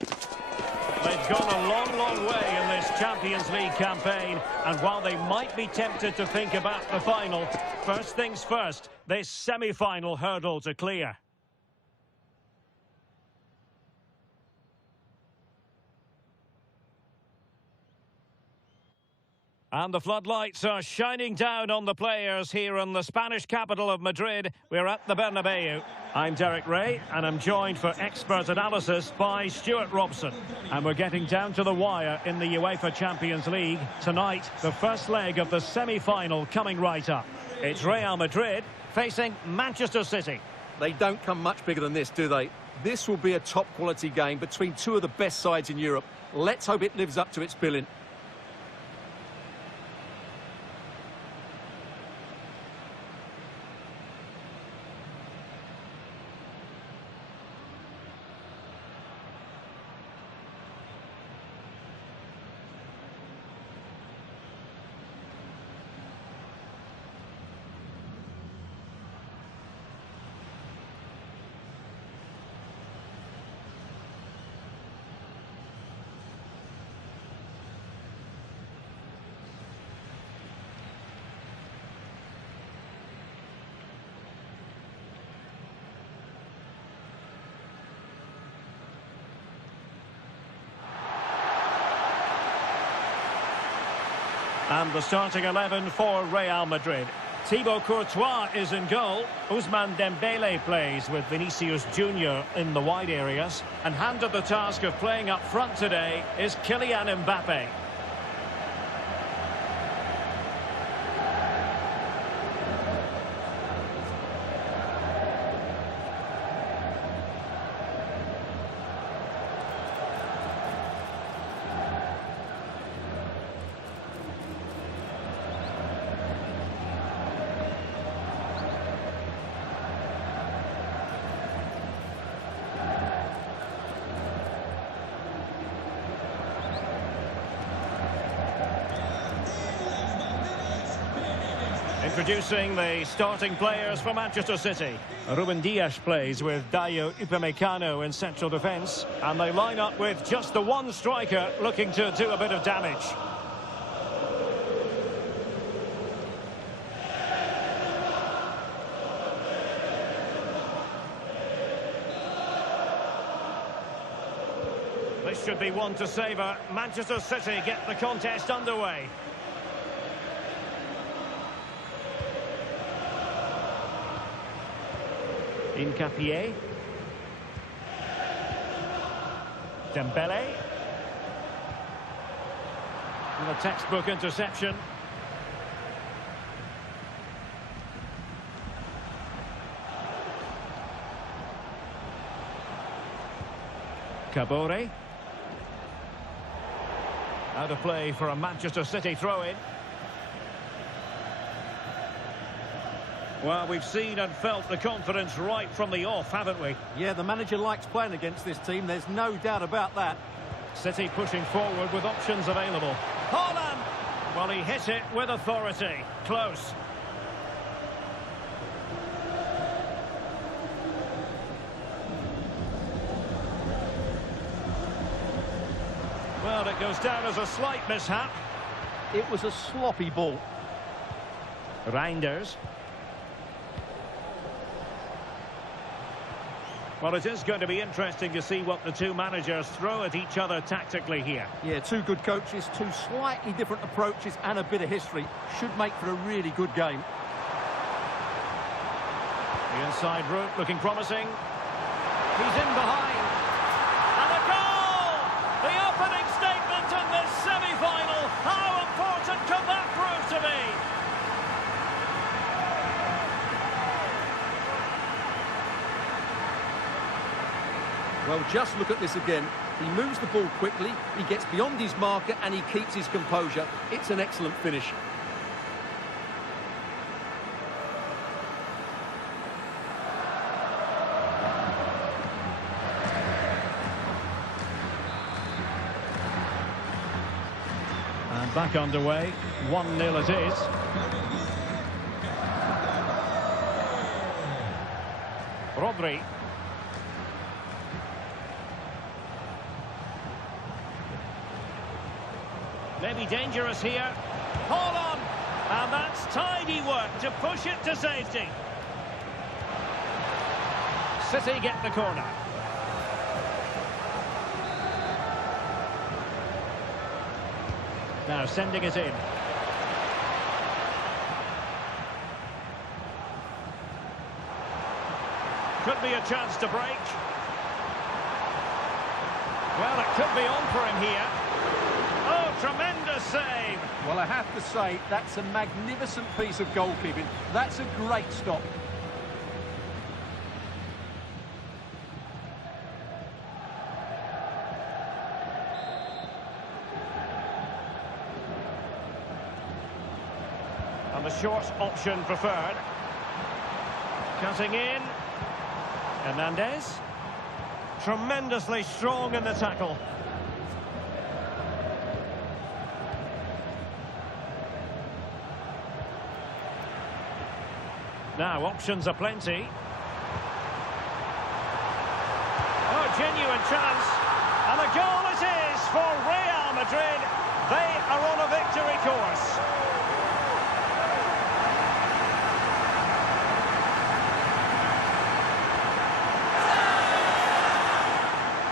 They've gone a long, long way in this Champions League campaign, and while they might be tempted to think about the final, first things first, this semi-final hurdle to clear. And the floodlights are shining down on the players here in the Spanish capital of Madrid. We're at the Bernabeu. I'm Derek Ray, and I'm joined for expert analysis by Stuart Robson. And we're getting down to the wire in the UEFA Champions League. Tonight, the first leg of the semi-final coming right up. It's Real Madrid facing Manchester City. They don't come much bigger than this, do they? This will be a top-quality game between two of the best sides in Europe. Let's hope it lives up to its billing. And the starting 11 for Real Madrid. Thibaut Courtois is in goal. Ousmane Dembele plays with Vinicius Junior in the wide areas. And handed the task of playing up front today is Kylian Mbappe. Introducing the starting players for Manchester City. Ruben Dias plays with Dayo Upamecano in central defence. And they line up with just the one striker looking to do a bit of damage. This should be one to savour. Manchester City get the contest underway. Hincapié. Dembele. And a textbook interception. Kabore. Out of play for a Manchester City throw-in. Well, we've seen and felt the confidence right from the off, haven't we? Yeah, the manager likes playing against this team. There's no doubt about that. City pushing forward with options available. Haaland! Well, he hit it with authority. Close. Well, it goes down as a slight mishap. It was a sloppy ball. Reinders. Well, it is going to be interesting to see what the two managers throw at each other tactically here. Yeah, two good coaches, two slightly different approaches and a bit of history. Should make for a really good game. The inside route looking promising. He's in behind. And a goal! The opening statement in this semi-final. How important can that prove to be? Well, just look at this again. He moves the ball quickly, he gets beyond his marker and he keeps his composure. It's an excellent finish. And back underway. 1-0 it is. Rodri. Maybe dangerous here. Hold on! And that's tidy work to push it to safety. City get the corner. Now sending it in. Could be a chance to break. Well, it could be on for him here. Oh, tremendous save. Well, I have to say, that's a magnificent piece of goalkeeping. That's a great stop. And the short option preferred. Cutting in. Hernandez. Tremendously strong in the tackle. Now, options are plenty. Oh, genuine chance. And a goal it is for Real Madrid. They are on a victory course.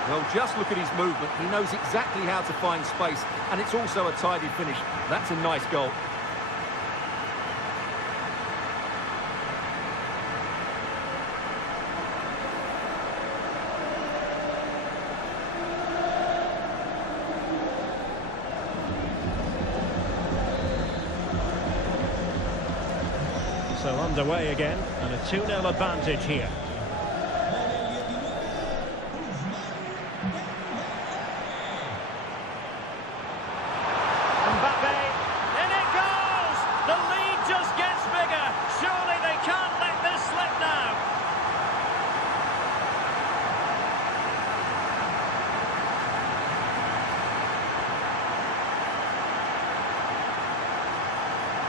Well, just look at his movement. He knows exactly how to find space, and it's also a tidy finish. That's a nice goal. So underway again, and a 2-0 advantage here.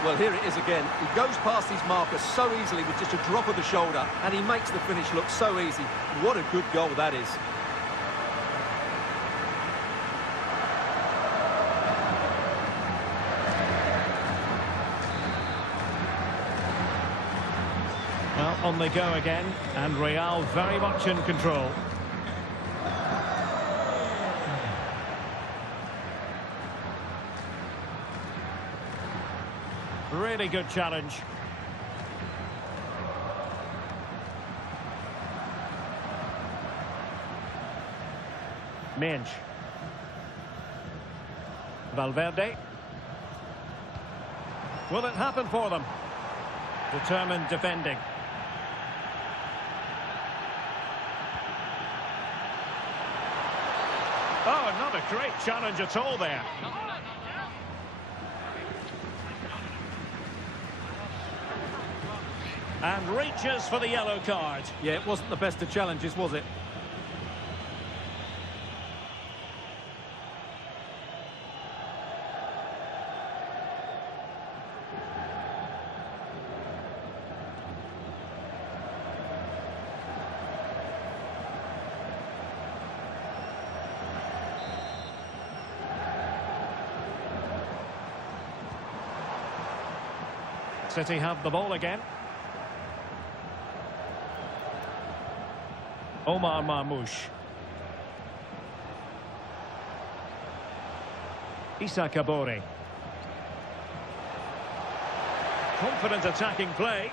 Well, here it is again. He goes past his marker so easily with just a drop of the shoulder, and he makes the finish look so easy. What a good goal that is. Well, on they go again, and Real very much in control. Really good challenge. Minge. Valverde. Will it happen for them? Determined defending. Oh, not a great challenge at all there. And reaches for the yellow card. Yeah, it wasn't the best of challenges, was it? City have the ball again. Omar Marmoush. Issa Kabore. Confident attacking play.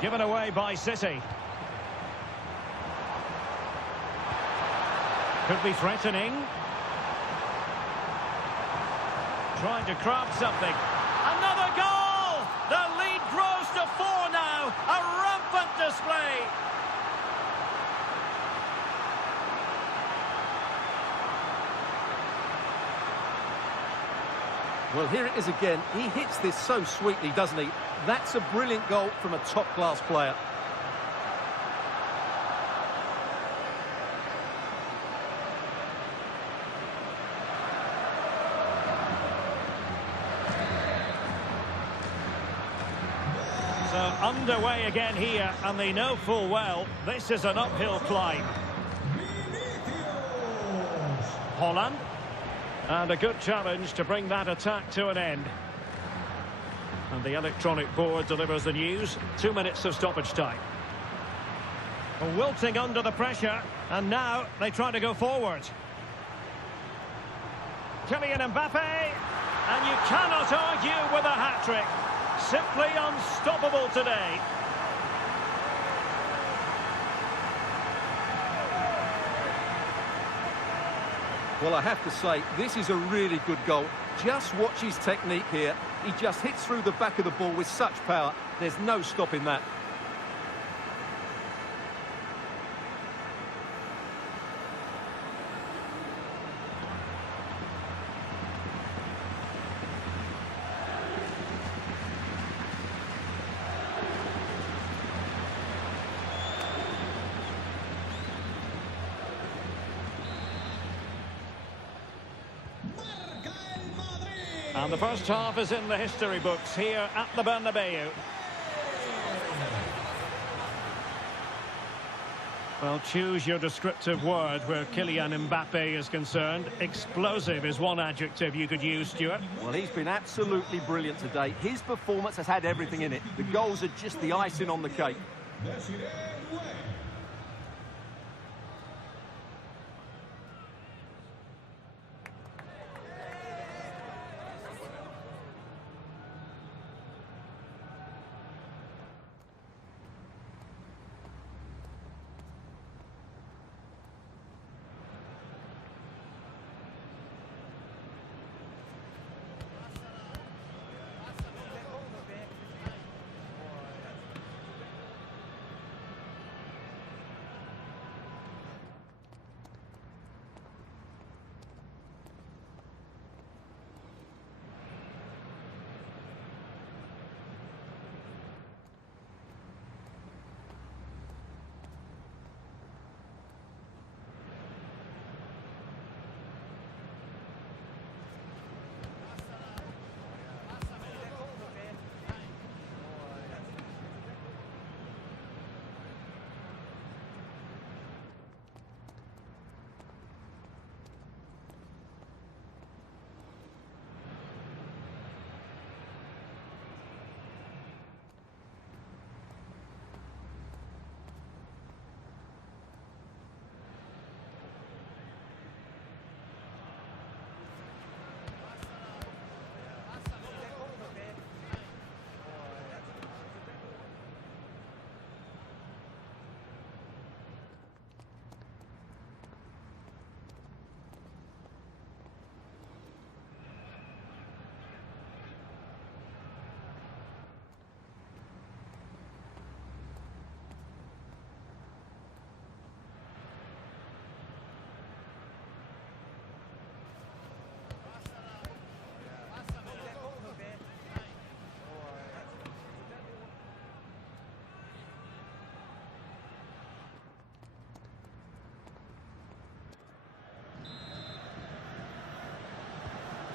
Given away by City. Could be threatening. Trying to craft something. Another goal! The lead grows to 4 now. A rampant display. Well, here it is again. He hits this so sweetly, doesn't he? That's a brilliant goal from a top-class player. So underway again here, and they know full well this is an uphill climb. Holland. And a good challenge to bring that attack to an end. And the electronic board delivers the news. 2 minutes of stoppage time. Wilting under the pressure, and now they try to go forward. Kylian Mbappe, and you cannot argue with a hat-trick. Simply unstoppable today. Well, I have to say, this is a really good goal. Just watch his technique here. He just hits through the back of the ball with such power. There's no stopping that. And the first half is in the history books here at the Bernabeu. Well, choose your descriptive word where Kylian Mbappe is concerned. Explosive is one adjective you could use, Stuart. Well, he's been absolutely brilliant today. His performance has had everything in it. The goals are just the icing on the cake.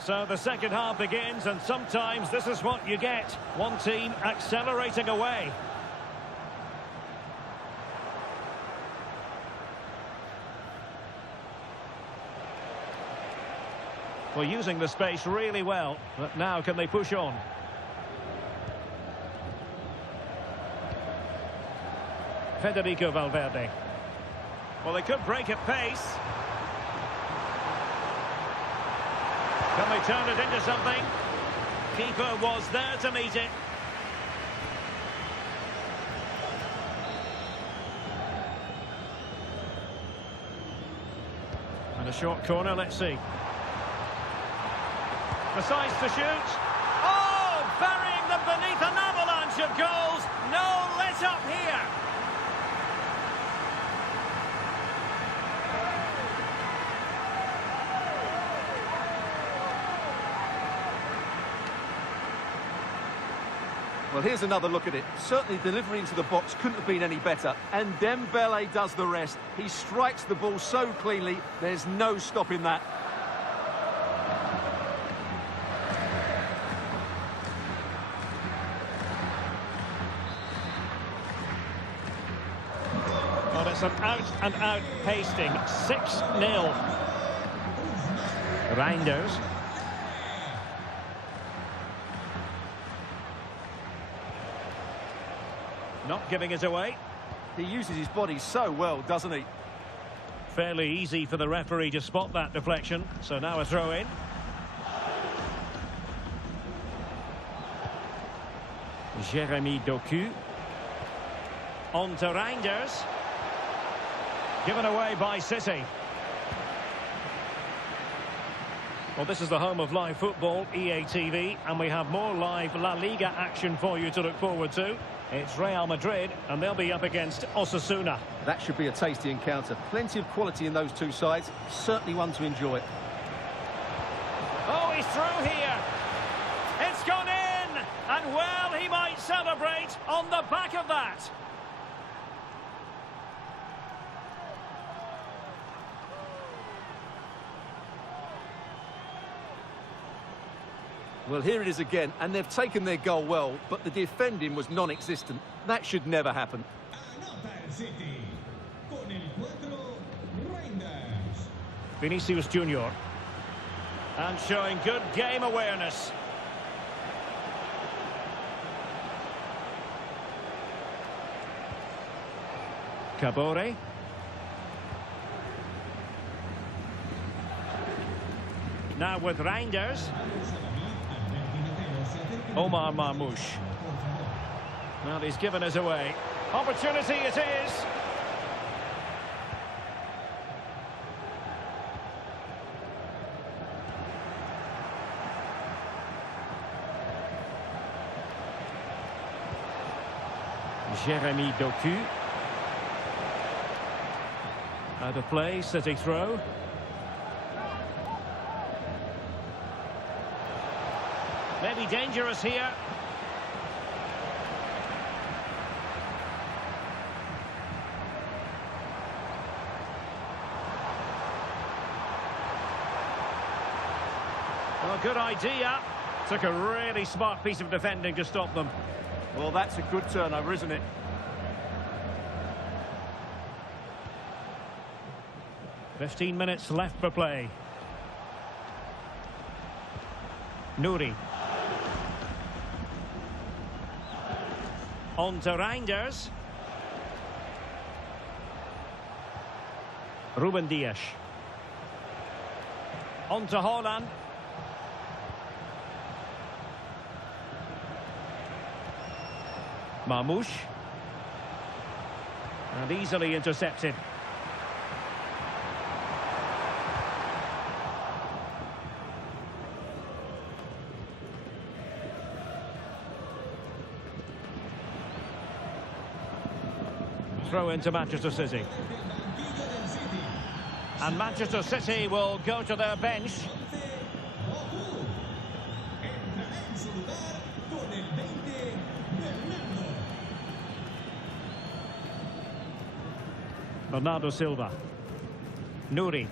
So the second half begins, and sometimes this is what you get. One team accelerating away. Well, using the space really well, but now can they push on? Federico Valverde. Well, they could break at pace. Can they turn it into something? Keeper was there to meet it. And a short corner, let's see. Decides to shoot. Oh, burying them beneath an avalanche of goals. No let up here. Well, here's another look at it. Certainly delivery into the box couldn't have been any better. And Dembele does the rest. He strikes the ball so cleanly, there's no stopping that. Well, it's an out-and-out pasting. 6-0. Reinders. Not giving it away. He uses his body so well, doesn't he? Fairly easy for the referee to spot that deflection. So now a throw in. Jeremy Doku. On to Reinders. Given away by City. Well, this is the home of live football, EA TV, and we have more live La Liga action for you to look forward to. It's Real Madrid, and they'll be up against Osasuna. That should be a tasty encounter. Plenty of quality in those two sides. Certainly one to enjoy. Oh, he's through here. It's gone in. And, well, he might celebrate on the back of that. Well, here it is again, and they've taken their goal well, but the defending was non-existent. That should never happen. Vinicius Junior. And showing good game awareness. Kabore. Now with Reinders. Omar Marmoush. Well, he's given us away. Opportunity it is. Jeremy Doku. Out of play, City throw. Maybe dangerous here. Well, good idea. Took a really smart piece of defending to stop them. Well, that's a good turnover, isn't it? "15 minutes left for play. Nouri. On to Reinders. Ruben Dias. On to Haaland. Marmoush. And easily intercepted. Throw into Manchester City. And Manchester City will go to their bench. Bernardo Silva. Nouri.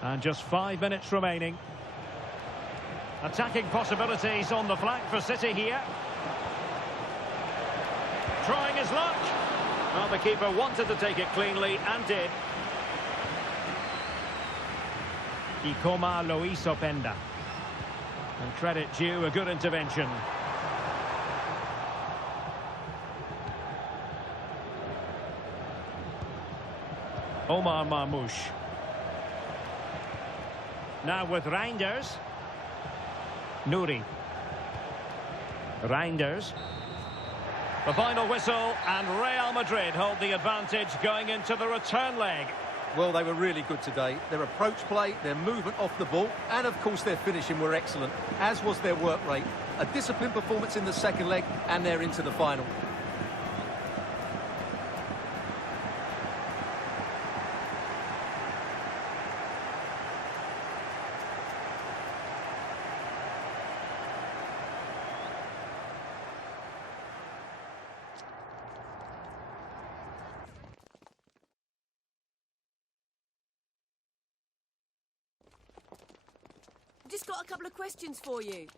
And just 5 minutes remaining. Attacking possibilities on the flank for City here. Trying his luck. Well, the keeper wanted to take it cleanly and did. Ikoma Lois Openda. And credit due, a good intervention. Omar Marmoush. Now with Reinders. Nouri. Reinders. The final whistle, and Real Madrid hold the advantage going into the return leg. Well, they were really good today. Their approach play, their movement off the ball, and of course their finishing were excellent, as was their work rate. A disciplined performance in the second leg, and they're into the final. Just got a couple of questions for you.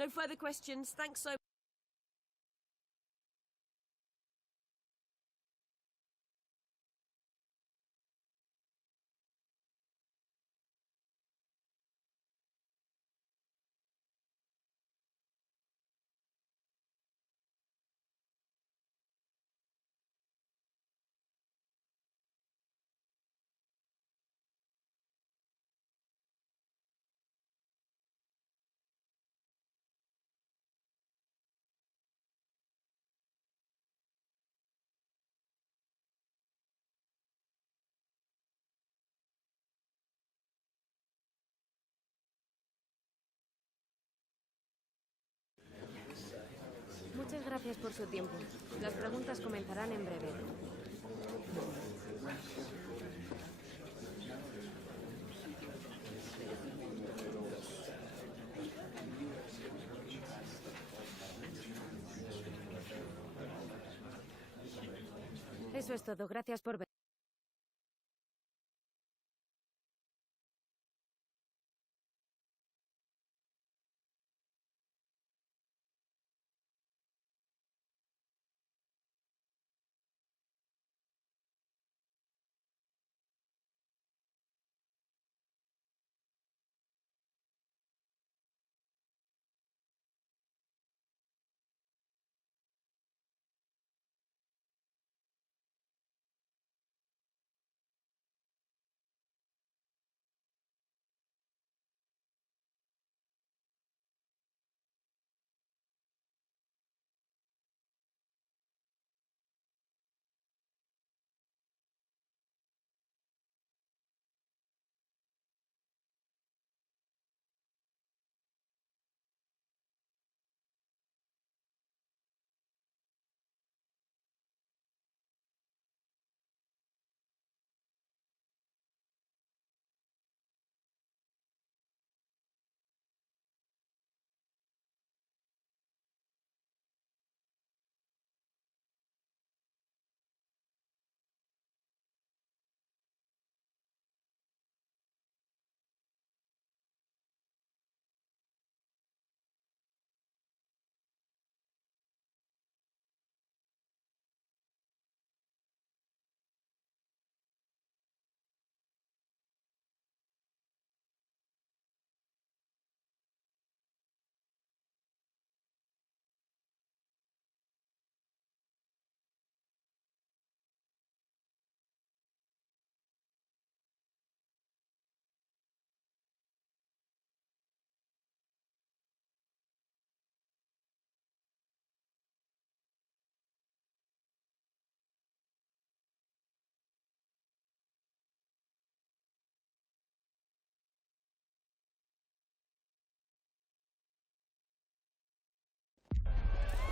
No further questions. Thanks so much. Muchas gracias por su tiempo. Las preguntas comenzarán en breve. Eso es todo. Gracias por ver.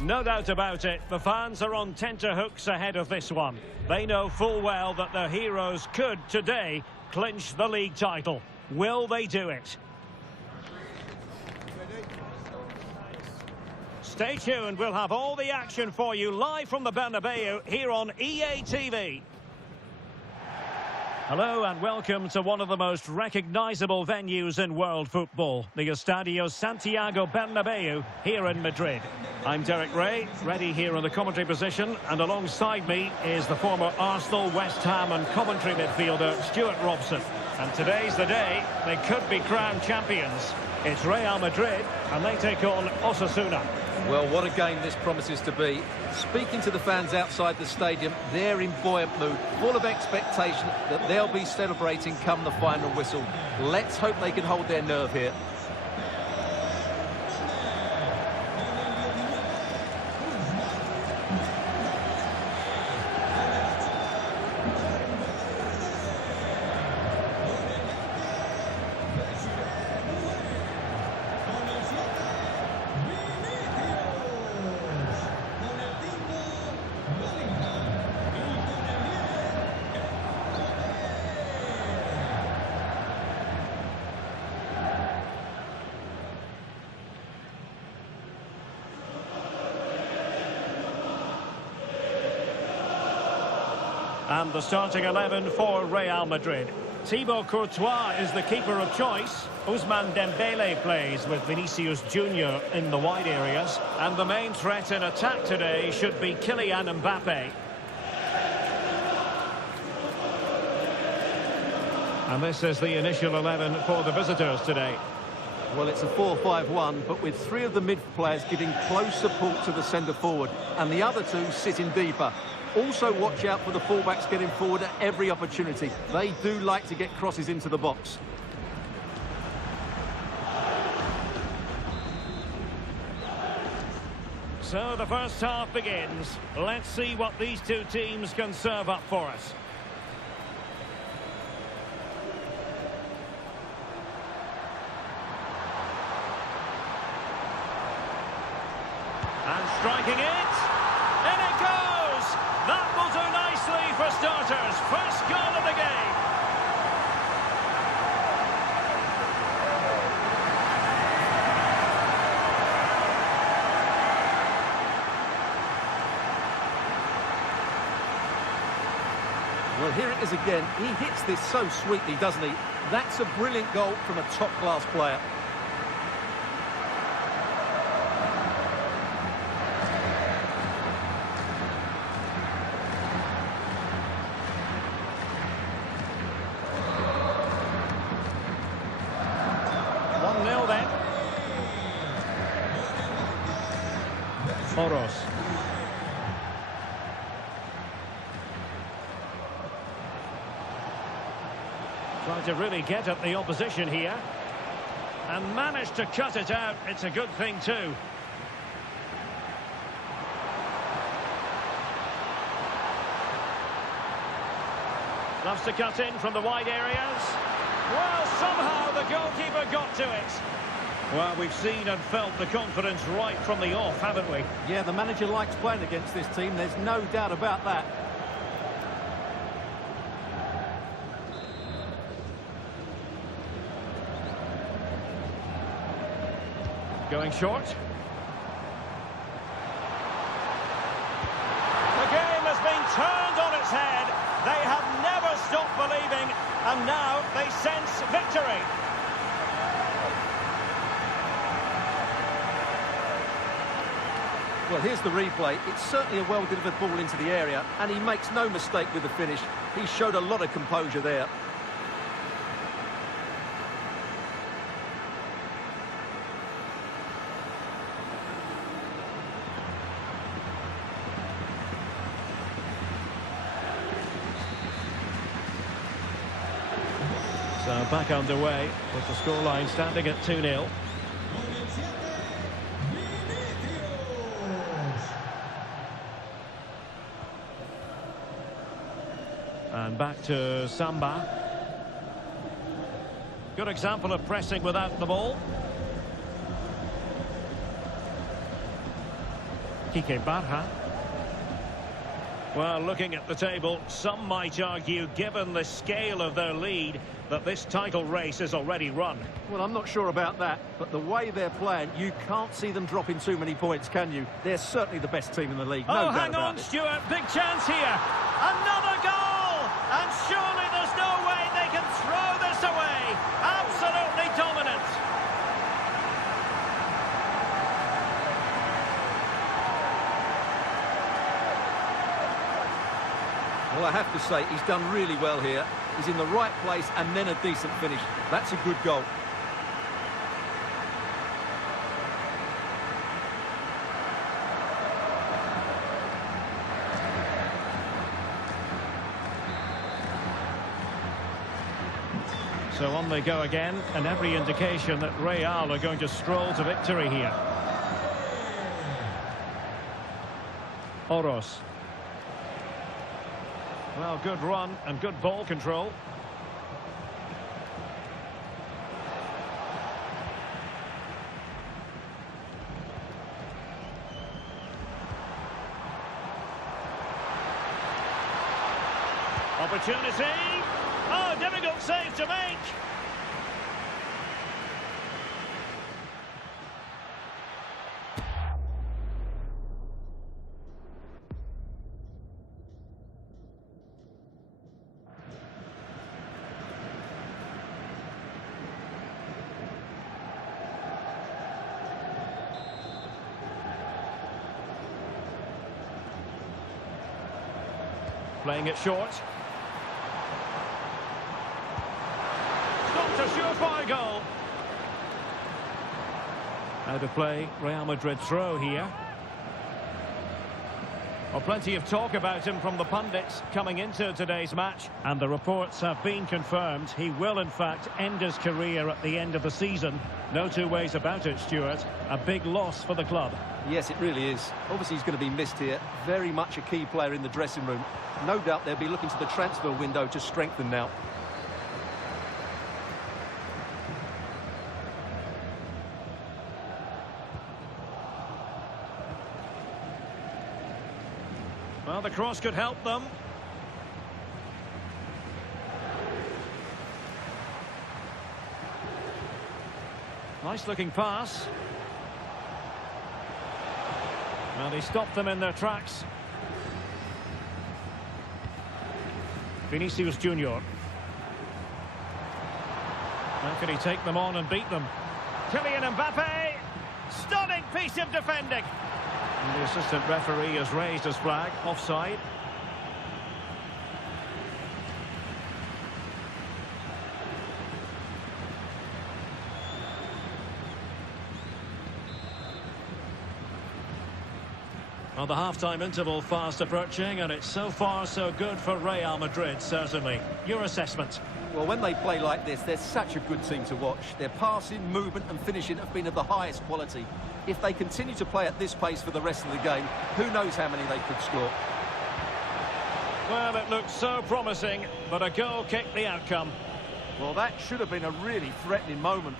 No doubt about it, the fans are on tenterhooks ahead of this one. They know full well that their heroes could, today, clinch the league title. Will they do it? Stay tuned, we'll have all the action for you live from the Bernabeu here on EA TV. Hello and welcome to one of the most recognisable venues in world football, the Estadio Santiago Bernabeu here in Madrid. I'm Derek Ray, ready here in the commentary position, and alongside me is the former Arsenal, West Ham and Coventry midfielder Stuart Robson. And today's the day they could be crowned champions. It's Real Madrid and they take on Osasuna. Well, what a game this promises to be. Speaking to the fans outside the stadium, they're in buoyant mood, full of expectation that they'll be celebrating come the final whistle. Let's hope they can hold their nerve here. And the starting 11 for Real Madrid. Thibaut Courtois is the keeper of choice. Ousmane Dembele plays with Vinicius Junior in the wide areas. And the main threat in attack today should be Kylian Mbappe. And this is the initial 11 for the visitors today. Well, it's a 4-5-1, but with three of the mid players giving close support to the centre-forward, and the other two sitting deeper. Also watch out for the fullbacks getting forward at every opportunity. They do like to get crosses into the box. So the first half begins. Let's see what these two teams can serve up for us. And striking it. In it goes. That will do nicely for starters. First goal of the game. Well, here it is again. He hits this so sweetly, doesn't he? That's a brilliant goal from a top-class player. Oros. Trying to really get at the opposition here. And managed to cut it out. It's a good thing too. Loves to cut in from the wide areas. Well, somehow the goalkeeper got to it. Well, we've seen and felt the confidence right from the off, haven't we? Yeah, the manager likes playing against this team. There's no doubt about that. Going short. The game has been turned on its head. They have never stopped believing, and now they sense victory. Well, here's the replay. It's certainly a well-delivered ball into the area, and he makes no mistake with the finish. He showed a lot of composure there. So back underway with the scoreline standing at 2-0. And back to Samba. Good example of pressing without the ball. Kike Barha. Well, looking at the table, some might argue, given the scale of their lead, that this title race is already run. Well, I'm not sure about that, but the way they're playing, you can't see them dropping too many points, can you? They're certainly the best team in the league, no doubt hang about on, it. Stuart, big chance here. Another goal! And surely there's no way they can throw this away. Absolutely dominant. Well, I have to say, he's done really well here. He's in the right place and then a decent finish. That's a good goal. So on they go again, and every indication that Real are going to stroll to victory here. Oros. Well, good run and good ball control. Opportunity. Oh, difficult save to make. Playing it short. Stopped a surefire goal. Out of play, Real Madrid throw here. Well, plenty of talk about him from the pundits coming into today's match. And the reports have been confirmed. He will, in fact, end his career at the end of the season. No two ways about it, Stuart. A big loss for the club. Yes, it really is. Obviously, he's going to be missed here. Very much a key player in the dressing room. No doubt they'll be looking to the transfer window to strengthen now. Well, the cross could help them. Nice-looking pass. Well, he stopped them in their tracks. Vinicius Junior. How can he take them on and beat them? Kylian Mbappe. Stunning piece of defending. And the assistant referee has raised his flag. Offside. Well, the half-time interval fast approaching, and it's so far so good for Real Madrid, certainly. Your assessment? Well, when they play like this, they're such a good team to watch. Their passing, movement and finishing have been of the highest quality. If they continue to play at this pace for the rest of the game, who knows how many they could score. Well, it looked so promising, but a goal kicked the outcome. Well, that should have been a really threatening moment.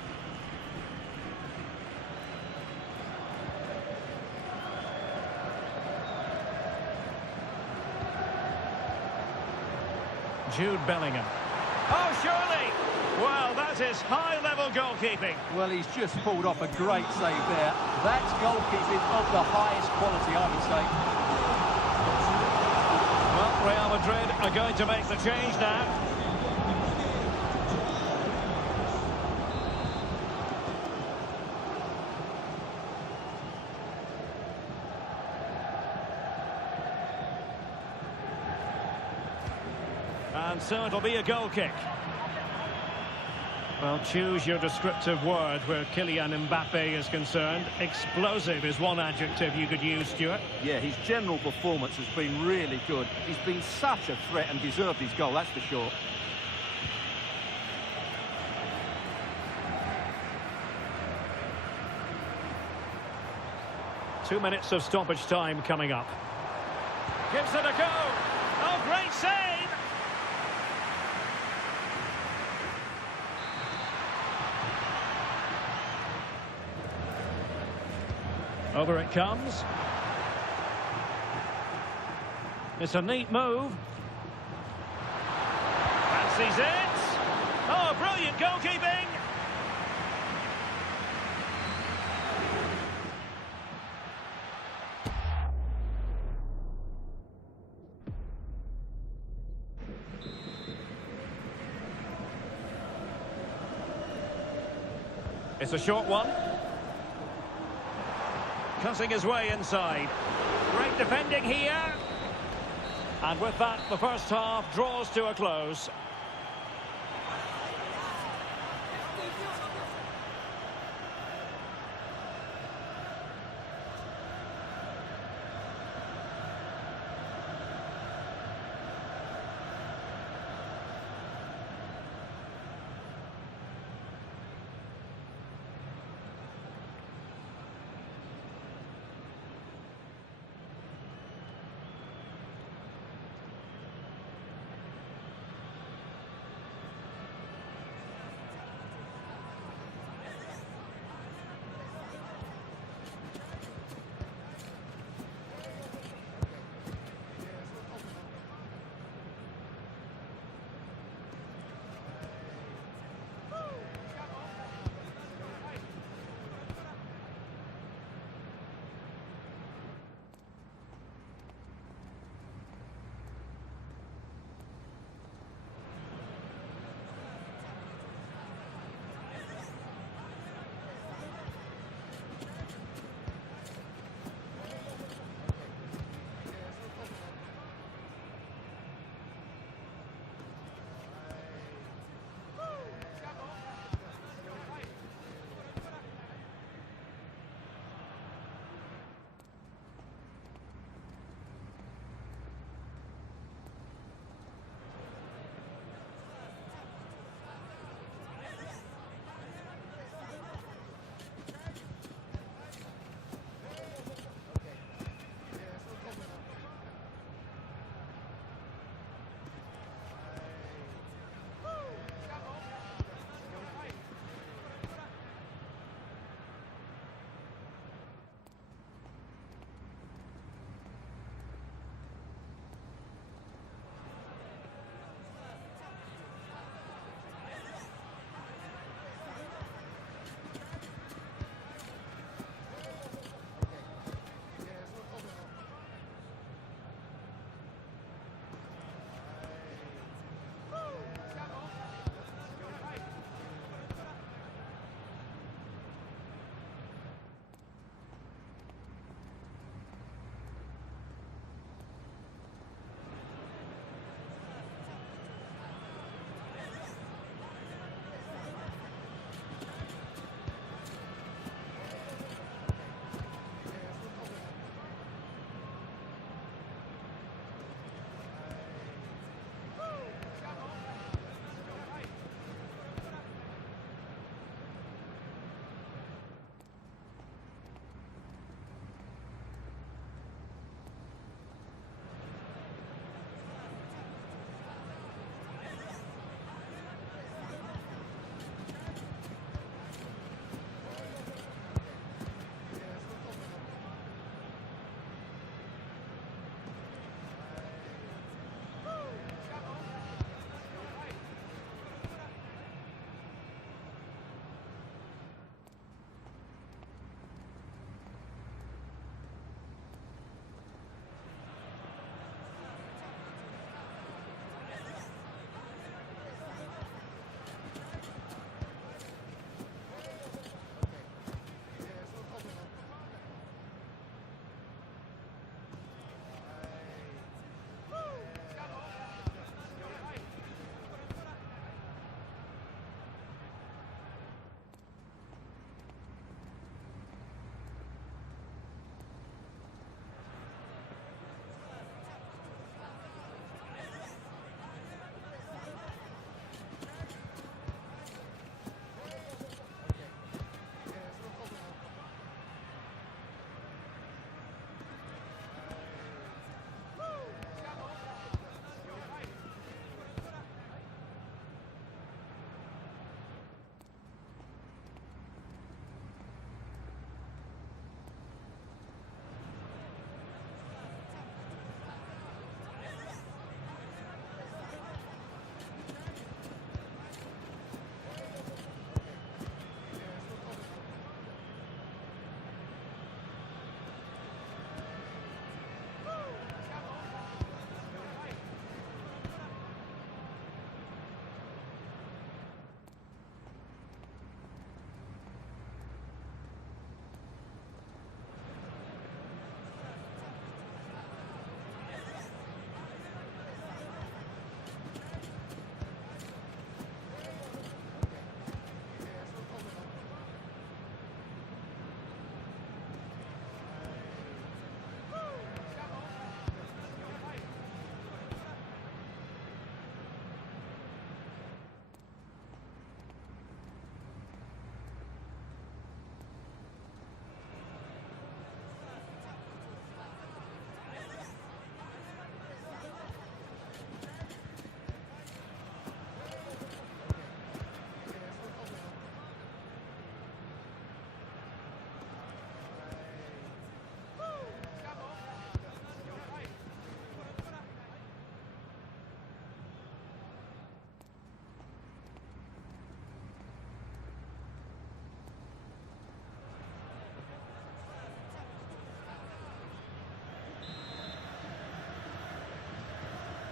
Jude Bellingham. Oh, surely! Well, that is high-level goalkeeping. Well, he's just pulled off a great save there. That's goalkeeping of the highest quality, I would say. Well, Real Madrid are going to make the change now. And so it'll be a goal kick. Well, choose your descriptive word where Kylian Mbappe is concerned. Explosive is one adjective you could use, Stuart. Yeah, his general performance has been really good. He's been such a threat and deserved his goal, that's for sure. Two minutes of stoppage time coming up. Gives it a go. Oh, great save! Over it comes. It's a neat move. Fancies it. Oh, brilliant goalkeeping. It's a short one. Cutting his way inside. Great defending here. And with that, the first half draws to a close.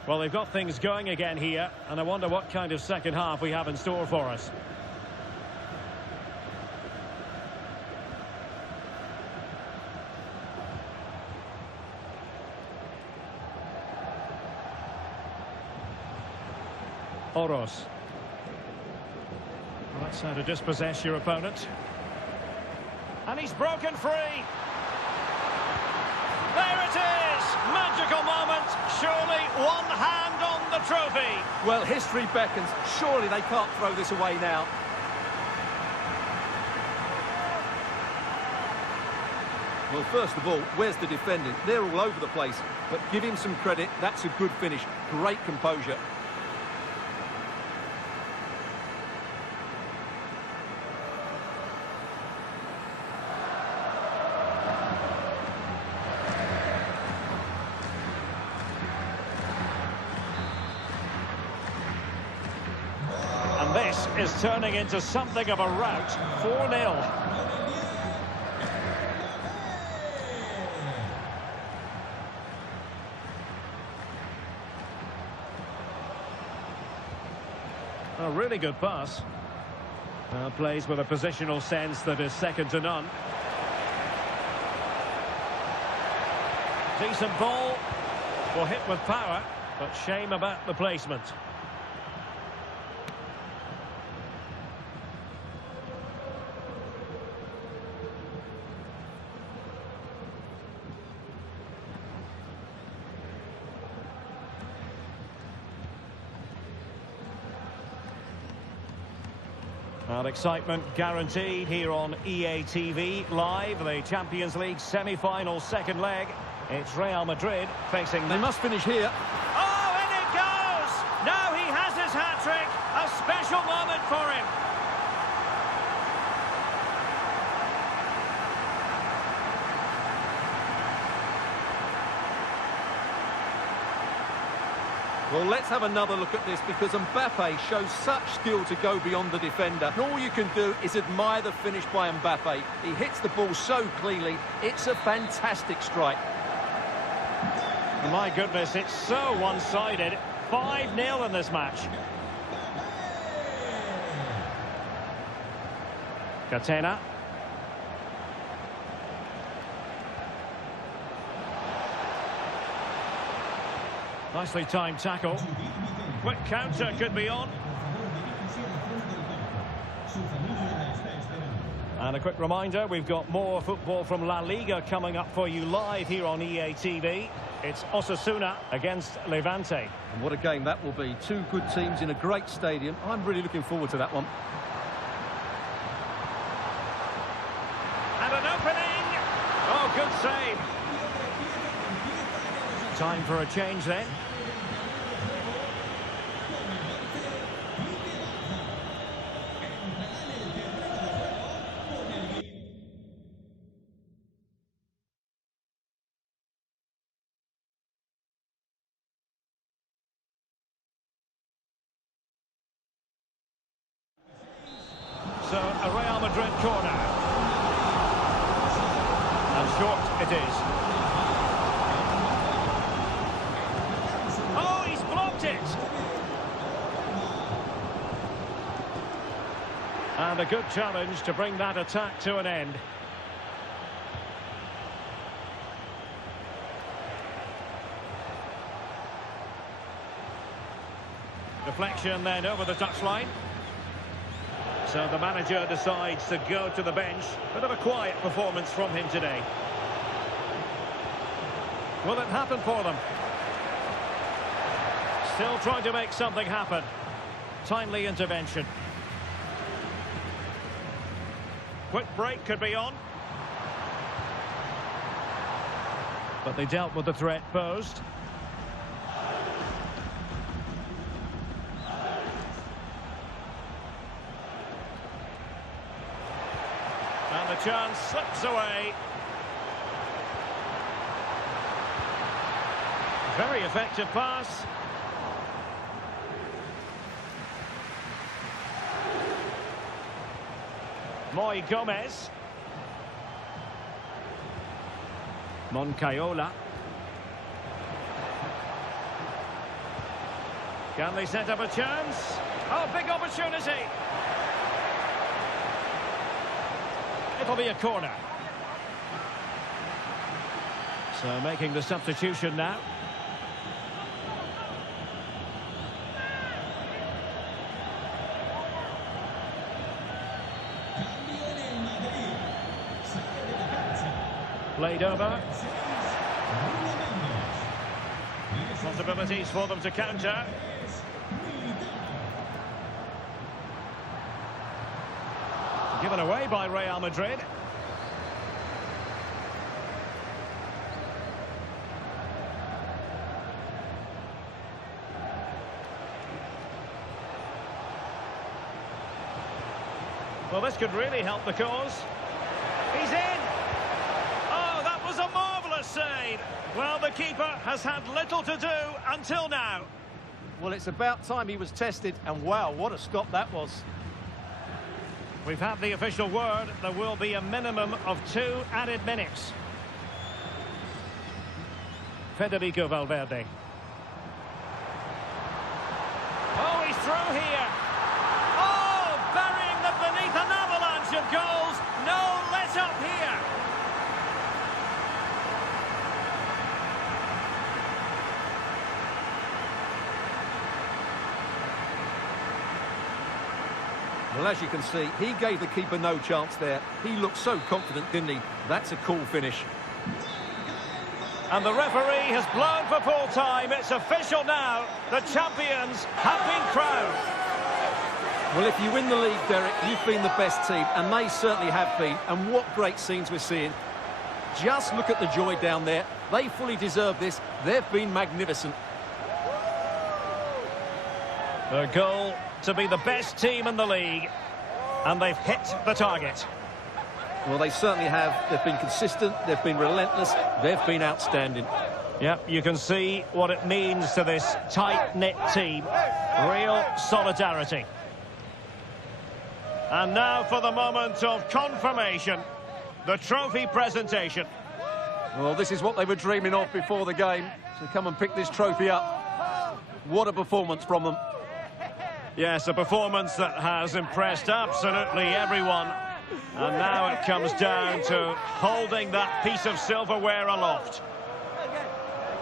Well, they've got things going again here, and I wonder what kind of second half we have in store for us. Oros. Well, that's how to dispossess your opponent. And he's broken free. There it is! Magical moment. Surely one hand on the trophy. Well, history beckons. Surely they can't throw this away now. Well, first of all, where's the defending? They're all over the place. But give him some credit. That's a good finish. Great composure. This is turning into something of a rout. 4-0. A really good pass. Plays with a positional sense that is second to none. Decent ball. Will hit with power, but shame about the placement. And excitement guaranteed here on EATV live, the Champions League semi-final second leg. It's Real Madrid facing... They must finish here. Oh, and it goes! Now he has his hat-trick. A special moment for him. Well, let's have another look at this because Mbappe shows such skill to go beyond the defender. And all you can do is admire the finish by Mbappe. He hits the ball so cleanly. It's a fantastic strike. My goodness, it's so one-sided. 5-0 in this match. Catena. Nicely timed tackle. Quick counter could be on. And a quick reminder, we've got more football from La Liga coming up for you live here on EATV. It's Osasuna against Levante. And what a game that will be. Two good teams in a great stadium. I'm really looking forward to that one. And an opening. Oh, good save. Time for a change then. So, a Real Madrid corner. And short it is. Oh, he's blocked it! And a good challenge to bring that attack to an end. Deflection then over the touchline. So the manager decides to go to the bench. Bit of a quiet performance from him today. Will it happen for them? Still trying to make something happen. Timely intervention. Quick break could be on. But they dealt with the threat posed. And the chance slips away. Very effective pass. Moy Gomez. Moncayola. Can they set up a chance? Oh, big opportunity. It'll be a corner. So making the substitution now. Played over. Possibilities for them to counter. Given away by Real Madrid. Well, this could really help the cause. He's in! Oh, that was a marvellous save! Well, the keeper has had little to do until now. Well, it's about time he was tested, and wow, what a stop that was. We've had the official word. There will be a minimum of 2 added minutes. Federico Valverde. Oh, he's through here. Oh, burying them beneath an avalanche of goals. No let up here. Well, as you can see, he gave the keeper no chance there. He looked so confident, didn't he? That's a cool finish. And the referee has blown for full time. It's official now. The champions have been crowned. Well, if you win the league, Derek, you've been the best team, and they certainly have been. And what great scenes we're seeing. Just look at the joy down there. They fully deserve this. They've been magnificent. Their goal to be the best team in the league, and they've hit the target. Well, they certainly have. They've been consistent, they've been relentless, they've been outstanding. Yep, you can see what it means to this tight-knit team. Real solidarity. And now for the moment of confirmation, the trophy presentation. Well, this is what they were dreaming of before the game, to come and pick this trophy up. What a performance from them. Yes, a performance that has impressed absolutely everyone. And now it comes down to holding that piece of silverware aloft.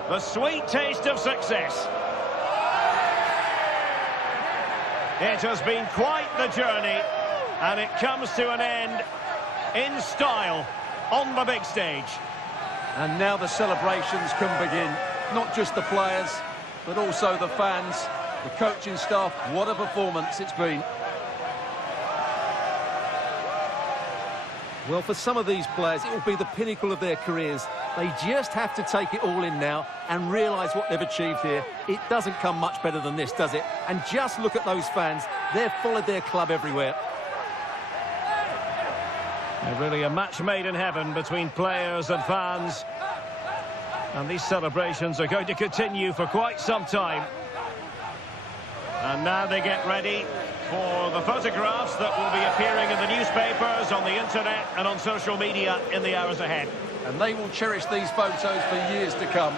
The sweet taste of success. It has been quite the journey, and it comes to an end in style on the big stage. And now the celebrations can begin. Not just the players, but also the fans, the coaching staff. What a performance it's been. Well, for some of these players, it will be the pinnacle of their careers. They just have to take it all in now and realise what they've achieved here. It doesn't come much better than this, does it? And just look at those fans. They've followed their club everywhere. Really a match made in heaven between players and fans. And these celebrations are going to continue for quite some time. And now they get ready for the photographs that will be appearing in the newspapers, on the internet and on social media in the hours ahead. And they will cherish these photos for years to come.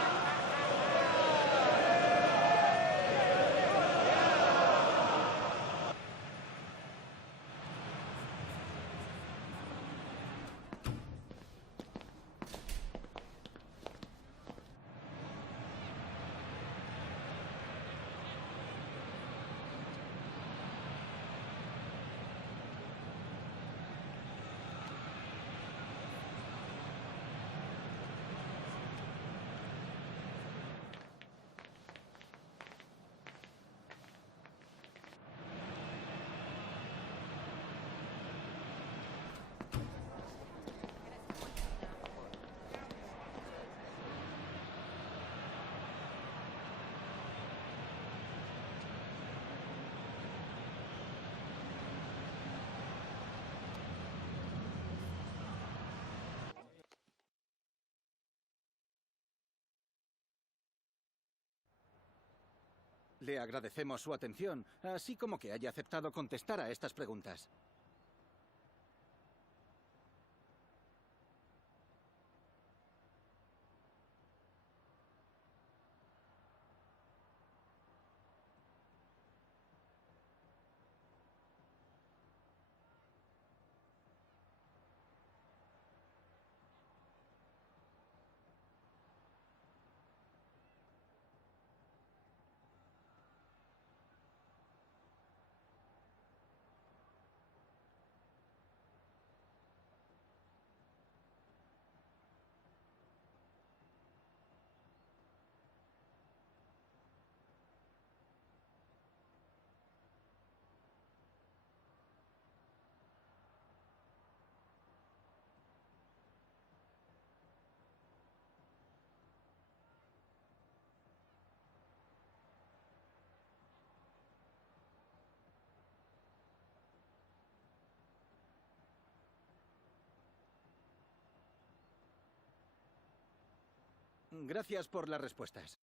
Le agradecemos su atención, así como que haya aceptado contestar a estas preguntas. Gracias por las respuestas.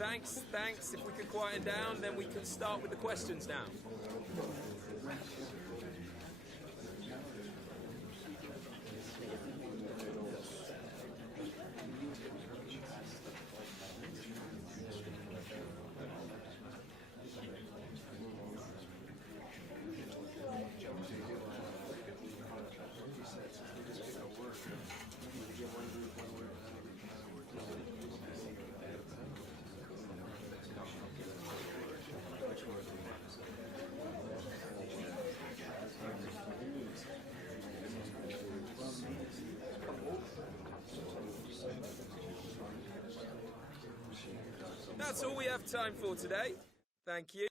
Thanks. If we could quieten down, then we can start with the questions now. That's all we have time for today. Thank you.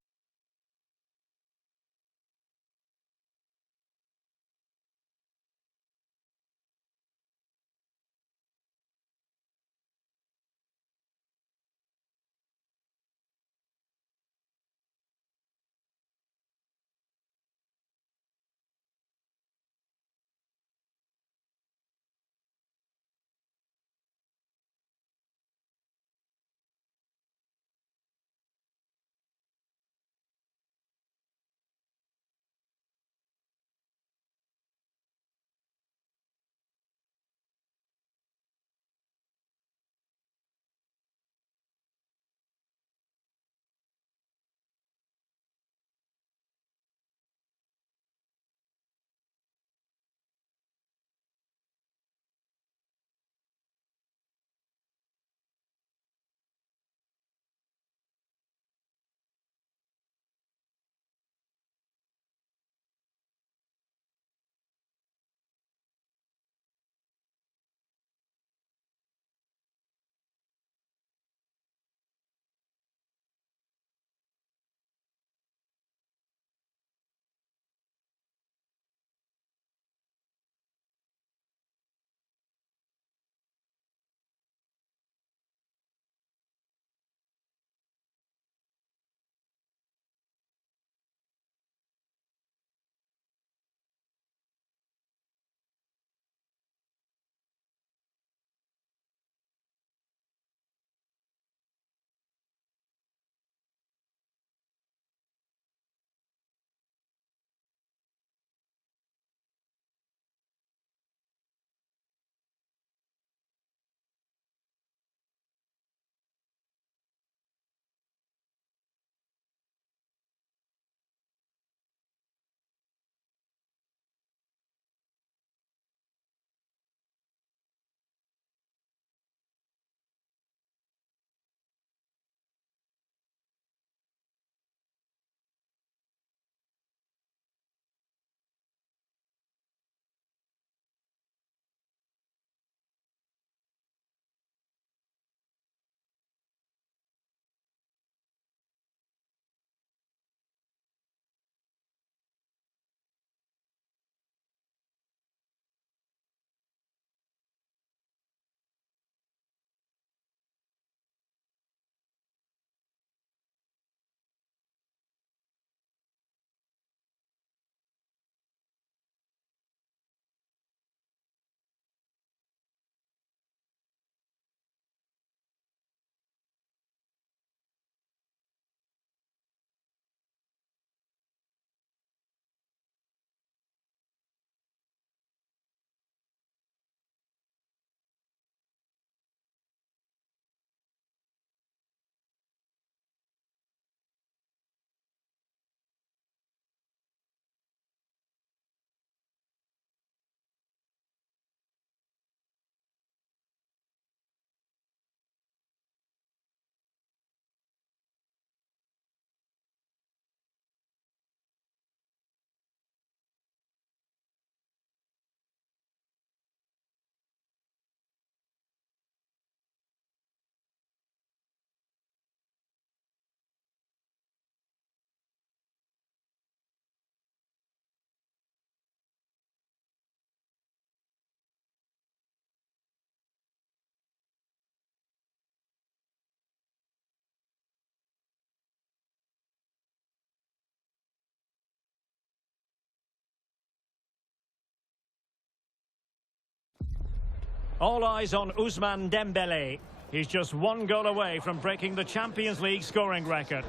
All eyes on Ousmane Dembélé. He's just one goal away from breaking the Champions League scoring record.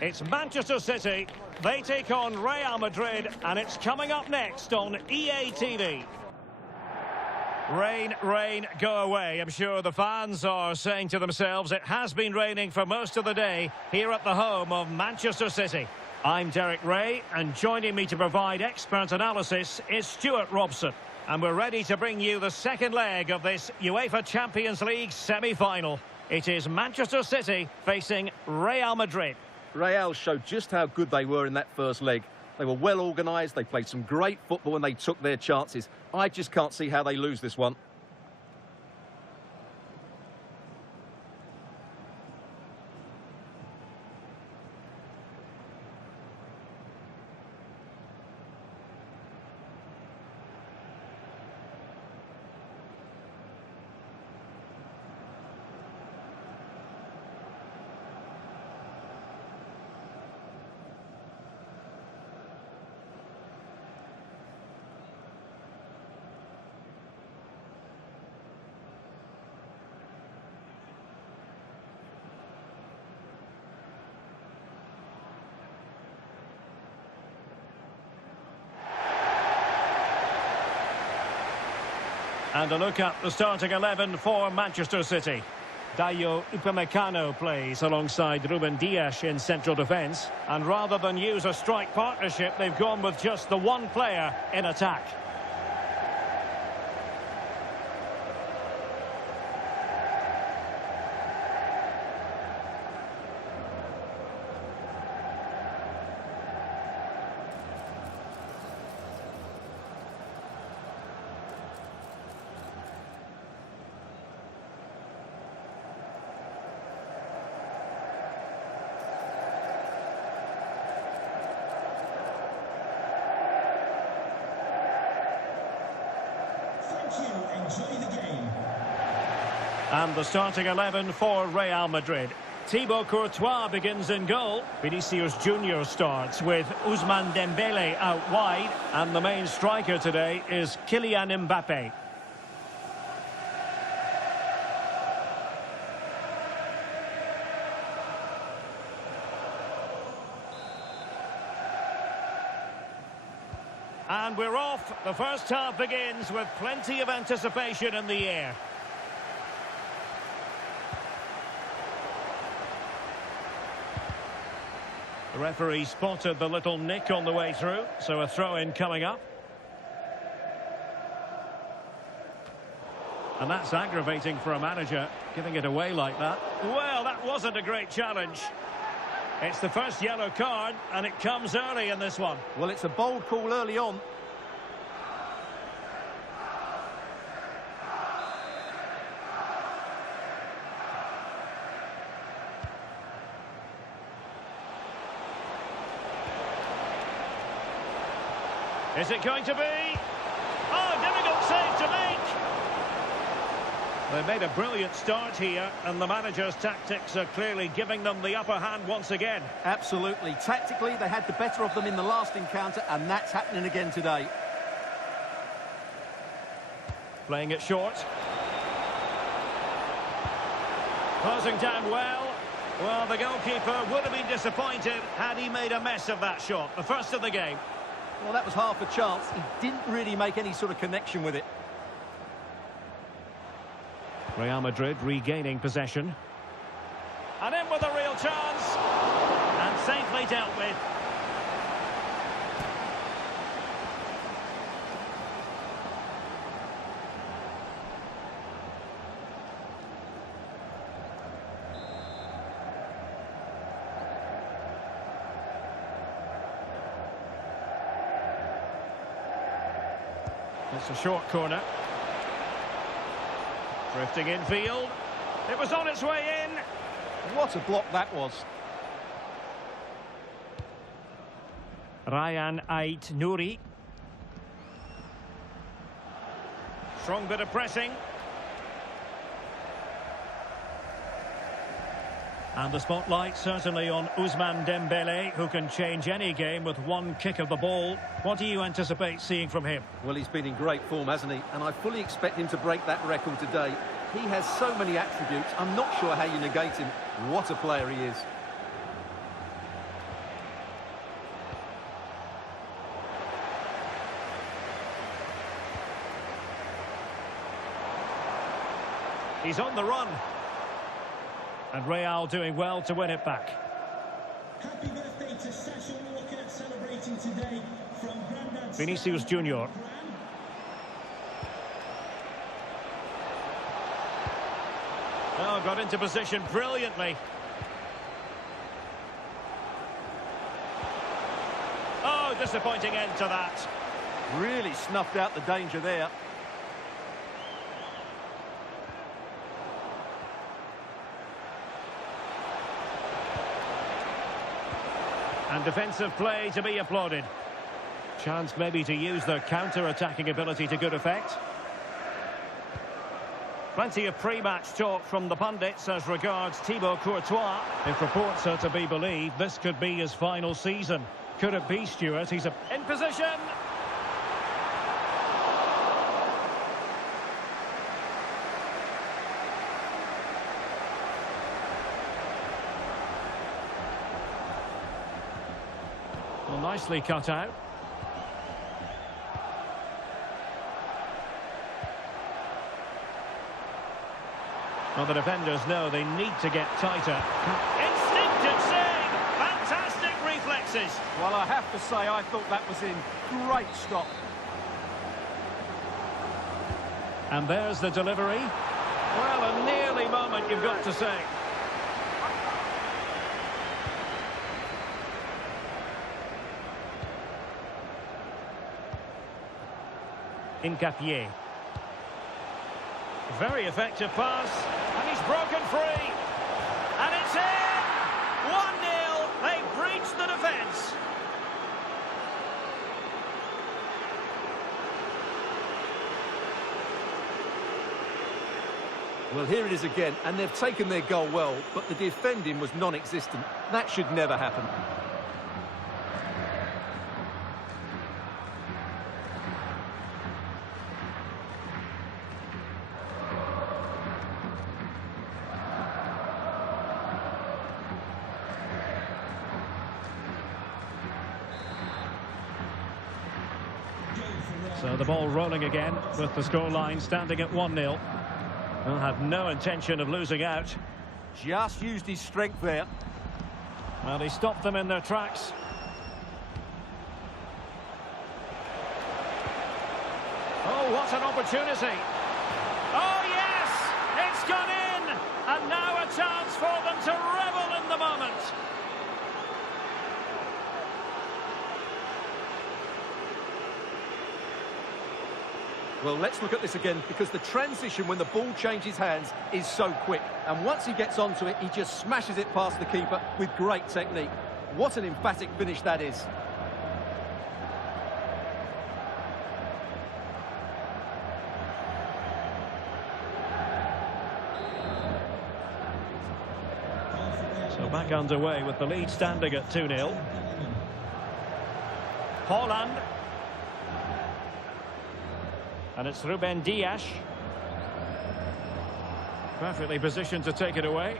It's Manchester City. They take on Real Madrid, and it's coming up next on EA TV. Rain, rain, go away. I'm sure the fans are saying to themselves it has been raining for most of the day here at the home of Manchester City. I'm Derek Ray, and joining me to provide expert analysis is Stuart Robson. And we're ready to bring you the second leg of this UEFA Champions League semi-final. It is Manchester City facing Real Madrid. Real showed just how good they were in that first leg. They were well organised, they played some great football and they took their chances. I just can't see how they lose this one. And a look at the starting 11 for Manchester City. Dayo Upamecano plays alongside Ruben Dias in central defence. And rather than use a strike partnership, they've gone with just the one player in attack. And the starting 11 for Real Madrid. Thibaut Courtois begins in goal. Vinicius Junior starts with Ousmane Dembélé out wide. And the main striker today is Kylian Mbappe. And we're off. The first half begins with plenty of anticipation in the air. The referee spotted the little nick on the way through, so a throw-in coming up. And that's aggravating for a manager, giving it away like that. Well, that wasn't a great challenge. It's the first yellow card, and it comes early in this one. Well, it's a bold call early on. Is it going to be? Oh, difficult save to make. They made a brilliant start here, and the manager's tactics are clearly giving them the upper hand once again. Absolutely. Tactically, they had the better of them in the last encounter, and that's happening again today. Playing it short. Closing down well. Well, the goalkeeper would have been disappointed had he made a mess of that shot. The first of the game. Well, that was half a chance. He didn't really make any sort of connection with it. Real Madrid regaining possession. And in with a real chance. And safely dealt with. It's a short corner. Drifting infield. It was on its way in. What a block that was. Ryan Ait-Nouri. Strong bit of pressing. And the spotlight certainly on Ousmane Dembele, who can change any game with one kick of the ball. What do you anticipate seeing from him? Well, he's been in great form, hasn't he? And I fully expect him to break that record today. He has so many attributes, I'm not sure how you negate him. What a player he is. He's on the run. And Real doing well to win it back. Happy birthday to Sasha Walker, celebrating today from Grandad Vinicius Junior. Oh, got into position brilliantly. Oh, disappointing end to that. Really snuffed out the danger there. And defensive play to be applauded. Chance maybe to use their counter-attacking ability to good effect. Plenty of pre-match talk from the pundits as regards Thibaut Courtois. If reports are to be believed, this could be his final season. Could it be, Stuart? He's in position. Well, nicely cut out. Well, the defenders know they need to get tighter. Instinctive save! Fantastic reflexes! Well, I have to say, I thought that was in. Great stop. And there's the delivery. Well, a nearly moment, you've got to say. Incapié. Very effective pass, and he's broken free. And it's in! 1-0, they've breached the defence. Well, here it is again, and they've taken their goal well, but the defending was non-existent. That should never happen. So the ball rolling again with the scoreline standing at 1-0. Well, had no intention of losing out. Just used his strength there. Well, he stopped them in their tracks. Oh, what an opportunity. Oh, yes! It's gone in! And now a chance for them to revel in the moment. Well, let's look at this again, because the transition when the ball changes hands is so quick. And once he gets onto it, he just smashes it past the keeper with great technique. What an emphatic finish that is. So back underway with the lead standing at 2-0. Haaland. And it's Ruben Dias. Perfectly positioned to take it away.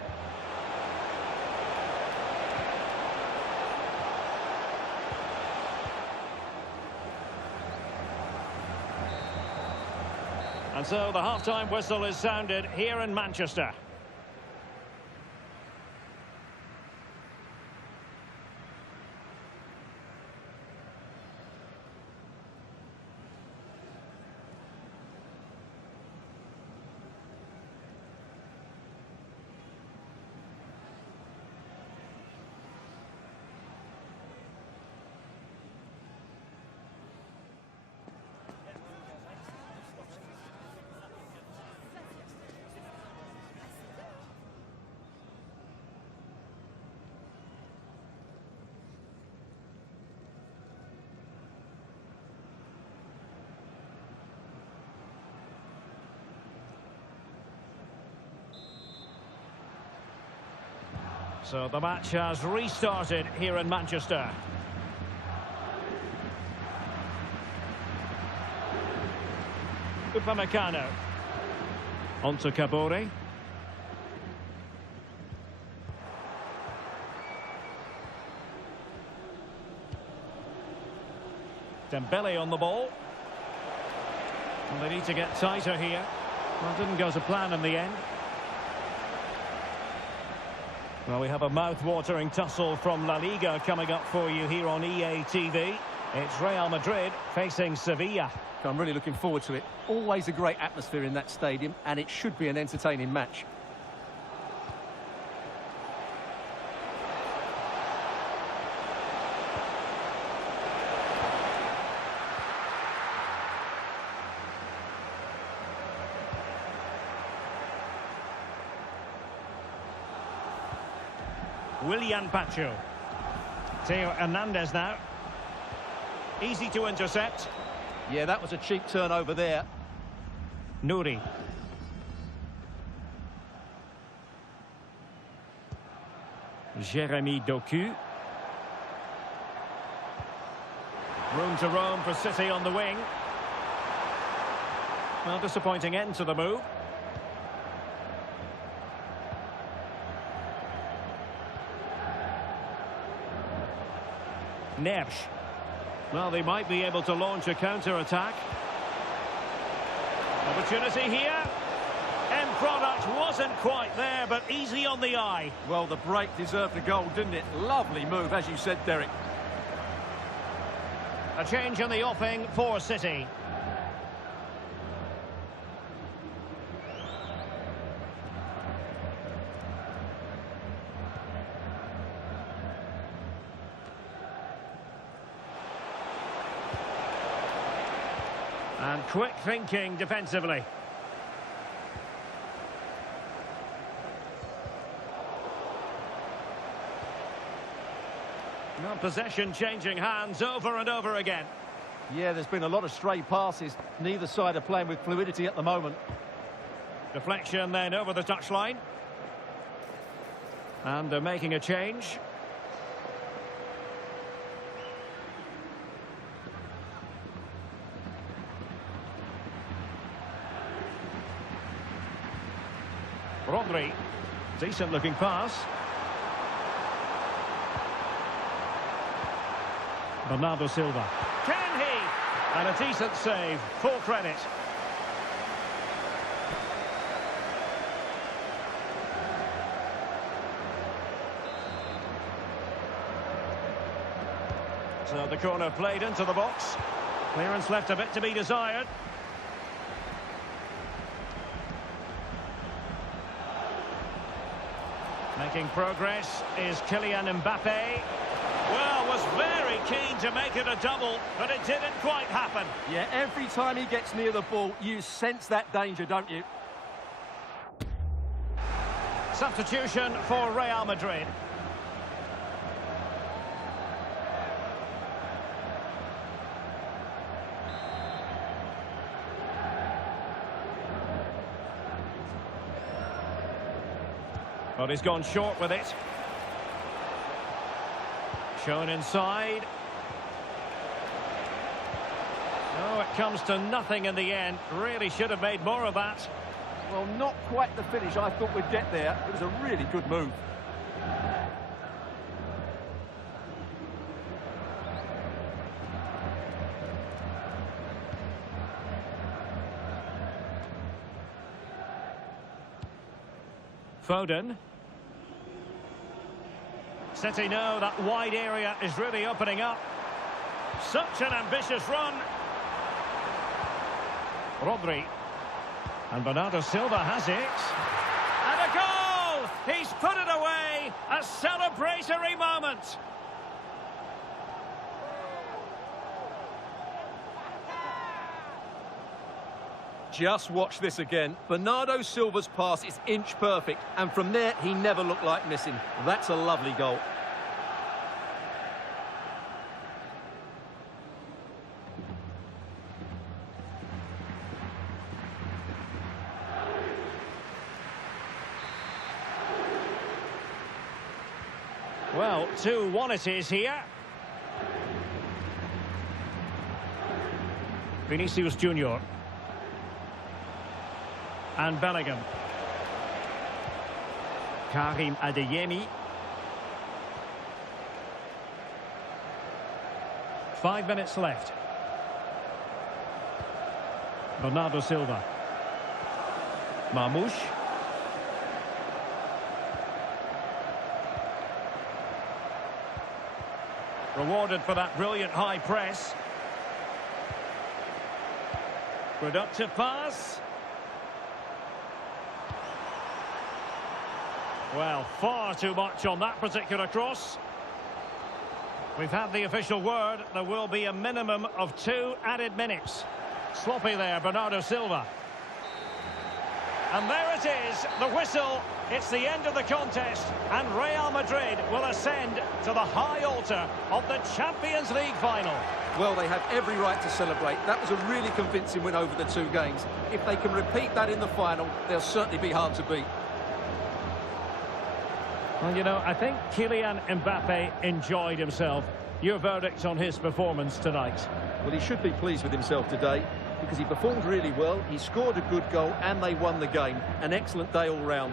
And so the half-time whistle is sounded here in Manchester. So the match has restarted here in Manchester. Upamecano. On to Kabore. Dembele on the ball. And they need to get tighter here. Well, it didn't go to plan in the end. Well, we have a mouth-watering tussle from La Liga coming up for you here on EA TV. It's Real Madrid facing Sevilla. I'm really looking forward to it. Always a great atmosphere in that stadium, and it should be an entertaining match. Willian Pacho. Theo Hernandez now. Easy to intercept. Yeah, that was a cheap turnover there. Nouri. Jeremy Doku. Room to roam for City on the wing. Well, disappointing end to the move. Neves. Well, they might be able to launch a counter-attack. Opportunity here. End product wasn't quite there, but easy on the eye. Well, the break deserved a goal, didn't it? Lovely move, as you said, Derek. A change in the offing for City. And quick thinking defensively. Well, possession changing hands over and over again. Yeah, there's been a lot of stray passes. Neither side are playing with fluidity at the moment. Deflection then over the touchline. And they're making a change. Rodri, decent looking pass. Bernardo Silva. Can he? And a decent save, full credit. So the corner played into the box. Clearance left a bit to be desired. Making progress is Kylian Mbappe. Well, was very keen to make it a double, but it didn't quite happen. Yeah, every time he gets near the ball, you sense that danger, don't you? Substitution for Real Madrid. But he's gone short with it. Shown inside. Oh, it comes to nothing in the end. Really should have made more of that. Well, not quite the finish I thought we'd get there. It was a really good move. Foden. City know that wide area is really opening up. Such an ambitious run. Rodri. And Bernardo Silva has it. And a goal! He's put it away. A celebratory moment. Just watch this again. Bernardo Silva's pass is inch perfect, and from there he never looked like missing. That's a lovely goal. Well, 2-1 it is here. Vinicius Junior. And Bellingham. Karim Adeyemi. 5 minutes left. Bernardo Silva. Marmoush. Rewarded for that brilliant high press. Productive pass. Well, far too much on that particular cross. We've had the official word. There will be a minimum of 2 added minutes. Sloppy there, Bernardo Silva. And there it is, the whistle. It's the end of the contest, and Real Madrid will ascend to the high altar of the Champions League final. Well, they have every right to celebrate. That was a really convincing win over the 2 games. If they can repeat that in the final, they'll certainly be hard to beat. Well, you know, I think Kylian Mbappe enjoyed himself. Your verdict on his performance tonight? Well, he should be pleased with himself today because he performed really well. He scored a good goal and they won the game. An excellent day all round.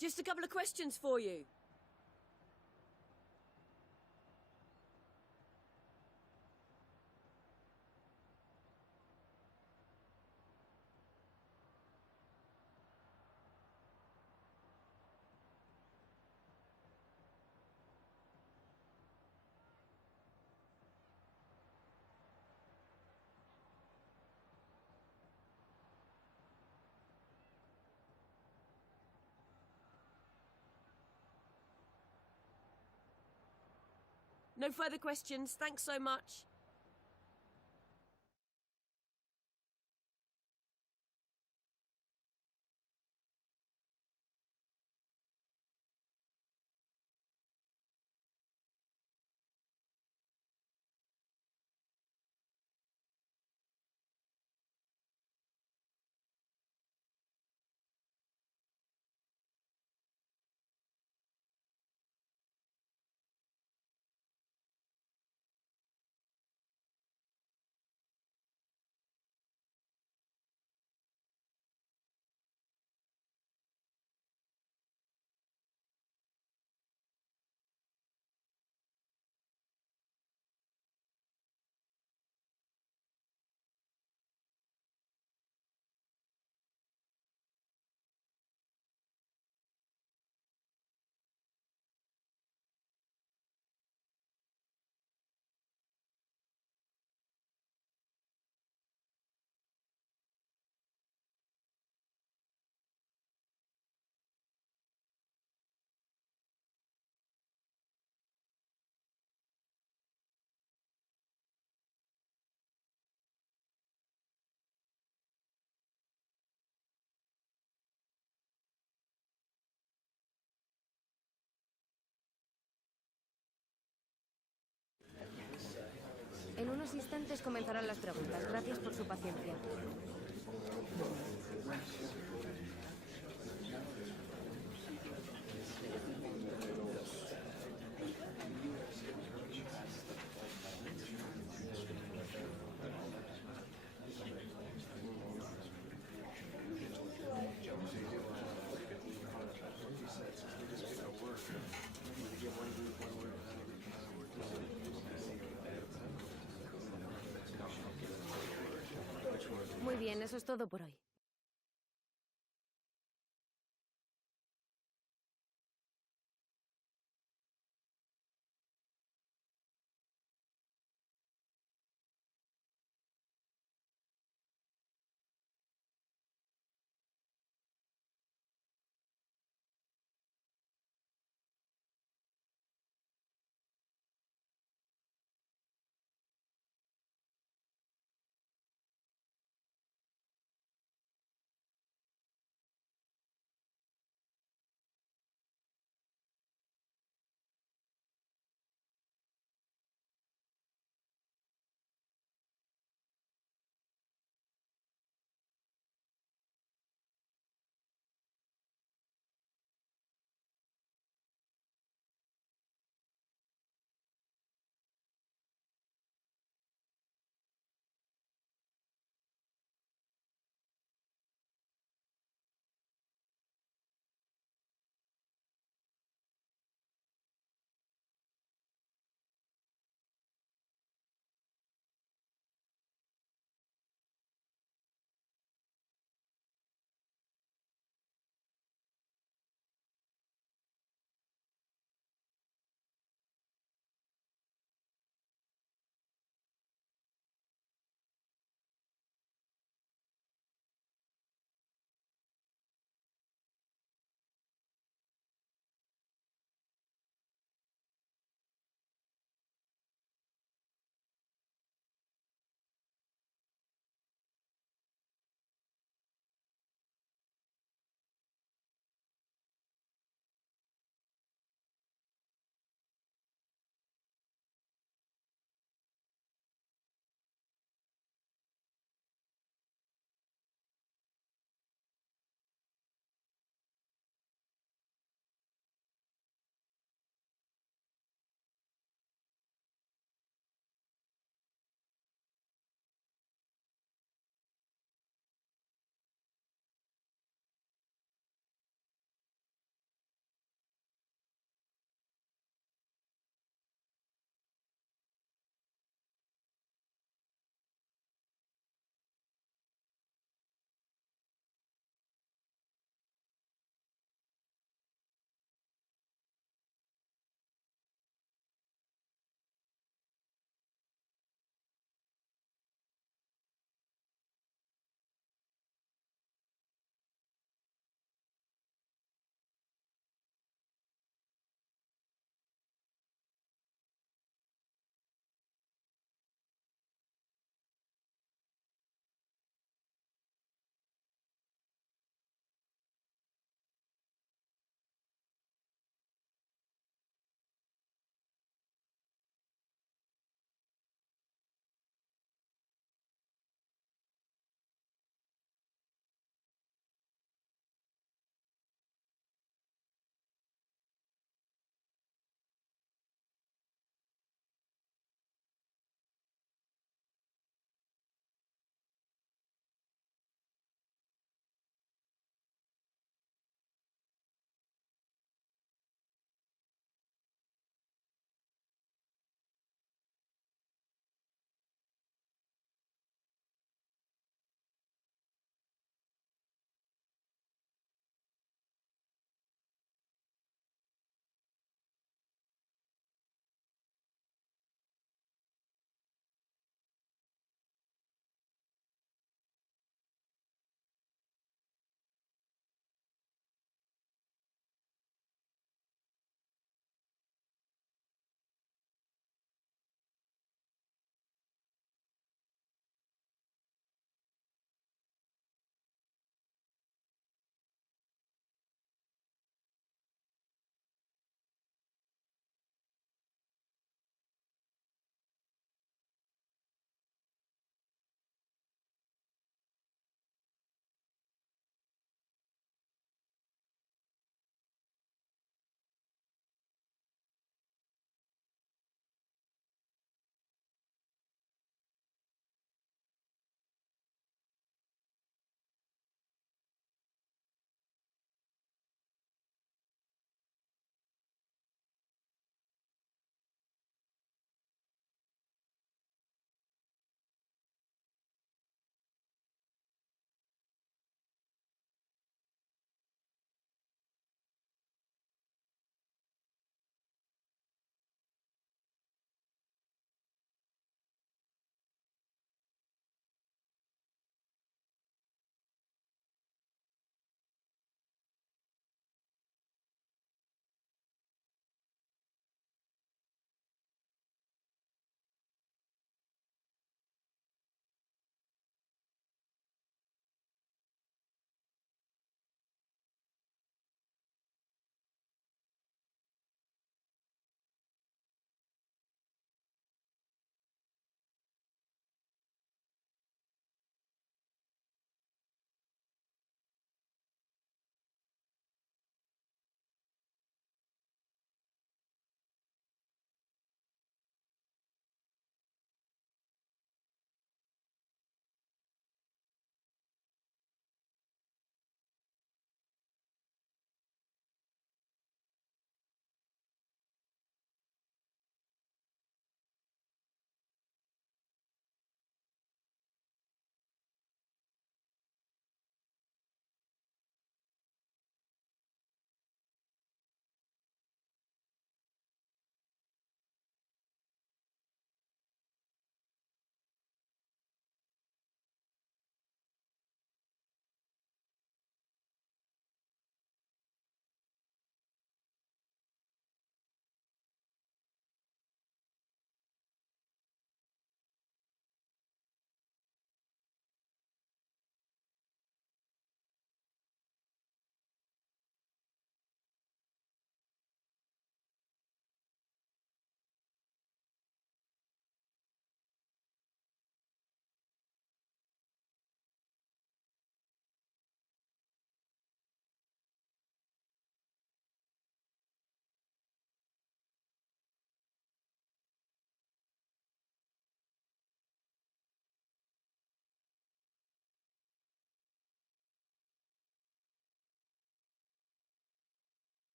Just a couple of questions for you. No further questions. Thanks so much. En unos instantes comenzarán las preguntas. Gracias por su paciencia. Muy bien, eso es todo por hoy.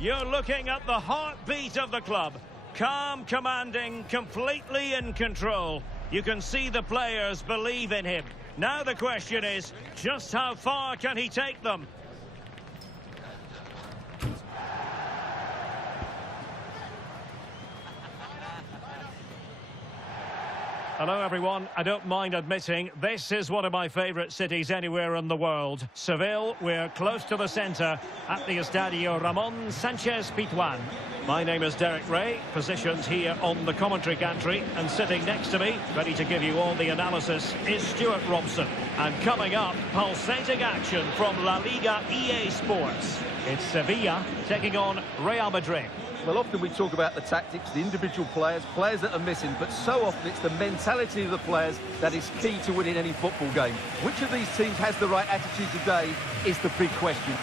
You're looking at the heartbeat of the club. Calm, commanding, completely in control. You can see the players believe in him. Now the question is, just how far can he take them? Hello everyone, I don't mind admitting this is one of my favourite cities anywhere in the world. Seville, we're close to the centre at the Estadio Ramon Sanchez Pizjuan. My name is Derek Ray, positioned here on the commentary gantry, and sitting next to me, ready to give you all the analysis, is Stuart Robson. And coming up, pulsating action from LaLiga EA Sports. It's Sevilla taking on Real Madrid. Well, often we talk about the tactics, the individual players that are missing, but so often it's the mentality of the players that is key to winning any football game. Which of these teams has the right attitude today is the big question.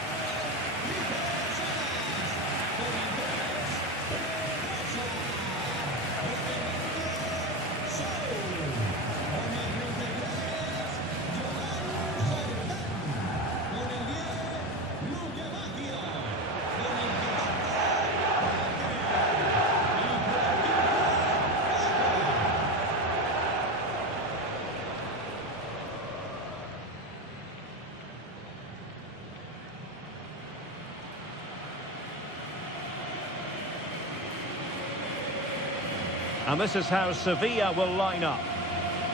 And this is how Sevilla will line up.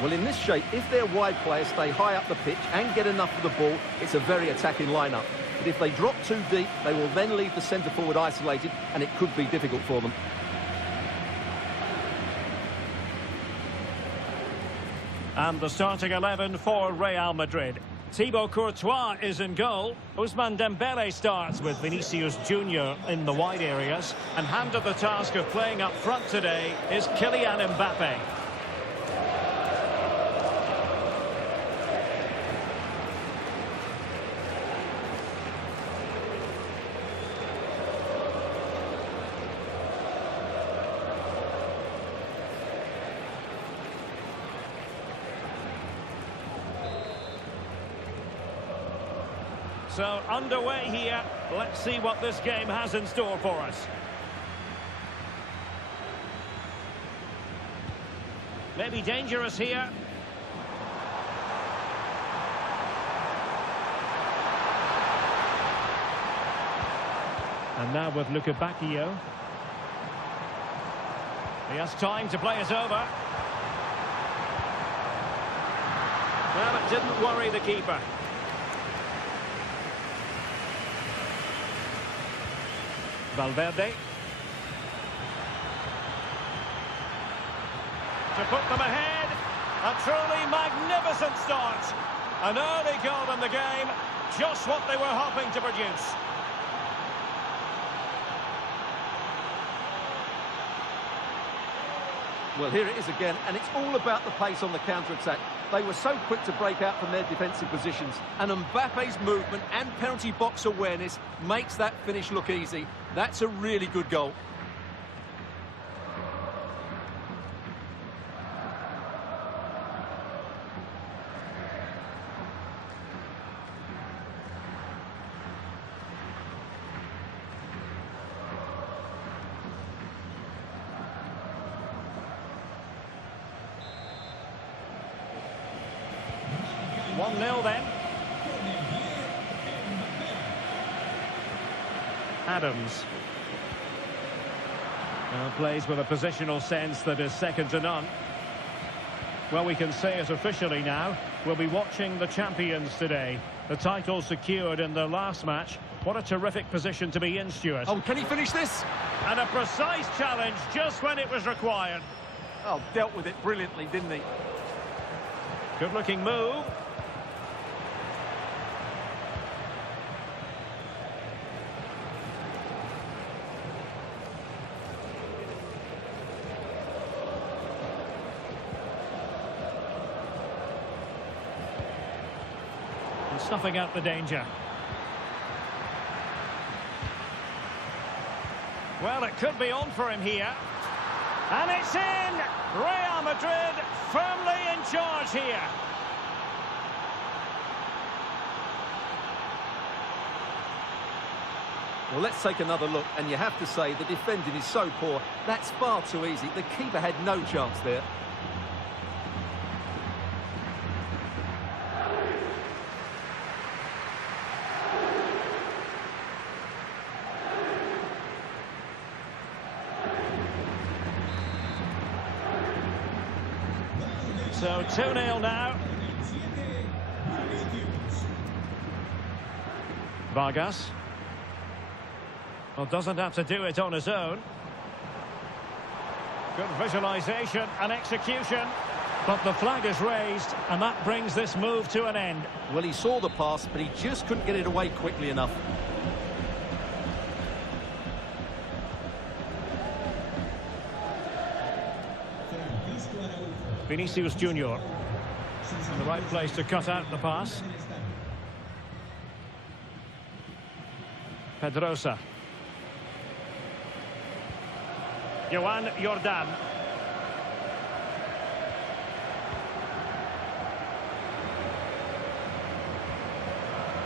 Well, in this shape, if their wide players stay high up the pitch and get enough of the ball, it's a very attacking lineup. But if they drop too deep, they will then leave the centre-forward isolated, and it could be difficult for them. And the starting 11 for Real Madrid. Thibaut Courtois is in goal. Ousmane Dembele starts with Vinicius Junior in the wide areas. And handed the task of playing up front today is Kylian Mbappe. So underway here. Let's see what this game has in store for us. Maybe dangerous here. And now with Luca Bacchio. He has time to play it over. Well, it didn't worry the keeper. Valverde. To put them ahead. A truly magnificent start. An early goal in the game. Just what they were hoping to produce. Well, here it is again, and it's all about the pace on the counter-attack. They were so quick to break out from their defensive positions, and Mbappe's movement and penalty box awareness makes that finish look easy. That's a really good goal. Then. Adams. Plays with a positional sense that is second to none. Well, we can say it officially now. We'll be watching the champions today. The title secured in their last match. What a terrific position to be in, Stuart. Oh, can he finish this? And a precise challenge just when it was required. Oh, dealt with it brilliantly, didn't he? Good-looking move. Snuffing out the danger. Well, it could be on for him here. And it's in! Real Madrid firmly in charge here. Well, let's take another look, and you have to say the defending is so poor. That's far too easy. The keeper had no chance there. So 2-0 now. Vargas. Well, doesn't have to do it on his own. Good visualisation and execution. But the flag is raised, and that brings this move to an end. Well, he saw the pass, but he just couldn't get it away quickly enough. Vinicius Junior. In the right place to cut out the pass. Pedrosa. Joan Jordan.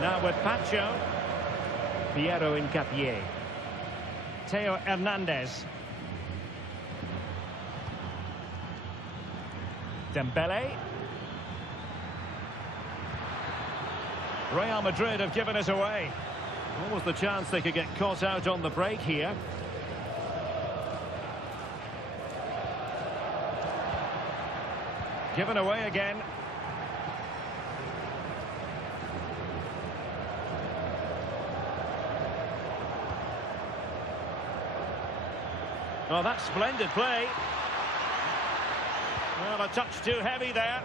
Now with Pacho. Piero Hincapié. Theo Hernandez. Dembele. Real Madrid have given it away. What was the chance they could get caught out on the break here? Given away again. Oh, that's splendid play. Well, a touch too heavy there.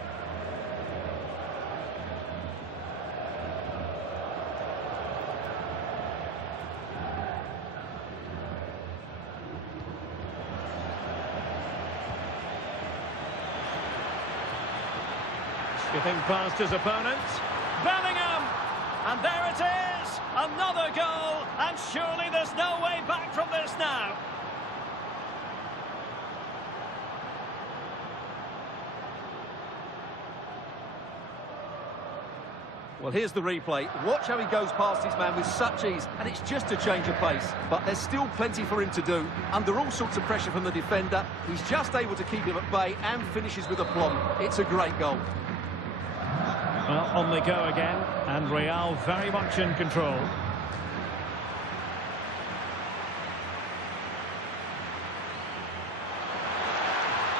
Skipping past his opponent. Bellingham! And there it is! Another goal! And surely there's no way back from this now. Well, here's the replay. Watch how he goes past his man with such ease, and it's just a change of pace. But there's still plenty for him to do. Under all sorts of pressure from the defender, he's just able to keep him at bay and finishes with aplomb. It's a great goal. Well, on they go again, and Real very much in control.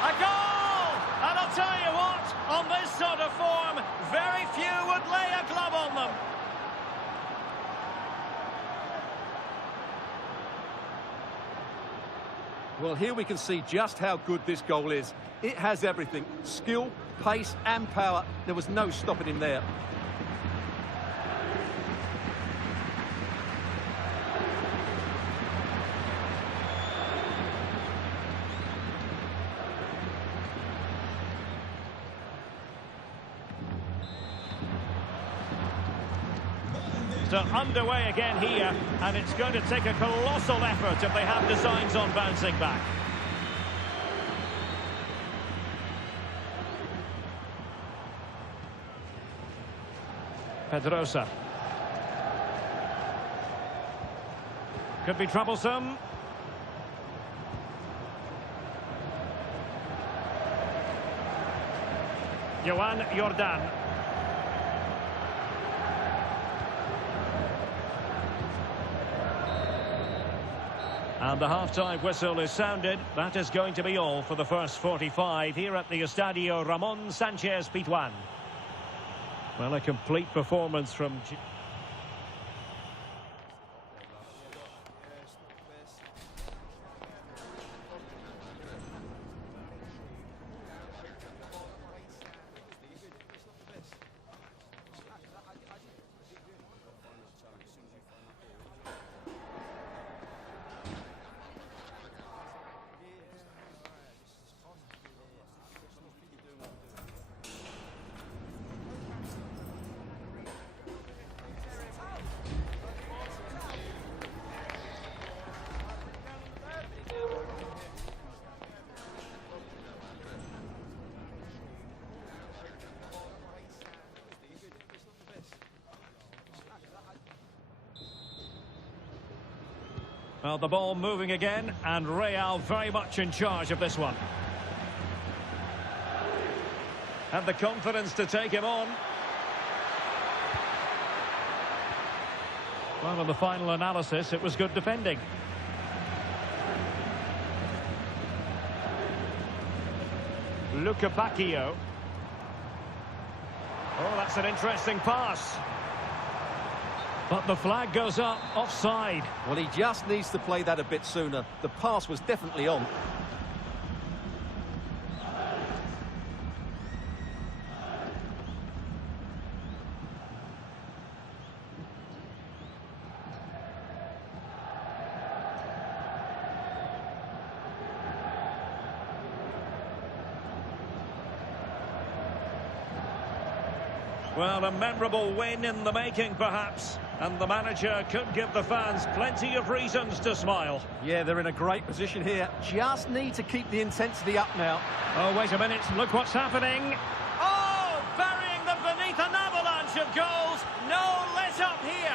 A goal! And I'll tell you what, on this sort of form, very few would lay a glove on them. Well, here we can see just how good this goal is. It has everything. Skill, pace and power. There was no stopping him there. So underway again here, and it's going to take a colossal effort if they have designs on bouncing back. Pedrosa. Could be troublesome. Joan Jordan. And the half-time whistle is sounded. That is going to be all for the first 45 here at the Estadio Ramón Sánchez Pizjuán. Well, a complete performance from... Well, the ball moving again, and Real very much in charge of this one. Had the confidence to take him on. Well, in the final analysis, it was good defending. Ybtv. Oh, that's an interesting pass. But the flag goes up, offside. Well, he just needs to play that a bit sooner. The pass was definitely on. Well, a memorable win in the making, perhaps. And the manager could give the fans plenty of reasons to smile. Yeah, they're in a great position here. Just need to keep the intensity up now. Oh, wait a minute. Look what's happening. Oh, burying them beneath an avalanche of goals. No let up here.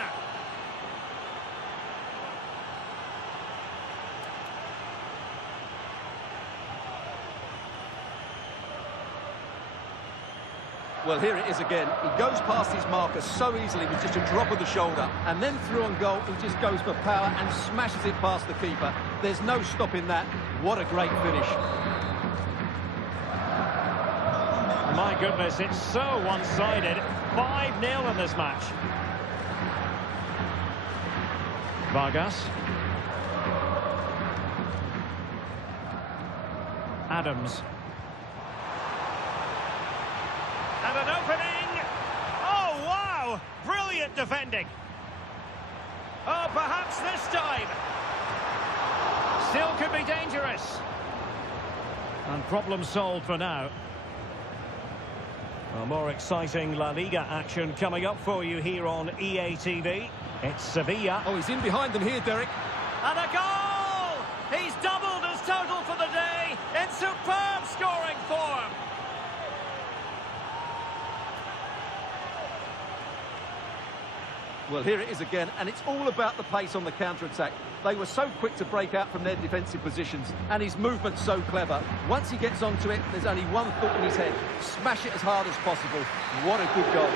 Well, here it is again. He goes past his marker so easily with just a drop of the shoulder. And then through on goal, he just goes for power and smashes it past the keeper. There's no stopping that. What a great finish. My goodness, it's so one-sided. 5-0 in this match. Vargas. Adams. And an opening! Oh, wow! Brilliant defending! Oh, perhaps this time! Still could be dangerous. And problem solved for now. Well, more exciting La Liga action coming up for you here on EA TV. It's Sevilla. Oh, he's in behind them here, Derek. And a goal! He's doubled his total for the day in superb scoring form. Well, here it is again, and it's all about the pace on the counter-attack. They were so quick to break out from their defensive positions, and his movement's so clever. Once he gets onto it, there's only one thought in his head. Smash it as hard as possible. What a good goal.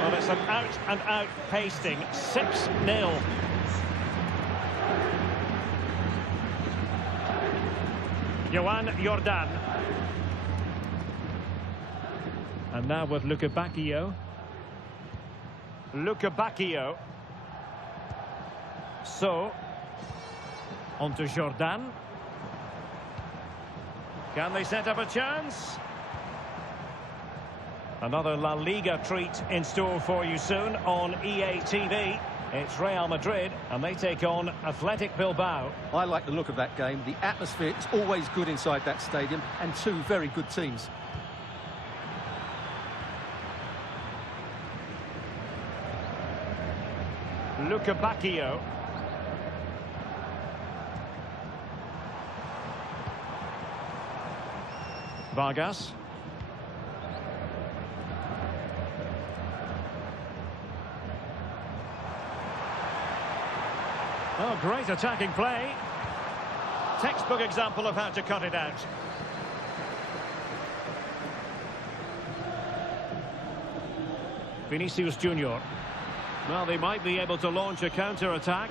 Well, it's an out-and-out pasting. 6-0. Jordan. And now with Ybtv. Ybtv. So, on to Jordan. Can they set up a chance? Another La Liga treat in store for you soon on EA TV. It's Real Madrid, and they take on Athletic Bilbao. I like the look of that game. The atmosphere is always good inside that stadium, and two very good teams. Ybtv. Vargas. Oh, great attacking play. Textbook example of how to cut it out. Vinicius Junior. Well, they might be able to launch a counter-attack.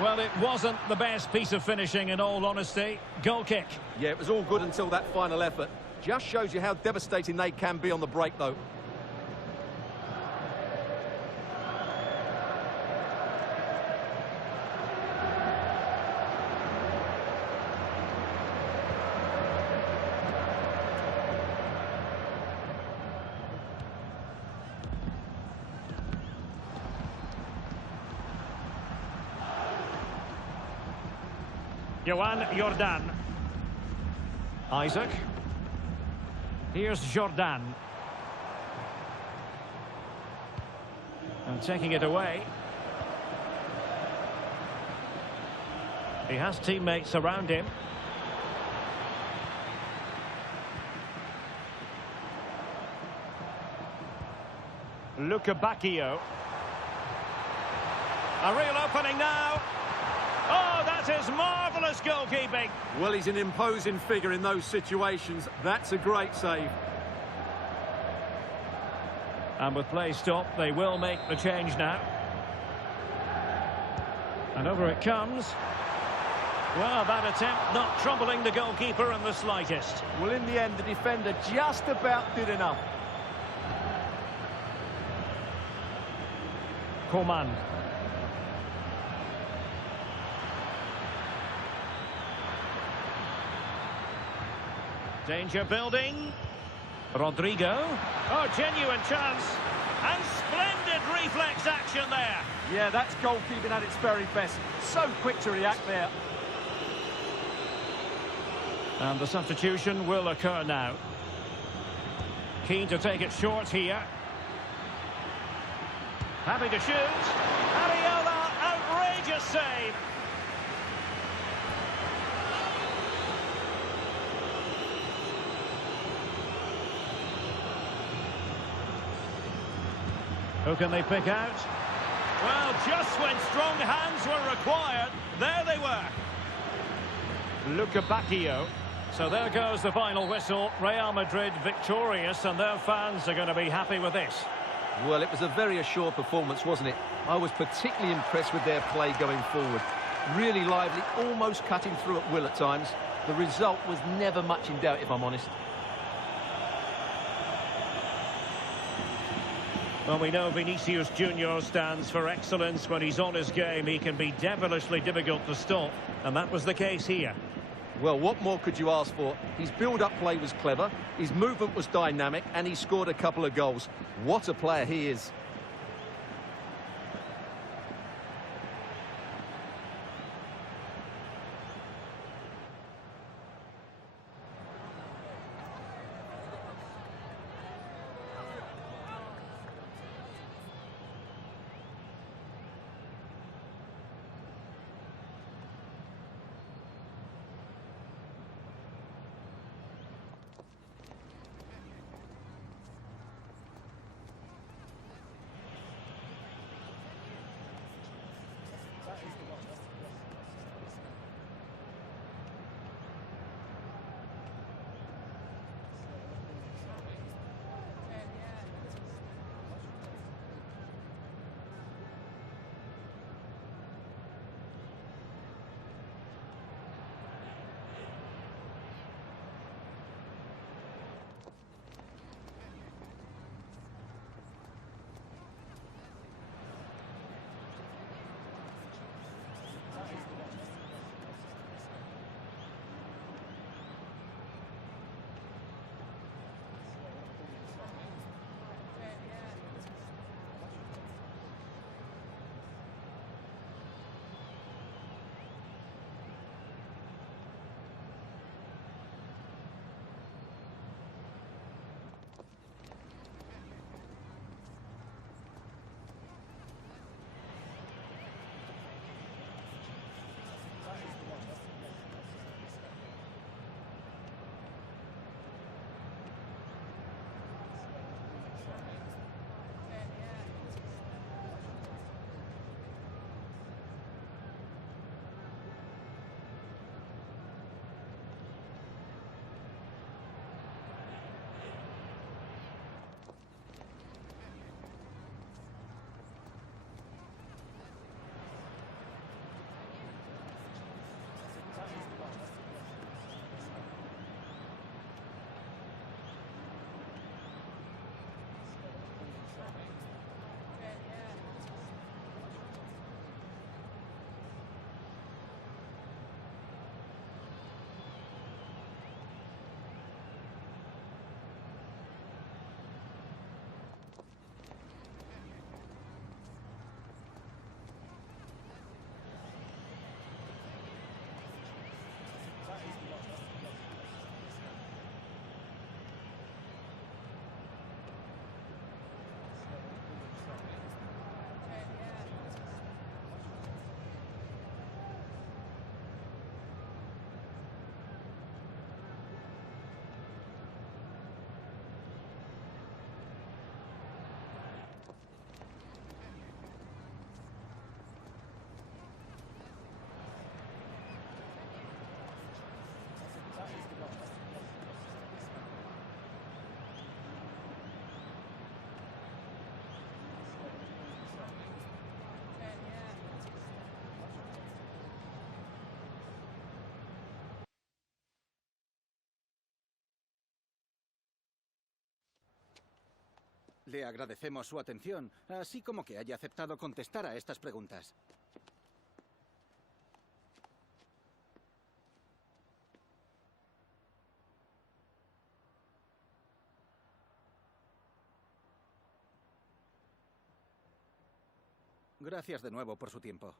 Well, it wasn't the best piece of finishing, in all honesty. Goal kick. Yeah, it was all good until that final effort. Just shows you how devastating they can be on the break, though. Jordan. Isaac. Here's Jordan. And taking it away. He has teammates around him. Bacchio. A real opening now. Oh, that is marvellous goalkeeping. Well, he's an imposing figure in those situations. That's a great save. And with play stopped, they will make the change now. And over it comes. Well, that attempt not troubling the goalkeeper in the slightest. Well, in the end, the defender just about did enough. Coman. Danger building. Rodrigo. Oh, genuine chance. And splendid reflex action there. Yeah, that's goalkeeping at its very best. So quick to react there. And the substitution will occur now. Keen to take it short here. Happy to shoot. Ariola, outrageous save. Who can they pick out? Well, just when strong hands were required, there they were. Bacchio. So there goes the final whistle. Real Madrid victorious, and their fans are going to be happy with this. Well, it was a very assured performance, wasn't it? I was particularly impressed with their play going forward. Really lively, almost cutting through at will at times. The result was never much in doubt, if I'm honest. Well, we know Vinicius Junior stands for excellence. When he's on his game, he can be devilishly difficult to stop, and that was the case here. Well, what more could you ask for? His build-up play was clever, his movement was dynamic, and he scored a couple of goals. What a player he is. Le agradecemos su atención, así como que haya aceptado contestar a estas preguntas. Gracias de nuevo por su tiempo.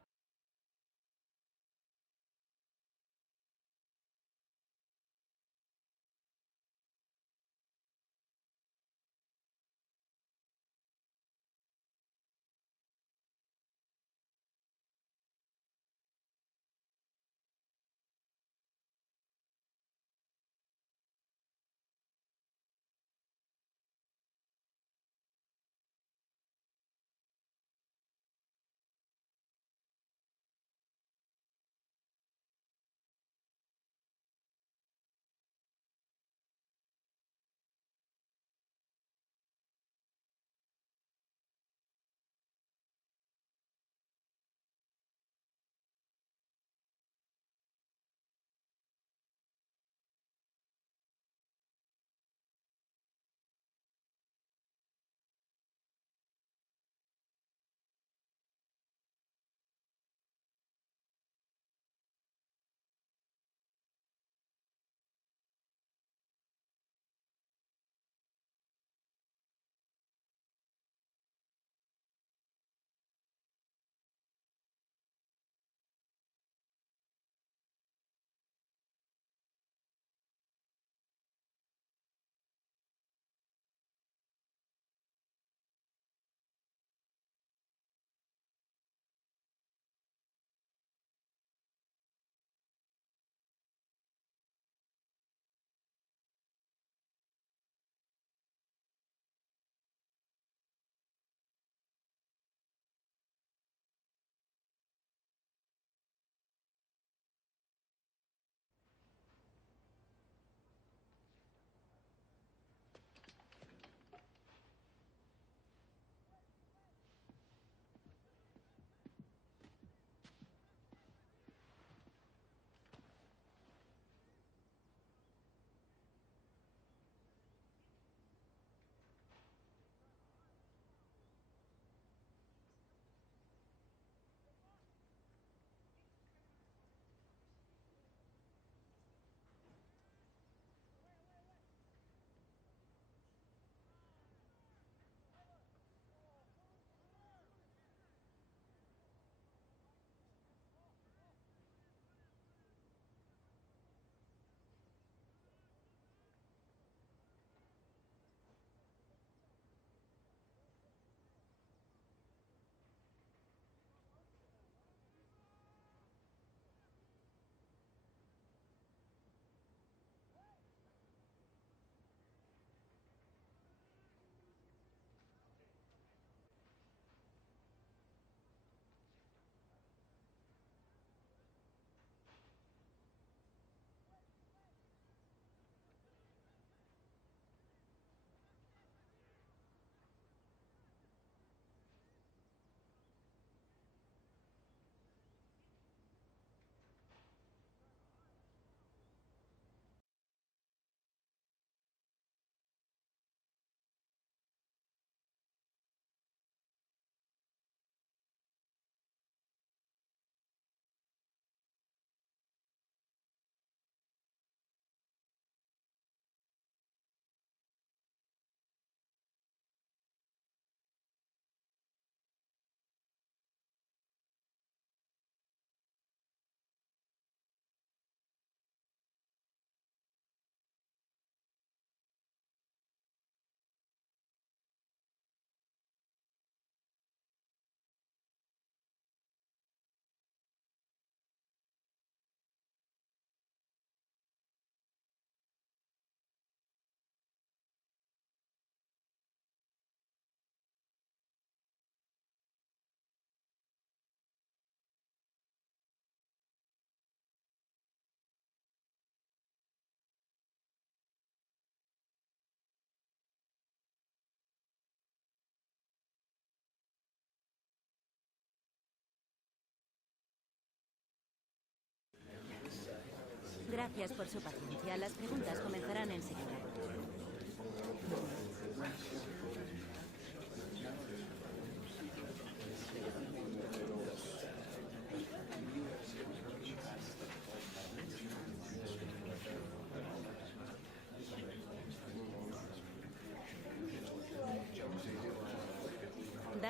Gracias por su paciencia. Las preguntas comenzarán enseguida.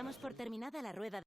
Damos por terminada la rueda.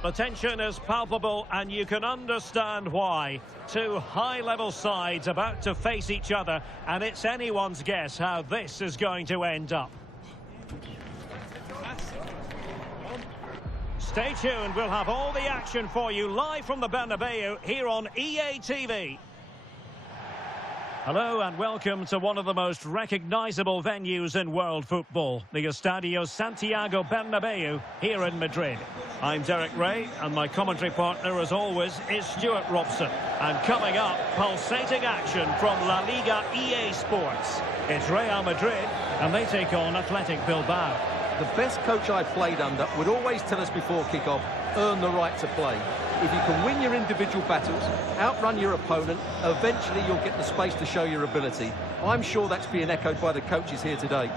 The tension is palpable and you can understand why. Two high-level sides about to face each other, and it's anyone's guess how this is going to end up. Stay tuned, we'll have all the action for you live from the Bernabeu here on EA TV. Hello and welcome to one of the most recognisable venues in world football, the Estadio Santiago Bernabeu here in Madrid. I'm Derek Ray and my commentary partner as always is Stuart Robson. And coming up, pulsating action from La Liga EA Sports. It's Real Madrid and they take on Athletic Bilbao. The best coach I played under would always tell us before kick-off, earn the right to play. If you can win your individual battles, outrun your opponent, eventually you'll get the space to show your ability. I'm sure that's being echoed by the coaches here today.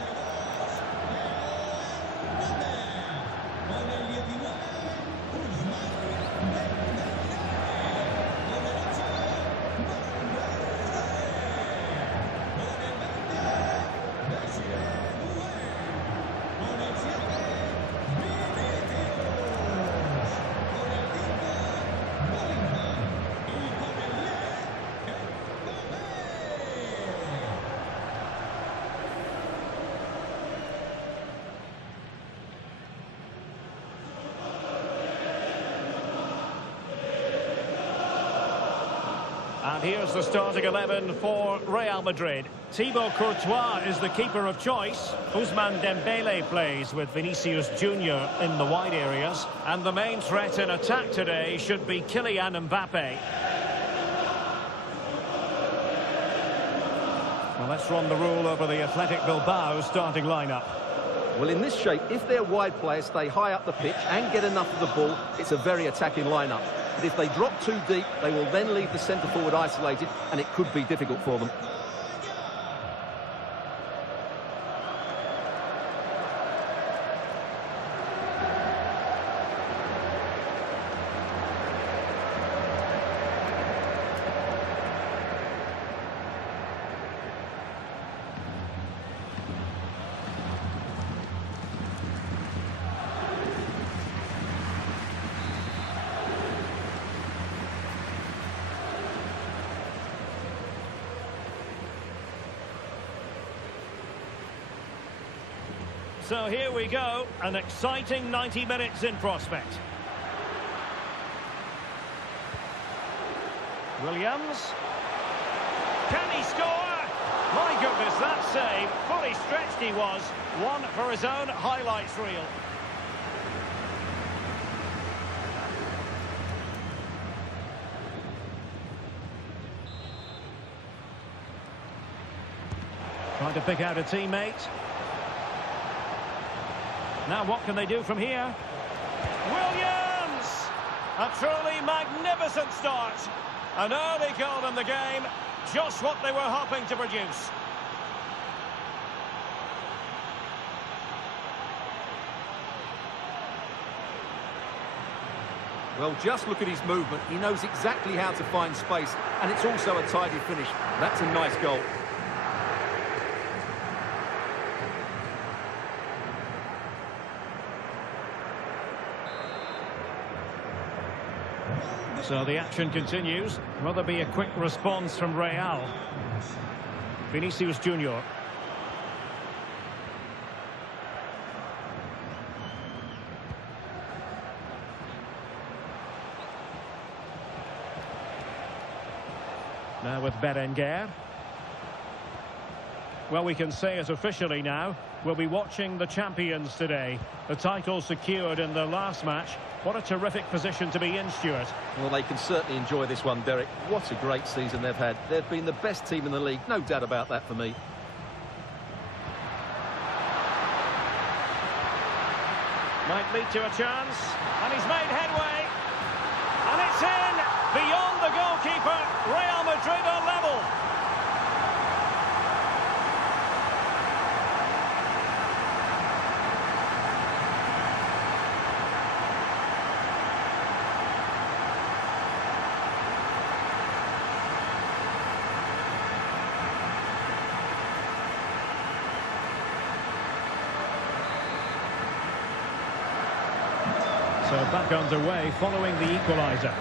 And here's the starting 11 for Real Madrid. Thibaut Courtois is the keeper of choice. Ousmane Dembele plays with Vinicius Junior in the wide areas. And the main threat in attack today should be Kylian Mbappe. Well, let's run the rule over the Athletic Bilbao starting lineup. Well, in this shape, if their wide players stay high up the pitch and get enough of the ball, it's a very attacking lineup. But if they drop too deep, they will then leave the centre-forward isolated, and it could be difficult for them. So here we go, an exciting 90 minutes in prospect. Williams. Can he score? My goodness, that save. Fully stretched he was. One for his own highlights reel. Trying to pick out a teammate. Now what can they do from here? Williams! A A truly magnificent start. An early goal in the game, just what they were hoping to produce. Well, just look at his movement. He knows exactly how to find space, and it's also a tidy finish. That's a nice goal. So the action continues. Rather be a quick response from Real. Vinicius Junior. Now with Berenguer. Well, we can say it officially now. We'll be watching the champions today. The title secured in their last match. What a terrific position to be in, Stuart. Well, they can certainly enjoy this one, Derek. What a great season they've had. They've been the best team in the league. No doubt about that for me. Might lead to a chance. And he's made headway. And it's in! Beyond the goalkeeper. Real Madrid are level. So back underway following the equaliser.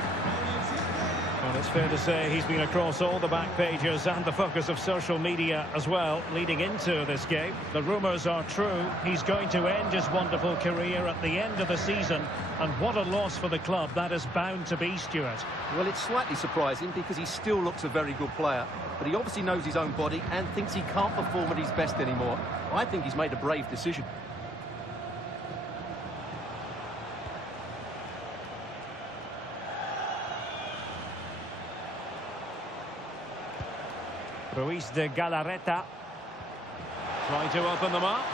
Well, it's fair to say he's been across all the back pages and the focus of social media as well leading into this game. The rumours are true. He's going to end his wonderful career at the end of the season. And what a loss for the club that is bound to be, Stuart. Well, it's slightly surprising because he still looks a very good player. But he obviously knows his own body and thinks he can't perform at his best anymore. I think he's made a brave decision. Ruiz de Galarreta trying to open them up.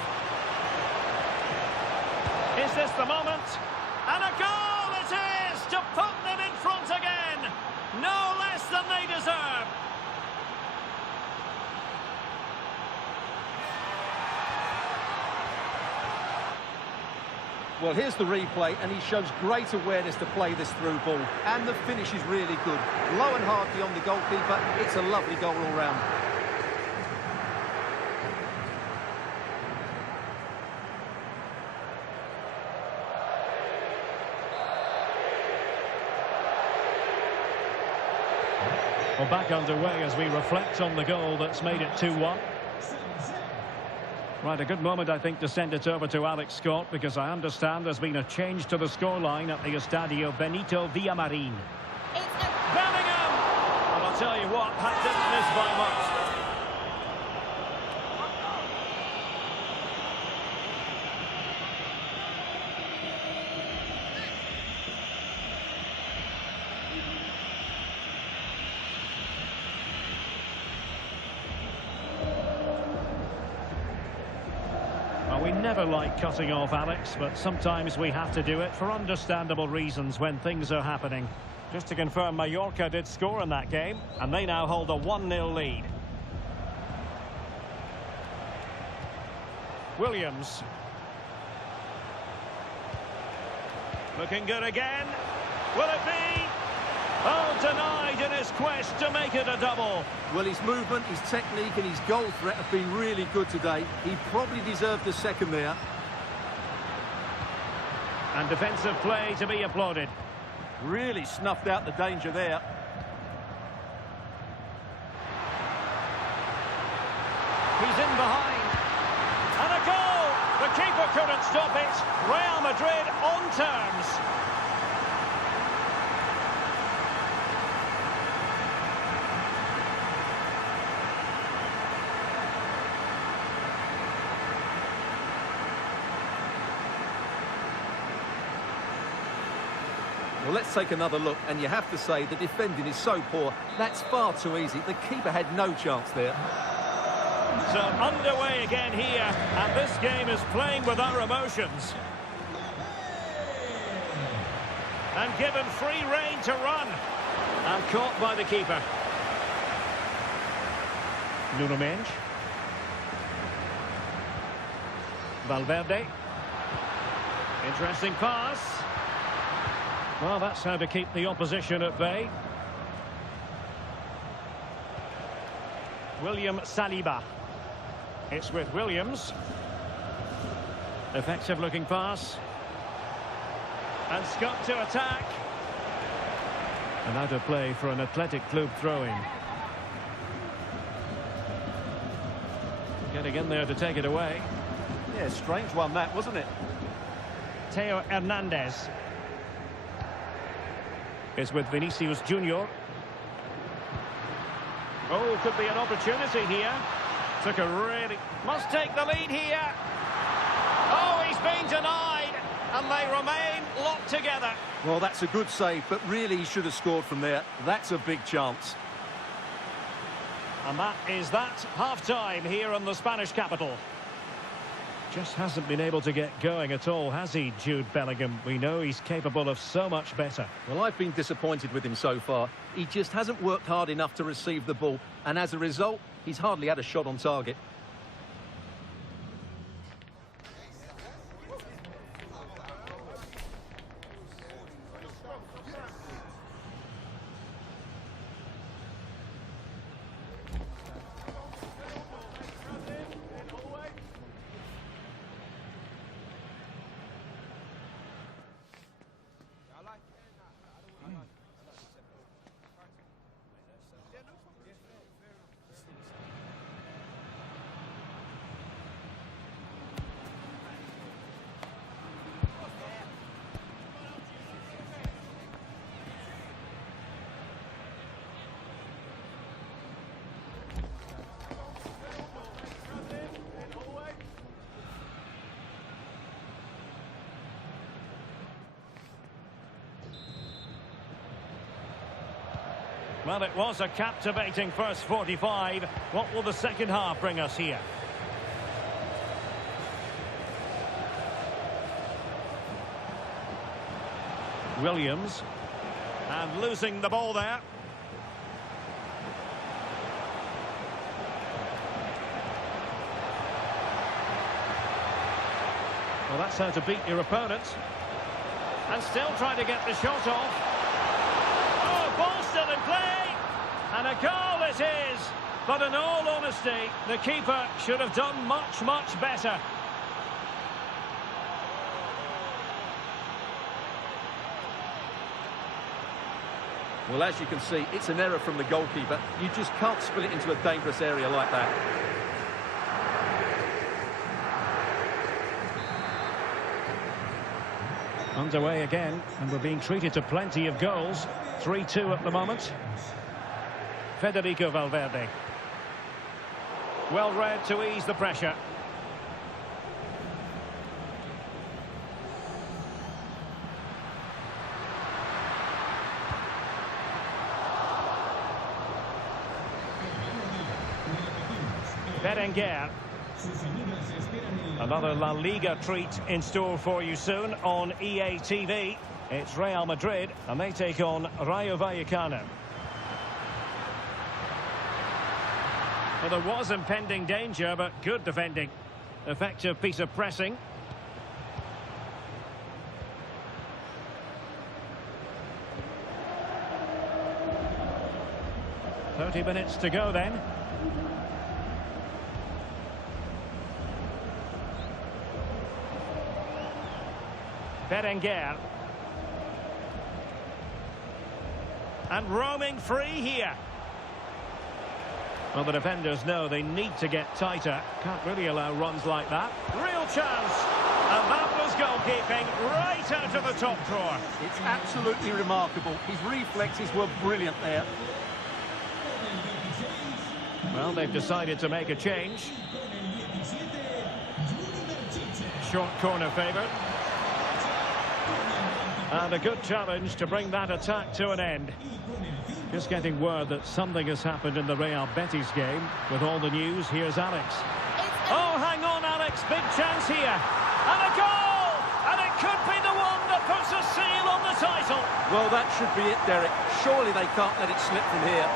Is this the moment? And a goal it is to put them in front again. No less than they deserve. Well, here's the replay, and he shows great awareness to play this through ball. And the finish is really good. Low and hard beyond the goalkeeper. It's a lovely goal all round. Well, back underway as we reflect on the goal that's made it 2-1. Right, a good moment, I think, to send it over to Alex Scott, because I understand there's been a change to the scoreline at the Estadio Benito Villamarín. Bellingham! And I'll tell you what, that didn't miss by much. We never like cutting off Alex, but sometimes we have to do it for understandable reasons when things are happening. Just to confirm, Mallorca did score in that game, and they now hold a 1-0 lead. Williams. Looking good again. Will it be? Oh, denied in his quest to make it a double. Well, his movement, his technique and his goal threat have been really good today. He probably deserved a second there. And defensive play to be applauded. Really snuffed out the danger there. He's in behind. And a goal! The keeper couldn't stop it. Real Madrid on terms. Well, let's take another look, and you have to say the defending is so poor. That's far too easy. The keeper had no chance there. So underway again here, and this game is playing with our emotions. And given free rein to run. And caught by the keeper. Nuno Mendes. Valverde. Interesting pass. Well, that's how to keep the opposition at bay. William Saliba. It's with Williams. Effective looking pass. And Scott to attack. And out of play for an Athletic Club throw-in. Getting in there to take it away. Yeah, strange one that, wasn't it? Theo Hernandez. Is with Vinicius Junior. Oh, could be an opportunity here. Took a really... Must take the lead here. Oh, he's been denied. And they remain locked together. Well, that's a good save, but really he should have scored from there. That's a big chance. And that is that. Half-time here in the Spanish capital. Just hasn't been able to get going at all, has he, Jude Bellingham? We know he's capable of so much better. Well, I've been disappointed with him so far. He just hasn't worked hard enough to receive the ball, and as a result, he's hardly had a shot on target. Well, it was a captivating first 45. What will the second half bring us here? Williams. And losing the ball there. Well, that's how to beat your opponent. And still trying to get the shot off. Oh, ball still in play. And a goal it is. But in all honesty, the keeper should have done much, much better. Well, as you can see, it's an error from the goalkeeper. You just can't spill it into a dangerous area like that. Underway again, and we're being treated to plenty of goals. 3-2 at the moment. Federico Valverde. Well read to ease the pressure. Berenguer. Another La Liga treat in store for you soon on EA TV. It's Real Madrid, and they take on Rayo Vallecano. Well, there was impending danger, but good defending. Effective piece of pressing. "30 minutes to go then. Berenguer. And roaming free here. Well, the defenders know they need to get tighter. Can't really allow runs like that. Real chance. And that was goalkeeping right out of the top drawer. It's absolutely remarkable. His reflexes were brilliant there. Well, they've decided to make a change. Short corner favoured. And a good challenge to bring that attack to an end. Just getting word that something has happened in the Real Betis game. With all the news, here's Alex. Oh, hang on, Alex. Big chance here. And a goal! And it could be the one that puts a seal on the title. Well, that should be it, Derek. Surely they can't let it slip from here.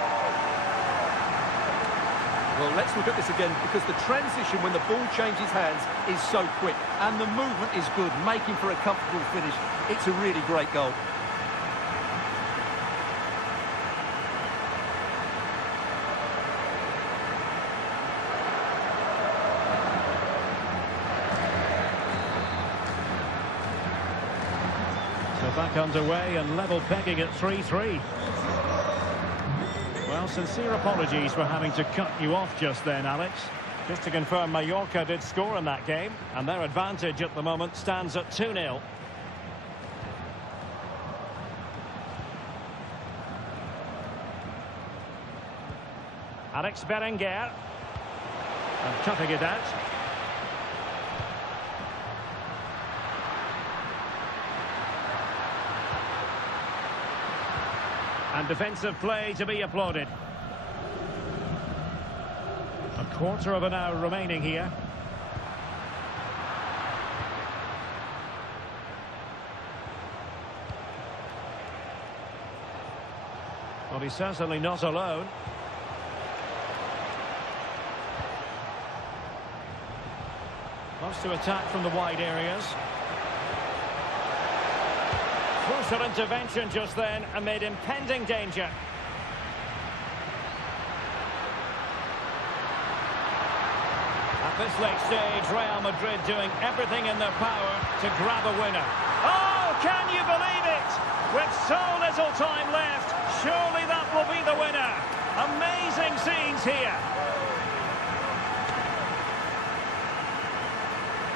Well, let's look at this again, because the transition when the ball changes hands is so quick. And the movement is good, making for a comfortable finish. It's a really great goal. So back underway and level pegging at 3-3. Well, sincere apologies for having to cut you off just then, Alex. Just to confirm, Mallorca did score in that game, and their advantage at the moment stands at 2-0. Alex Berenguer. And cutting it out. And defensive play to be applauded. A quarter of an hour remaining here. Well, he's certainly not alone. Wants to attack from the wide areas. Crucial intervention just then amid impending danger. At this late stage, Real Madrid doing everything in their power to grab a winner. Oh, can you believe it? With so little time left, surely that will be the winner. Amazing scenes here.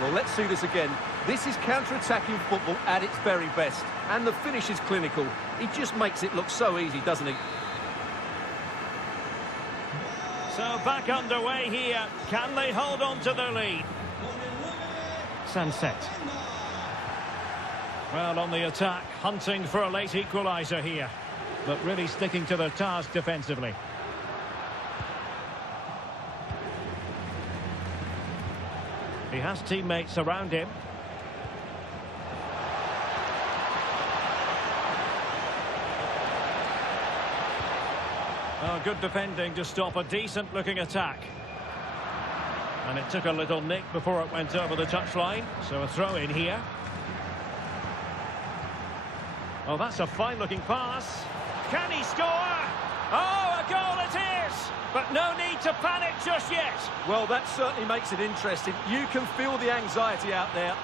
Well, let's see this again. This is counter-attacking football at its very best. And the finish is clinical. He just makes it look so easy, doesn't he? So back underway here. Can they hold on to their lead? Sunset. Well, on the attack, hunting for a late equaliser here. But really sticking to their task defensively. He has teammates around him. Oh, good defending to stop a decent-looking attack. And it took a little nick before it went over the touchline. So a throw-in here. Oh, that's a fine-looking pass. Can he score? Oh, a goal it is! But no need to panic just yet. Well, that certainly makes it interesting. You can feel the anxiety out there.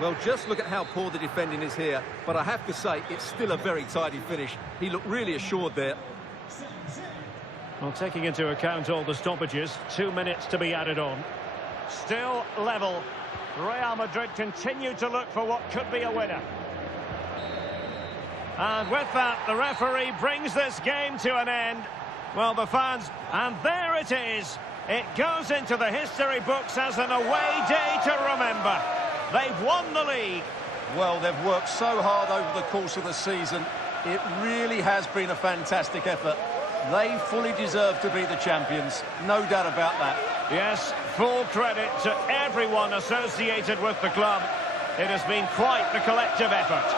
Well, just look at how poor the defending is here. But I have to say, it's still a very tidy finish. He looked really assured there. Well, taking into account all the stoppages, 2 minutes to be added on. Still level. Real Madrid continue to look for what could be a winner. And with that, the referee brings this game to an end. Well, the fans, and there it is. It goes into the history books as an away day to remember. They've won the league. Well, they've worked so hard over the course of the season. It really has been a fantastic effort. They fully deserve to be the champions. No doubt about that. Yes, full credit to everyone associated with the club. It has been quite the collective effort.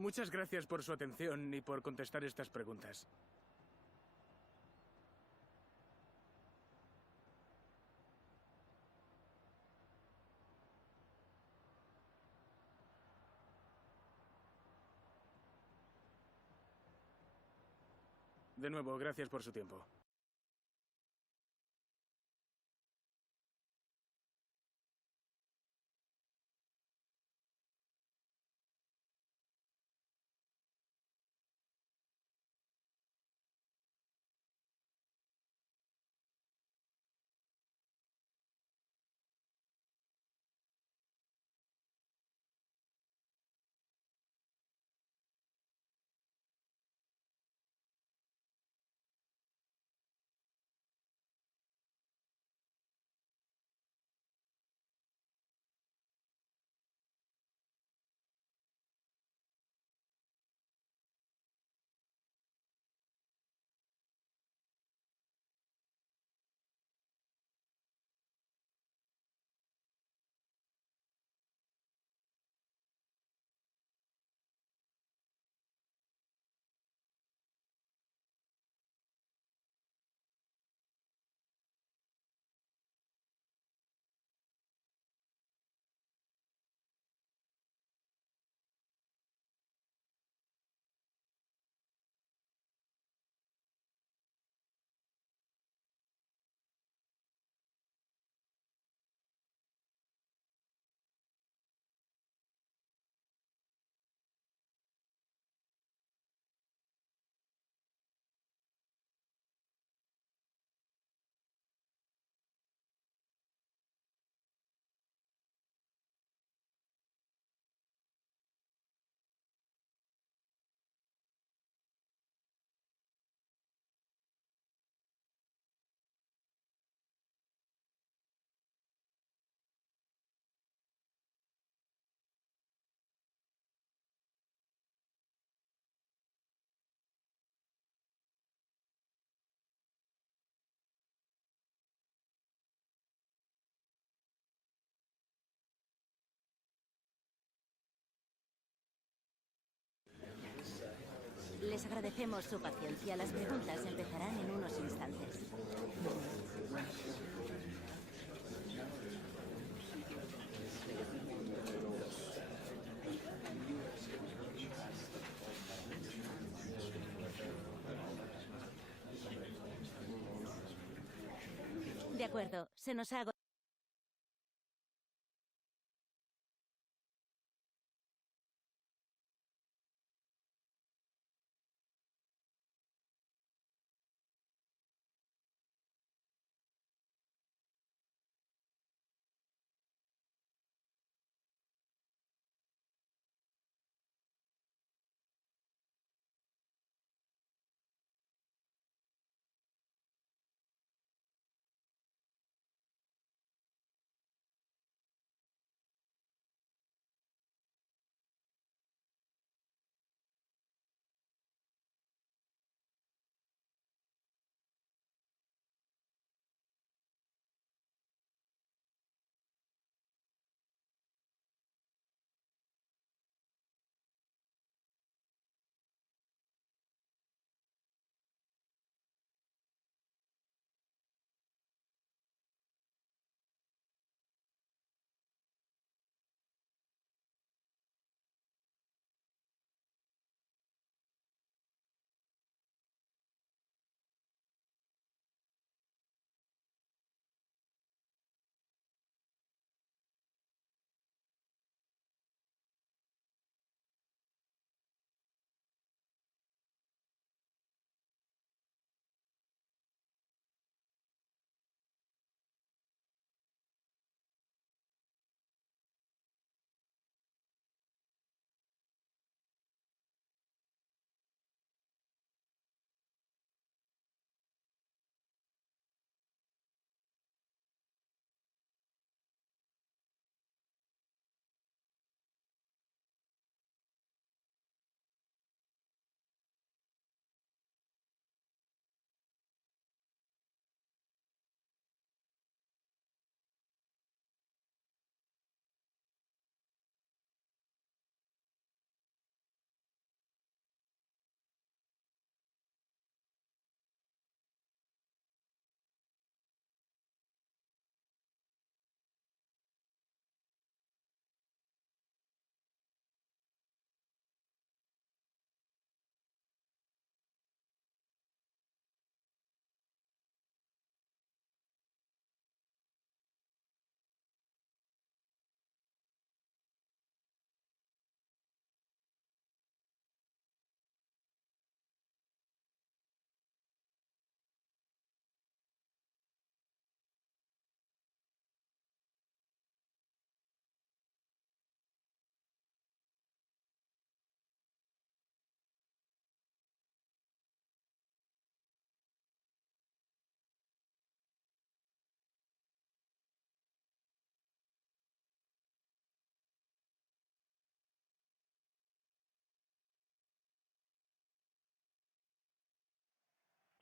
Muchas gracias por su atención y por contestar estas preguntas. De nuevo, gracias por su tiempo. Les agradecemos su paciencia. Las preguntas empezarán en unos instantes. De acuerdo, se nos ha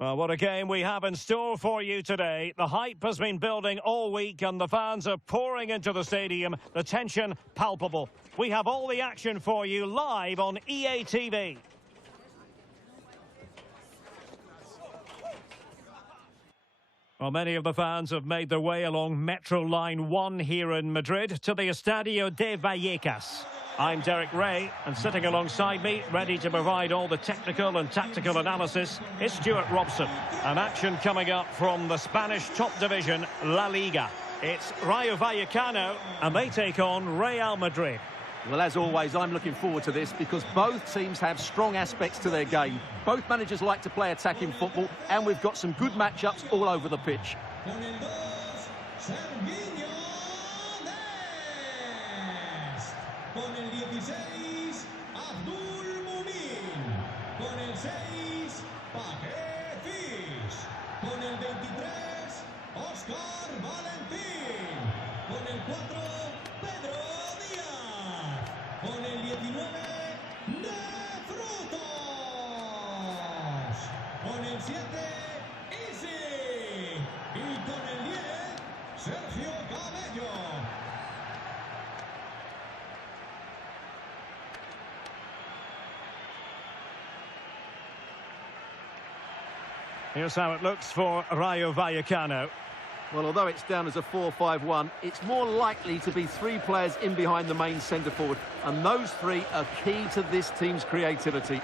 Well, what a game we have in store for you today. The hype has been building all week and the fans are pouring into the stadium. The tension palpable. We have all the action for you live on EA TV. Well, many of the fans have made their way along Metro Line 1 here in Madrid to the Estadio de Vallecas. I'm Derek Ray, and sitting alongside me, ready to provide all the technical and tactical analysis, is Stuart Robson. An action coming up from the Spanish top division, La Liga. It's Rayo Vallecano, and they take on Real Madrid. Well, as always, I'm looking forward to this because both teams have strong aspects to their game. Both managers like to play attacking football, and we've got some good matchups all over the pitch. Con el 16, Abdul Mumin. Con el 6, Paquetis. Con el 23, Oscar Valentín. Con el 4, Pedro Díaz. Con el 19, De Frutos. Con el 7, Easy. Y con el 10, Sergio Cabello. Here's how it looks for Rayo Vallecano. Well, although it's down as a 4-5-1, it's more likely to be three players in behind the main centre-forward. And those three are key to this team's creativity.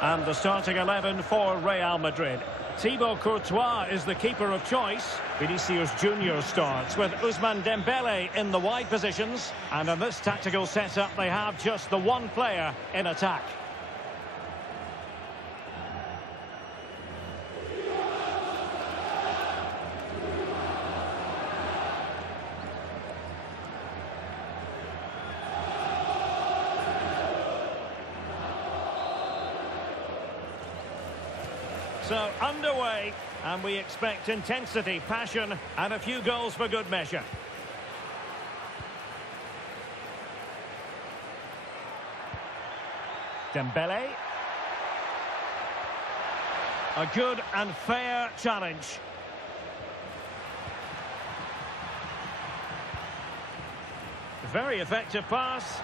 And the starting 11 for Real Madrid. Thibaut Courtois is the keeper of choice. Vinicius Junior starts with Ousmane Dembele in the wide positions. And in this tactical setup, they have just the one player in attack. So, underway, and we expect intensity, passion, and a few goals for good measure. Dembele. A good and fair challenge. Very effective pass.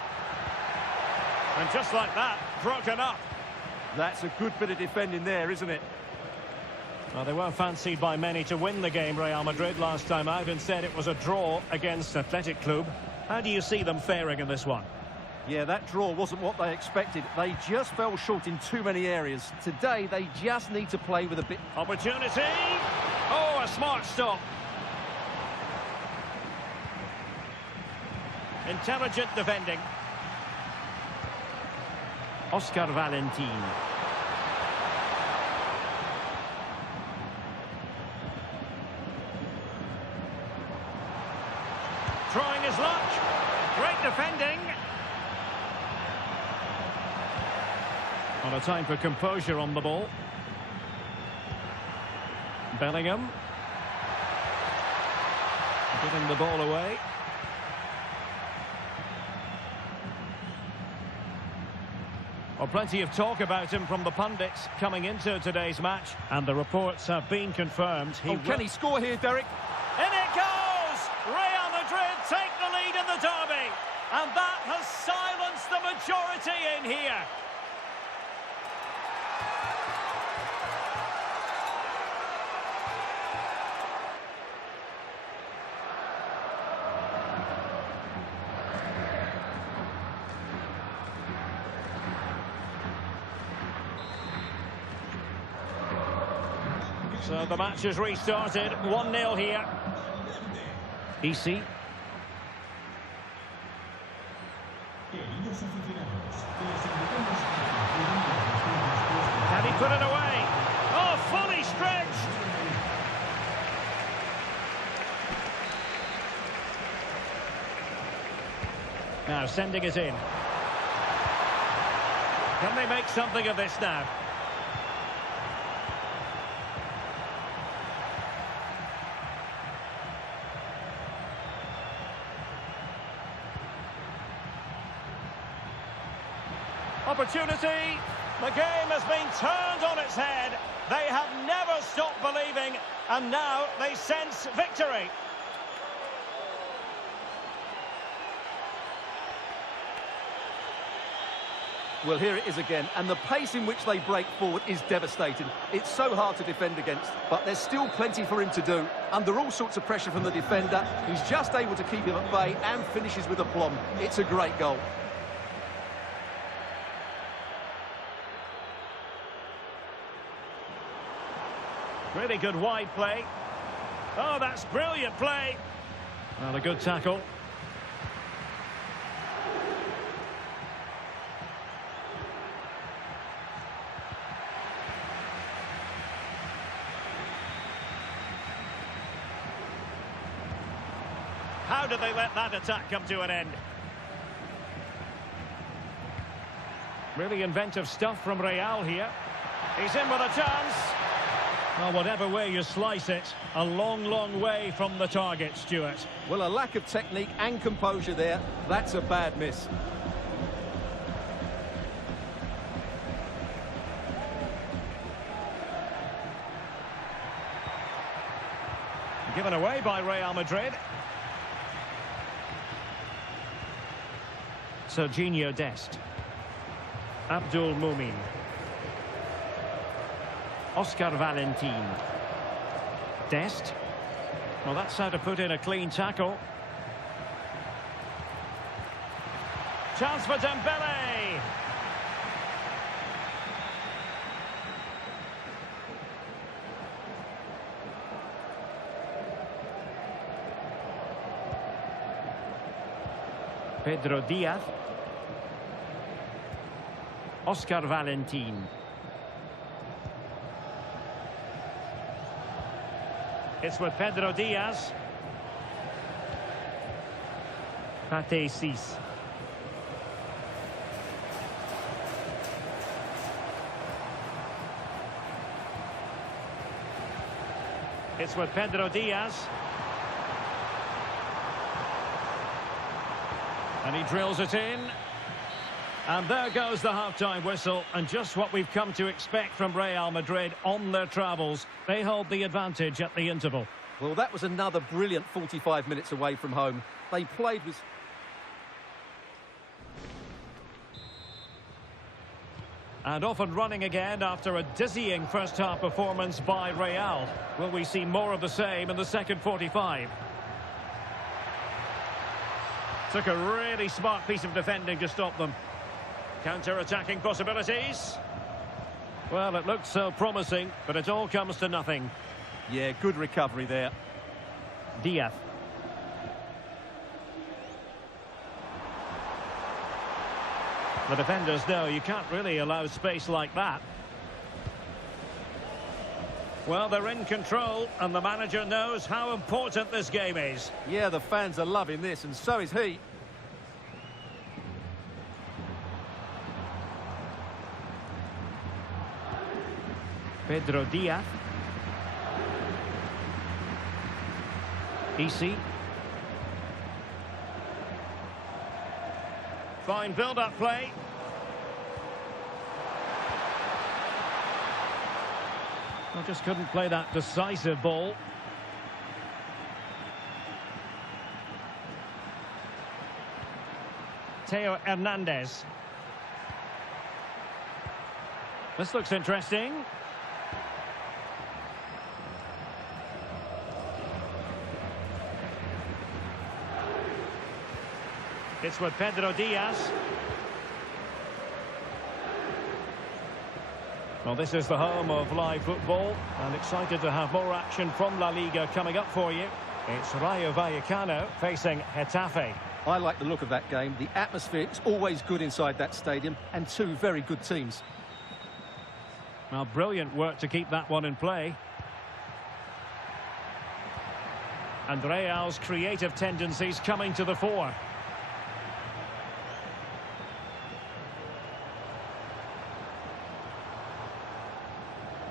And just like that, broken up. That's a good bit of defending there, isn't it? Well, they were fancied by many to win the game, Real Madrid, last time out. Instead, it was a draw against Athletic Club. How do you see them faring in this one? Yeah, that draw wasn't what they expected. They just fell short in too many areas. Today, they just need to play with a bit... Opportunity! Oh, a smart stop. Intelligent defending. Oscar Valentín. Trying his luck. Great defending. Not a time for composure on the ball. Bellingham. Giving the ball away. Well, plenty of talk about him from the pundits coming into today's match, and the reports have been confirmed. Can he score here, Derek? In it goes! Real Madrid take the lead in the derby, and that has silenced the majority in here. So the match has restarted, 1-0 here. Easy. Can he put it away? Oh, fully stretched! Now sending it in. Can they make something of this now? Opportunity. The game has been turned on its head. They have never stopped believing, and now they sense victory. Well, here it is again, and the pace in which they break forward is devastating. It's so hard to defend against, but there's still plenty for him to do. Under all sorts of pressure from the defender, he's just able to keep him at bay and finishes with aplomb. It's a great goal. Really good wide play. Oh, that's brilliant play. Well, a good tackle. How did they let that attack come to an end? Really inventive stuff from Real here. He's in with a chance. Well, whatever way you slice it, a long, long way from the target, Stuart. Well, a lack of technique and composure there. That's a bad miss. Given away by Real Madrid. Serginho Dest. Abdul Mumin. Oscar Valentin. Dest. Well, that's how to put in a clean tackle. Chance for Dembele. Pedro Diaz. Oscar Valentin. It's with Pedro Diaz. Pate Cis. It's with Pedro Diaz. And he drills it in. And there goes the half-time whistle, and just what we've come to expect from Real Madrid on their travels. They hold the advantage at the interval. Well, that was another brilliant 45 minutes away from home. They played with... And off and running again after a dizzying first-half performance by Real. Will we see more of the same in the second 45? Took a really smart piece of defending to stop them. Counter-attacking possibilities. Well, it looked so promising, but it all comes to nothing. Yeah, good recovery there. Diaz. The defenders know you can't really allow space like that. Well, they're in control, and the manager knows how important this game is. Yeah, the fans are loving this, and so is he. Pedro Diaz. Isi. Fine build-up play. I just couldn't play that decisive ball. Theo Hernandez. This looks interesting. It's with Pedro Diaz. Well, this is the home of live football, and excited to have more action from La Liga coming up for you. It's Rayo Vallecano facing Getafe. I like the look of that game. The atmosphere is always good inside that stadium, and two very good teams. Well, brilliant work to keep that one in play. And Real's creative tendencies coming to the fore.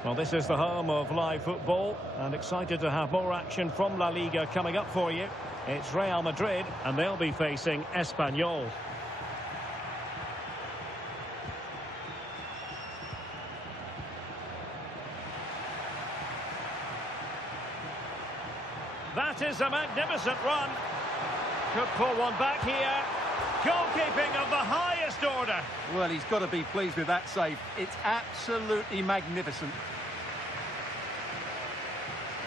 Well, this is the home of live football, and excited to have more action from La Liga coming up for you. It's Real Madrid, and they'll be facing Espanyol. That is a magnificent run. Could pull one back here. Goalkeeping of the highest order. Well, he's got to be pleased with that save. It's absolutely magnificent.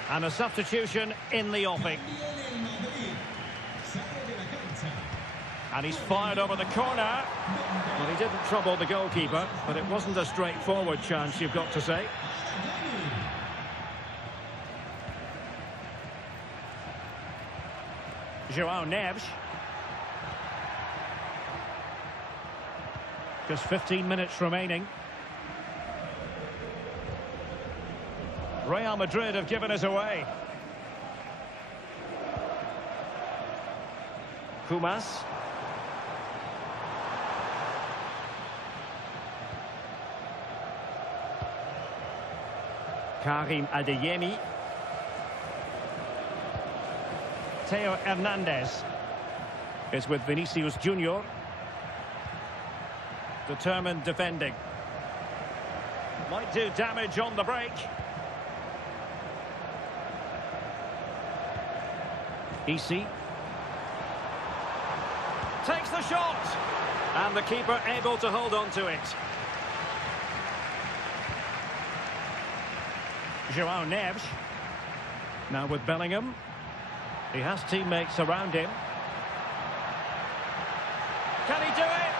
And a substitution in the offing. And he's fired over the corner. Well, he didn't trouble the goalkeeper, but it wasn't a straightforward chance, you've got to say. João Neves. Just 15 minutes remaining. Real Madrid have given us away. Pumas. Karim Adeyemi. Theo Hernandez is with Vinicius Junior. Determined defending. Might do damage on the break. EC. Takes the shot. And the keeper able to hold on to it. João Neves. Now with Bellingham. He has teammates around him. Can he do it?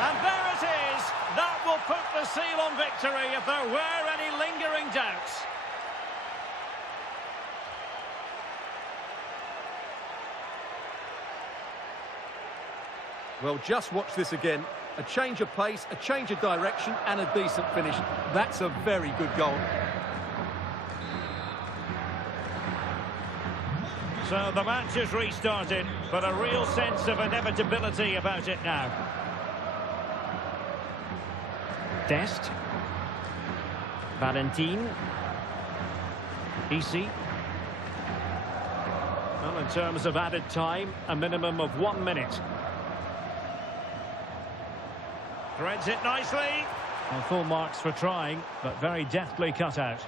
And there it is. That will put the seal on victory if there were any lingering doubts. Well, just watch this again. A change of pace, a change of direction, and a decent finish. That's a very good goal. So the match has restarted, but a real sense of inevitability about it now. Dest. Valentin. EC. Well, in terms of added time, a minimum of 1 minute. Threads it nicely. Well, full marks for trying, but very deftly cut out.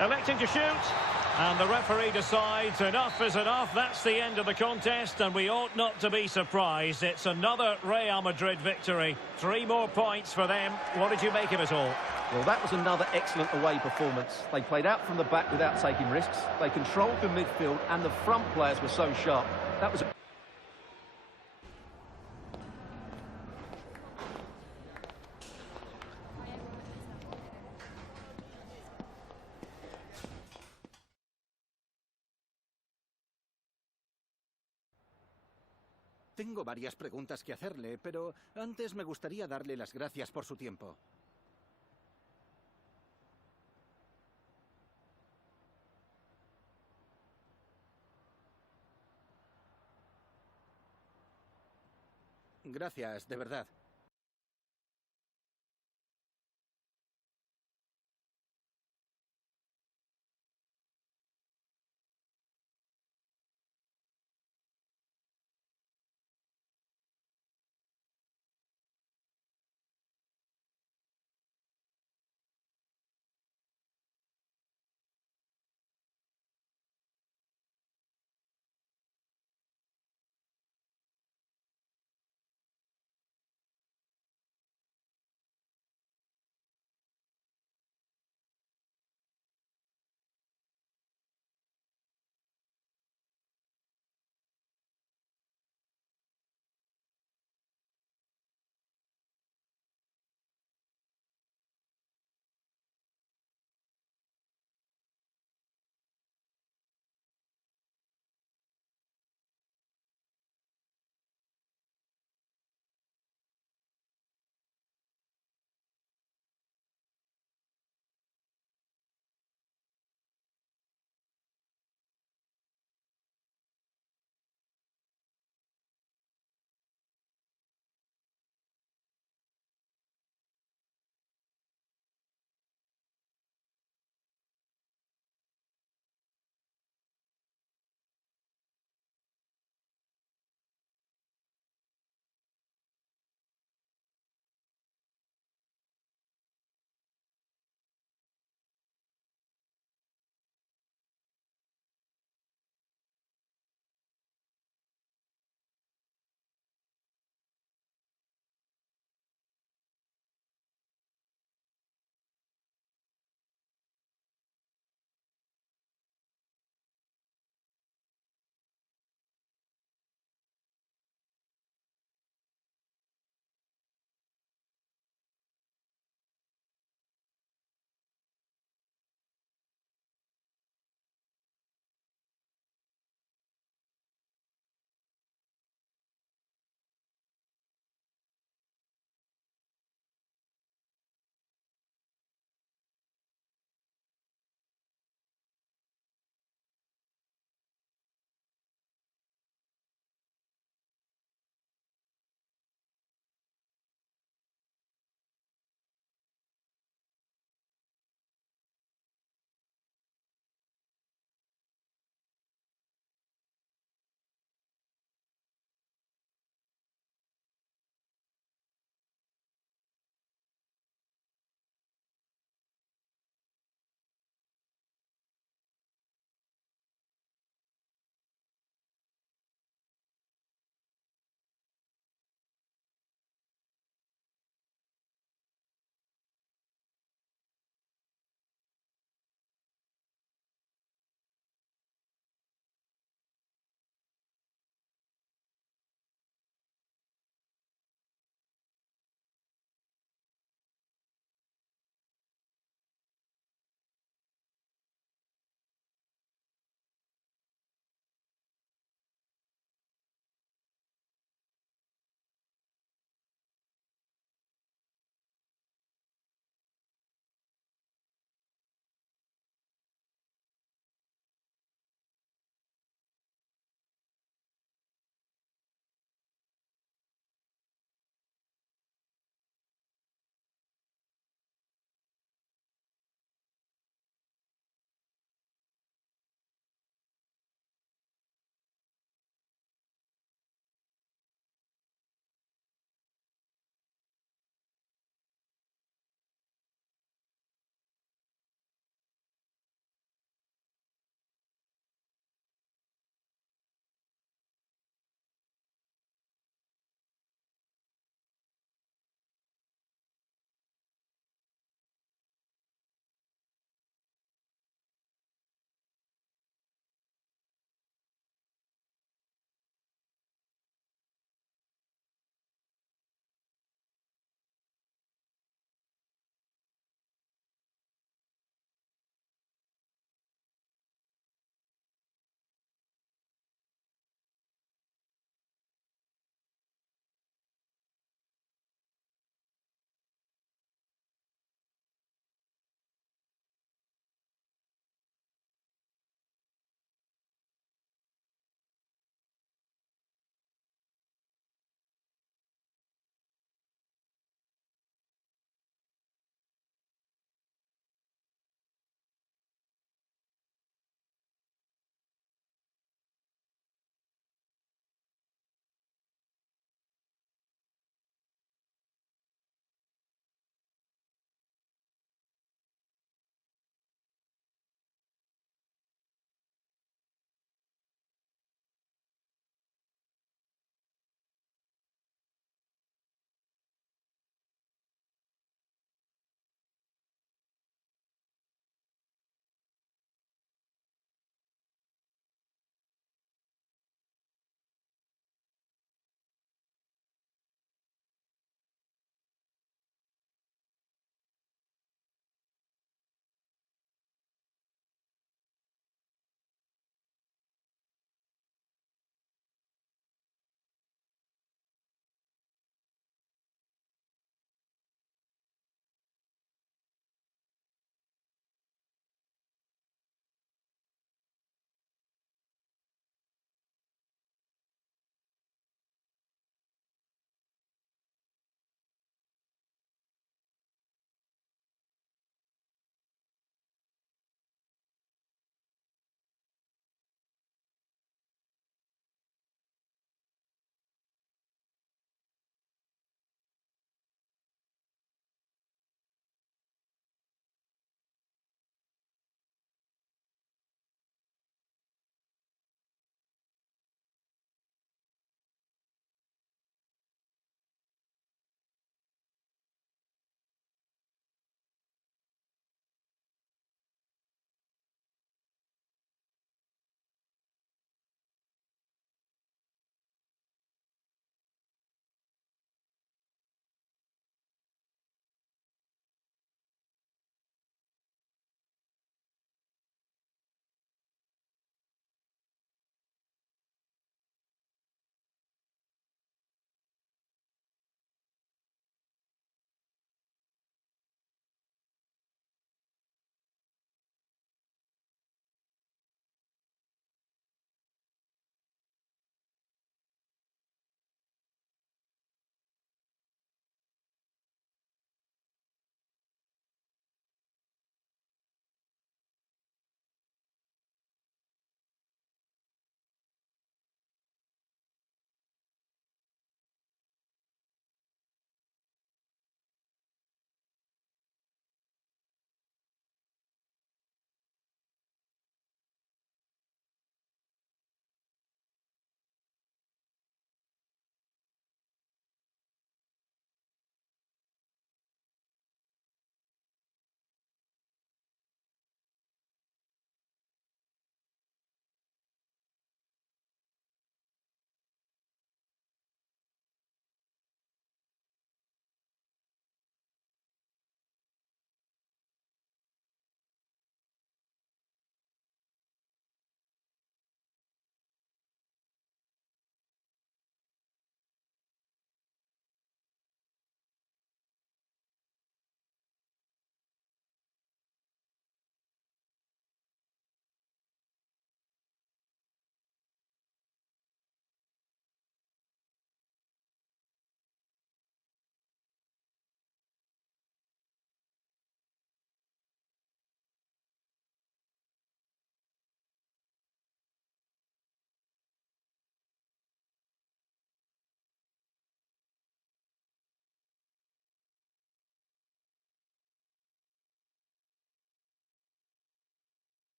Electing to shoot. And the referee decides enough is enough. That's the end of the contest, and we ought not to be surprised. It's another Real Madrid victory. 3 more points for them. What did you make of it all? Well, that was another excellent away performance. They played out from the back without taking risks. They controlled the midfield, and the front players were so sharp. That was a Tengo varias preguntas que hacerle, pero antes me gustaría darle las gracias por su tiempo. Gracias, de verdad.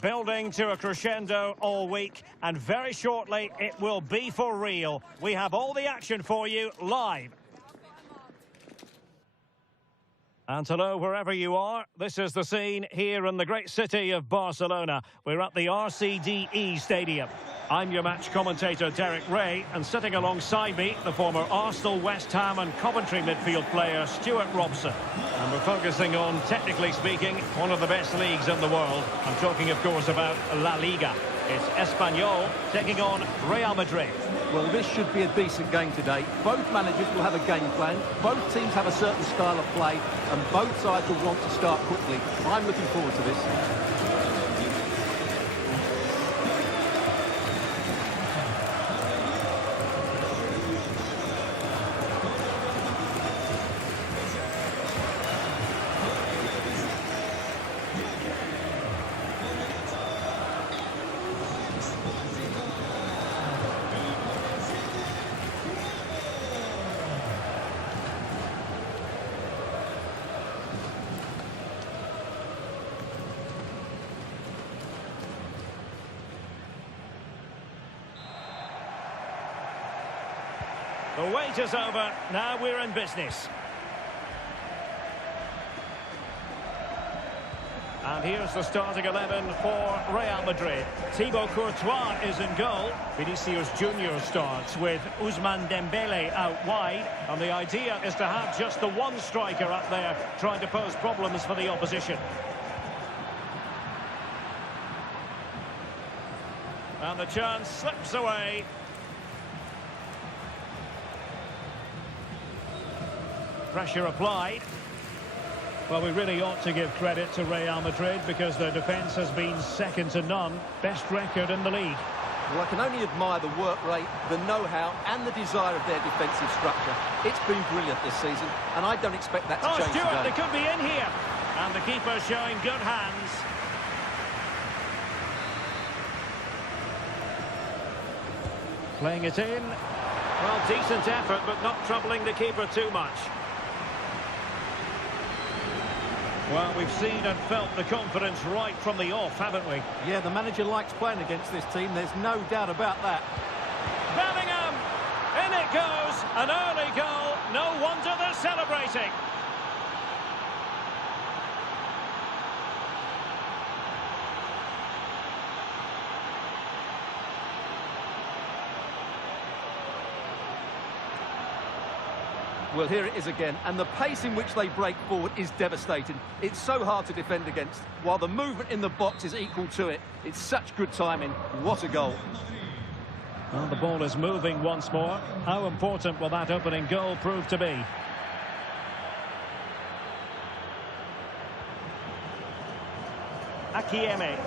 building to a crescendo all week, and very shortly it will be for real. We have all the action for you live. And hello, wherever you are, this is the scene here in the great city of Barcelona. We're at the RCDE Stadium. I'm your match commentator, Derek Ray, and sitting alongside me, the former Arsenal, West Ham and Coventry midfield player, Stuart Robson. And we're focusing on, technically speaking, one of the best leagues in the world. I'm talking, of course, about La Liga. It's Espanyol taking on Real Madrid. Well, this should be a decent game today. Both managers will have a game plan. Both teams have a certain style of play, and both sides will want to start quickly. I'm looking forward to this. The wait is over. Now we're in business. And here's the starting 11 for Real Madrid. Thibaut Courtois is in goal. Vinicius Junior starts with Ousmane Dembele out wide. And the idea is to have just the one striker up there trying to pose problems for the opposition. And the chance slips away. Pressure applied. Well, we really ought to give credit to Real Madrid because their defence has been second to none. Best record in the league. Well, I can only admire the work rate, the know-how and the desire of their defensive structure. It's been brilliant this season, and I don't expect that to change Stuart, today. they could be in here. And the keeper showing good hands. Playing it in. Well, decent effort, but not troubling the keeper too much. Well, we've seen and felt the confidence right from the off, haven't we? Yeah, the manager likes playing against this team. There's no doubt about that. Bellingham! In it goes! An early goal. No wonder they're celebrating. Well, here it is again, and the pace in which they break forward is devastating. It's so hard to defend against, while the movement in the box is equal to it. It's such good timing. What a goal. Well, the ball is moving once more. How important will that opening goal prove to be? Akieme.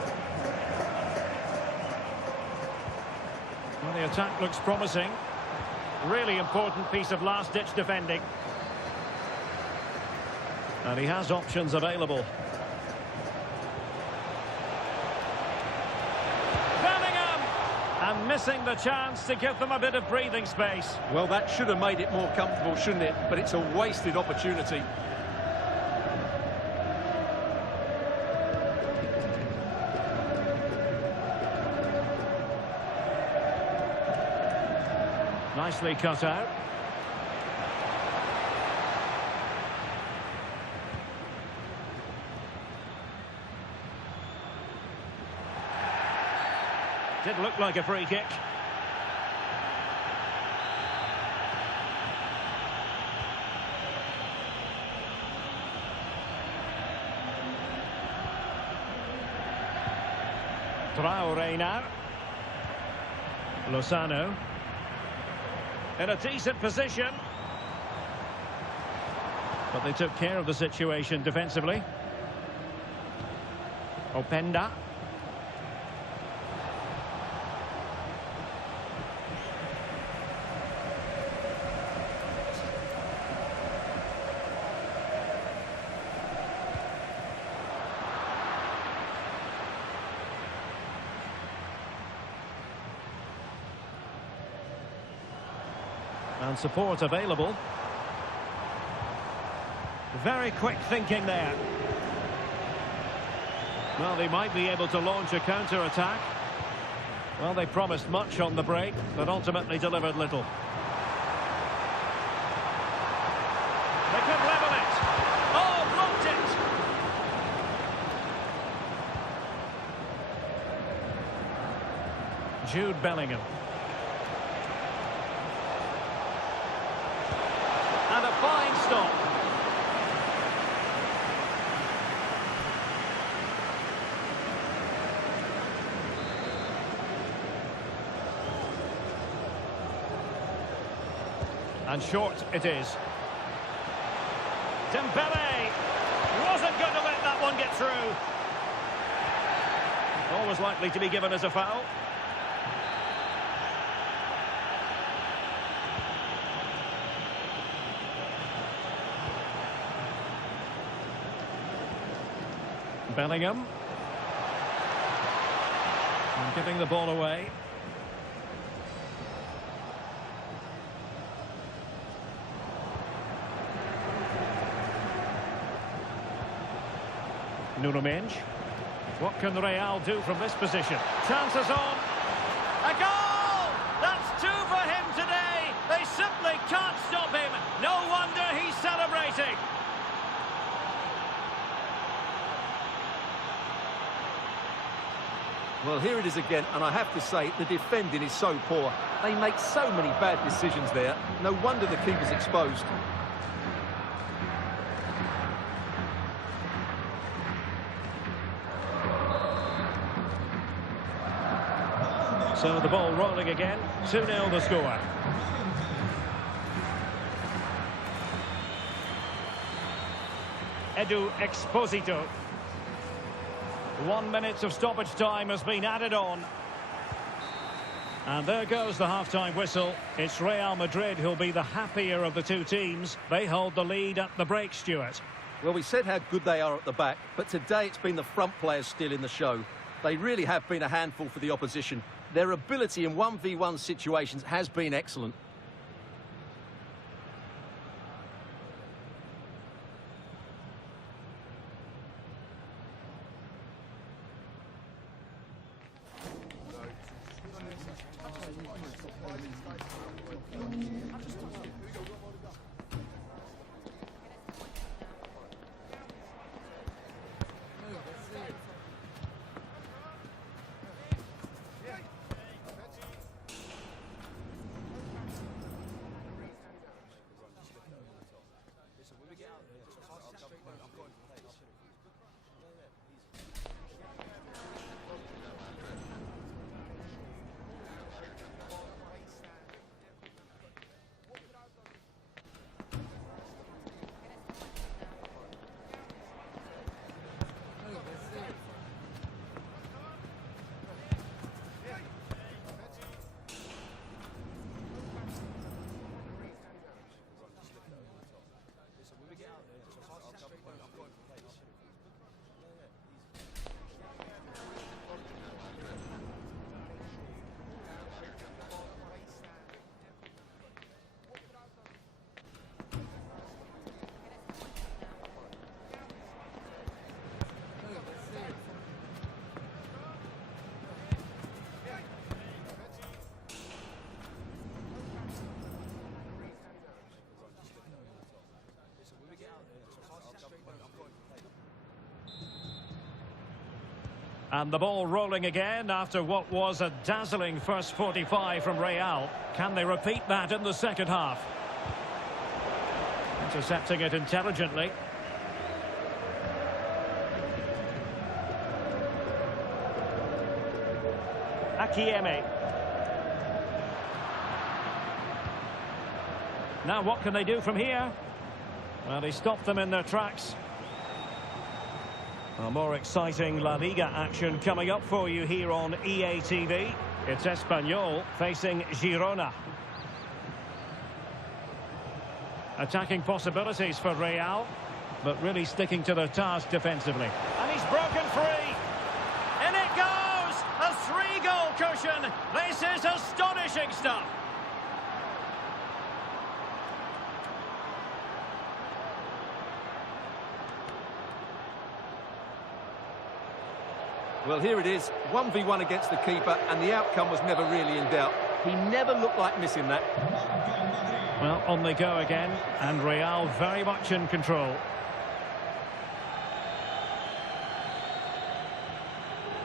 Well, the attack looks promising. Really important piece of last-ditch defending. And he has options available. Bellingham! And missing the chance to give them a bit of breathing space. Well, that should have made it more comfortable, shouldn't it? But it's a wasted opportunity. Nicely cut out. Did look like a free kick. Traoré now. Lozano. In a decent position. But they took care of the situation defensively. Openda. And support available. Very quick thinking there. Well, they might be able to launch a counter-attack. Well, they promised much on the break, but ultimately delivered little. They could level it. Oh, blocked it. Jude Bellingham. And a fine stop. And short it is. Dembele wasn't going to let that one get through. Always likely to be given as a foul. Bellingham. And giving the ball away. Nuno Mendes. What can Real do from this position? Chances on. A goal! That's two for him today. They simply can't stop him. No wonder he's celebrating. Well, here it is again, and I have to say, the defending is so poor. They make so many bad decisions there. No wonder the keeper's exposed. So the ball rolling again. 2-0 the score. Edu Exposito. 1 minute of stoppage time has been added on. And there goes the half-time whistle. It's Real Madrid who'll be the happier of the two teams. They hold the lead at the break, Stuart. Well, we said how good they are at the back, but today it's been the front players still in the show. They really have been a handful for the opposition. Their ability in 1v1 situations has been excellent. And the ball rolling again after what was a dazzling first 45 from Real. Can they repeat that in the second half? Intercepting it intelligently. Akieme. Now what can they do from here? Well, he stopped them in their tracks. A more exciting La Liga action coming up for you here on EA TV. It's Espanyol facing Girona. Attacking possibilities for Real, but really sticking to their task defensively. And he's broken free. In it goes! A 3-goal cushion. This is astonishing stuff. Well, here it is, 1v1 against the keeper, and the outcome was never really in doubt. He never looked like missing that. Well, on they go again, and Real very much in control.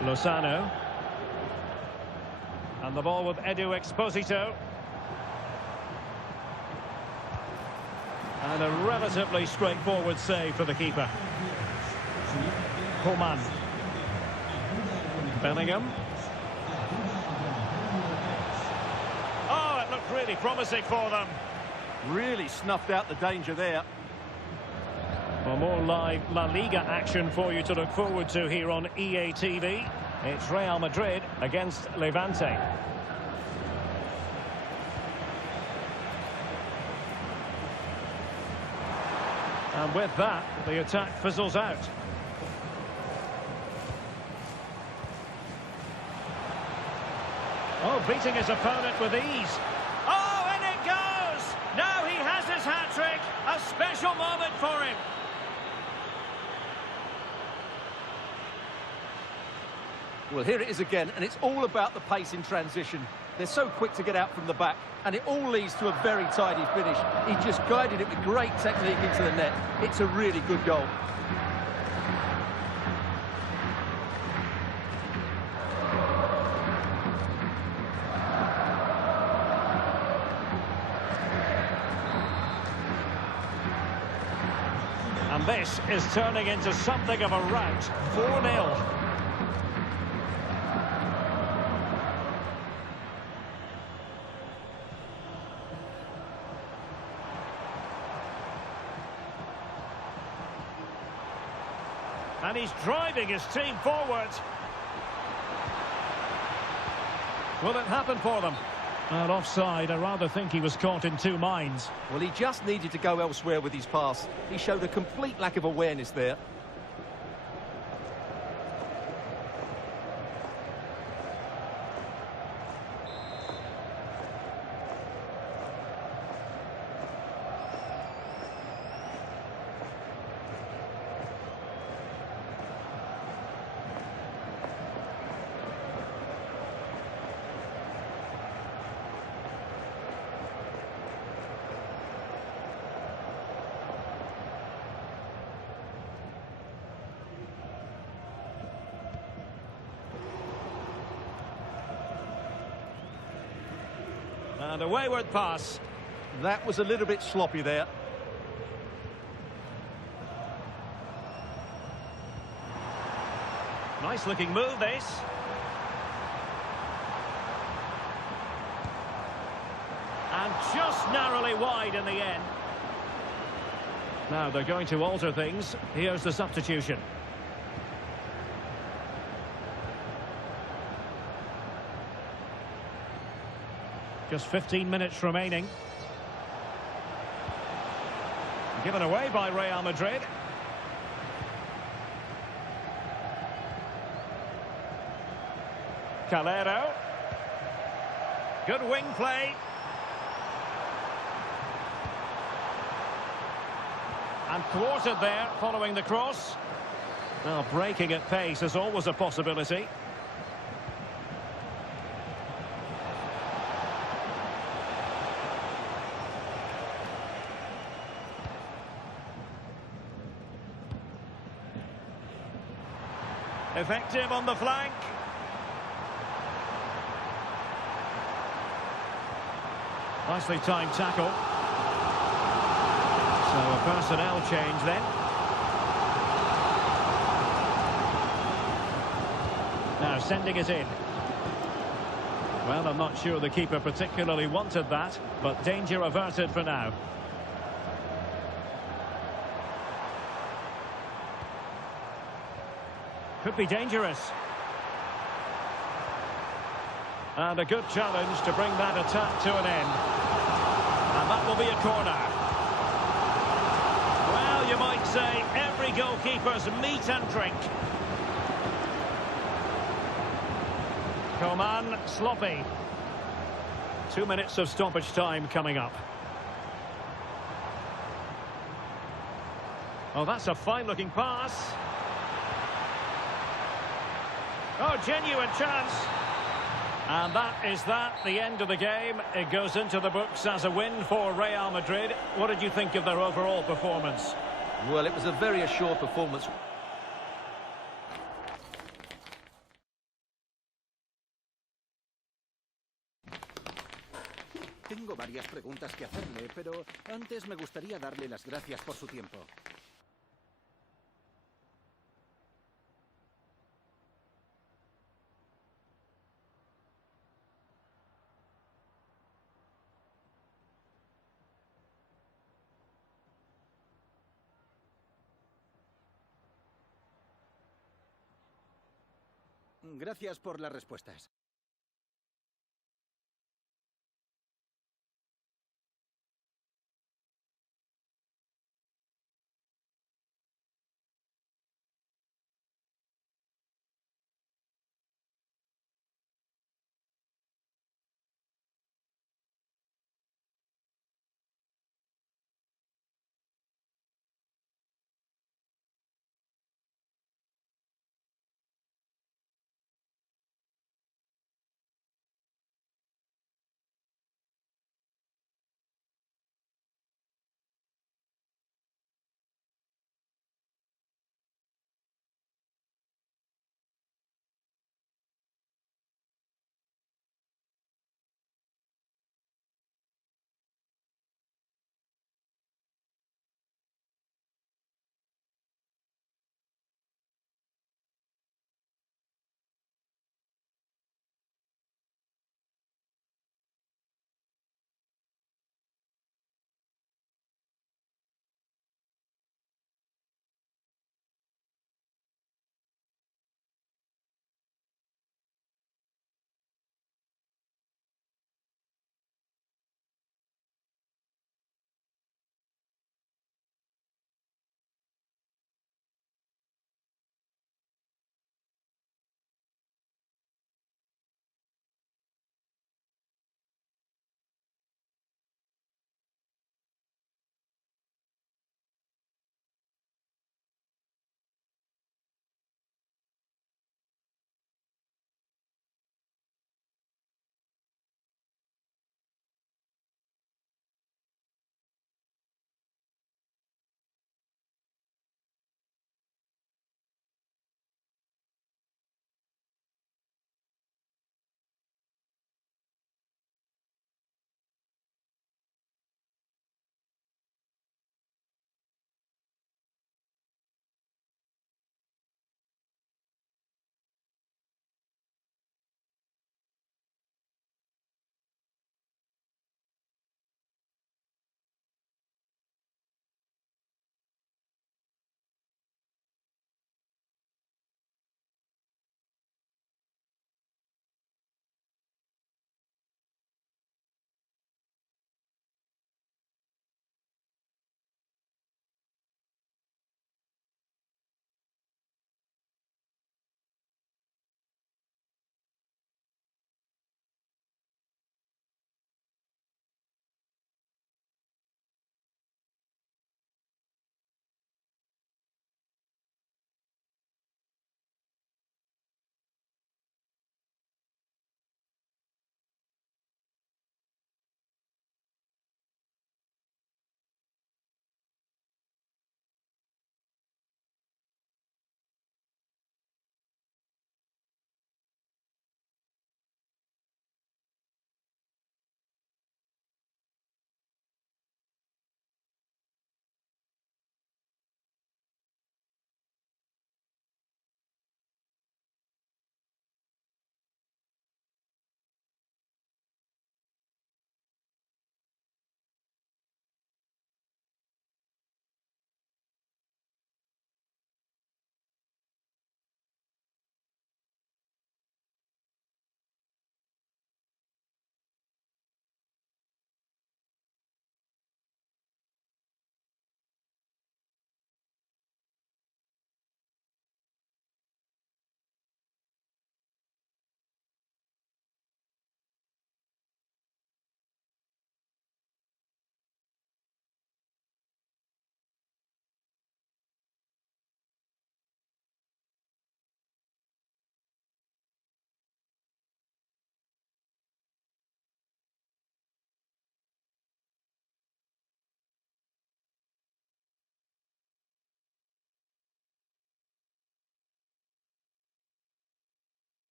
Lozano. And the ball with Edu Exposito. And a relatively straightforward save for the keeper. Coman. Bellingham. Oh, it looked really promising for them. Really snuffed out the danger there. Well, more live La Liga action for you to look forward to here on EA TV. It's Real Madrid against Levante. And with that, the attack fizzles out. Oh, beating his opponent with ease. Oh, and it goes! Now he has his hat-trick. A special moment for him. Well, here it is again, and it's all about the pace in transition. They're so quick to get out from the back, and it all leads to a very tidy finish. He just guided it with great technique into the net. It's a really good goal. And this is turning into something of a rout. 4-0. And he's driving his team forward. Will it happen for them? And offside, I rather think he was caught in two minds. Well, he just needed to go elsewhere with his pass. He showed a complete lack of awareness there. And a wayward pass. That was a little bit sloppy there. Nice looking move, this. And just narrowly wide in the end. Now they're going to alter things. Here's the substitution. Just 15 minutes remaining. Given away by Real Madrid. Calero. Good wing play. And thwarted there following the cross. Well, breaking at pace is always a possibility. Effective on the flank. Nicely timed tackle. So a personnel change then. Now sending it in. Well, I'm not sure the keeper particularly wanted that, but danger averted for now. Could be dangerous. And a good challenge to bring that attack to an end. And that will be a corner. Well, you might say every goalkeeper's meat and drink. Coman, sloppy. 2 minutes of stoppage time coming up. Oh, that's a fine-looking pass. Oh, genuine chance. And that is the end of the game. It goes into the books as a win for Real Madrid. What did you think of their overall performance? Well, it was a very assured performance. Tengo varias preguntas que hacerle, pero antes me gustaría darle las gracias por su tiempo. Gracias por las respuestas.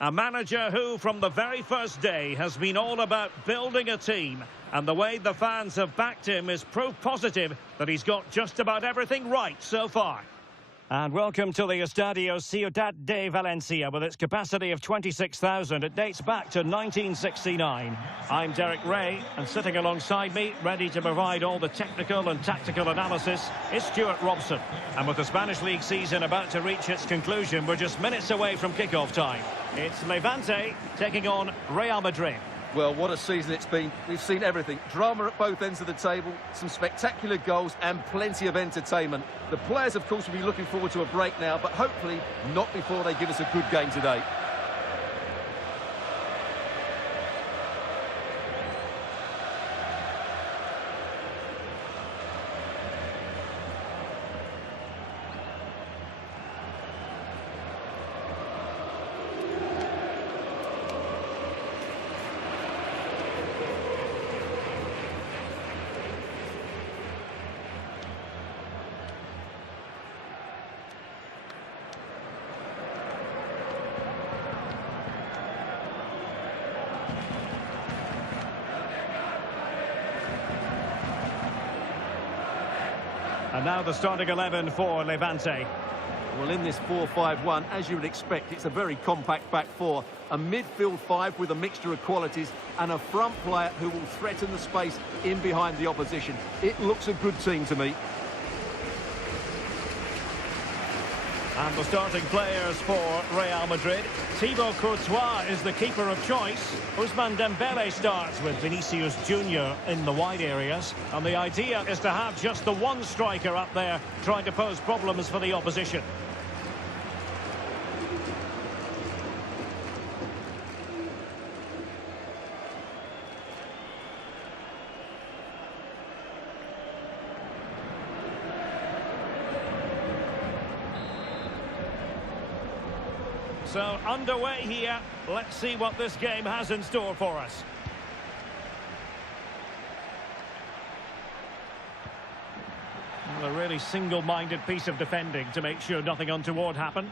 A manager who, from the very first day, has been all about building a team. And the way the fans have backed him is proof positive that he's got just about everything right so far. And welcome to the Estadio Ciudad de Valencia with its capacity of 26,000. It dates back to 1969. I'm Derek Ray, and sitting alongside me, ready to provide all the technical and tactical analysis, is Stuart Robson. And with the Spanish League season about to reach its conclusion, we're just minutes away from kick-off time. It's Levante taking on Real Madrid. Well, what a season it's been. We've seen everything. Drama at both ends of the table, some spectacular goals and plenty of entertainment. The players, of course, will be looking forward to a break now, but hopefully not before they give us a good game today. And now the starting 11 for Levante. Well, in this 4-5-1, as you would expect, it's a very compact back four. A midfield five with a mixture of qualities and a front player who will threaten the space in behind the opposition. It looks a good team to me. And the starting players for Real Madrid. Thibaut Courtois is the keeper of choice. Ousmane Dembele starts with Vinicius Junior in the wide areas. And the idea is to have just the one striker up there trying to pose problems for the opposition. So, underway here. Let's see what this game has in store for us. Well, a really single-minded piece of defending to make sure nothing untoward happened.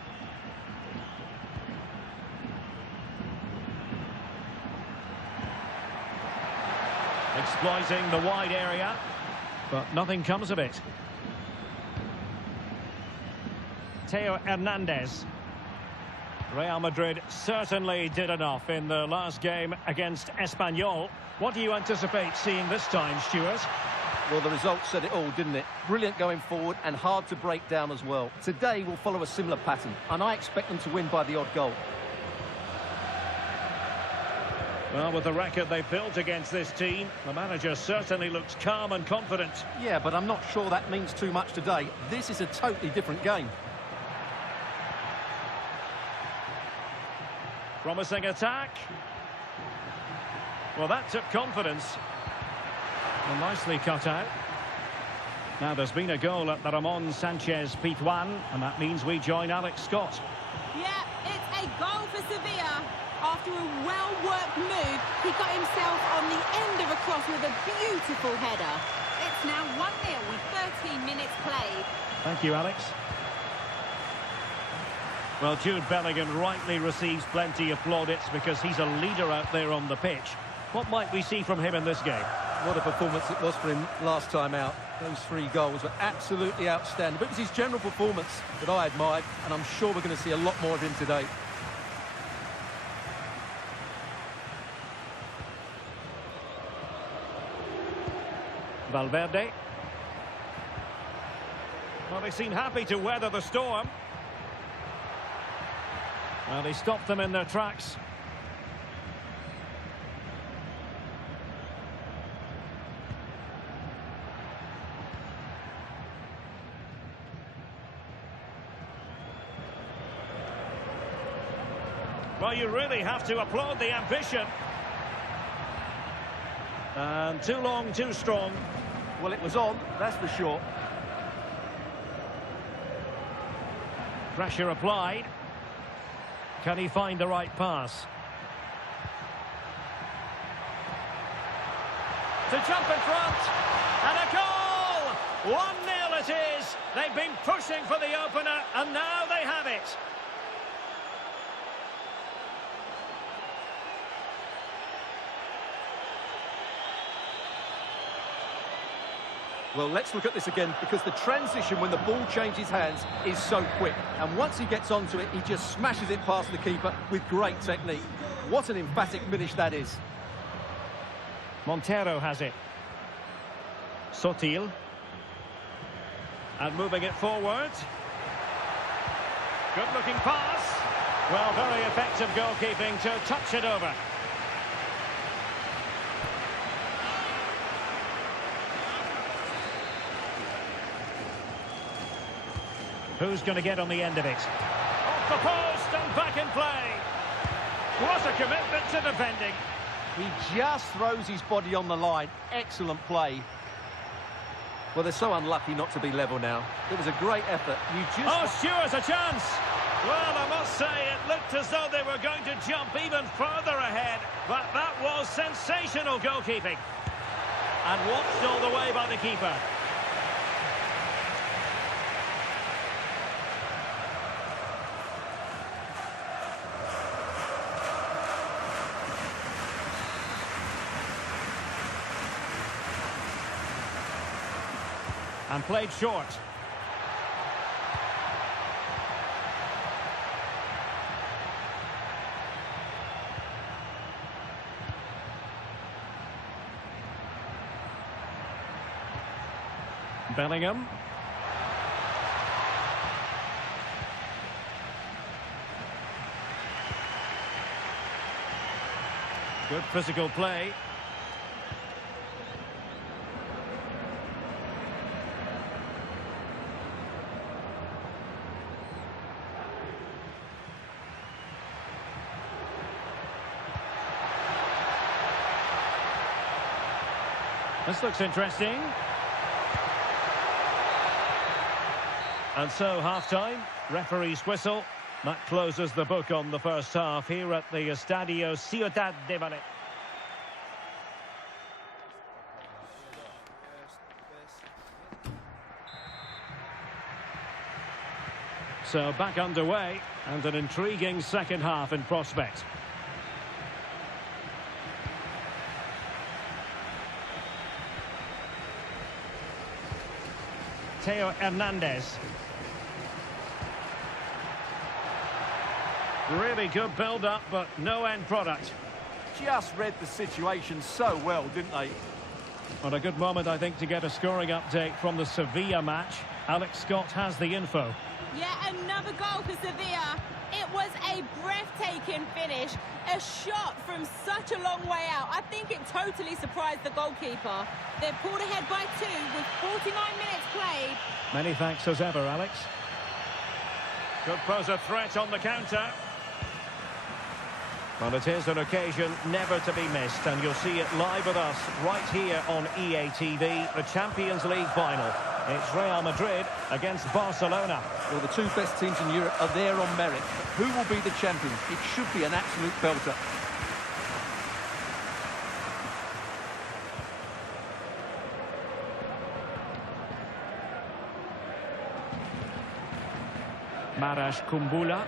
Exploiting the wide area, but nothing comes of it. Theo Hernandez. Real Madrid certainly did enough in the last game against Espanyol. What do you anticipate seeing this time, Stuart? Well, the result said it all, didn't it? Brilliant going forward and hard to break down as well. Today will follow a similar pattern, and I expect them to win by the odd goal. Well, with the record they've built against this team, the manager certainly looks calm and confident. Yeah, but I'm not sure that means too much today. This is a totally different game. Promising attack. Well, that took confidence. And nicely cut out. Now, there's been a goal at the Ramon Sanchez Pizjuan, and that means we join Alex Scott. Yeah, it's a goal for Sevilla. After a well-worked move, he got himself on the end of a cross with a beautiful header. It's now 1-0 with 13 minutes played. Thank you, Alex. Well, Jude Bellingham rightly receives plenty of plaudits because he's a leader out there on the pitch. What might we see from him in this game? What a performance it was for him last time out. Those 3 goals were absolutely outstanding. But it was his general performance that I admired, and I'm sure we're going to see a lot more of him today. Valverde. Well, they seem happy to weather the storm. Well, they stopped them in their tracks. Well, you really have to applaud the ambition. And too long, too strong. Well, it was on, that's for sure. Pressure applied. Can he find the right pass? To jump in front. And a goal! 1-0 it is. They've been pushing for the opener, and now they have it. Well, let's look at this again, because the transition when the ball changes hands is so quick. And once he gets onto it, he just smashes it past the keeper with great technique. What an emphatic finish that is. Montero has it. Sotil. And moving it forward. Good-looking pass. Well, very effective goalkeeping to touch it over. Who's going to get on the end of it? Off the post and back in play. What a commitment to defending. He just throws his body on the line. Excellent play. Well, they're so unlucky not to be level now. It was a great effort. Oh, Stewart's a chance. Well, I must say, it looked as though they were going to jump even further ahead. But that was sensational goalkeeping. And watched all the way by the keeper. And played short. Bellingham. Good physical play. This looks interesting. And so, half-time, referee's whistle. That closes the book on the first half here at the Estadio Ciudad de Vallecas. So, back underway, and an intriguing second half in prospect. Theo Hernandez. Really good build-up, but no end product. Just read the situation so well, didn't they? On a good moment, I think, to get a scoring update from the Sevilla match. Alex Scott has the info. Yeah, another goal for Sevilla. It was a breathtaking finish. A shot from such a long way out. I think it totally surprised the goalkeeper. They're pulled ahead by 2 with 49 minutes played. Many thanks as ever, Alex. Could pose a threat on the counter. Well, it is an occasion never to be missed, and you'll see it live with us right here on EA TV, the Champions League final. It's Real Madrid against Barcelona. Well, the 2 best teams in Europe are there on merit. Who will be the champions? It should be an absolute belter. Marash Kumbula.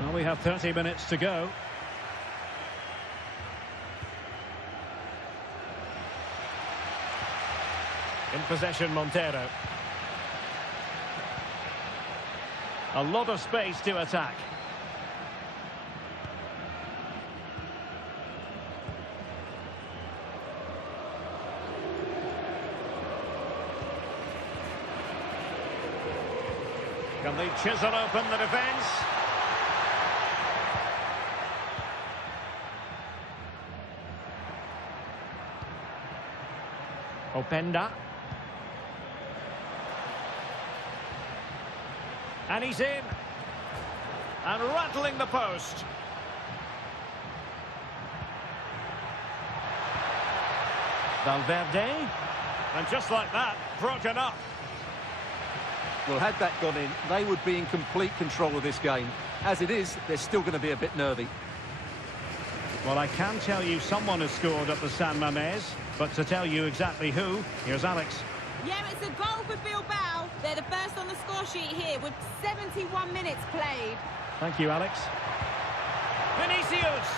Well, we have 30 minutes to go. In possession, Montero. A lot of space to attack. Can they chisel open the defence? Openda. And he's in. And rattling the post. Valverde. And just like that, broken up. Well, had that gone in, they would be in complete control of this game. As it is, they're still going to be a bit nervy. Well, I can tell you someone has scored at the San Mamés, but to tell you exactly who, here's Alex. Yeah, it's a goal for Bilbao. They're the first on the score sheet here with 71 minutes played. Thank you, Alex. Vinicius!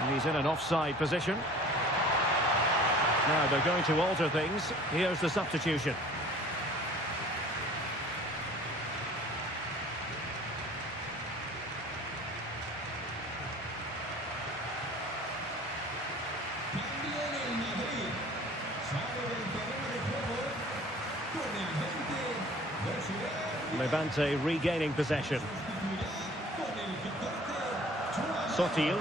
And he's in an offside position. Now they're going to alter things. Here's the substitution. Levante regaining possession. Sotil.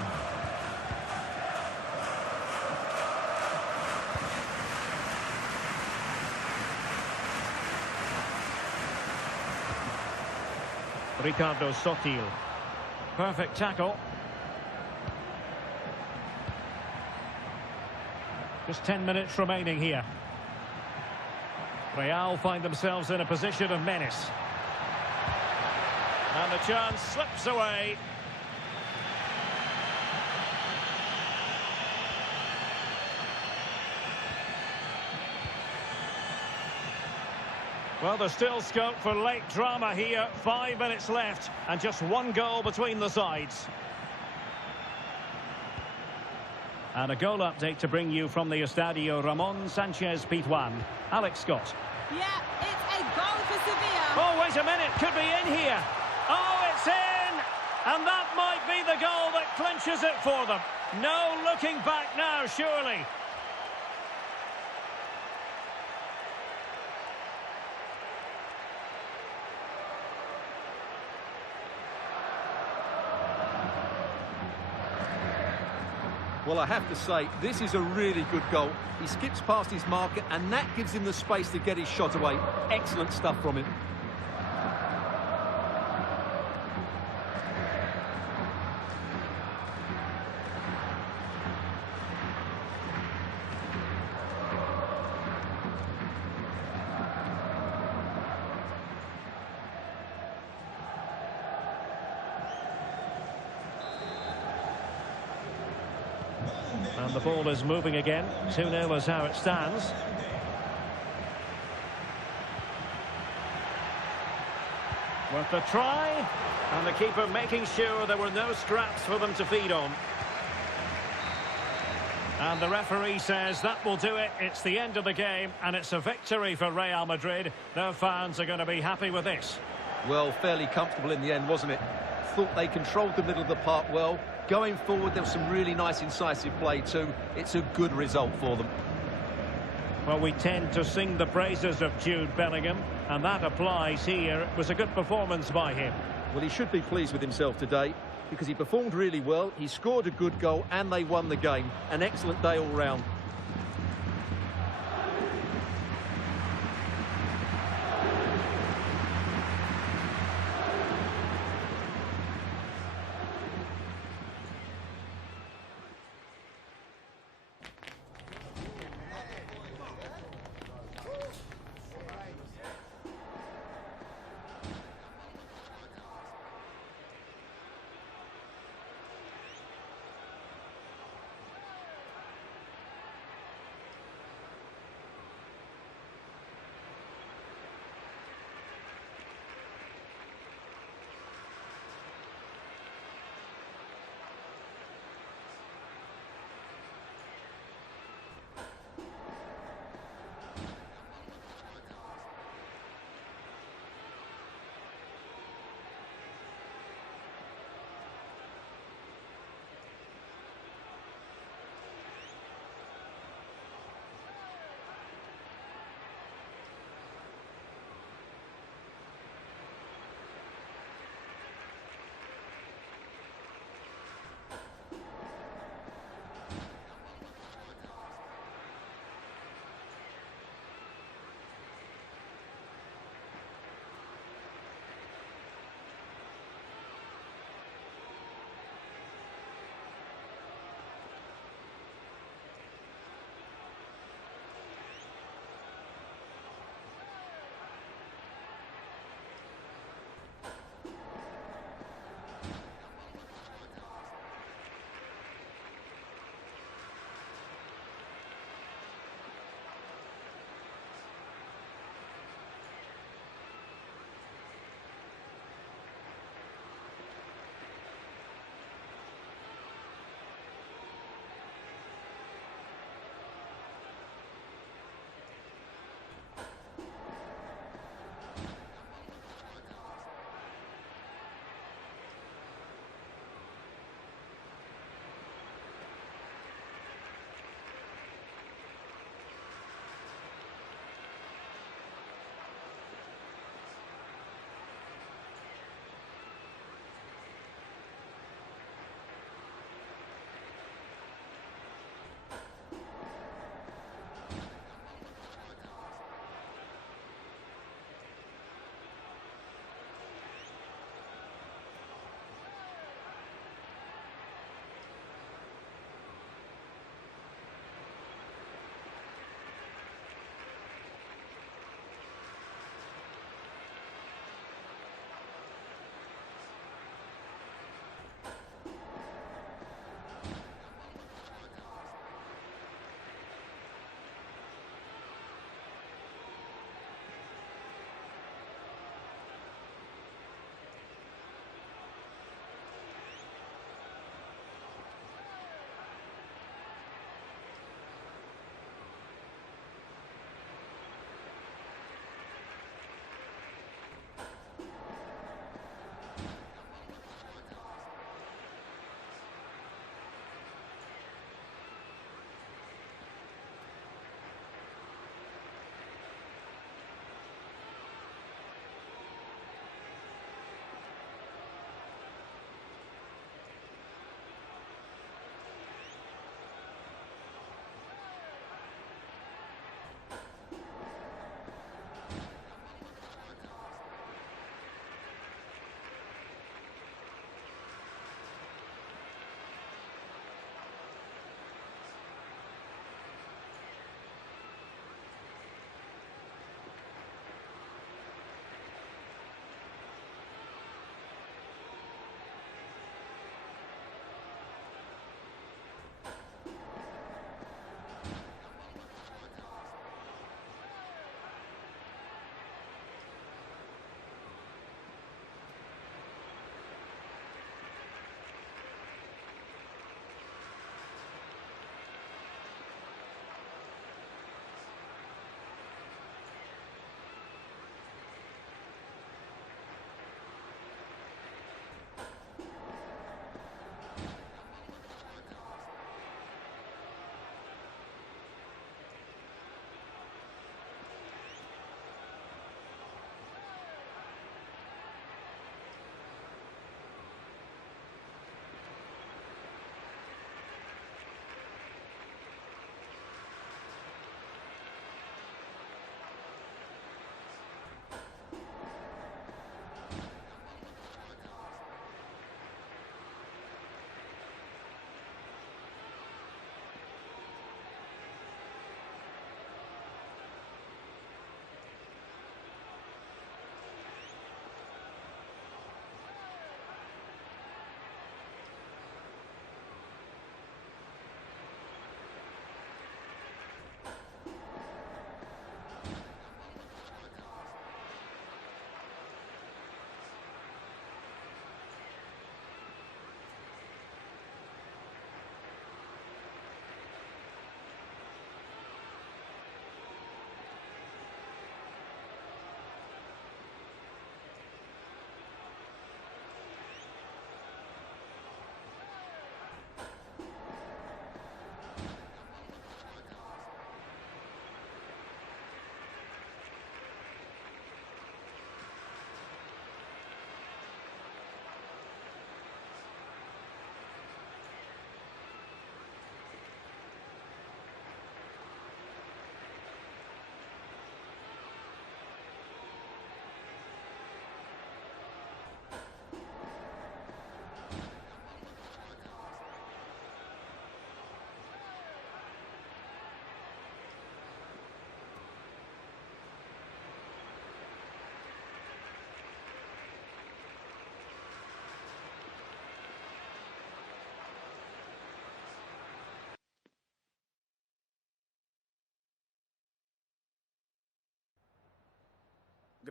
Ricardo Sotil. Perfect tackle. Just 10 minutes remaining here. Real find themselves in a position of menace. And the chance slips away. Well, there's still scope for late drama here. 5 minutes left and just one goal between the sides. And a goal update to bring you from the Estadio Ramon Sanchez Pizjuan. Alex Scott. Yeah, it's a goal for Sevilla. Oh, wait a minute, could be in here. Oh, it's in! And that might be the goal that clinches it for them. No looking back now, surely. Well, I have to say, this is a really good goal. He skips past his marker, and that gives him the space to get his shot away. Excellent stuff from him. And the ball is moving again. 2-0 is how it stands. Worth the try. And the keeper making sure there were no scraps for them to feed on. And the referee says that will do it. It's the end of the game, and it's a victory for Real Madrid. Their fans are going to be happy with this. Well, fairly comfortable in the end, wasn't it? Thought they controlled the middle of the park well. Going forward, there was some really nice incisive play too. It's a good result for them. Well, we tend to sing the praises of Jude Bellingham, and that applies here. It was a good performance by him. Well, he should be pleased with himself today because he performed really well. He scored a good goal and they won the game. An excellent day all round.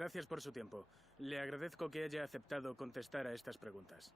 gracias por su tiempo. Le agradezco que haya aceptado contestar a estas preguntas.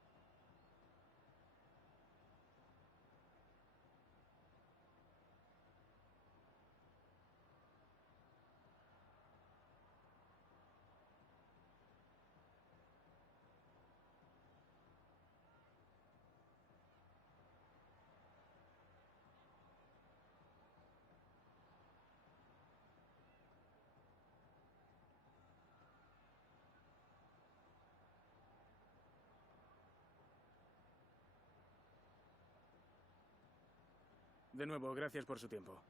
De nuevo, gracias por su tiempo.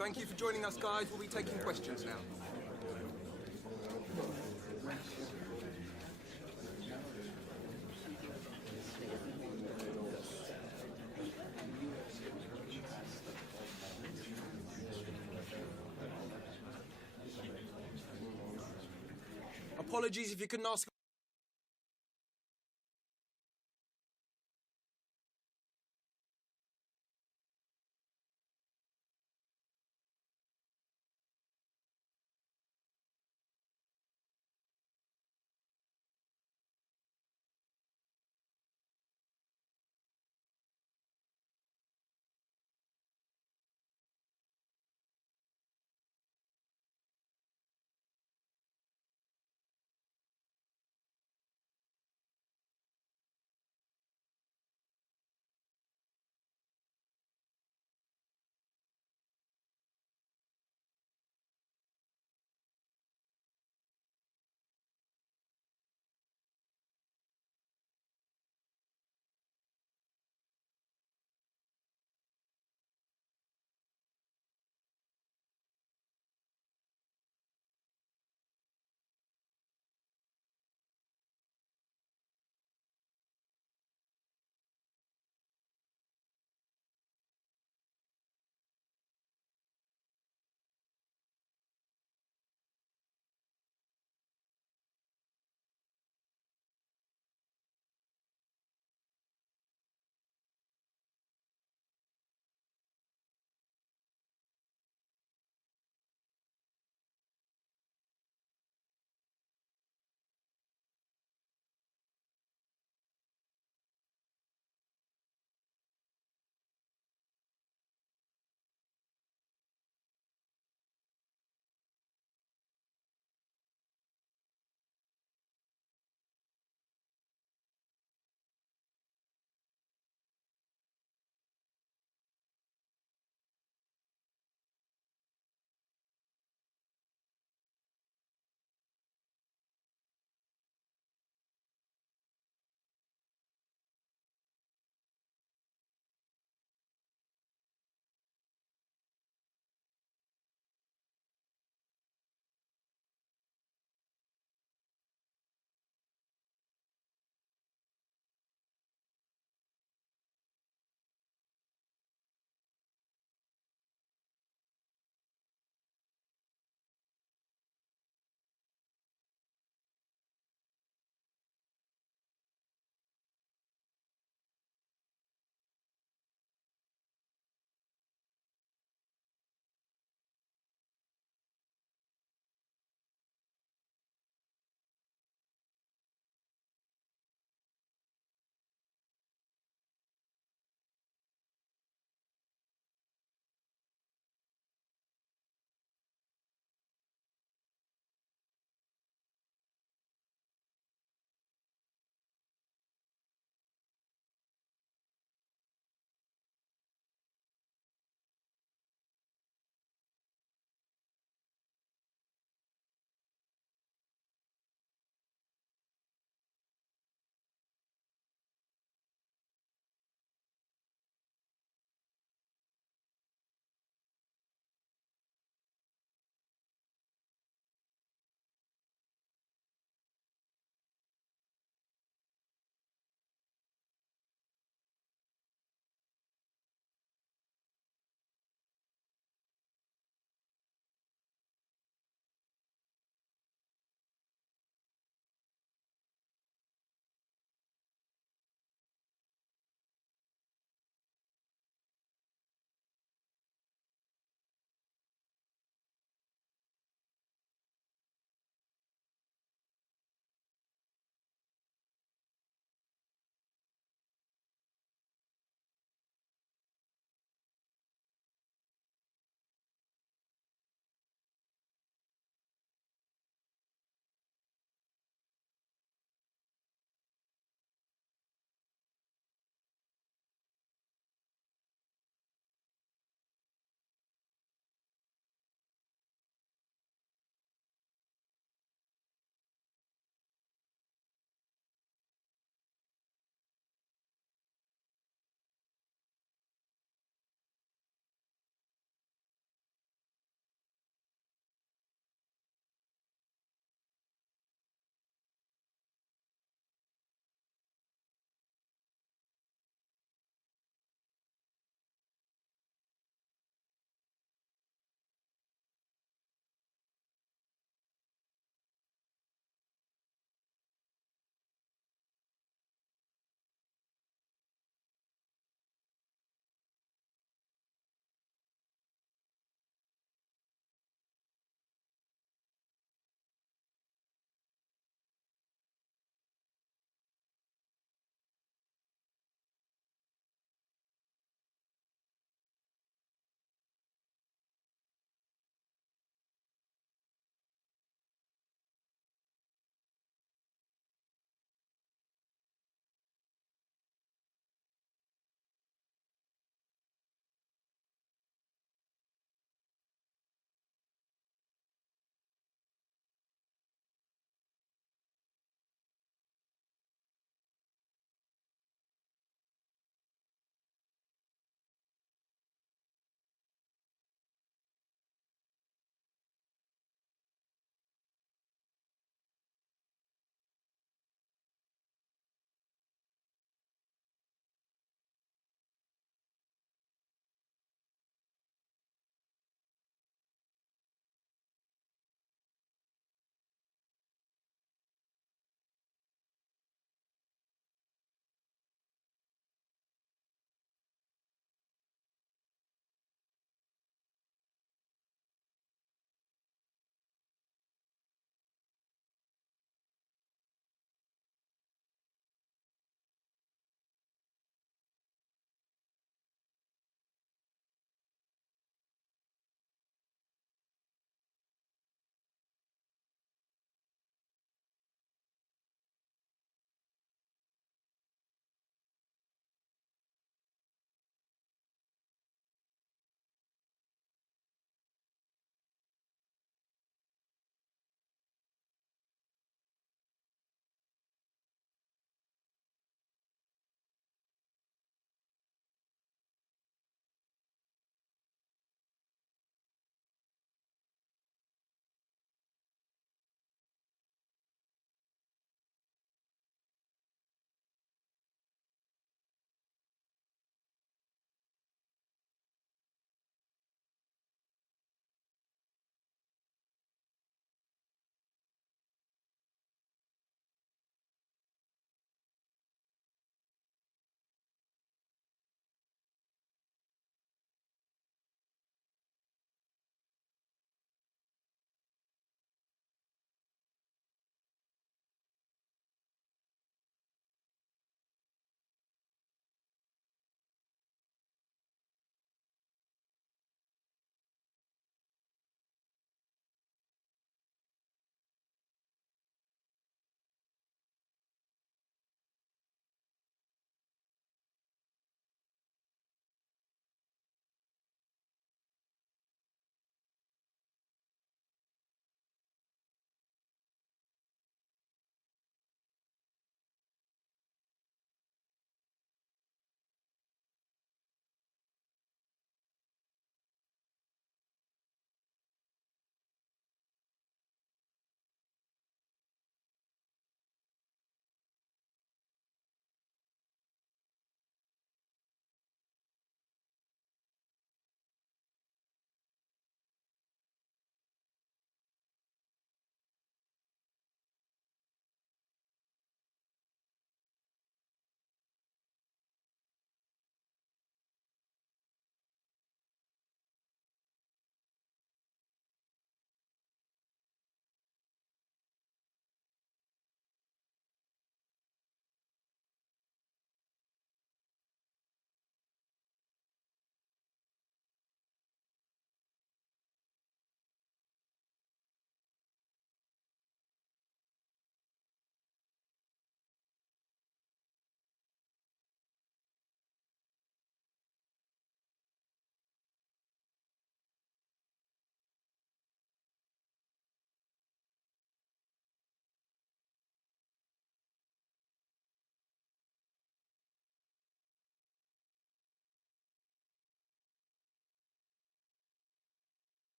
Thank you for joining us, guys. We'll be taking questions now. Apologies if you couldn't ask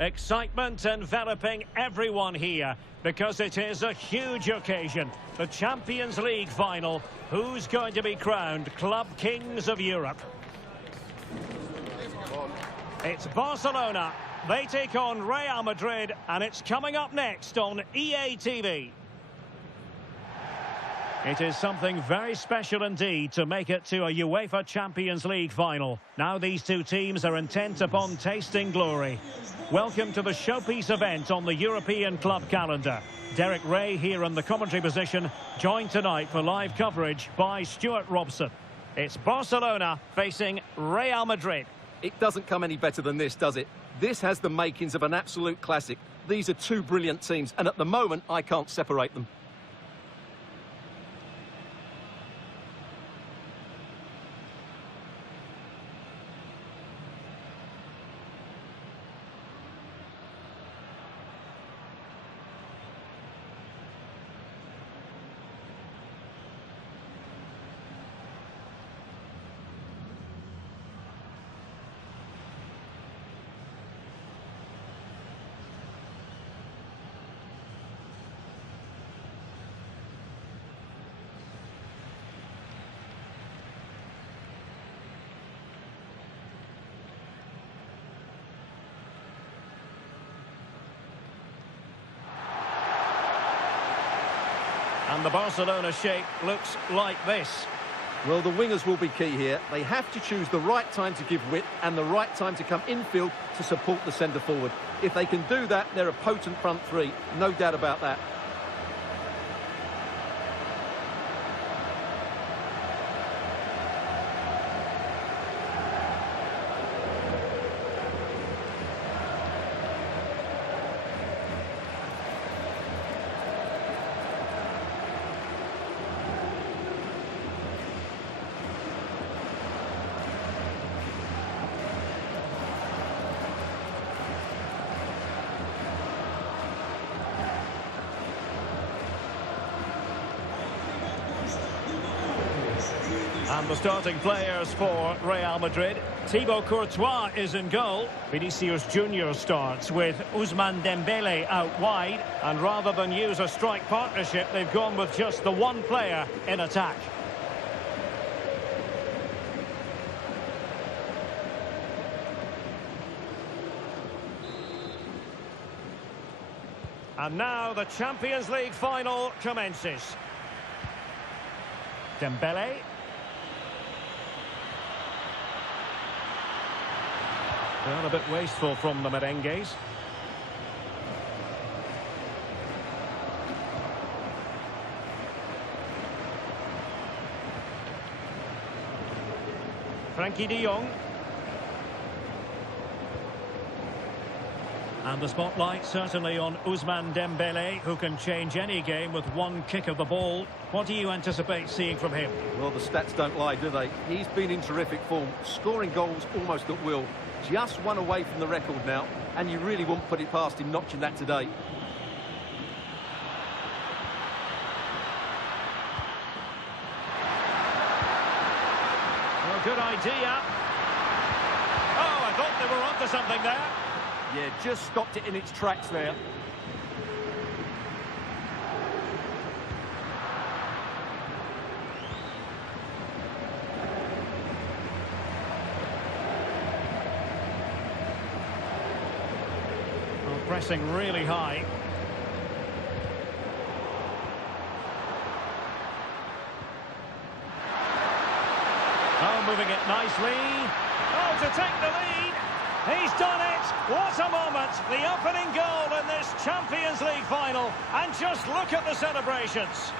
Excitement enveloping everyone here because it is a huge occasion. The Champions League final. Who's going to be crowned Club Kings of Europe? It's Barcelona. They take on Real Madrid, and it's coming up next on EA TV. It is something very special indeed to make it to a UEFA Champions League final. Now these two teams are intent upon tasting glory. Welcome to the showpiece event on the European club calendar. Derek Ray here in the commentary position, joined tonight for live coverage by Stuart Robson. It's Barcelona facing Real Madrid. It doesn't come any better than this, does it? This has the makings of an absolute classic. These are two brilliant teams, and at the moment, I can't separate them. And the Barcelona shape looks like this. Well, the wingers will be key here. They have to choose the right time to give width and the right time to come infield to support the centre-forward. If they can do that, they're a potent front three. No doubt about that. And the starting players for Real Madrid. Thibaut Courtois is in goal. Vinicius Junior starts with Ousmane Dembele out wide. And rather than use a strike partnership, they've gone with just the one player in attack. And now the Champions League final commences. Dembele. Well, a bit wasteful from the merengues. Frankie de Jong. And the spotlight certainly on Ousmane Dembele, who can change any game with one kick of the ball. What do you anticipate seeing from him? Well, the stats don't lie, do they? He's been in terrific form, scoring goals almost at will. Just one away from the record now, and you really wouldn't put it past him notching that today. Well, good idea. Oh, I thought they were onto something there. Yeah, just stopped it in its tracks there. Pressing really high. Oh, moving it nicely. Oh, to take the lead. He's done it. What a moment. The opening goal in this Champions League final. And just look at the celebrations.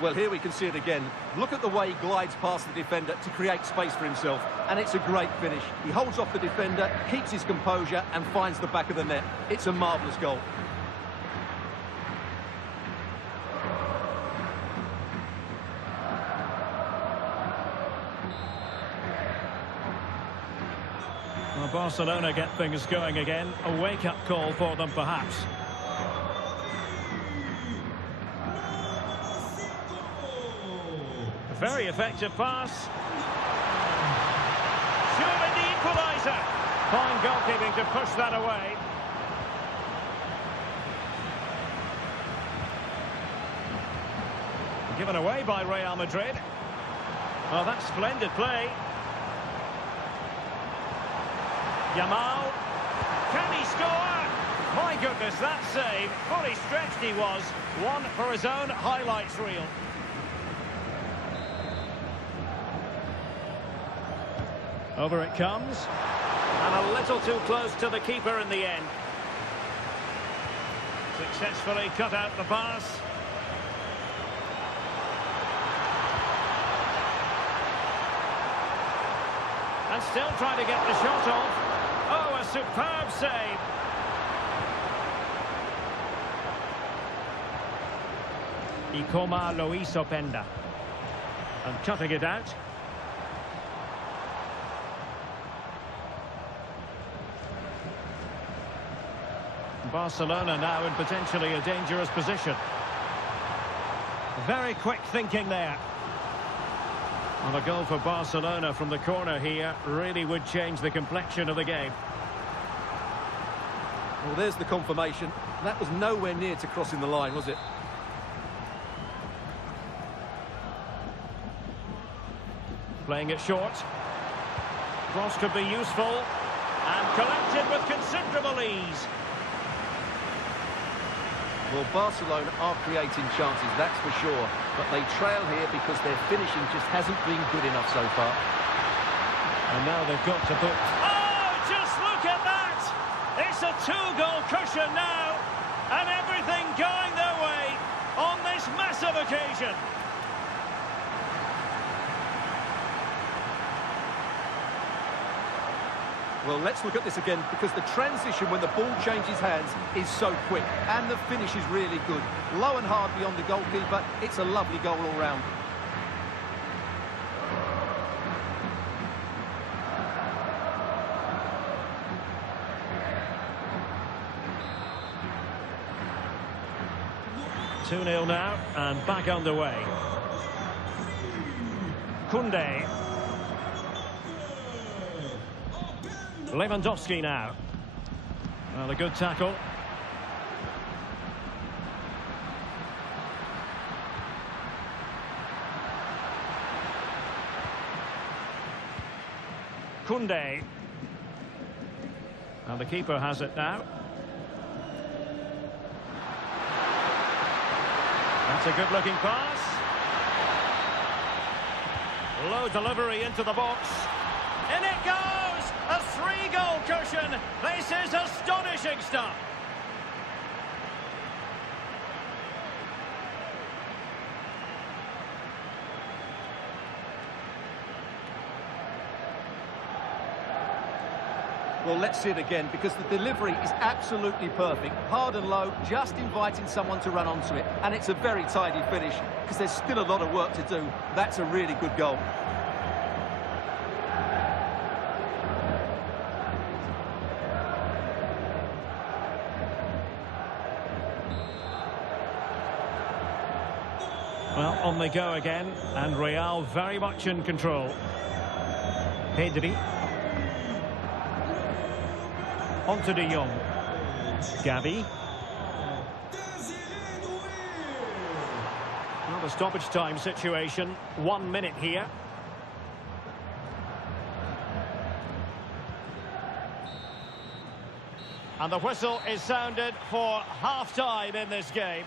Well, here we can see it again. Look at the way he glides past the defender to create space for himself. And it's a great finish. He holds off the defender, keeps his composure and finds the back of the net. It's a marvellous goal. Well, Barcelona get things going again. A wake-up call for them, perhaps. Very effective pass. Surely the equaliser. Fine goalkeeping to push that away. Given away by Real Madrid. Oh, that's splendid play. Yamal. Can he score? My goodness, that save. Fully stretched he was. One for his own highlights reel. Over it comes. And a little too close to the keeper in the end. Successfully cut out the pass. And still trying to get the shot off. Oh, a superb save. Ikoma lo hizo Penda. And cutting it out. Barcelona now in potentially a dangerous position. Very quick thinking there. Well, a goal for Barcelona from the corner here really would change the complexion of the game. Well, there's the confirmation. That was nowhere near to crossing the line, was it? Playing it short. Cross could be useful. And collected with considerable ease. Well, Barcelona are creating chances, that's for sure. But they trail here because their finishing just hasn't been good enough so far. And now they've got to put... Oh, just look at that! It's a two-goal cushion now. And everything going their way on this massive occasion. Well, let's look at this again, because the transition when the ball changes hands is so quick, and the finish is really good. Low and hard beyond the goalkeeper. It's a lovely goal all round. Two 2-0 now, and back underway. Koundé. Lewandowski now. Well, a good tackle. Koundé. And the keeper has it now. That's a good-looking pass. Low delivery into the box. In it goes! A 3-goal cushion. This is astonishing stuff. Well, let's see it again, because the delivery is absolutely perfect. Hard and low, just inviting someone to run onto it. And it's a very tidy finish, because there's still a lot of work to do. That's a really good goal. Well, on they go again, and Real very much in control. Pedri. On to De Jong. Gavi. Well, the stoppage time situation. 1 minute here. And the whistle is sounded for half-time in this game.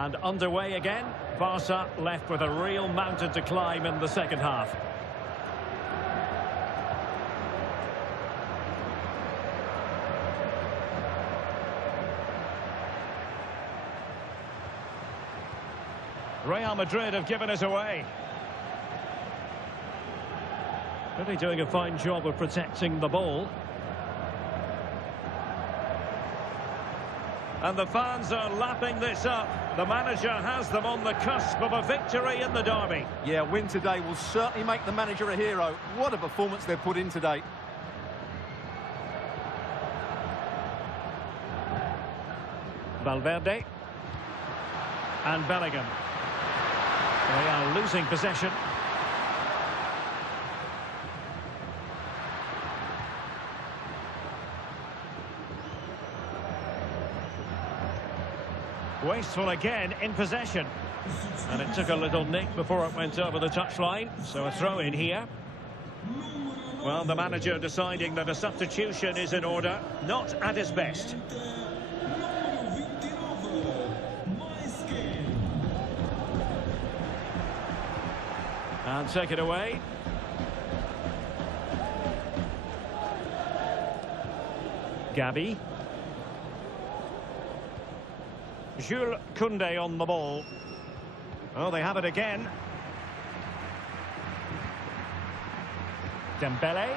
And underway again. Barca left with a real mountain to climb in the second half. Real Madrid have given it away. Really doing a fine job of protecting the ball. And the fans are lapping this up. The manager has them on the cusp of a victory in the derby. Yeah, win today will certainly make the manager a hero. What a performance they've put in today. Valverde. And Bellingham. They are losing possession. Wasteful again in possession. And it took a little nick before it went over the touchline. So a throw in here. Well, the manager deciding that a substitution is in order. Not at his best. And take it away. Gabi. Jules Koundé on the ball. Oh, they have it again. Dembele.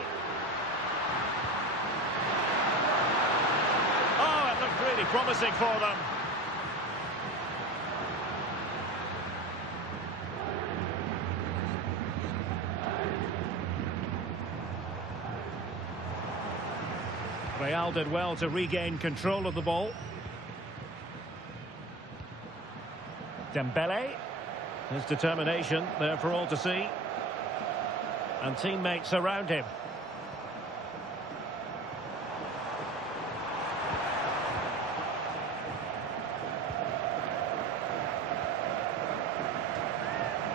Oh, it looked really promising for them. Real did well to regain control of the ball. Dembele. His determination there for all to see. And teammates around him.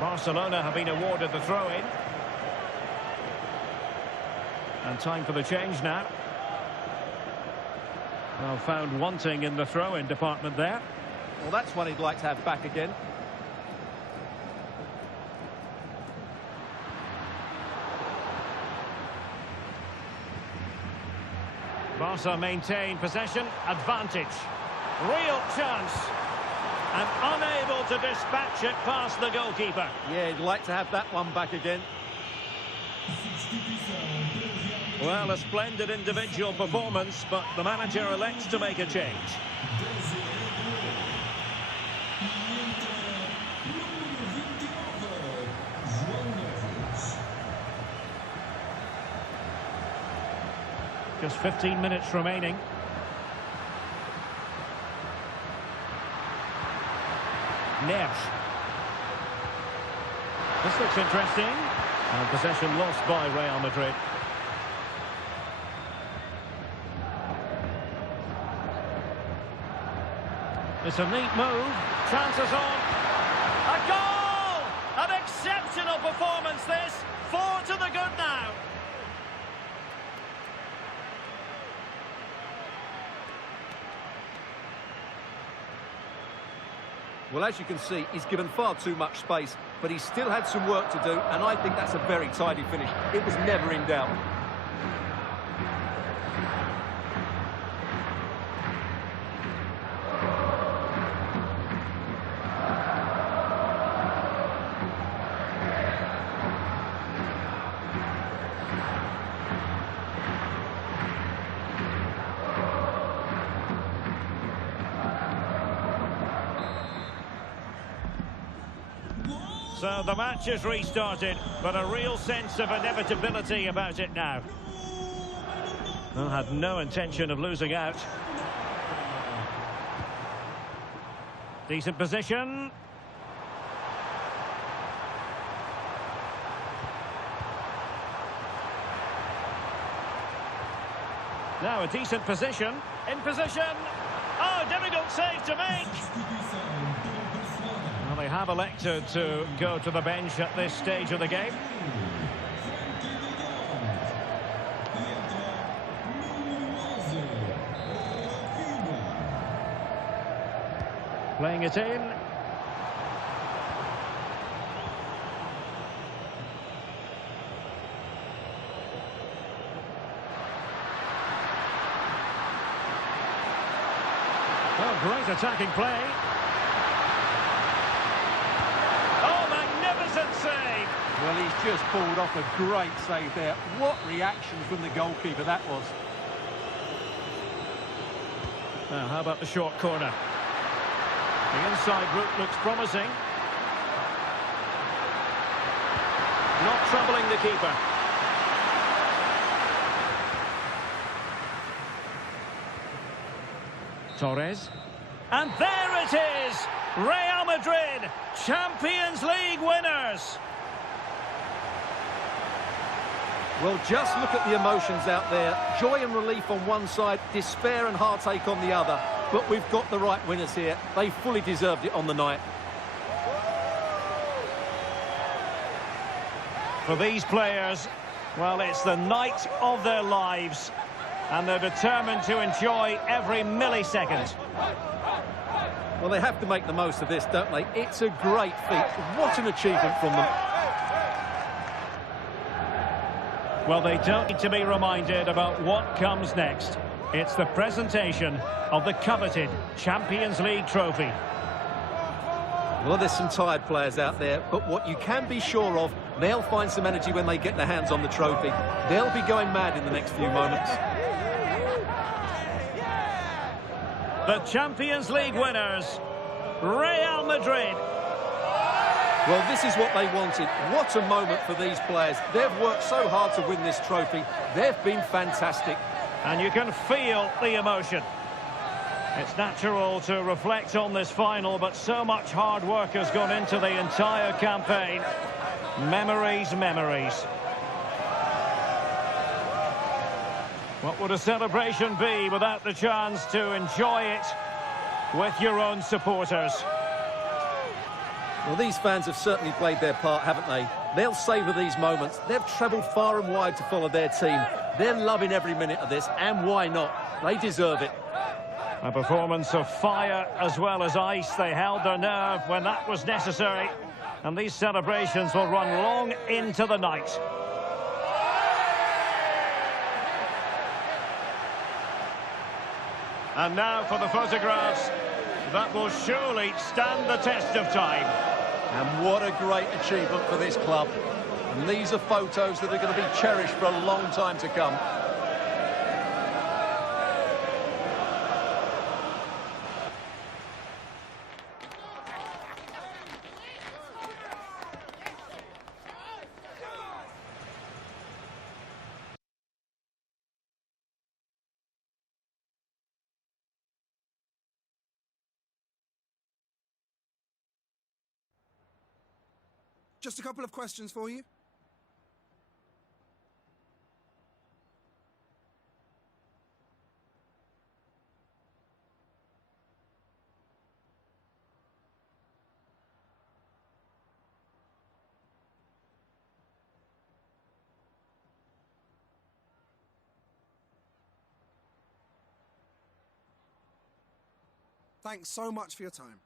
Barcelona have been awarded the throw-in. And time for the change now. Well, found wanting in the throw-in department there. Well, that's one he'd like to have back again. Barca maintain possession, advantage. Real chance. And unable to dispatch it past the goalkeeper. Yeah, he'd like to have that one back again. Well, a splendid individual performance, but the manager elects to make a change. Just 15 minutes remaining. Neves. This looks interesting. And possession lost by Real Madrid. It's a neat move. Chances on. A goal! An exceptional performance this. 4 to the good now. Well, as you can see, he's given far too much space, but he still had some work to do, and I think that's a very tidy finish. It was never in doubt. So the match is restarted, but a real sense of inevitability about it now. Well, had no intention of losing out. Decent position. Now a decent position. In position. Oh, difficult save to make. Well, they have elected to go to the bench at this stage of the game. Playing it in. great attacking play. Oh, magnificent save. Well, he's just pulled off a great save there. What reaction from the goalkeeper that was. Now, how about the short corner? The inside route looks promising. Not troubling the keeper. Torres. And there it is! Real Madrid, Champions League winners! Well, just look at the emotions out there. Joy and relief on one side, despair and heartache on the other. But we've got the right winners here. They fully deserved it on the night. For these players, well, it's the night of their lives, and they're determined to enjoy every millisecond. Well, they have to make the most of this, don't they? It's a great feat. What an achievement from them. Well, they don't need to be reminded about what comes next. It's the presentation of the coveted Champions League trophy. Well, there's some tired players out there, but what you can be sure of, they'll find some energy when they get their hands on the trophy. They'll be going mad in the next few moments. The Champions League winners, Real Madrid. Well, this is what they wanted. What a moment for these players. They've worked so hard to win this trophy. They've been fantastic. And you can feel the emotion. It's natural to reflect on this final, but so much hard work has gone into the entire campaign. Memories, memories. What would a celebration be without the chance to enjoy it with your own supporters? Well, these fans have certainly played their part, haven't they? They'll savour these moments. They've travelled far and wide to follow their team. They're loving every minute of this, and why not? They deserve it. A performance of fire as well as ice. They held their nerve when that was necessary. And these celebrations will run long into the night. And now for the photographs that will surely stand the test of time. And what a great achievement for this club. And these are photos that are going to be cherished for a long time to come. Just a couple of questions for you. Thanks so much for your time.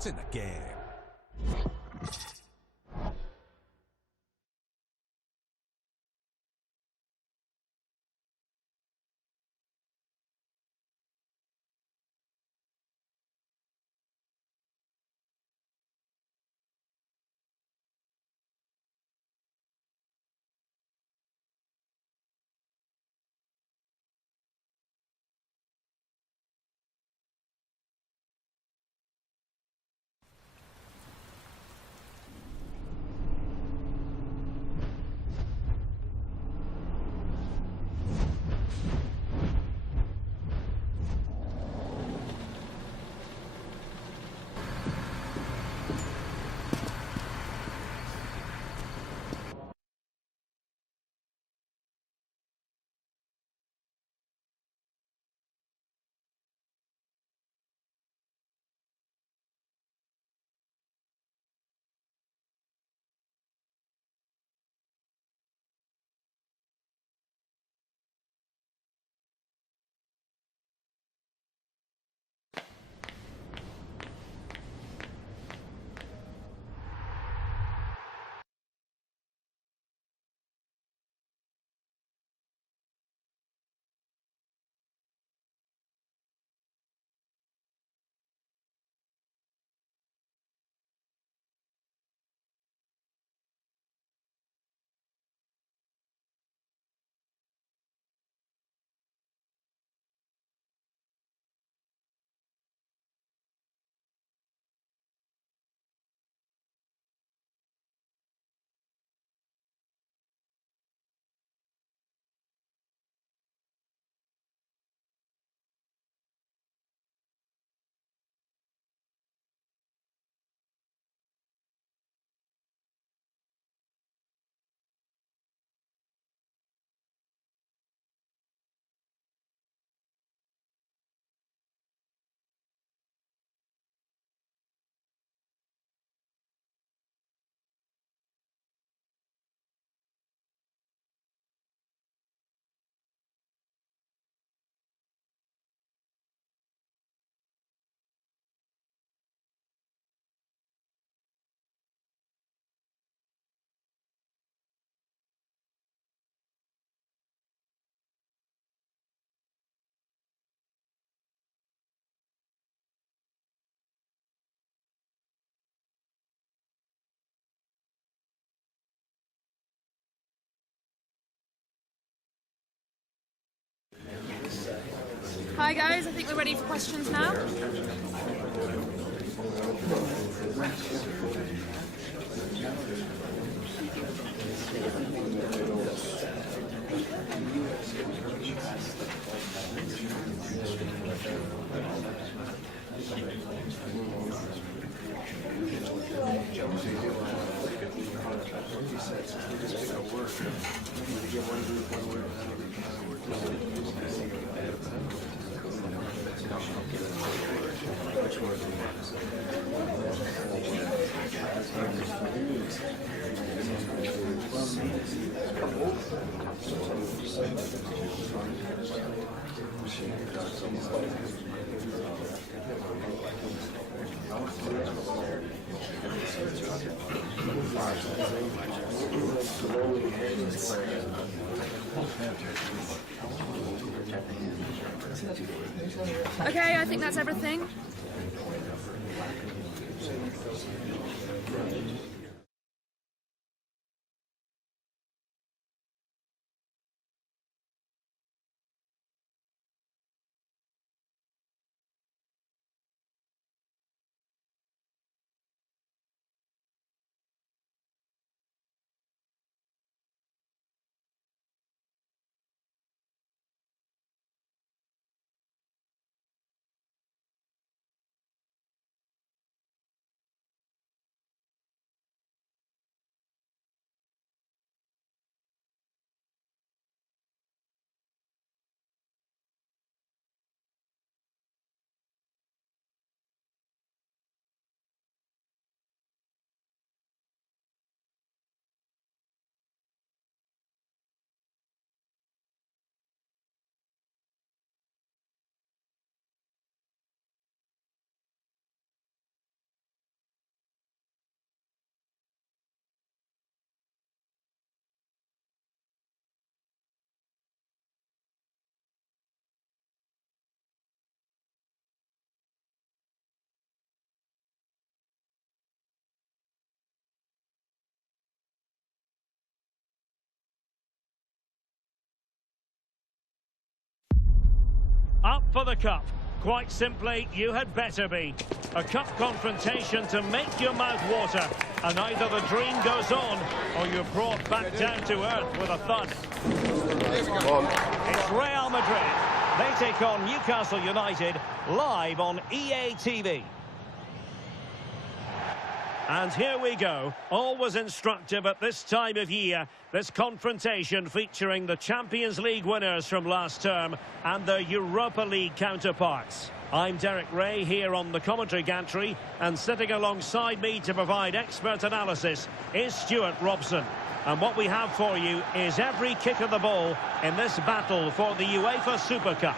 It's in the game. Hi guys, I think we're ready for questions now. Okay, I think that's everything. Up for the cup. Quite simply, you had better be. A cup confrontation to make your mouth water. And either the dream goes on, or you're brought back down to earth with a thud. It's Real Madrid. They take on Newcastle United live on EA TV. And here we go. Always instructive at this time of year. This confrontation featuring the Champions League winners from last term and their Europa League counterparts. I'm Derek Ray here on the commentary gantry, and sitting alongside me to provide expert analysis is Stuart Robson. And what we have for you is every kick of the ball in this battle for the UEFA Super Cup.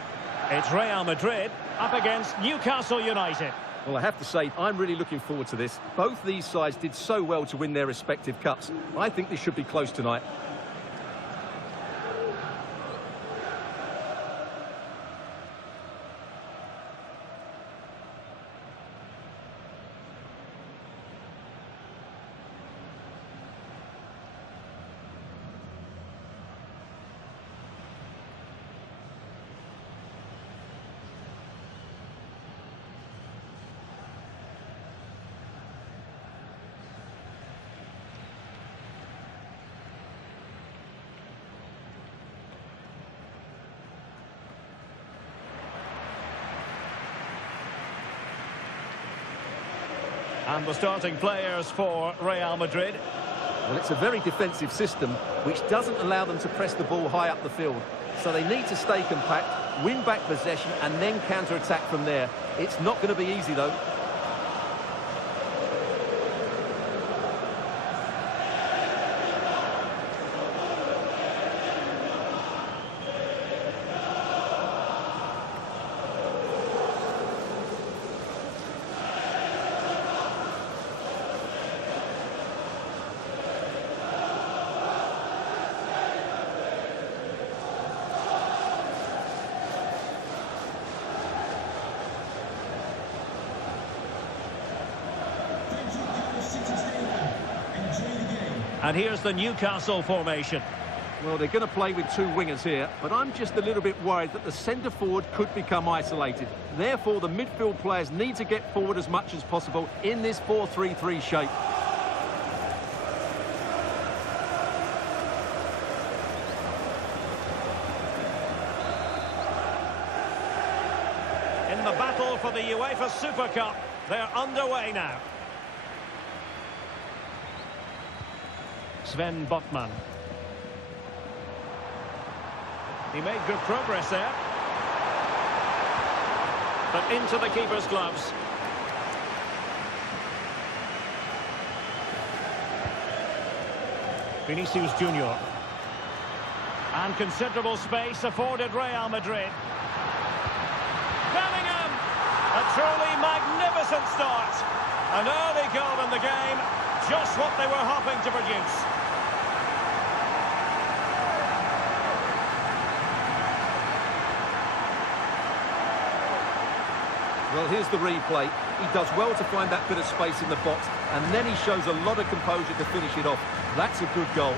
It's Real Madrid up against Newcastle United. Well, I have to say, I'm really looking forward to this. Both these sides did so well to win their respective cups. I think this should be close tonight. And the starting players for Real Madrid. Well, it's a very defensive system, which doesn't allow them to press the ball high up the field. So they need to stay compact, win back possession, and then counter-attack from there. It's not going to be easy, though. And here's the Newcastle formation. Well, they're going to play with two wingers here, but I'm just a little bit worried that the centre-forward could become isolated. Therefore, the midfield players need to get forward as much as possible in this 4-3-3 shape. In the battle for the UEFA Super Cup, they're underway now. Sven Botman. He made good progress there. But into the keeper's gloves. Vinicius Junior. And considerable space afforded Real Madrid. Bellingham! A truly magnificent start. An early goal in the game. Just what they were hoping to produce. Well, here's the replay. He does well to find that bit of space in the box, and then he shows a lot of composure to finish it off. That's a good goal.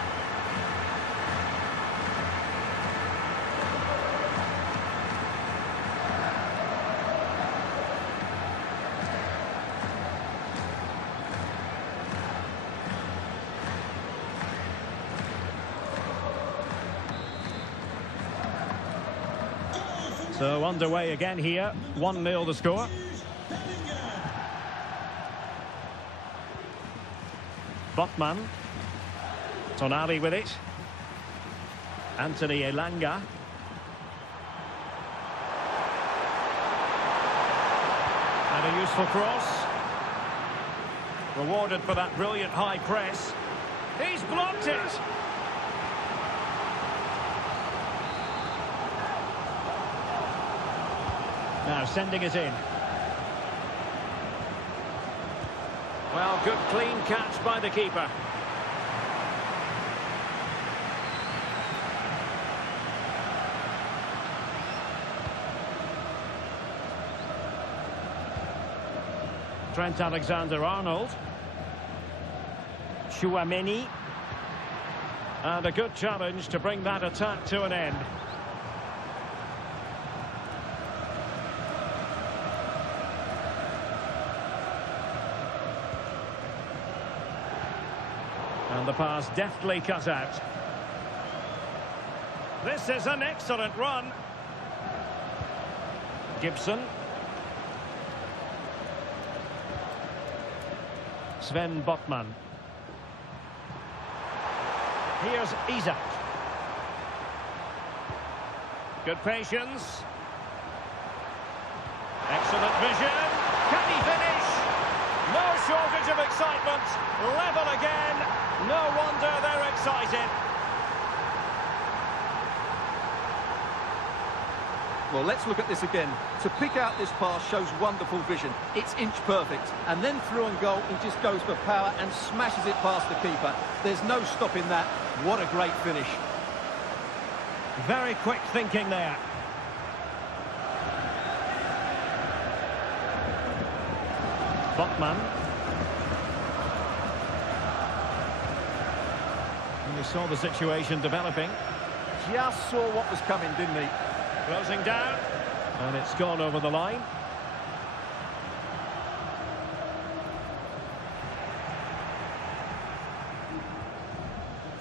So underway again here, 1-0 the score. Botman. Tonali with it. Anthony Elanga. And a useful cross. Rewarded for that brilliant high press. He's blocked it. Now sending it in. Well, good clean catch by the keeper. Trent Alexander-Arnold. Chouameni. And a good challenge to bring that attack to an end. And the pass deftly cut out. This is an excellent run. Gibson. Sven Botman. Here's Isak. Good patience. Excellent vision. Can he finish? No shortage of excitement. Level again. No wonder they're excited. Well, let's look at this again. To pick out this pass shows wonderful vision. It's inch perfect. And then through on goal, he just goes for power and smashes it past the keeper. There's no stopping that. What a great finish. Very quick thinking there. Botman. And we saw the situation developing. Just saw what was coming, didn't he? Closing down. And it's gone over the line.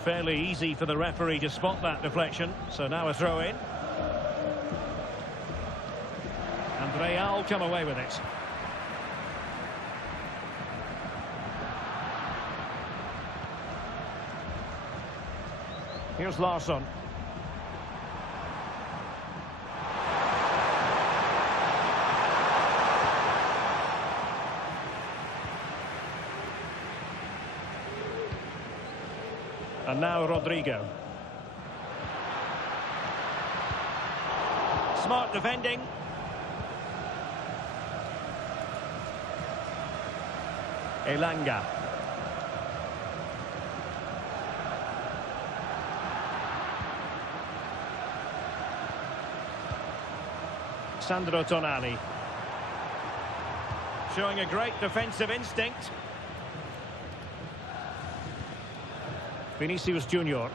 Fairly easy for the referee to spot that deflection. So now a throw in. And Real come away with it. Here's Larsson. And now Rodrigo. Smart defending. Elanga. Sandro Tonali. Showing a great defensive instinct. Vinicius Junior.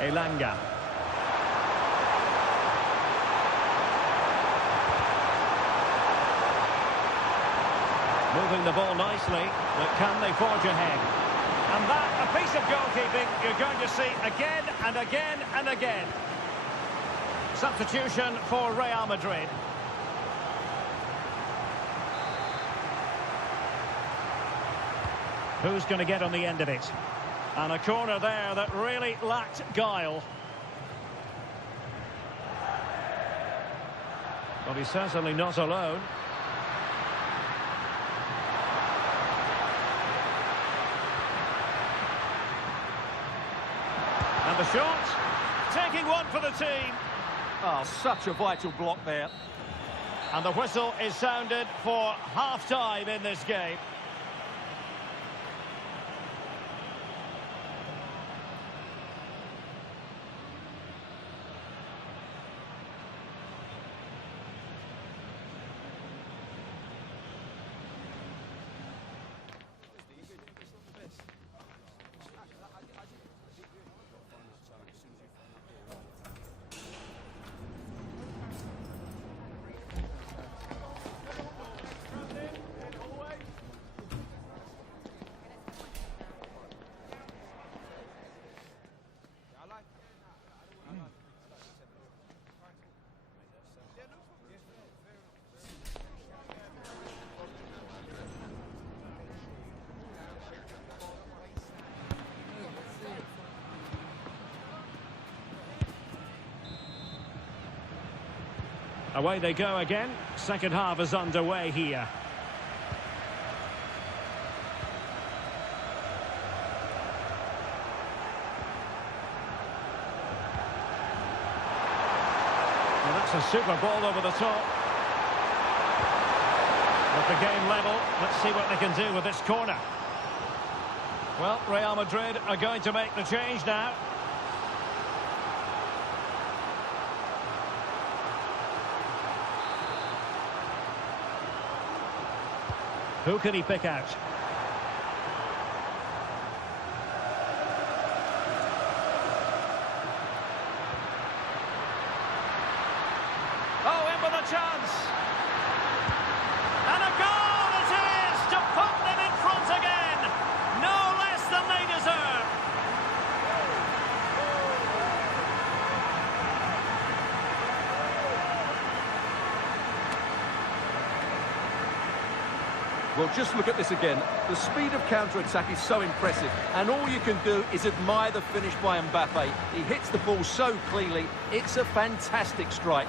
Elanga. Moving the ball nicely, but can they forge ahead? And that, a piece of goalkeeping you're going to see again and again and again. Substitution for Real Madrid. Who's going to get on the end of it? And a corner there that really lacked guile. Well, he's certainly not alone. And the shot, taking one for the team. Oh, such a vital block there. And the whistle is sounded for half-time in this game. Away they go again. Second half is underway here. Well, that's a super ball over the top. With the game level, let's see what they can do with this corner. Well, Real Madrid are going to make the change now. Who can he pick out? Oh, in with a chance! Well, just look at this again. The speed of counter-attack is so impressive, and all you can do is admire the finish by Mbappe. He hits the ball so cleanly. It's a fantastic strike.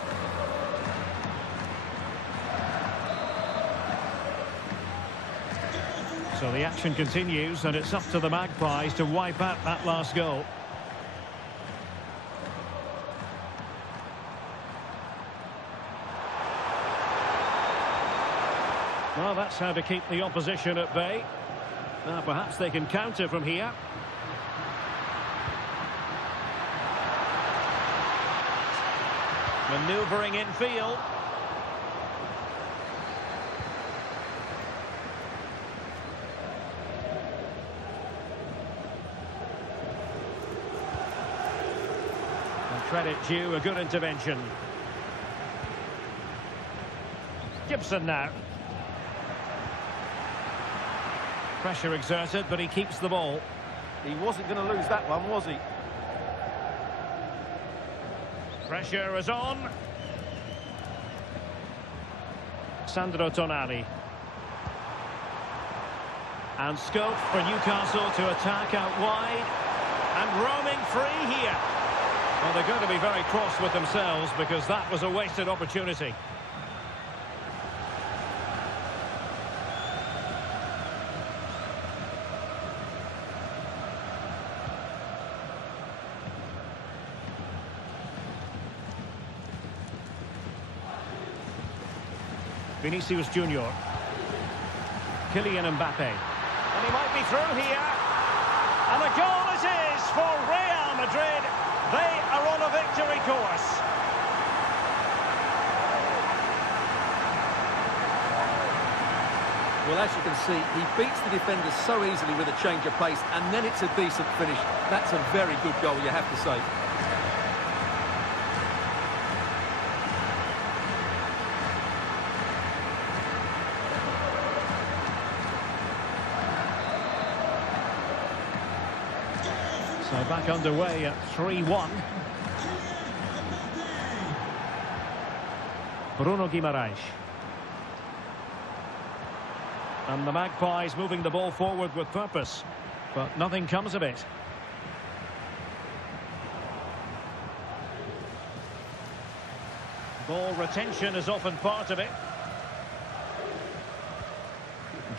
So the action continues, and it's up to the Magpies to wipe out that last goal. Well, that's how to keep the opposition at bay. Now, perhaps they can counter from here. Manoeuvring in field. And credit due, a good intervention. Gibson now. Pressure exerted, but he keeps the ball. He wasn't going to lose that one, was he? Pressure is on. Sandro Tonali. And scope for Newcastle to attack out wide. And roaming free here. Well, they're going to be very cross with themselves because that was a wasted opportunity. Vinicius Junior. Kylian Mbappe. And he might be through here. And a goal it is for Real Madrid. They are on a victory course. Well, as you can see, he beats the defenders so easily with a change of pace, and then it's a decent finish. That's a very good goal, you have to say. So back underway at 3-1. Bruno Guimaraes. And the Magpies moving the ball forward with purpose, but nothing comes of it. Ball retention is often part of it.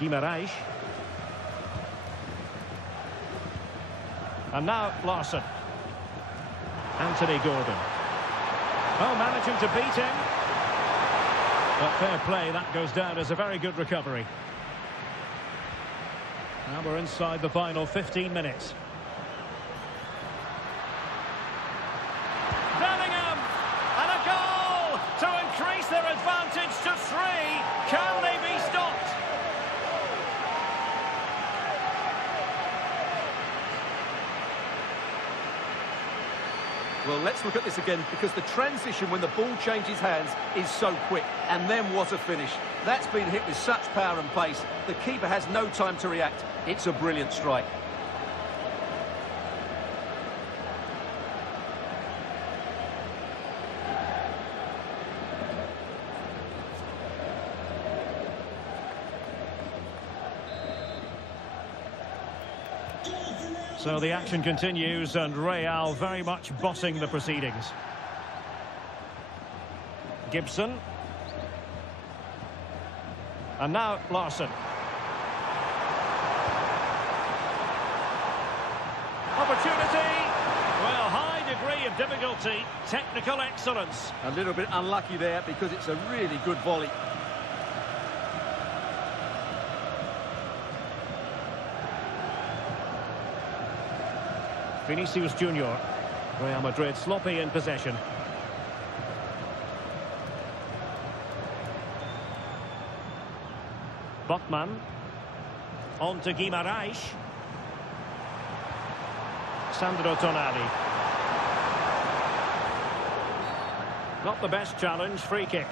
Guimaraes. And now Larson. Anthony Gordon. Oh, managing to beat him. But fair play, that goes down as a very good recovery. Now we're inside the final 15 minutes. Bellingham! And a goal to increase their advantage to 3. Can they be stopped? Well, let's look at this again, because the transition when the ball changes hands is so quick. And then what a finish. That's been hit with such power and pace. The keeper has no time to react. It's a brilliant strike. So the action continues, and Real very much bossing the proceedings. Gibson. And now Larson. Opportunity. Well, high degree of difficulty, technical excellence. A little bit unlucky there because it's a really good volley. Vinicius Junior. Real Madrid sloppy in possession. Botman. On to Guimaraes. Sandro Tonali. Not the best challenge, free kick.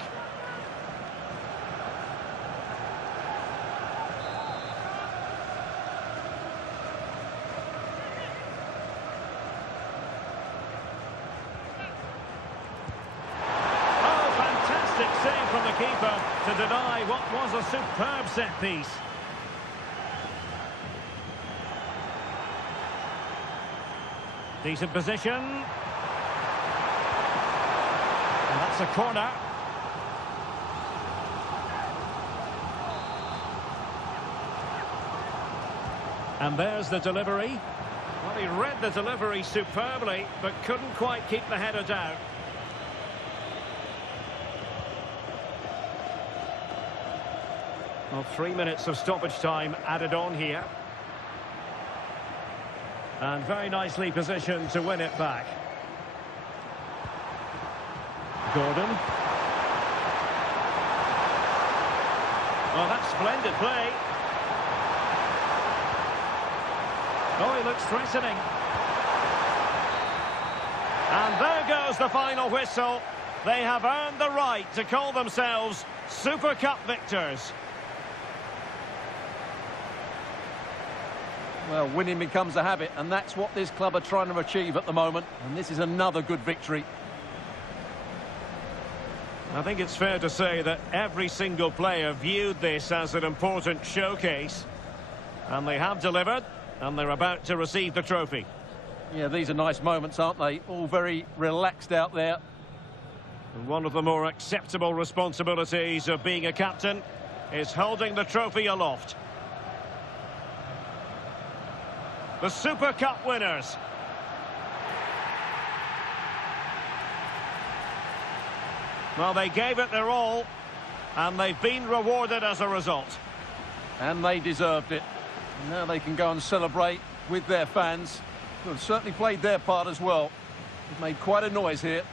Save from the keeper to deny what was a superb set piece. Decent position. And that's a corner. And there's the delivery. Well, he read the delivery superbly, but couldn't quite keep the header down. Well, 3 minutes of stoppage time added on here. And very nicely positioned to win it back. Gordon. Oh, that's splendid play. Oh, he looks threatening. And there goes the final whistle. They have earned the right to call themselves Super Cup victors. Well, winning becomes a habit, and that's what this club are trying to achieve at the moment. And this is another good victory. I think it's fair to say that every single player viewed this as an important showcase. And they have delivered, and they're about to receive the trophy. Yeah, these are nice moments, aren't they? All very relaxed out there. And one of the more acceptable responsibilities of being a captain is holding the trophy aloft. The Super Cup winners. Well, they gave it their all, and they've been rewarded as a result. And they deserved it. And now they can go and celebrate with their fans, who have certainly played their part as well. They've made quite a noise here.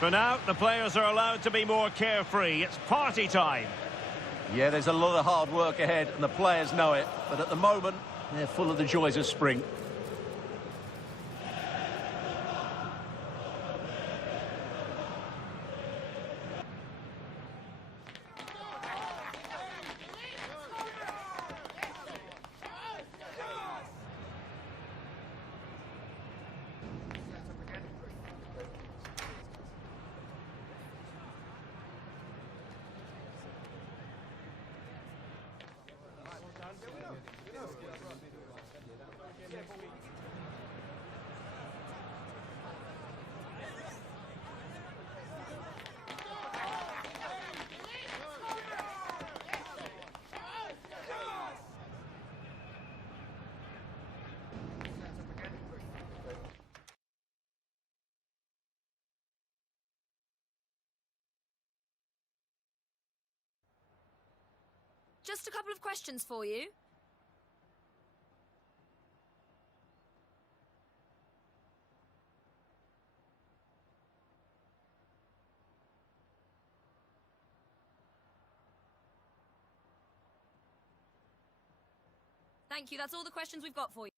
For now, the players are allowed to be more carefree. It's party time. Yeah, there's a lot of hard work ahead, and the players know it. But at the moment, they're full of the joys of spring. Just a couple of questions for you. Thank you. That's all the questions we've got for you.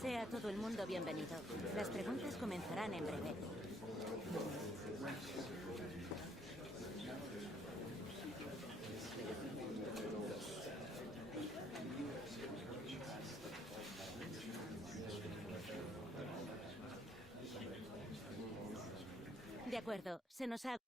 Sea todo el mundo bienvenido. Las preguntas comenzarán en breve. De acuerdo, se nos ha...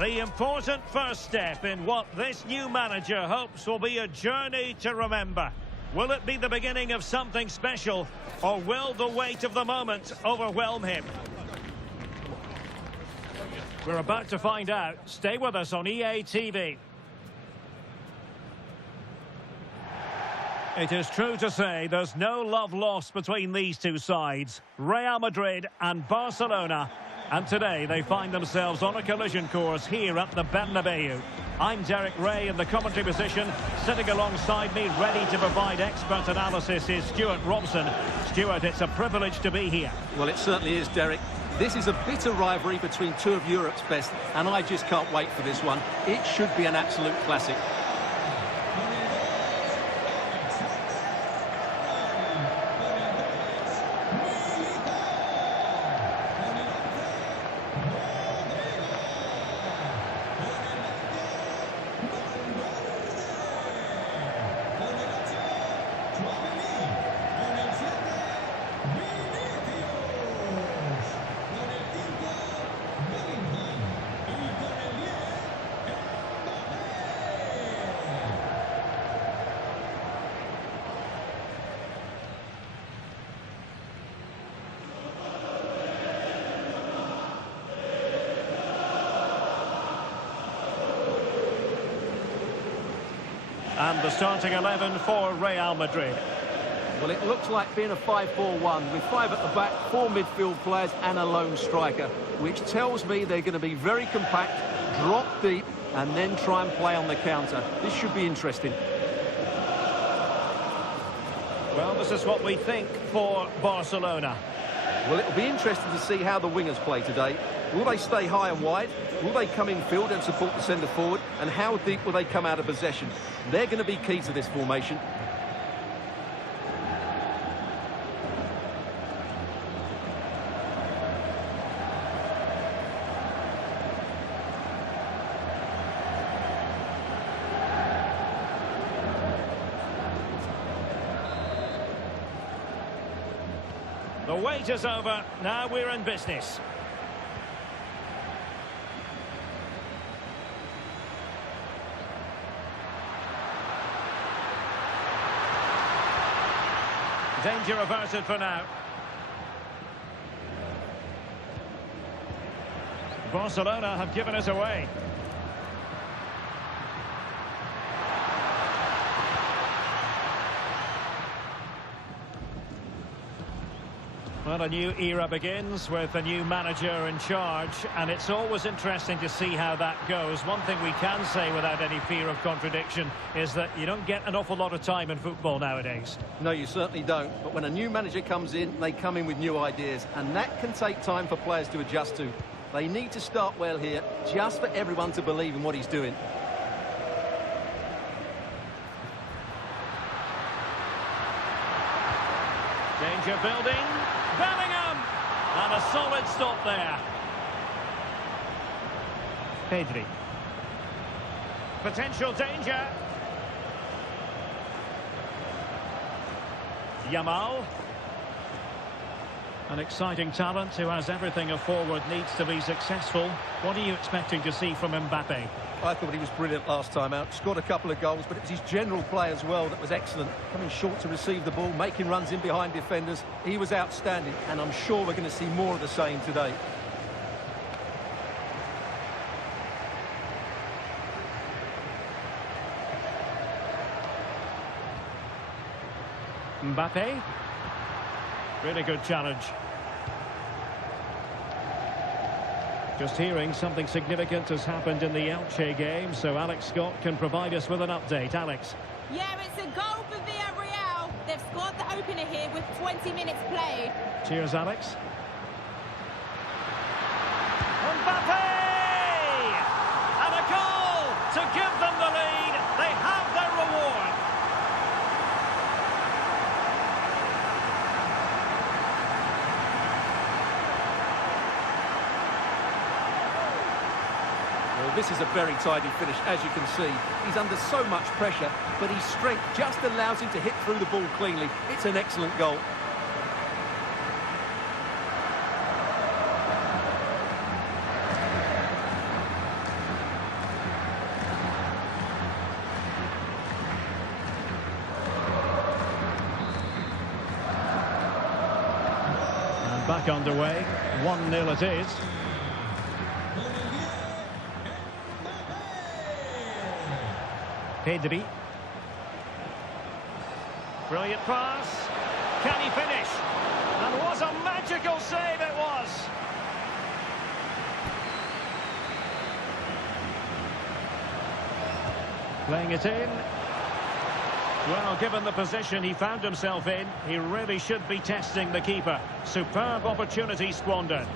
The important first step in what this new manager hopes will be a journey to remember. Will it be the beginning of something special, or will the weight of the moment overwhelm him? We're about to find out. Stay with us on EA TV. It is true to say there's no love lost between these two sides, Real Madrid and Barcelona. And today they find themselves on a collision course here at the Bernabeu. I'm Derek Ray in the commentary position. Sitting alongside me, ready to provide expert analysis, is Stuart Robson. Stuart, it's a privilege to be here. Well, it certainly is, Derek. This is a bitter rivalry between two of Europe's best, and I just can't wait for this one. It should be an absolute classic. And the starting 11 for Real Madrid. Well, it looks like being a 5-4-1 with 5 at the back, 4 midfield players and a lone striker, which tells me they're going to be very compact, drop deep, and then try and play on the counter. This should be interesting. Well, this is what we think for Barcelona. Well, it'll be interesting to see how the wingers play today. Will they stay high and wide? Will they come in field and support the centre forward? And how deep will they come out of possession? They're going to be key to this formation. The wait is over. Now we're in business. Danger averted for now. Barcelona have given us away. Well, a new era begins with a new manager in charge, and it's always interesting to see how that goes. One thing we can say without any fear of contradiction is that you don't get an awful lot of time in football nowadays. No, you certainly don't. But when a new manager comes in, they come in with new ideas, and that can take time for players to adjust to. They need to start well here, just for everyone to believe in what he's doing. Danger building. Bellingham! And a solid stop there. Pedri. Potential danger. Yamal. An exciting talent who has everything a forward needs to be successful. What are you expecting to see from Mbappe? I thought he was brilliant last time out. Scored a couple of goals, but it was his general play as well that was excellent. Coming short to receive the ball, making runs in behind defenders. He was outstanding, and I'm sure we're going to see more of the same today. Mbappe. Really good challenge. Just hearing something significant has happened in the Elche game, so Alex Scott can provide us with an update. Alex. Yeah, it's a goal for Villarreal. They've scored the opener here with 20 minutes played. Cheers, Alex. Mbappe! And a goal to give them the lead. They have their reward. Well, this is a very tidy finish, as you can see. He's under so much pressure, but his strength just allows him to hit through the ball cleanly. It's an excellent goal. back underway. 1-0 it is. Pedri. Brilliant pass. Can he finish? And what a magical save it was! Playing it in. Well, given the position he found himself in, he really should be testing the keeper. Superb opportunity squandered.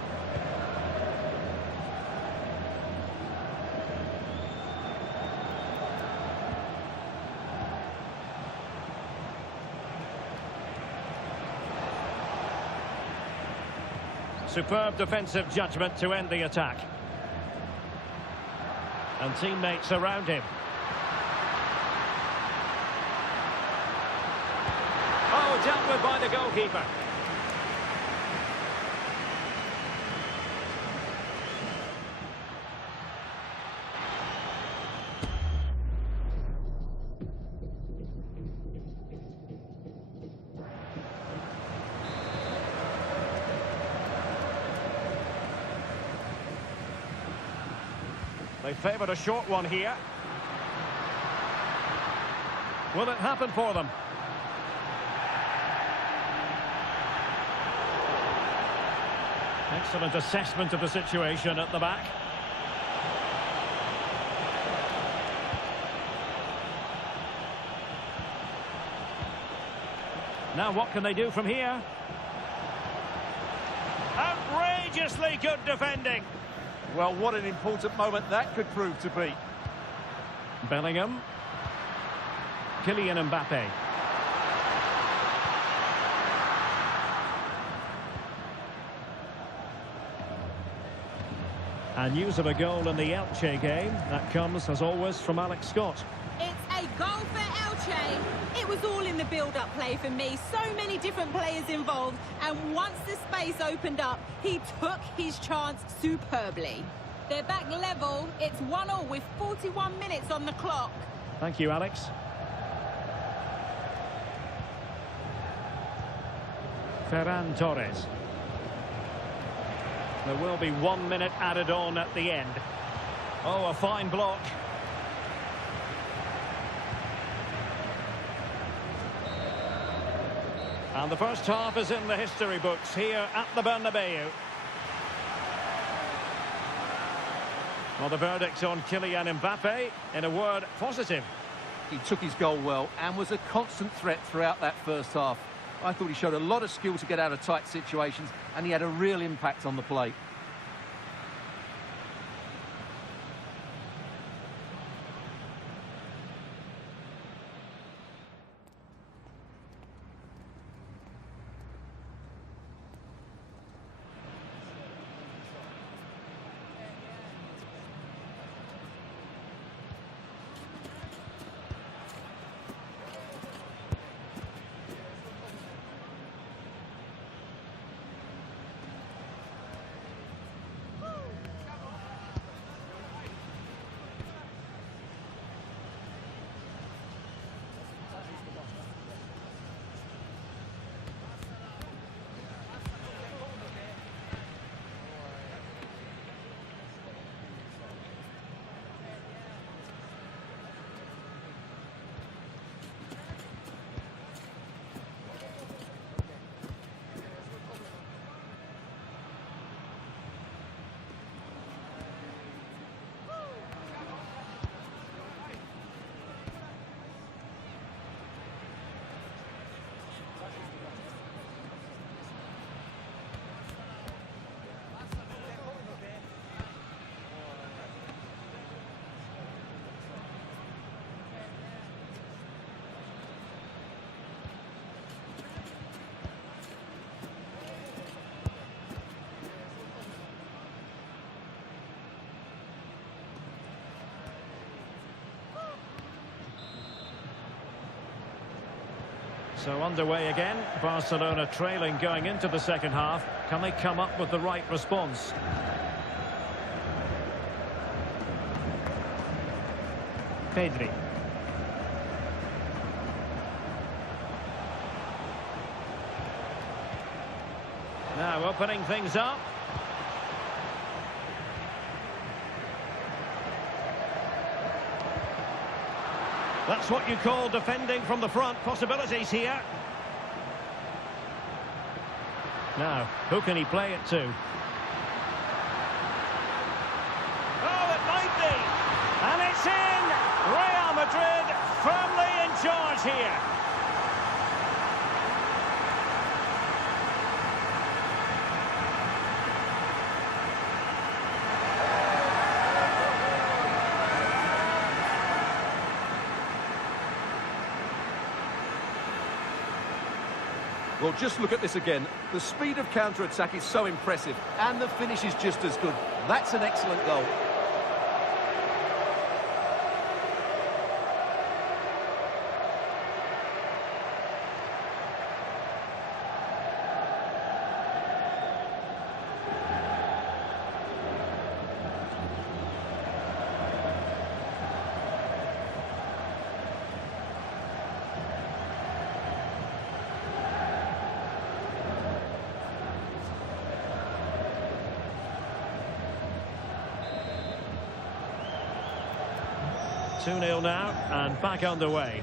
Superb defensive judgment to end the attack. And teammates around him. Oh, dealt with by the goalkeeper. They favoured a short one here. Will it happen for them? Excellent assessment of the situation at the back. Now what can they do from here? Outrageously good defending. Well, what an important moment that could prove to be. Bellingham. Kylian Mbappe. And news of a goal in the Elche game. That comes, as always, from Alex Scott. It's a goal for Elche. It was all in the build-up play for me. So many different players involved. And once the space opened up, he took his chance superbly. They're back level. It's 1-1 with 41 minutes on the clock. Thank you, Alex. Ferran Torres. There will be 1 minute added on at the end. Oh, a fine block. And the first half is in the history books here at the Bernabeu. Well, the verdict on Kylian Mbappe, in a word, positive. He took his goal well and was a constant threat throughout that first half. I thought he showed a lot of skill to get out of tight situations, and he had a real impact on the play. So underway again, Barcelona trailing going into the second half. Can they come up with the right response? Pedri. Now opening things up. That's what you call defending from the front. Possibilities here. Now, who can he play it to? Oh, it might be. And it's in. Real Madrid firmly in charge here. Well, just look at this again. The speed of counter-attack is so impressive, and the finish is just as good. That's an excellent goal. Two-nil now, and back underway.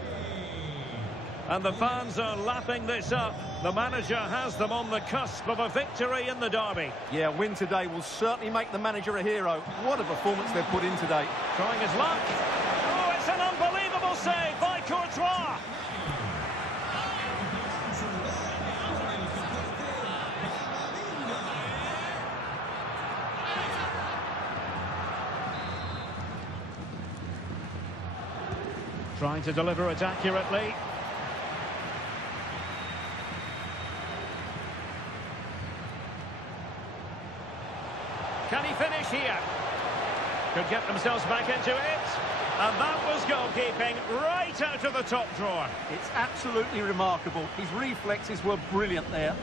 And the fans are lapping this up. The manager has them on the cusp of a victory in the derby. Yeah, a win today will certainly make the manager a hero. What a performance they've put in today. Trying his luck. Oh, it's an unbelievable save by Courtois. Trying to deliver it accurately. Can he finish here? Could get themselves back into it. And that was goalkeeping right out of the top drawer. It's absolutely remarkable. His reflexes were brilliant there.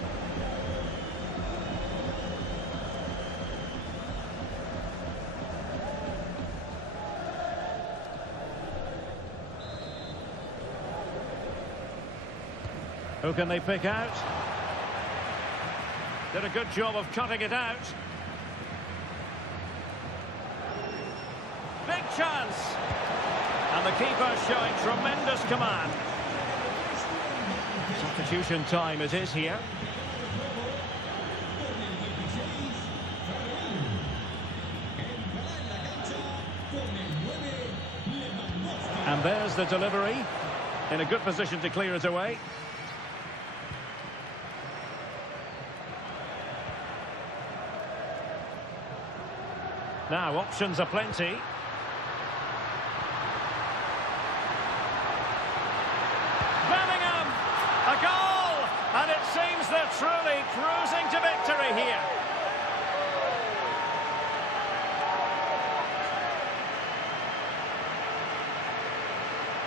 Who can they pick out? Did a good job of cutting it out. Big chance. And the keeper showing tremendous command. Substitution time it is here. And there's the delivery. In a good position to clear it away. Now, options are plenty. Bellingham! A goal! And it seems they're truly cruising to victory here.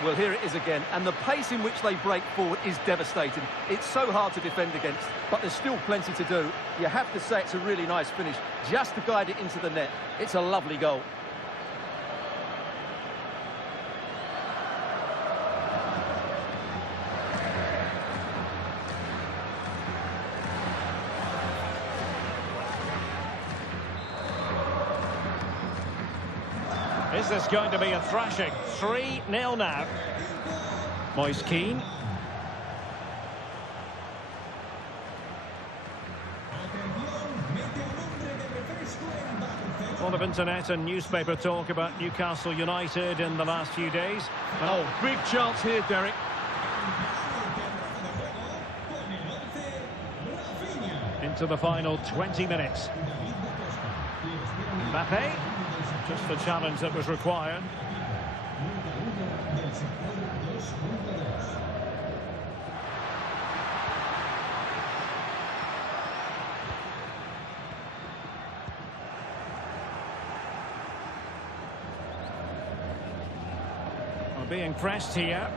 Well, here it is again, and the pace in which they break forward is devastating. It's so hard to defend against, but there's still plenty to do. You have to say it's a really nice finish, just to guide it into the net. It's a lovely goal. Is this going to be a thrashing? 3-0 now. Moise Keane. A lot of internet and newspaper talk about Newcastle United in the last few days. Oh, big chance here, Derek. Into the final 20 minutes. Mbappe. Just the challenge that was required. Well, being pressed here.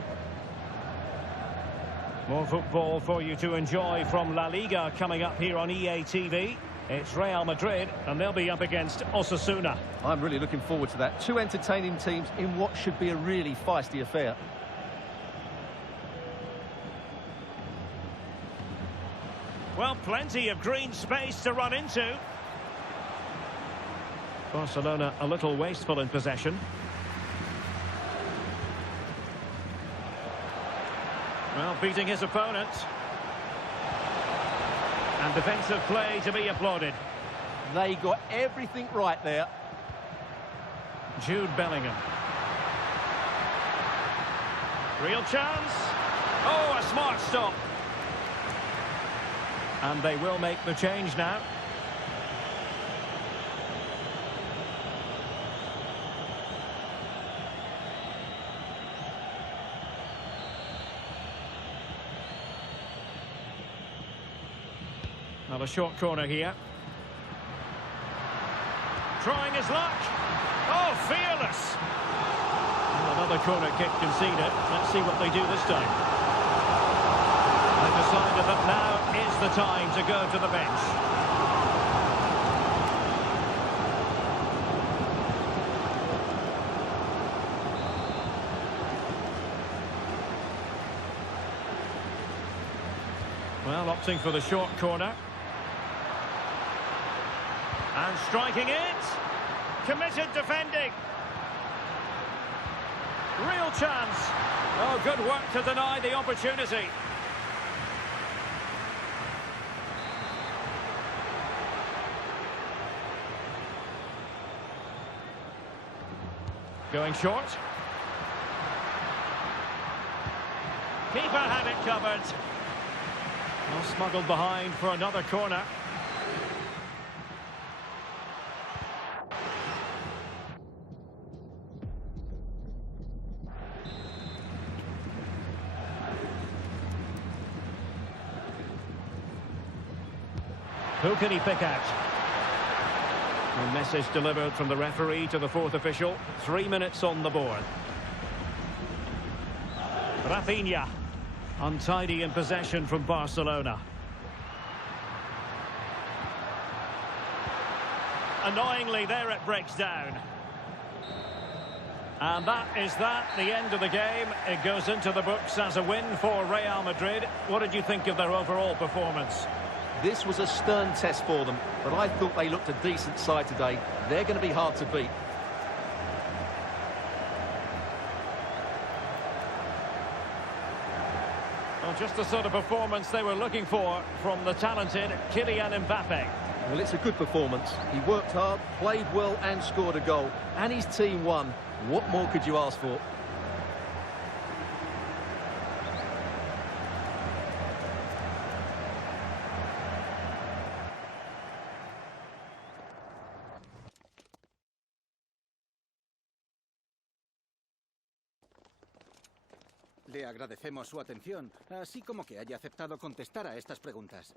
More football for you to enjoy from La Liga coming up here on EA TV. It's Real Madrid, and they'll be up against Osasuna. I'm really looking forward to that. Two entertaining teams in what should be a really feisty affair. Well, plenty of green space to run into. Barcelona a little wasteful in possession. Well, beating his opponent. And defensive play to be applauded. They got everything right there. Jude Bellingham. Real chance. Oh, a smart stop. And they will make the change now. Now a short corner here. Trying his luck. Oh, fearless. Well, another corner kick conceded. Let's see what they do this time. They've decided that now is the time to go to the bench. Well, opting for the short corner. And striking it. Committed defending. Real chance. Oh, good work to deny the opportunity. Going short. Keeper had it covered. Well, smuggled behind for another corner. Who can he pick out? A message delivered from the referee to the fourth official. 3 minutes on the board. Rafinha. Untidy in possession from Barcelona. Annoyingly, there it breaks down. And that is that, the end of the game. It goes into the books as a win for Real Madrid. What did you think of their overall performance? This was a stern test for them, but I thought they looked a decent side today. They're going to be hard to beat. Well, just the sort of performance they were looking for from the talented Kylian Mbappe. Well, it's a good performance. He worked hard, played well and scored a goal. And his team won. What more could you ask for? Le agradecemos su atención, así como que haya aceptado contestar a estas preguntas.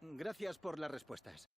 Gracias por las respuestas.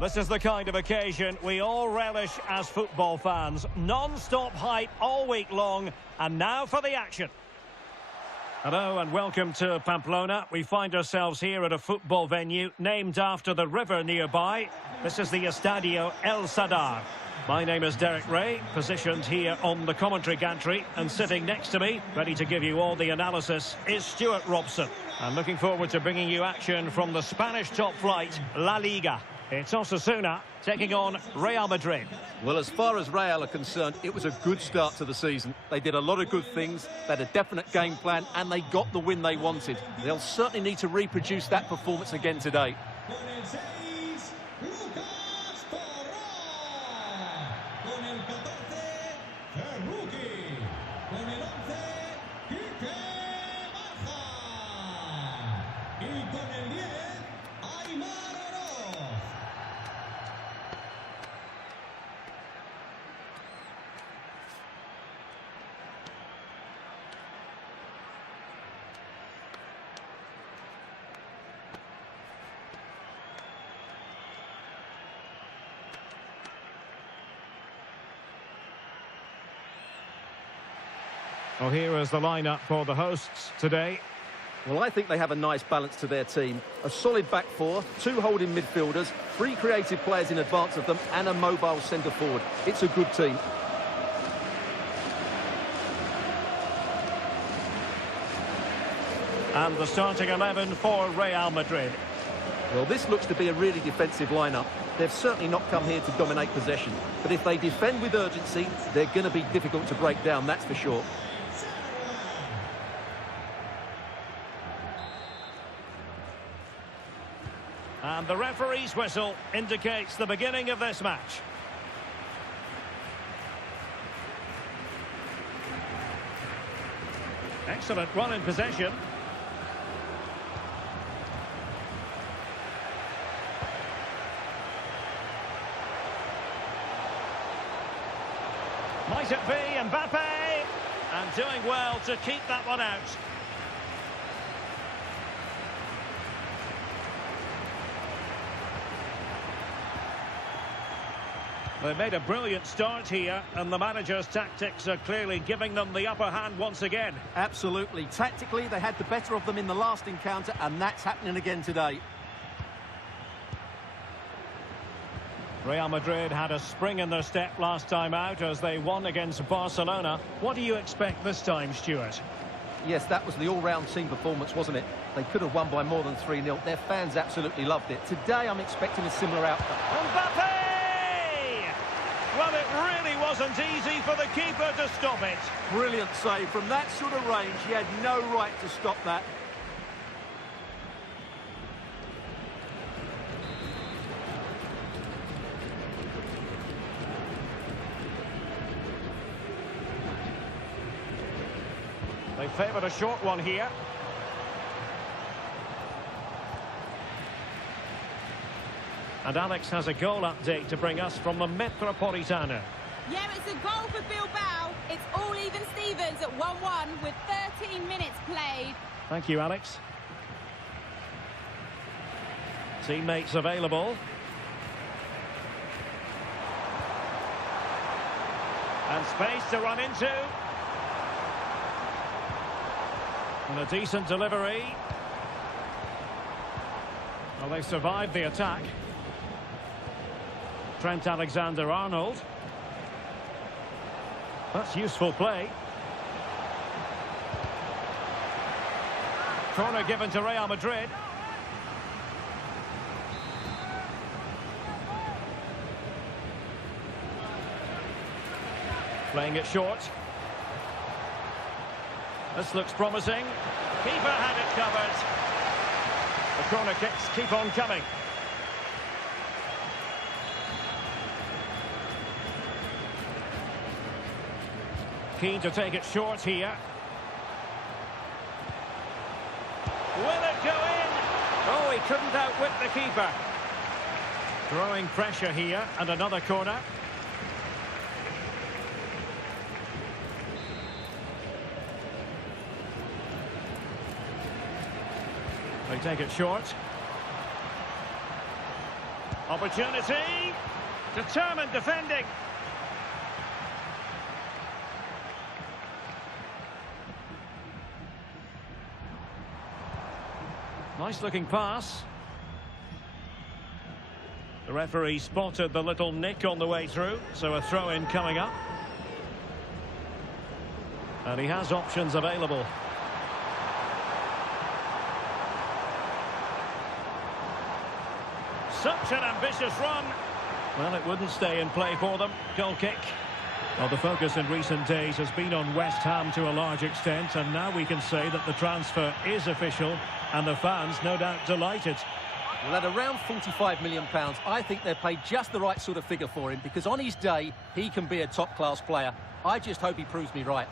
This is the kind of occasion we all relish as football fans. Non-stop hype all week long, and now for the action. Hello and welcome to Pamplona. We find ourselves here at a football venue named after the river nearby. This is the Estadio El Sadar. My name is Derek Ray, positioned here on the commentary gantry, and sitting next to me, ready to give you all the analysis, is Stuart Robson. I'm looking forward to bringing you action from the Spanish top flight, La Liga. It's Osasuna taking on Real Madrid. Well, as far as Real are concerned, it was a good start to the season. They did a lot of good things, they had a definite game plan, and they got the win they wanted. They'll certainly need to reproduce that performance again today. Well, here is the lineup for the hosts today. Well, I think they have a nice balance to their team. A solid back four, 2 holding midfielders, 3 creative players in advance of them, and a mobile centre forward. It's a good team. And the starting 11 for Real Madrid. Well, this looks to be a really defensive lineup. They've certainly not come here to dominate possession. But if they defend with urgency, they're going to be difficult to break down, that's for sure. And the referee's whistle indicates the beginning of this match. Excellent run in possession. Might it be Mbappe? And doing well to keep that one out. They made a brilliant start here, and the manager's tactics are clearly giving them the upper hand once again. Absolutely. Tactically, they had the better of them in the last encounter, and that's happening again today. Real Madrid had a spring in their step last time out as they won against Barcelona. What do you expect this time, Stuart? Yes, that was the all-round team performance, wasn't it? They could have won by more than 3-0. Their fans absolutely loved it. Today, I'm expecting a similar outcome. Mbappe! Well, it really wasn't easy for the keeper to stop it. Brilliant save. From that sort of range, he had no right to stop that. They favoured a short one here. And Alex has a goal update to bring us from the Metropolitano. Yeah, it's a goal for Bilbao. It's all even Stevens at 1-1 with 13 minutes played. Thank you, Alex. Teammates available. And space to run into. And a decent delivery. Well, they survived the attack. Trent Alexander-Arnold. That's useful play. Corner given to Real Madrid. Playing it short. This looks promising. Keeper had it covered. The corner kicks keep on coming. Keen to take it short here. Will it go in? Oh, he couldn't outwit the keeper. Throwing pressure here, and another corner. They take it short. Opportunity. Determined defending. Nice looking pass. The referee spotted the little nick on the way through, so a throw-in coming up. And he has options available. Such an ambitious run. Well, it wouldn't stay in play for them. Goal kick. Well, the focus in recent days has been on West Ham to a large extent, and now we can say that the transfer is official, and the fans no doubt delighted. Well, at around £45 million, I think they've paid just the right sort of figure for him, because on his day, he can be a top-class player. I just hope he proves me right.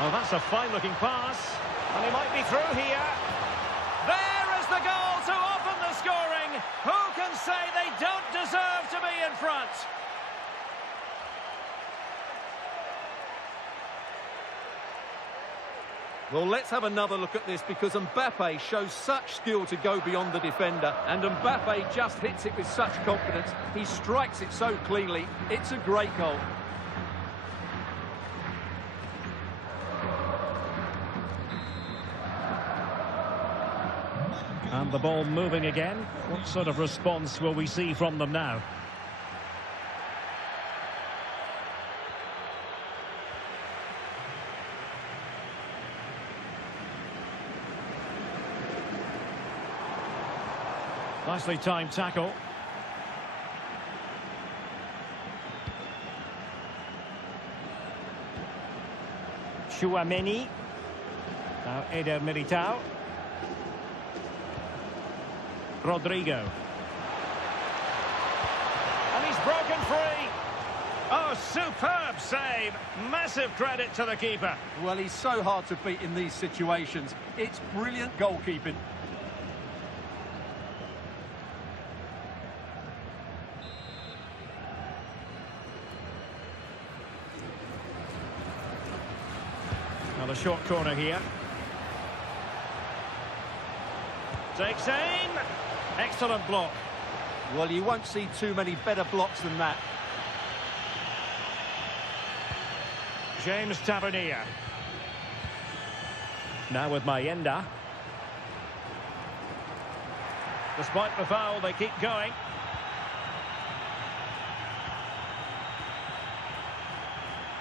Well, that's a fine-looking pass, and he might be through here. There is the goal to open the scoring. Who can say they don't deserve to be in front? Well, let's have another look at this, because Mbappe shows such skill to go beyond the defender, and Mbappe just hits it with such confidence. He strikes it so cleanly. It's a great goal. And the ball moving again. What sort of response will we see from them now? Nicely timed tackle. Tchouaméni. Now Eder Militao. Rodrigo. And he's broken free. Oh, superb save. Massive credit to the keeper. Well, he's so hard to beat in these situations. It's brilliant goalkeeping. Now a short corner here. Takes aim. Excellent block. Well, you won't see too many better blocks than that. James Tavernier. Now with Mayenda. Despite the foul, they keep going.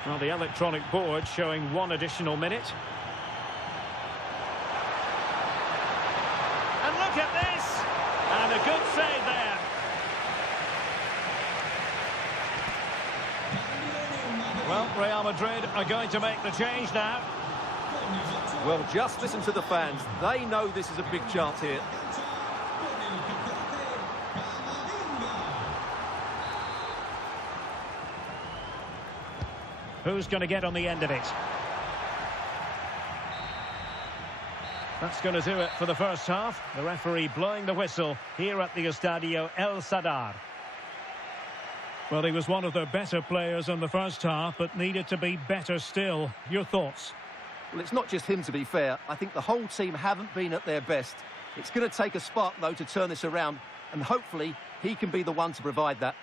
Well, the electronic board showing 1 additional minute. And look at this! And a good save there. Well, Real Madrid are going to make the change now. Well, just listen to the fans. They know this is a big chance here. Who's going to get on the end of it? That's going to do it for the first half. The referee blowing the whistle here at the Estadio El Sadar. Well, he was one of their better players in the first half, but needed to be better still. Your thoughts? Well, it's not just him, to be fair. I think the whole team haven't been at their best. It's going to take a spark, though, to turn this around, and hopefully he can be the one to provide that.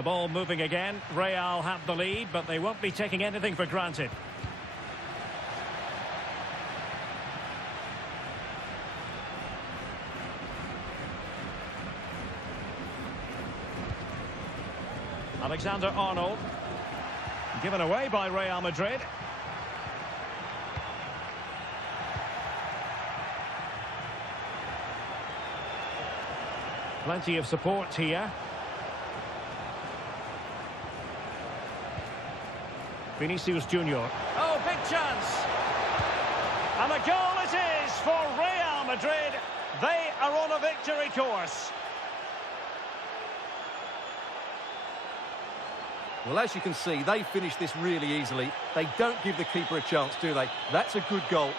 The ball moving again. Real have the lead, but they won't be taking anything for granted. Alexander-Arnold. Given away by Real Madrid. Plenty of support here. Vinicius Junior. Oh, big chance. And a goal it is for Real Madrid. They are on a victory course. Well, as you can see, they finished this really easily. They don't give the keeper a chance, do they? That's a good goal.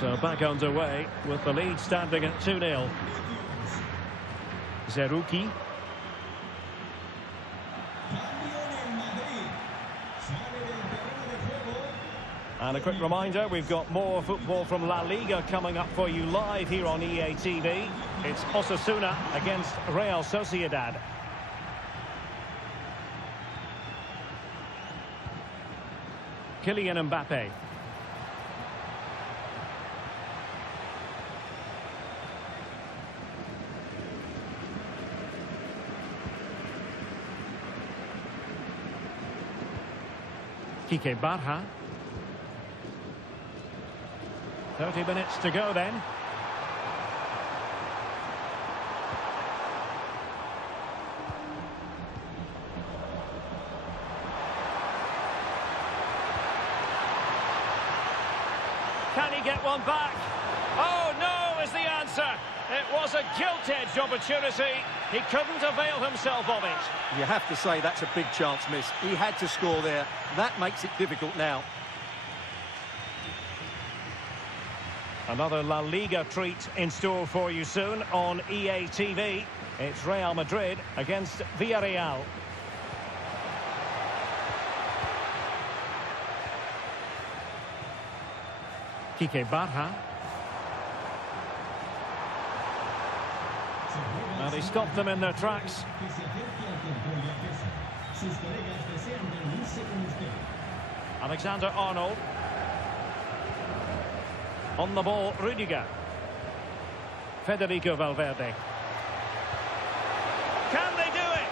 So back underway with the lead standing at 2-0. Zerouki. And a quick reminder, we've got more football from La Liga coming up for you live here on EA TV. It's Osasuna against Real Sociedad. Kylian Mbappe. Kike Barha. 30 minutes to go then. Can he get one back? Oh, no is the answer. It was a gilt-edged opportunity. He couldn't avail himself of it. You have to say that's a big chance miss. He had to score there. That makes it difficult now. Another La Liga treat in store for you soon on EA TV. It's Real Madrid against Villarreal. Kike Barha. Well, he stopped them in their tracks. Alexander-Arnold. On the ball, Rudiger. Federico Valverde. Can they do it?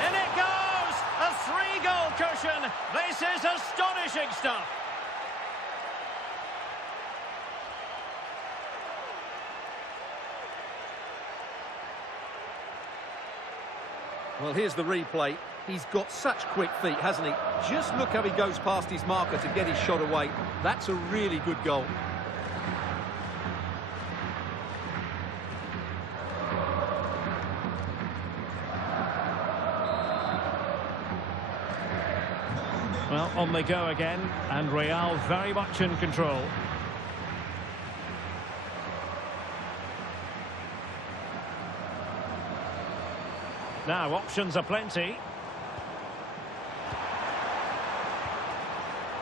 And it goes! A 3-goal cushion. This is astonishing stuff. Well, here's the replay. He's got such quick feet, hasn't he? Just look how he goes past his marker to get his shot away. That's a really good goal. Well, on they go again, and Real very much in control. Now, options are plenty.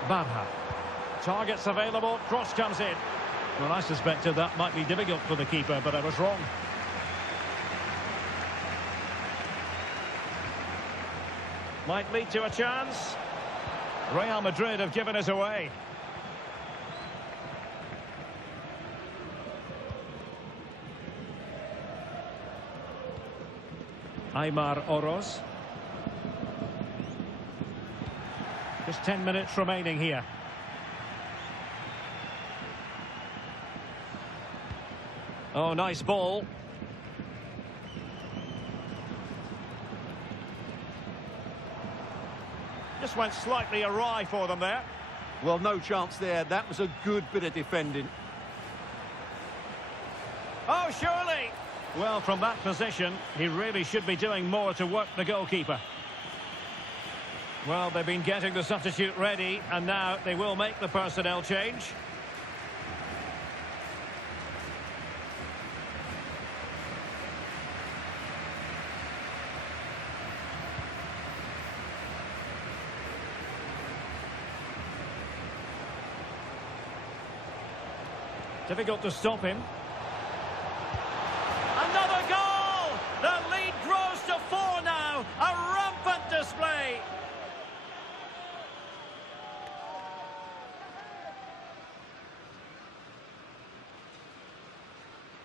Barha. Targets available, cross comes in. Well, I suspected that might be difficult for the keeper, but I was wrong. Might lead to a chance. Real Madrid have given us away. Aymar Oroz. Just 10 minutes remaining here. Oh, nice ball. Just went slightly awry for them there. Well, no chance there. That was a good bit of defending. Oh, surely! Well, from that position, he really should be doing more to work the goalkeeper. Well, they've been getting the substitute ready, and now they will make the personnel change. Difficult to stop him. Another goal! The lead grows to 4 now. A rampant display.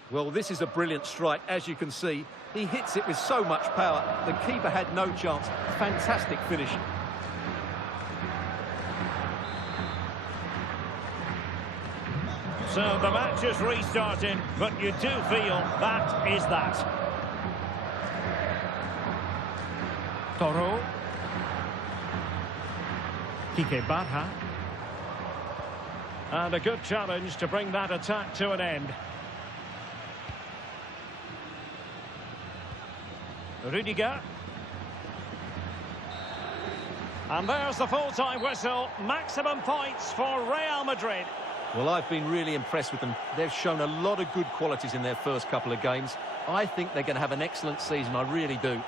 Well, this is a brilliant strike, as you can see. He hits it with so much power. The keeper had no chance. Fantastic finish. So the match is restarting, but you do feel that is that. Toro. Kike Barha. And a good challenge to bring that attack to an end. Rudiger. And there's the full-time whistle. Maximum points for Real Madrid. Well, I've been really impressed with them. They've shown a lot of good qualities in their first couple of games. I think they're going to have an excellent season, I really do.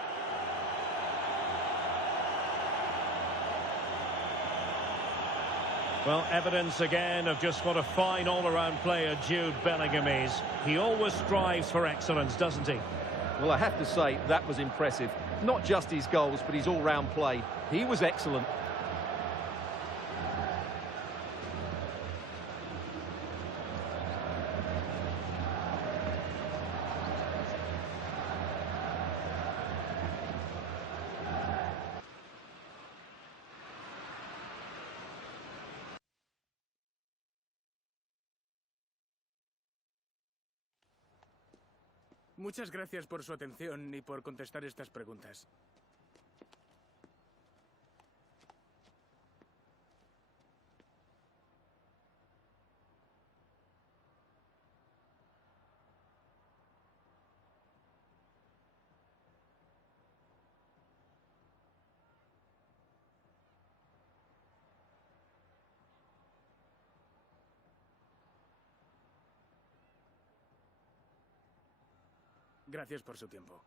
Well, evidence again of just what a fine all-around player Jude Bellingham is. He always strives for excellence, doesn't he? Well, I have to say, that was impressive. Not just his goals, but his all-round play. He was excellent. Muchas gracias por su atención y por contestar estas preguntas. Gracias por su tiempo.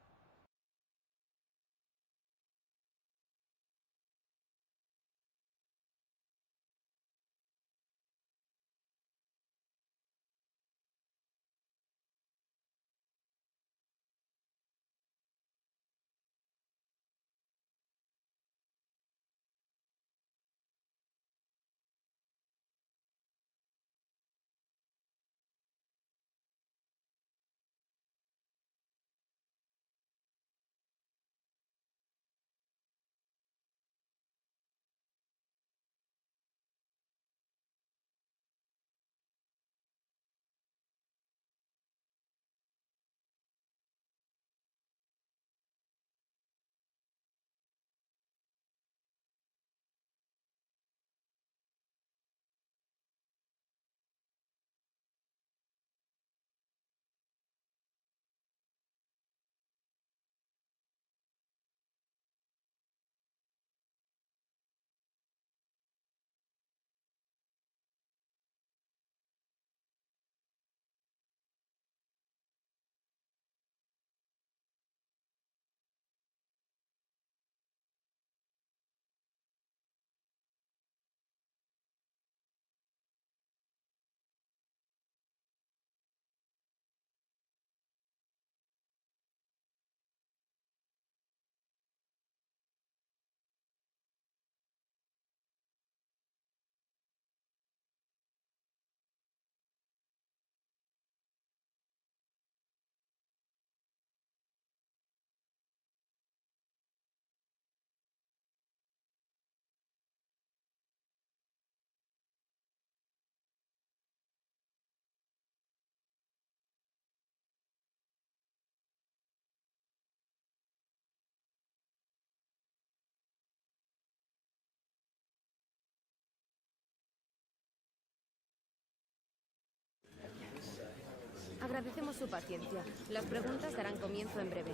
Agradecemos su paciencia. Las preguntas darán comienzo en breve.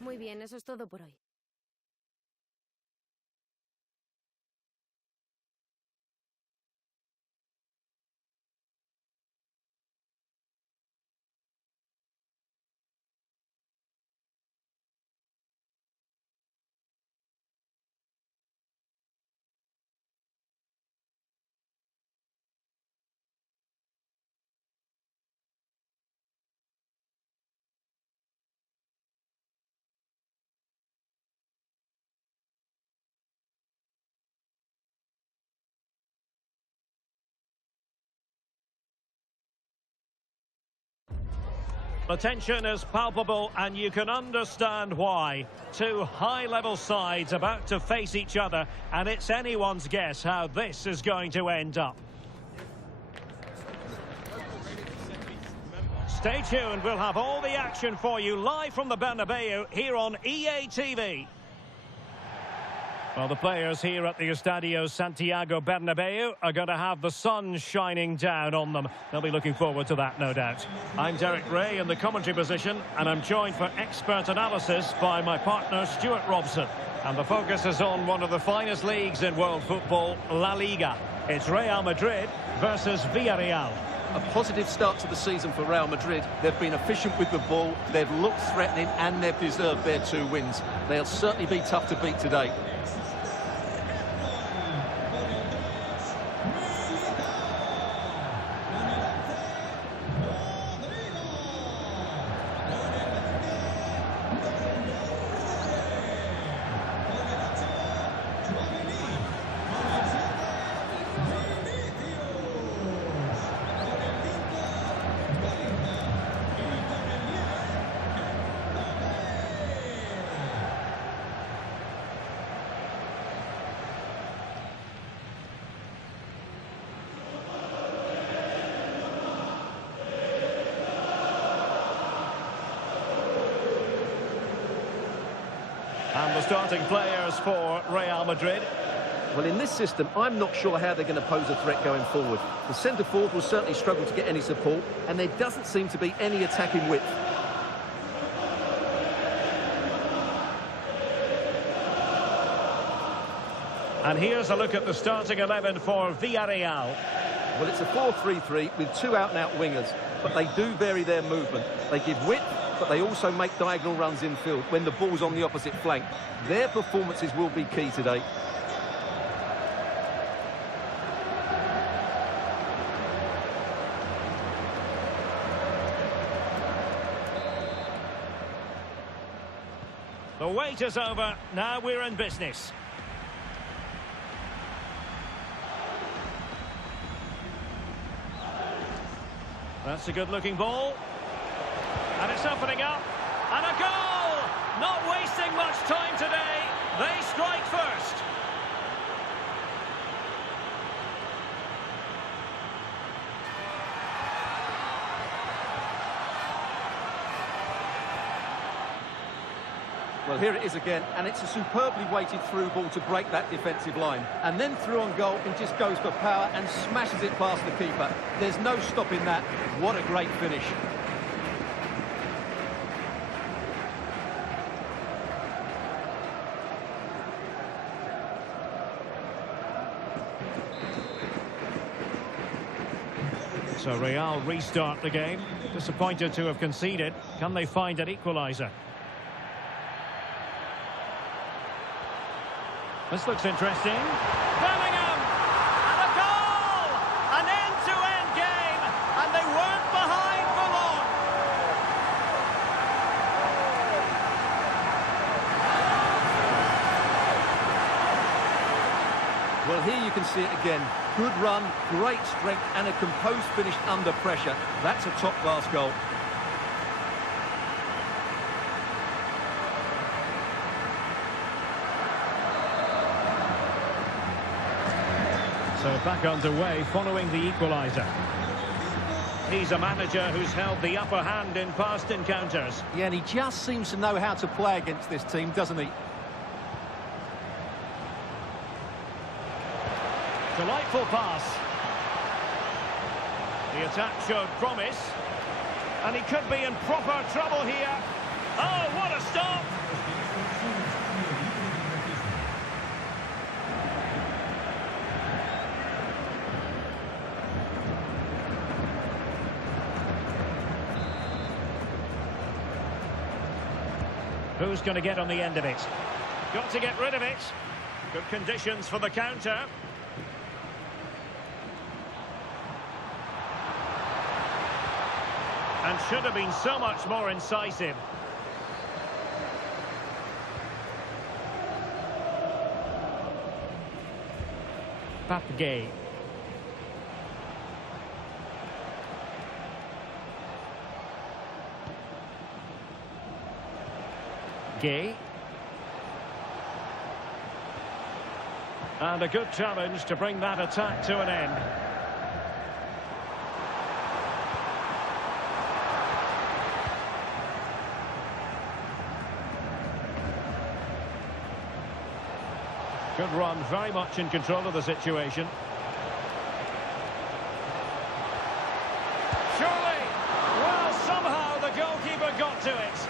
Muy bien, eso es todo por hoy. The tension is palpable, and you can understand why. Two high-level sides about to face each other, and it's anyone's guess how this is going to end up. Stay tuned, we'll have all the action for you live from the Bernabeu here on EA TV. Well, the players here at the Estadio Santiago Bernabeu are going to have the sun shining down on them. They'll be looking forward to that, no doubt. I'm Derek Ray in the commentary position, and I'm joined for expert analysis by my partner, Stuart Robson. And the focus is on one of the finest leagues in world football, La Liga. It's Real Madrid versus Villarreal. A positive start to the season for Real Madrid. They've been efficient with the ball, they've looked threatening, and they've deserved their 2 wins. They'll certainly be tough to beat today. And the starting players for Real Madrid. Well, in this system, I'm not sure how they're going to pose a threat going forward. The centre-forward will certainly struggle to get any support, and there doesn't seem to be any attacking width. And here's a look at the starting 11 for Villarreal. Well, it's a 4-3-3 with 2 out-and-out wingers, but they do vary their movement. They give width, but they also make diagonal runs infield when the ball's on the opposite flank. Their performances will be key today. The wait is over, now we're in business. That's a good-looking ball. And it's opening up. And a goal! Not wasting much time today. They strike first. Well, here it is again, and it's a superbly weighted through ball to break that defensive line. And then through on goal, and just goes for power and smashes it past the keeper. There's no stopping that. What a great finish. So Real restart the game. Disappointed to have conceded. Can they find an equaliser? This looks interesting. Bellingham! And a goal! An end-to-end game! And they weren't behind for long! Well, here you can see it again. Good run, great strength, and a composed finish under pressure. That's a top-class goal. So back underway following the equaliser. He's a manager who's held the upper hand in past encounters. Yeah, and he just seems to know how to play against this team, doesn't he? Delightful pass. The attack showed promise. And he could be in proper trouble here. Oh, what a stop! Who's going to get on the end of it? Got to get rid of it. Good conditions for the counter. And should have been so much more incisive. Papgay. Gay. And a good challenge to bring that attack to an end. Good run, very much in control of the situation. Surely! Well, somehow the goalkeeper got to it.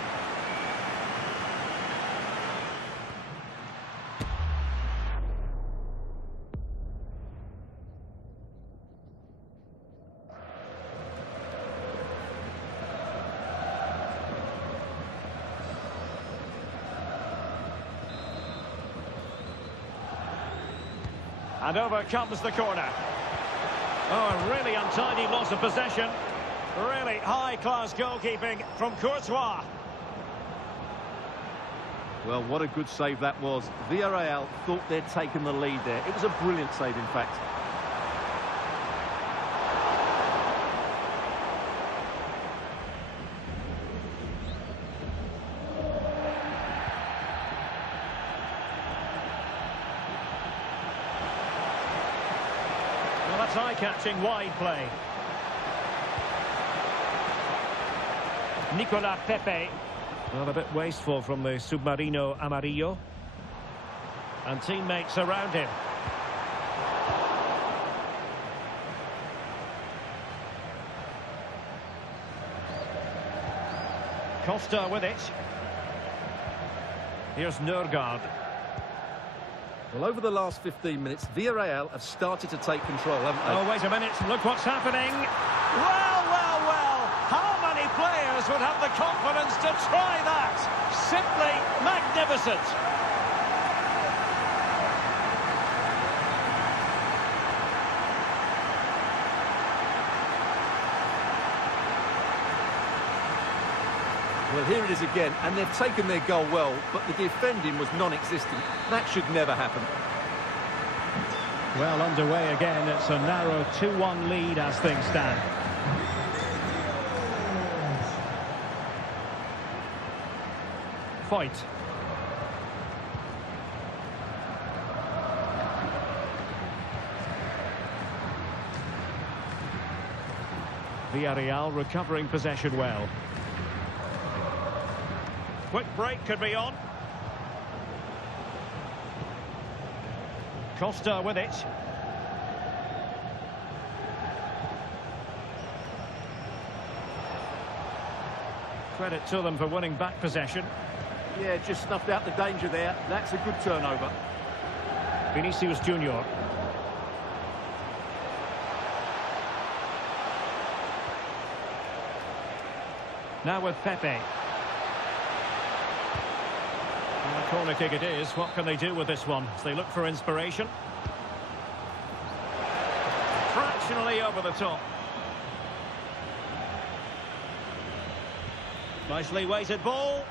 And over comes the corner. Oh, a really untidy loss of possession. Really high-class goalkeeping from Courtois. Well, what a good save that was. Villarreal thought they'd taken the lead there. It was a brilliant save, in fact. Well, that's eye-catching wide play. Nicolas Pepe. Well, a bit wasteful from the Submarino Amarillo. And teammates around him. Costa with it. Here's Nørgaard. Well, over the last 15 minutes, Villarreal have started to take control, haven't they? Oh, wait a minute. Look what's happening. Well, well, well. How many players would have the confidence to try that? Simply magnificent. Well, here it is again, and they've taken their goal well, but the defending was non-existent. That should never happen. Well, underway again. It's a narrow 2-1 lead as things stand. Fight. Villarreal recovering possession well. Quick break could be on. Costa with it. Credit to them for winning back possession. Yeah, just snuffed out the danger there. That's a good turnover. Vinicius Junior. Now with Pepe. And a corner kick it is. What can they do with this one as they look for inspiration? Fractionally over the top. Nicely weighted ball.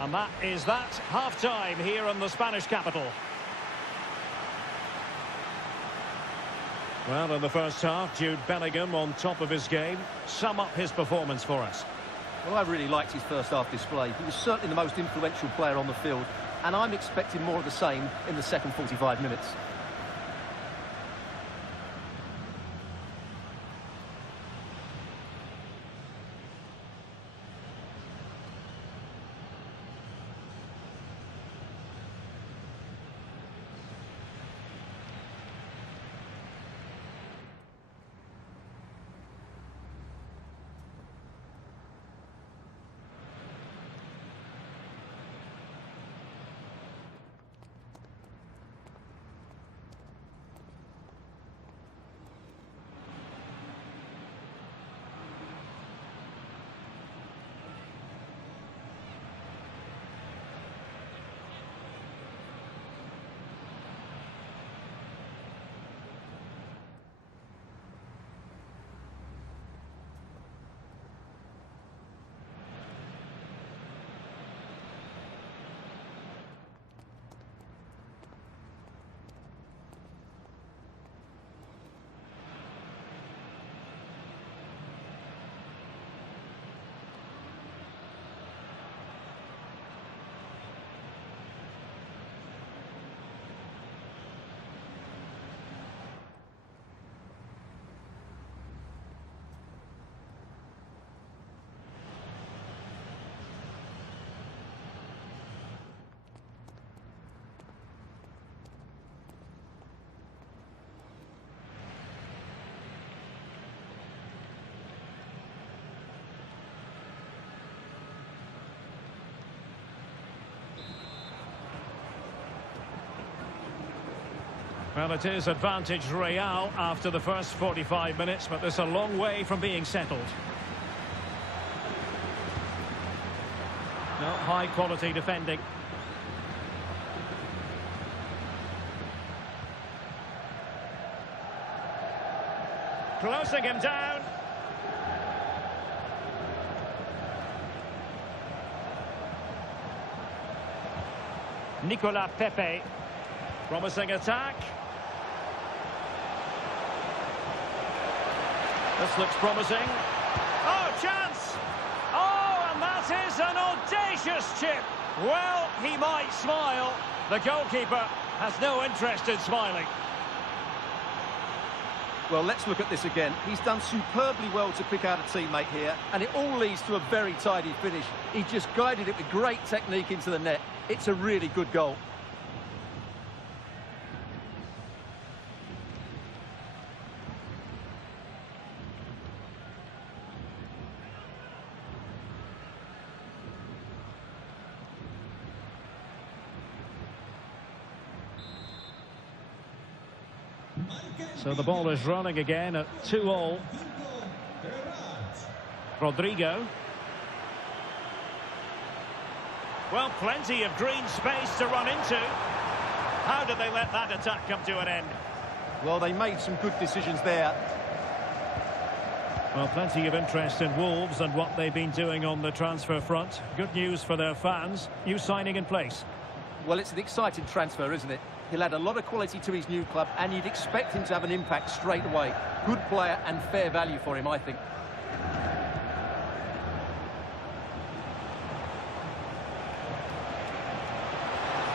And that is that. Half-time here in the Spanish capital. Well, in the first half, Jude Bellingham on top of his game. Sum up his performance for us. Well, I really liked his first half display. He was certainly the most influential player on the field, and I'm expecting more of the same in the second 45 minutes. Well, it is advantage Real after the first 45 minutes, but there's a long way from being settled. No, high-quality defending. Closing him down. Nicolas Pepe. Promising attack. This looks promising. Oh, chance! Oh, and that is an audacious chip. Well, he might smile. The goalkeeper has no interest in smiling. Well, let's look at this again. He's done superbly well to pick out a teammate here, and it all leads to a very tidy finish. He just guided it with great technique into the net. It's a really good goal. So the ball is running again at 2-2. Rodrigo. Well, plenty of green space to run into. How did they let that attack come to an end? Well, they made some good decisions there. Well, plenty of interest in Wolves and what they've been doing on the transfer front. Good news for their fans. New signing in place. Well, it's an exciting transfer, isn't it? He'll add a lot of quality to his new club, and you'd expect him to have an impact straight away. Good player and fair value for him, I think.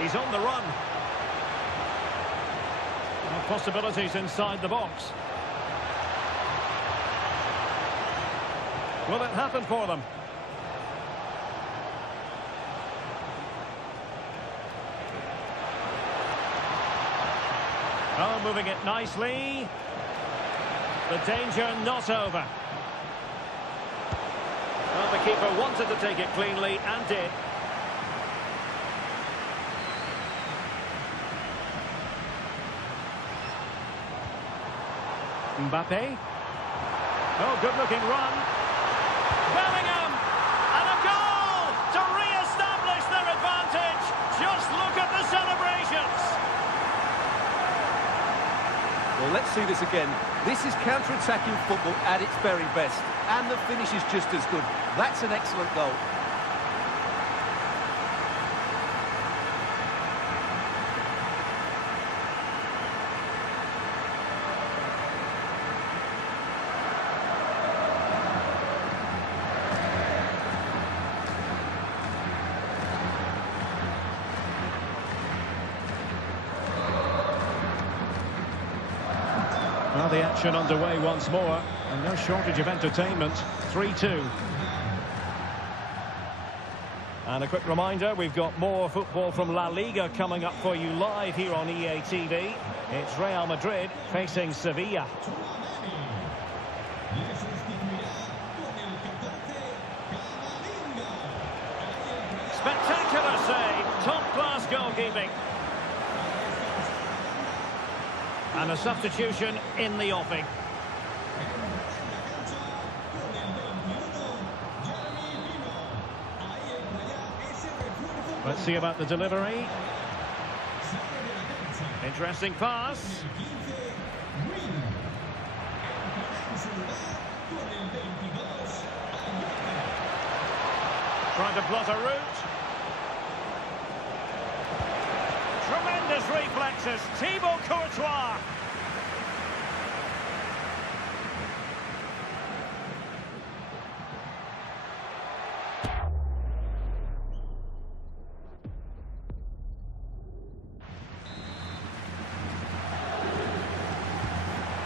He's on the run. Possibilities inside the box. Will it happen for them? Oh, moving it nicely. The danger not over. Well, the keeper wanted to take it cleanly and did. Mbappe. Oh, good-looking run. Bellingham! And a goal to re-establish their advantage. Just look at the celebrations. Well, let's see this again. This is counter-attacking football at its very best. And the finish is just as good. That's an excellent goal. Well, the action underway once more, and no shortage of entertainment. 3-2. And a quick reminder, we've got more football from La Liga coming up for you live here on EA TV. It's Real Madrid facing Sevilla. Spectacular save, top-class goalkeeping. And a substitution in the offing. Let's see about the delivery. Interesting pass. Trying to blot a route. Tremendous reflexes. Thibaut Courtois.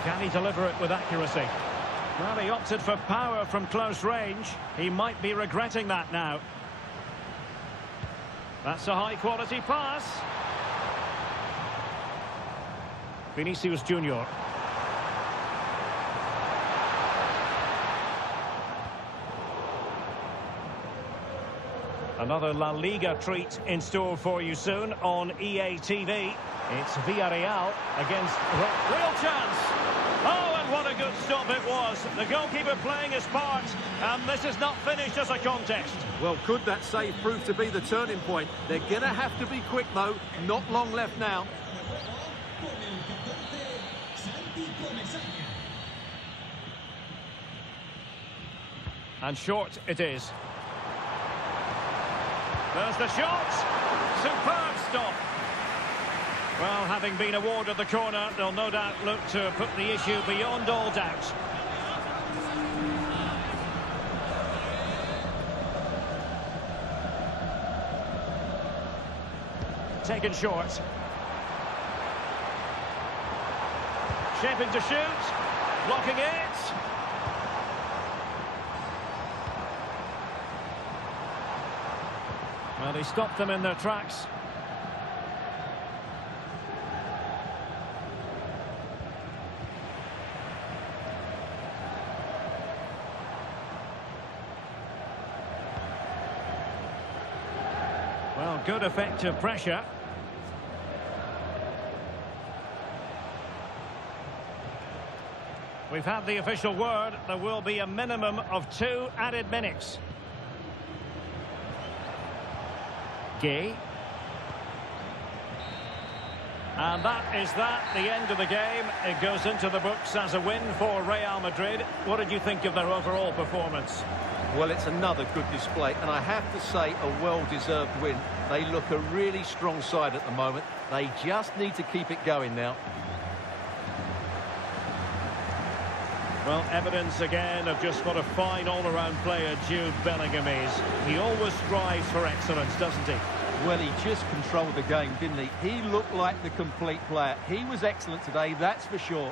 Can he deliver it with accuracy? Well, he opted for power from close range. He might be regretting that now. That's a high-quality pass. Vinicius Junior. Another La Liga treat in store for you soon on EA TV. It's Villarreal against real chance. Oh, and what a good stop it was. The goalkeeper playing his part, and this is not finished as a contest. Well, could that save prove to be the turning point? They're going to have to be quick, though. Not long left now. And short it is. There's the shot. Superb stop. Well, having been awarded the corner, they'll no doubt look to put the issue beyond all doubt. Taken short. Shaping to shoot. Blocking it. Well, he stopped them in their tracks. Well, good effective pressure. We've had the official word. There will be a minimum of 2 added minutes. Gay. And that is the end of the game. It goes into the books as a win for Real Madrid. What did you think of their overall performance? Well, it's another good display, and I have to say a well-deserved win. They look a really strong side at the moment. They just need to keep it going now. Well, evidence again of just what a fine all-around player Jude Bellingham is. He always strives for excellence, doesn't he? Well, he just controlled the game, didn't he? He looked like the complete player. He was excellent today, that's for sure.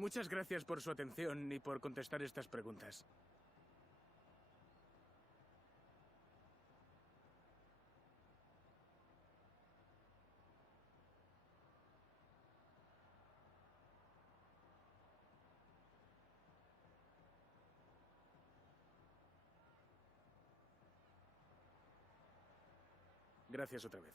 Muchas gracias por su atención y por contestar estas preguntas. Gracias otra vez.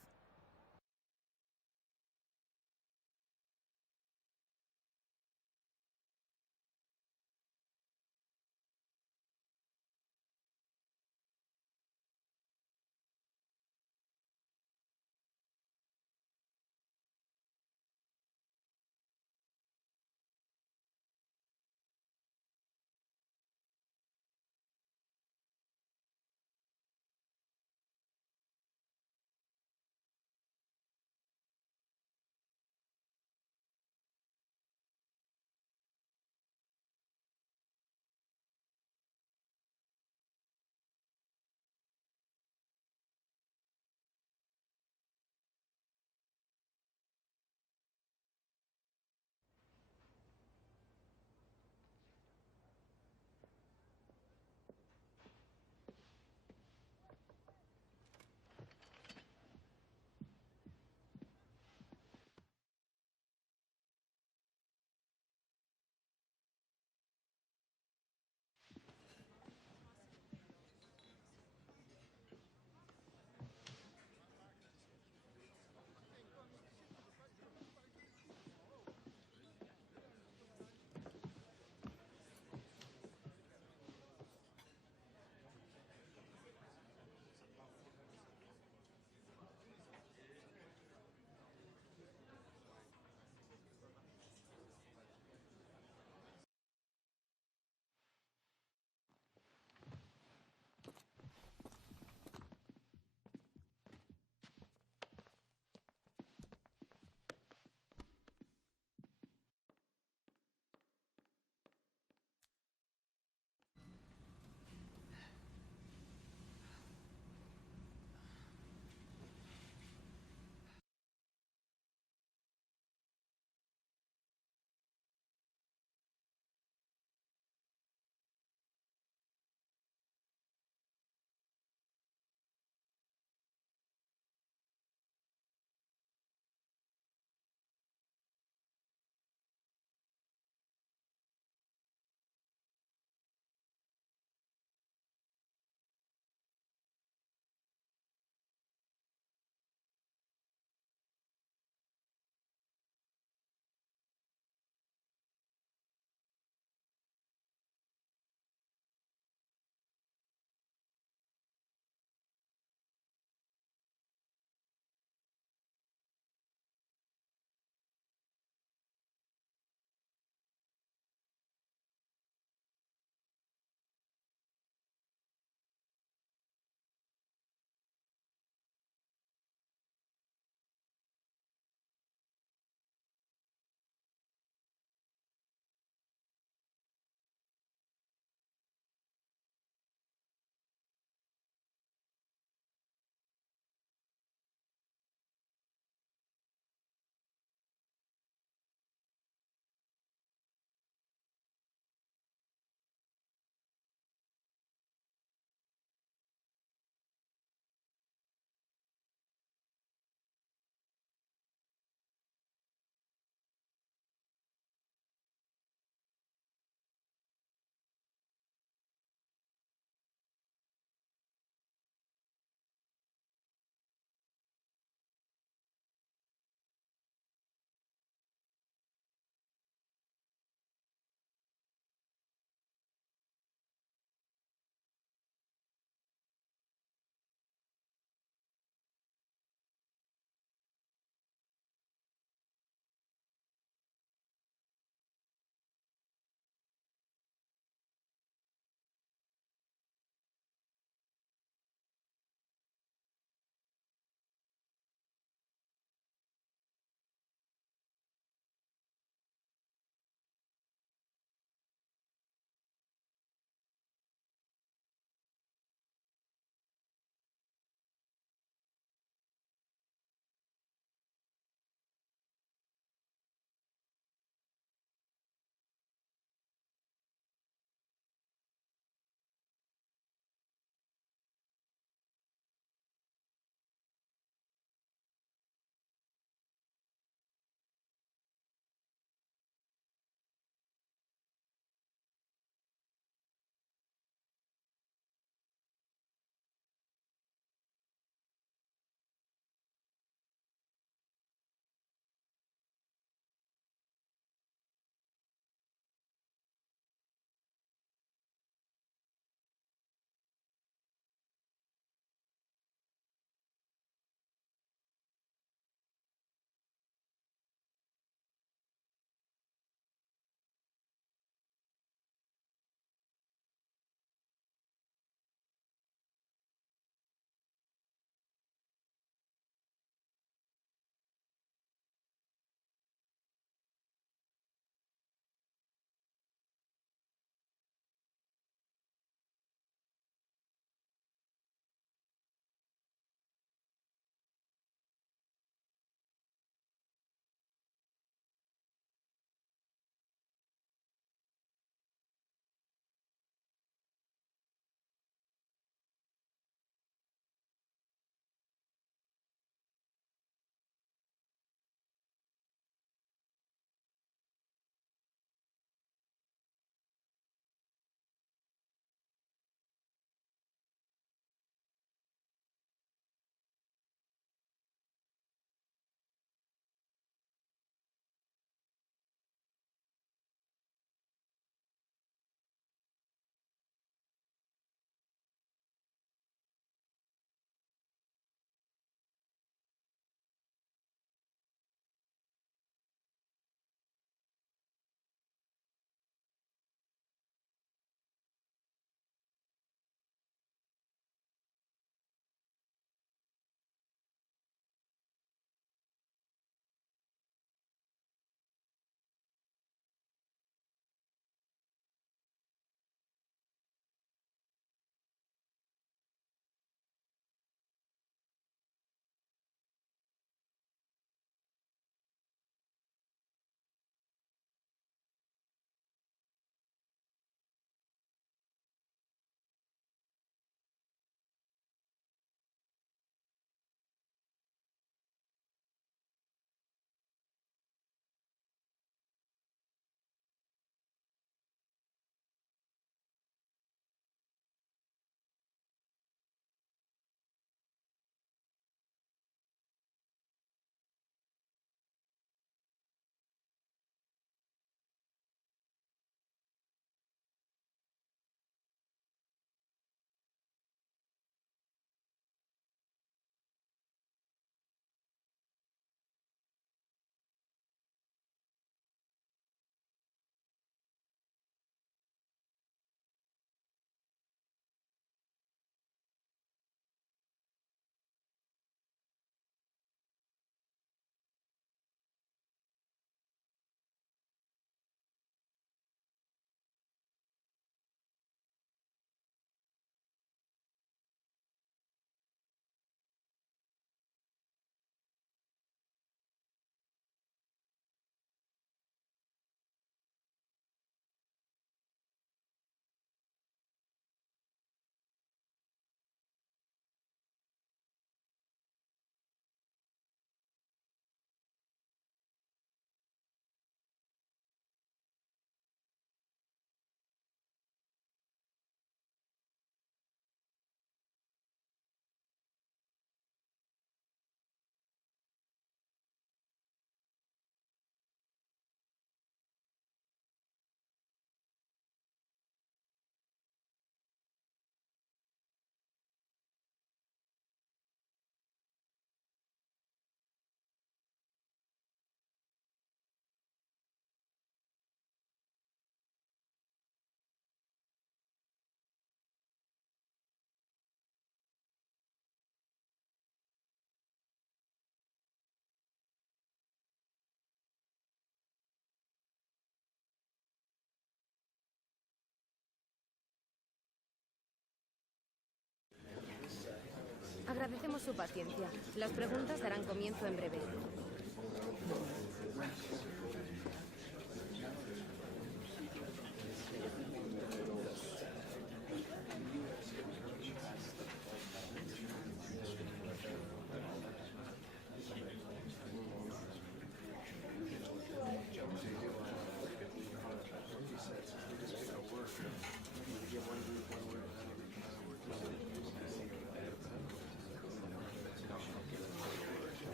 Agradecemos su paciencia. Las preguntas darán comienzo en breve.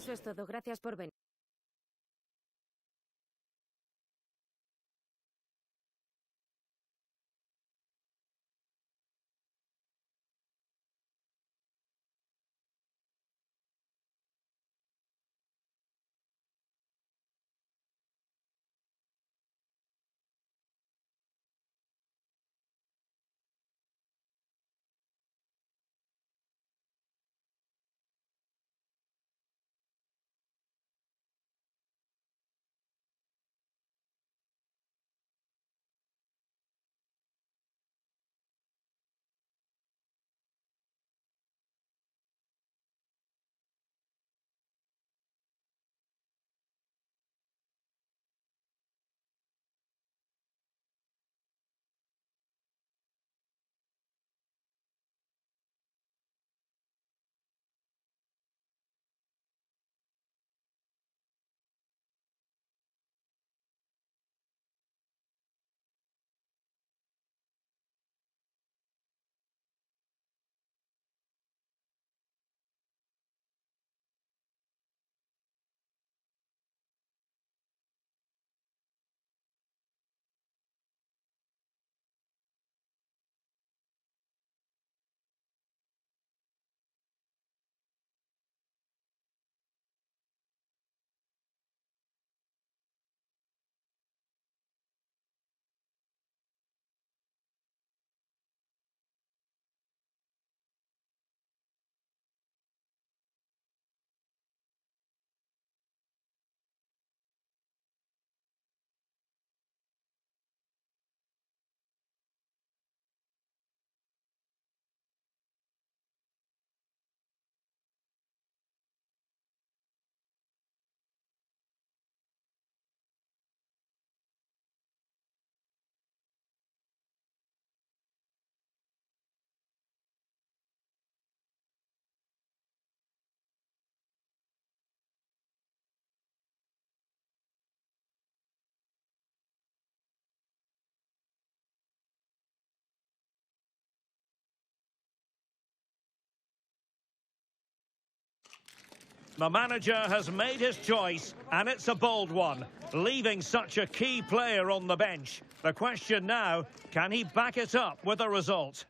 Eso es todo. Gracias por venir. The manager has made his choice, and it's a bold one, leaving such a key player on the bench. The question now, can he back it up with a result?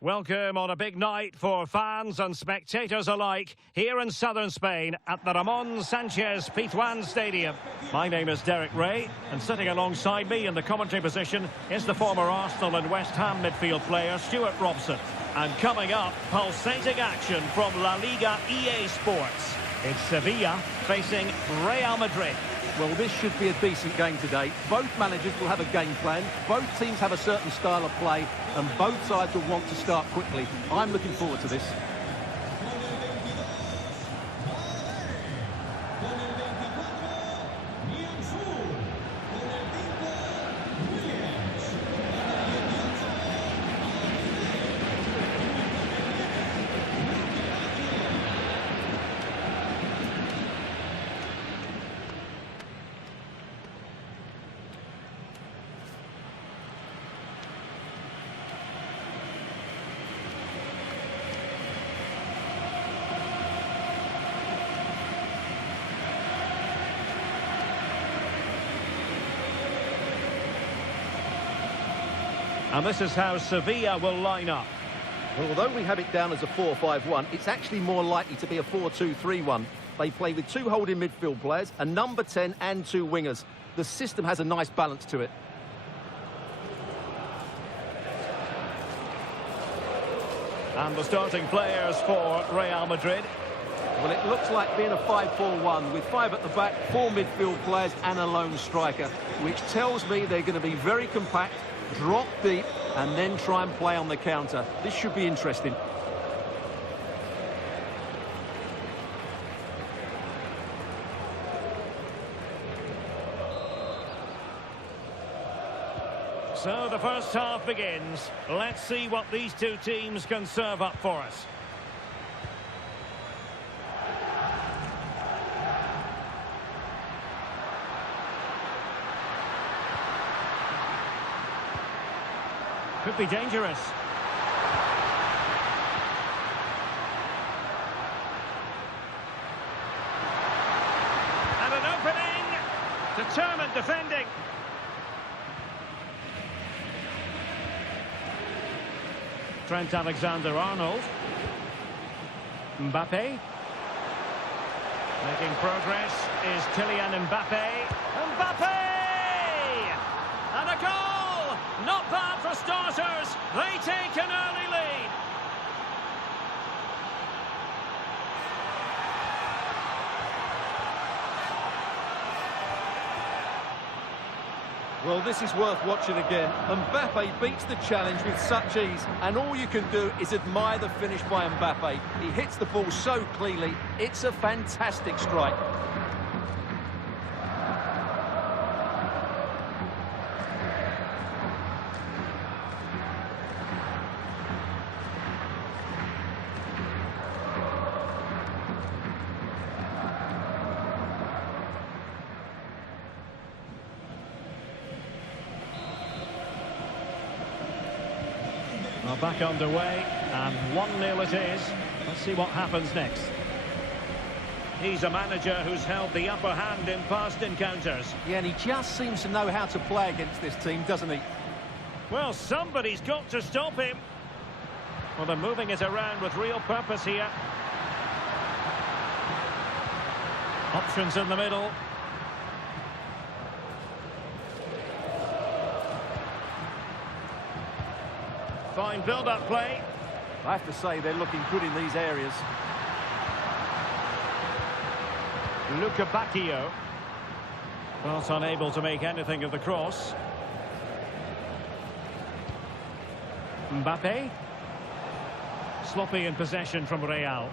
Welcome on a big night for fans and spectators alike here in southern Spain at the Ramon Sanchez Pizjuan Stadium. My name is Derek Ray, and sitting alongside me in the commentary position is the former Arsenal and West Ham midfield player Stuart Robson. And coming up, pulsating action from La Liga EA Sports. It's Sevilla facing Real Madrid. Well, this should be a decent game today. Both managers will have a game plan. Both teams have a certain style of play, and both sides will want to start quickly. I'm looking forward to this. And this is how Sevilla will line up. Well, although we have it down as a 4-5-1, it's actually more likely to be a 4-2-3-1. They play with 2 holding midfield players, a number 10 and 2 wingers. The system has a nice balance to it. And the starting players for Real Madrid. Well, it looks like being a 5-4-1 with 5 at the back, 4 midfield players and a lone striker, which tells me they're going to be very compact, drop deep, and then try and play on the counter. This should be interesting. So the first half begins. Let's see what these two teams can serve up for us. Could be dangerous. And an opening. Determined defending. Trent Alexander-Arnold. Mbappe. Making progress is Kylian Mbappe. Mbappe! And a goal! Not bad for starters. They take an early lead. Well, this is worth watching again. Mbappe beats the challenge with such ease, and all you can do is admire the finish by Mbappe. He hits the ball so cleanly, it's a fantastic strike. Well, back underway, and 1-0 it is. Let's see what happens next. He's a manager who's held the upper hand in past encounters. Yeah, and he just seems to know how to play against this team, doesn't he? Well, somebody's got to stop him. Well, they're moving it around with real purpose here. Options in the middle. Fine build-up play. I have to say they're looking good in these areas. Luca Bacchio. Not unable to make anything of the cross. Mbappe. Sloppy in possession from Real.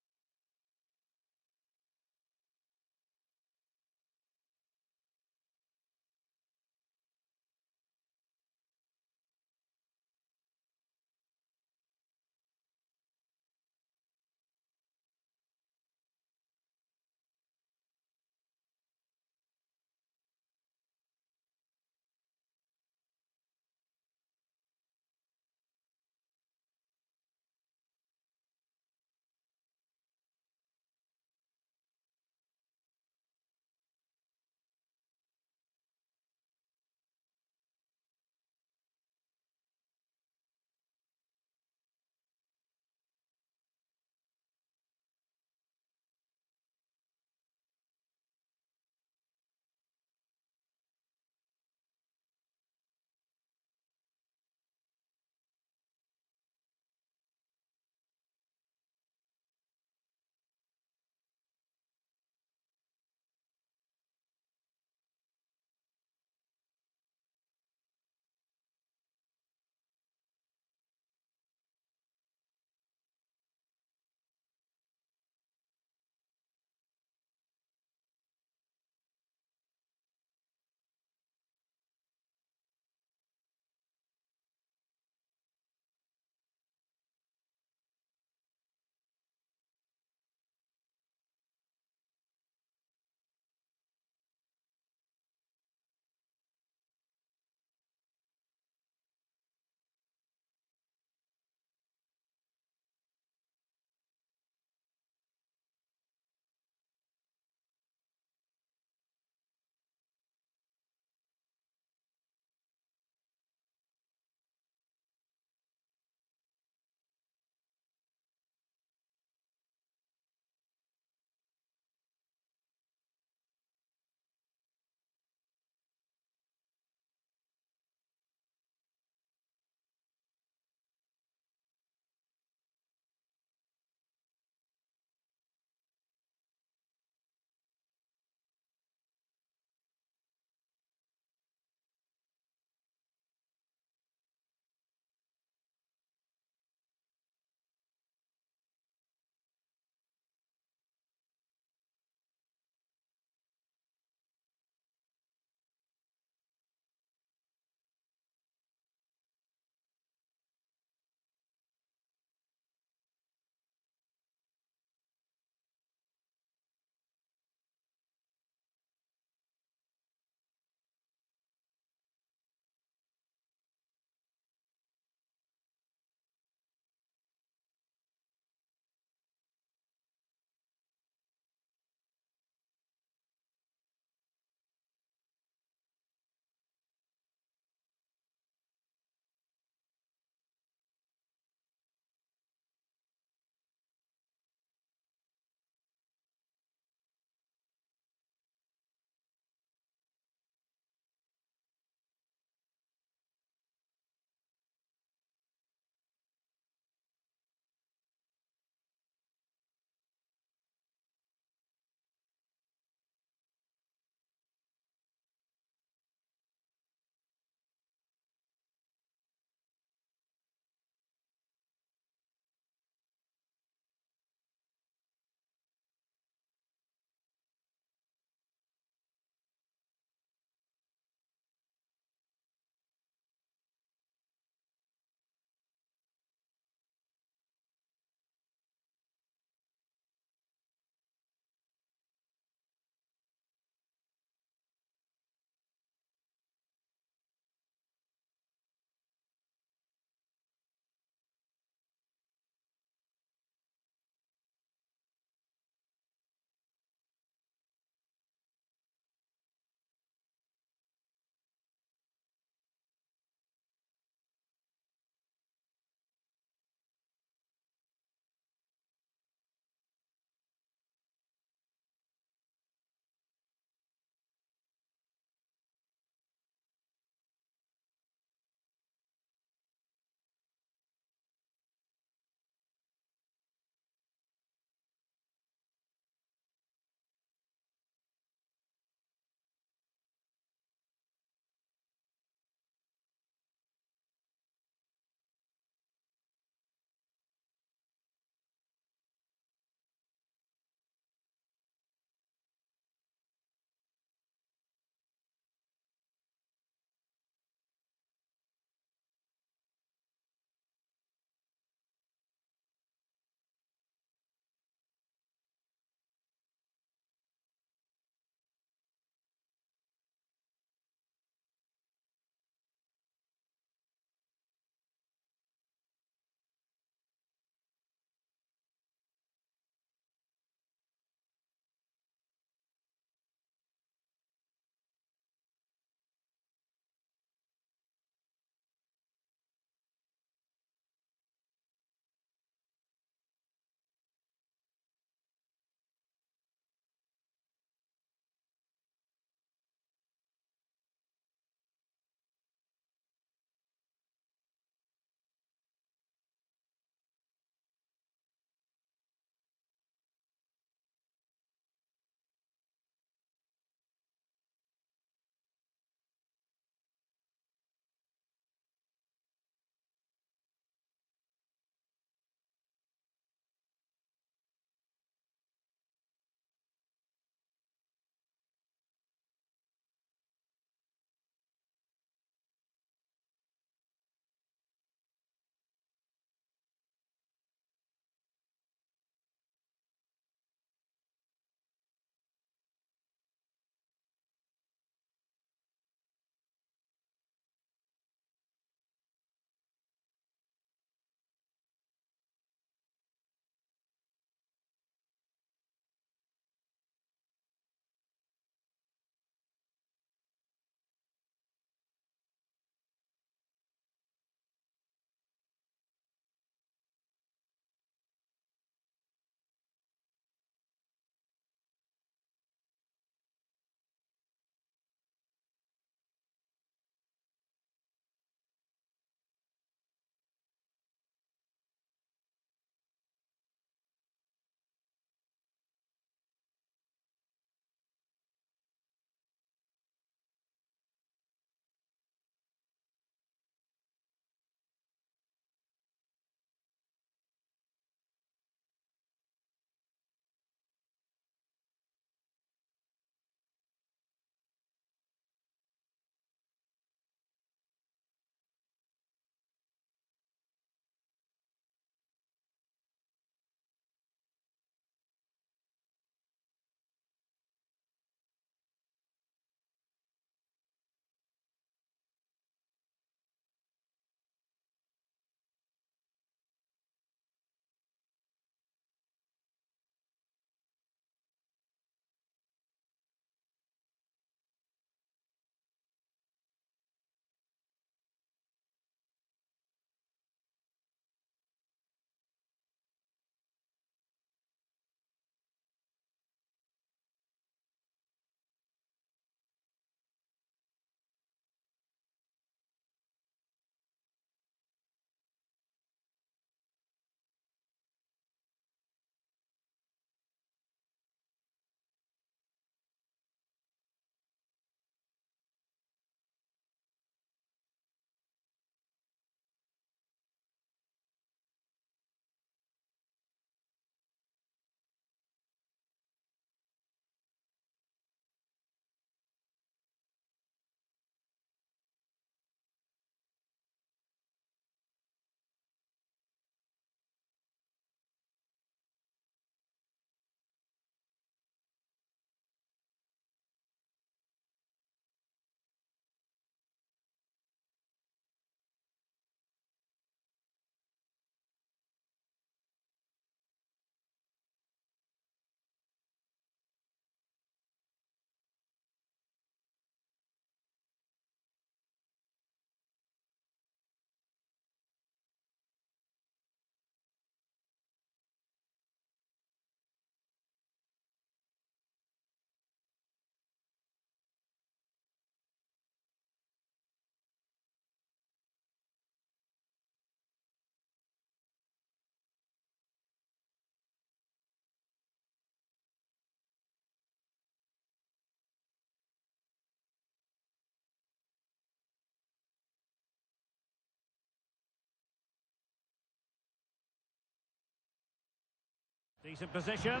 Decent position.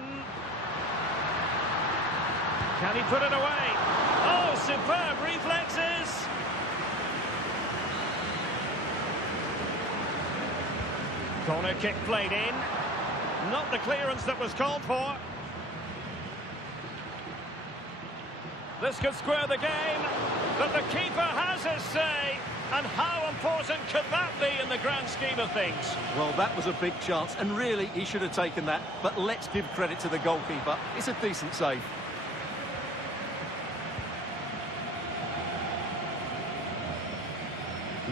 Can he put it away? Oh, superb reflexes! Corner kick played in. Not the clearance that was called for. This could square the game, but the keeper has his say. And how important could that be in the grand scheme of things? Well, that was a big chance, and really, he should have taken that. But let's give credit to the goalkeeper. It's a decent save.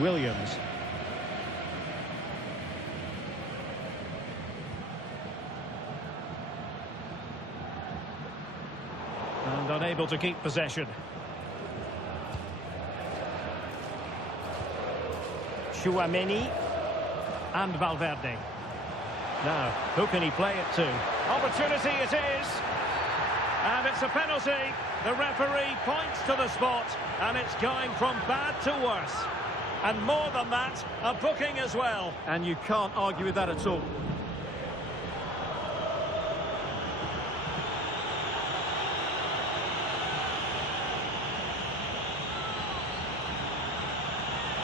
Williams. And unable to keep possession. Chouameni and Valverde. Now, who can he play it to? Opportunity it is. And it's a penalty. The referee points to the spot. And it's going from bad to worse. And more than that, a booking as well. And you can't argue with that at all.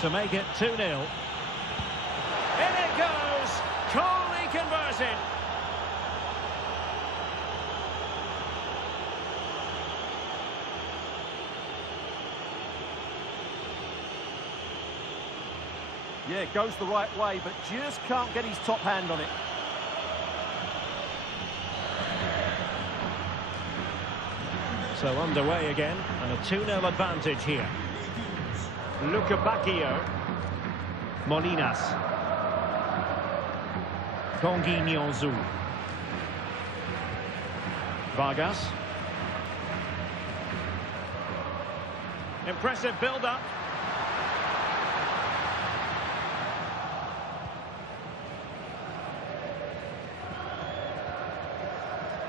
To make it 2-0. In it goes! Coolly converted. Yeah, it goes the right way, but just can't get his top hand on it. So underway again, and a 2-0 advantage here. Luca Bacchio. Molinas. Tanguy Nianzou. Vargas. Impressive build-up.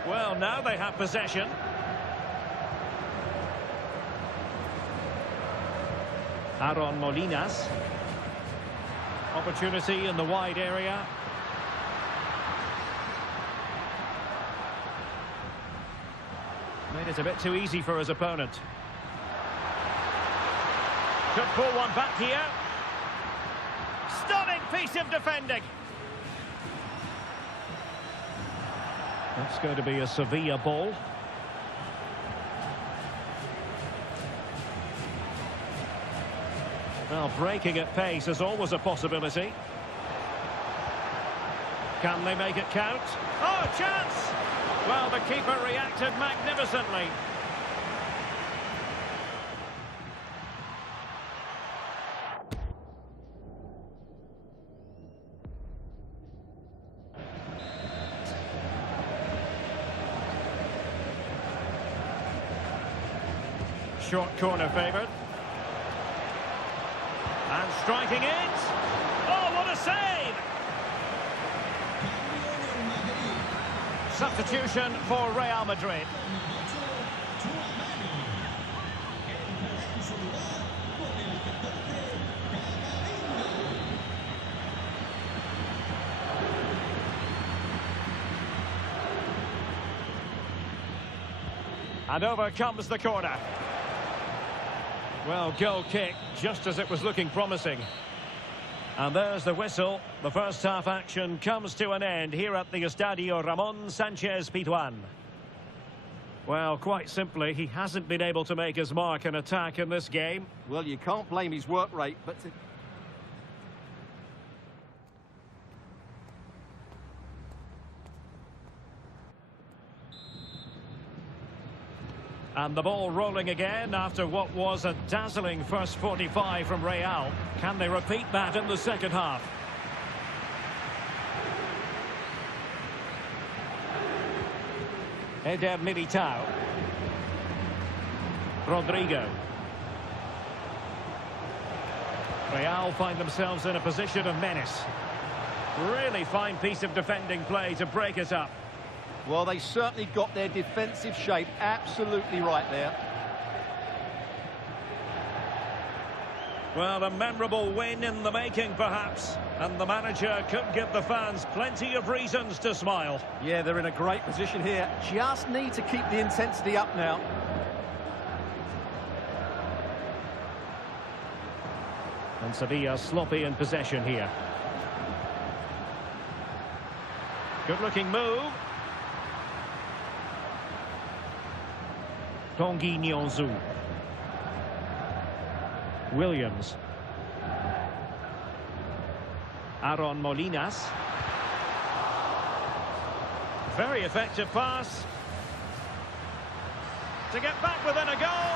Well, now they have possession. Aaron Molinas. Opportunity in the wide area. Made it a bit too easy for his opponent. Could pull one back here. Stunning piece of defending. That's going to be a Sevilla ball. Well, breaking at pace is always a possibility. Can they make it count? Oh, chance! Well, the keeper reacted magnificently. Short corner favoured. And striking it. Oh, what a save! Substitution for Real Madrid. And over comes the corner. Well, goal kick, just as it was looking promising. And there's the whistle. The first half action comes to an end here at the Estadio Ramón Sánchez Pizjuán. Well, quite simply, he hasn't been able to make his mark and attack in this game. Well, you can't blame his work rate, but... And the ball rolling again after what was a dazzling first 45 from Real. Can they repeat that in the second half? Eder Militao. Rodrigo. Real find themselves in a position of menace. Really fine piece of defending play to break it up. Well, they certainly got their defensive shape absolutely right there. Well, a memorable win in the making, perhaps. And the manager could give the fans plenty of reasons to smile. Yeah, they're in a great position here. Just need to keep the intensity up now. And Sevilla sloppy in possession here. Good-looking move. Tanguy Nianzou. Williams. Aaron Molinas. Very effective pass. To get back within a goal.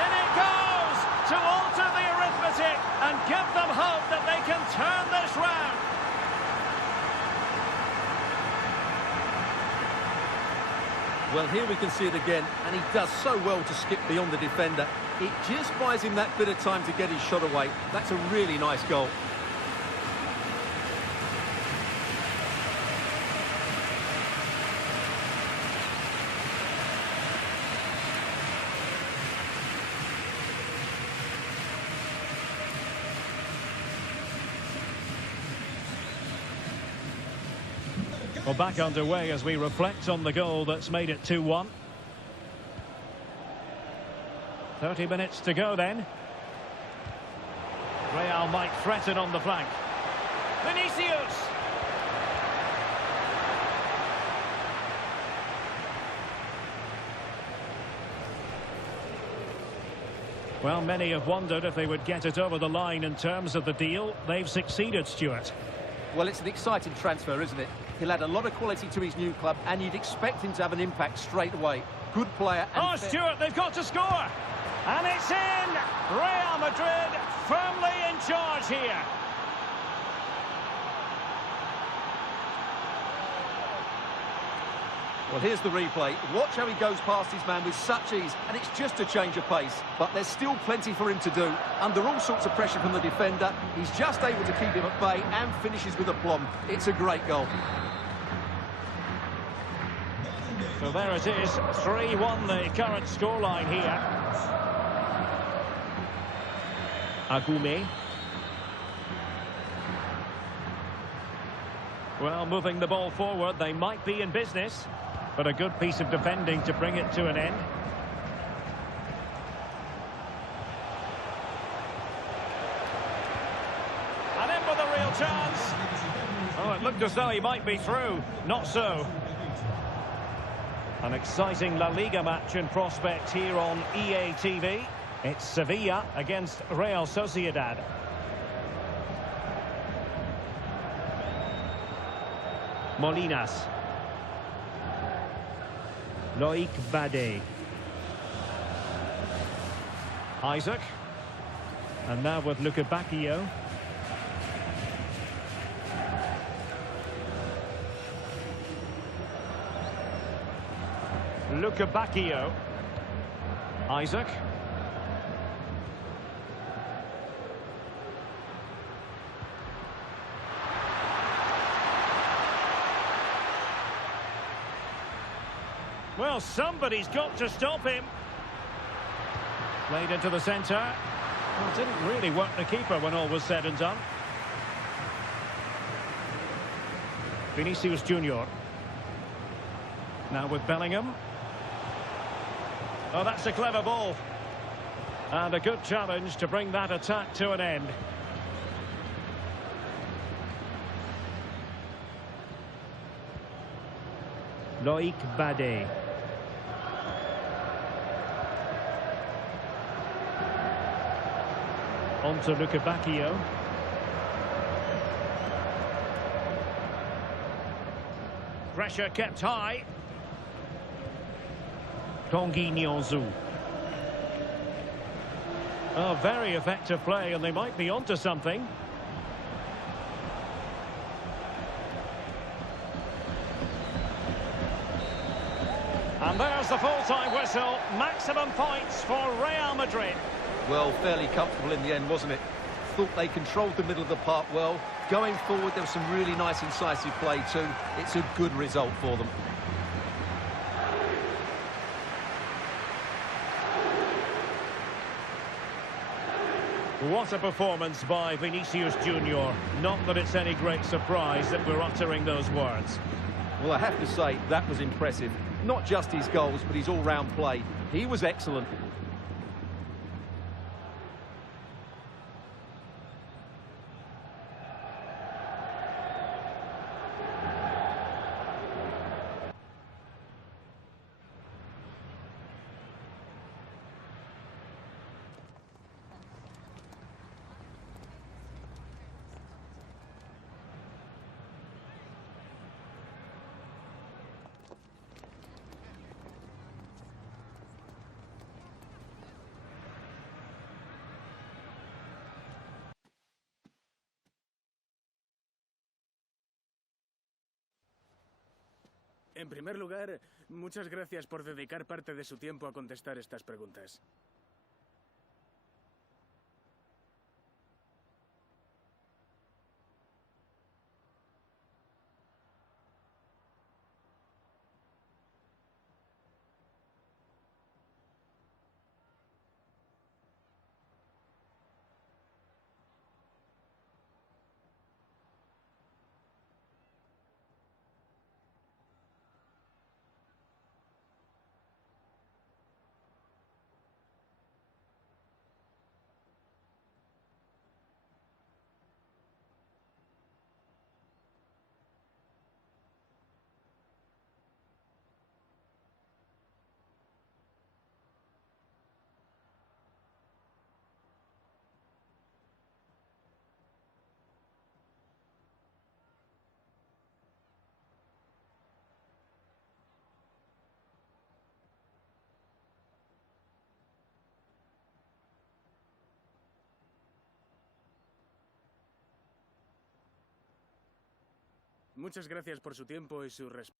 In it goes! To alter the arithmetic and give them hope that they can turn this round. Well, here we can see it again, and he does so well to skip beyond the defender. It just buys him that bit of time to get his shot away. That's a really nice goal. Well, back underway as we reflect on the goal that's made it 2-1. 30 minutes to go then. Real might threaten on the flank. Vinicius! Well, many have wondered if they would get it over the line in terms of the deal. They've succeeded, Stuart. Well, it's an exciting transfer, isn't it? He'll add a lot of quality to his new club, and you'd expect him to have an impact straight away. Good player. And Stuart, they've got to score. And it's in! Real Madrid firmly in charge here. Well, here's the replay. Watch how he goes past his man with such ease, and it's just a change of pace. But there's still plenty for him to do. Under all sorts of pressure from the defender, he's just able to keep him at bay and finishes with aplomb. It's a great goal. So there it is, 3-1 the current scoreline here. Agume. Well, moving the ball forward, they might be in business. But a good piece of defending to bring it to an end. And in with a real chance. Oh, it looked as though he might be through. Not so. An exciting La Liga match in prospect here on EA TV. It's Sevilla against Real Sociedad. Molinas. Ybtv. Isaac. And now with Ybtv. Ybtv. Isaac. Well, somebody's got to stop him. Played into the centre. Well, didn't really work the keeper when all was said and done. Vinicius Junior. Now with Bellingham. Oh, that's a clever ball. And a good challenge to bring that attack to an end. Ybtv. On to Ybtv. Pressure kept high. Tanguy Nianzou. Oh, very effective play, and they might be onto something. And there's the full-time whistle. Maximum points for Real Madrid. Well, fairly comfortable in the end, wasn't it? Thought they controlled the middle of the park well. Going forward, there was some really nice incisive play too. It's a good result for them. What a performance by Vinicius Junior. Not that it's any great surprise that we're uttering those words. Well, I have to say, that was impressive. Not just his goals, but his all-round play. He was excellent. En primer lugar, muchas gracias por dedicar parte de su tiempo a contestar estas preguntas. Muchas gracias por su tiempo y su respeto.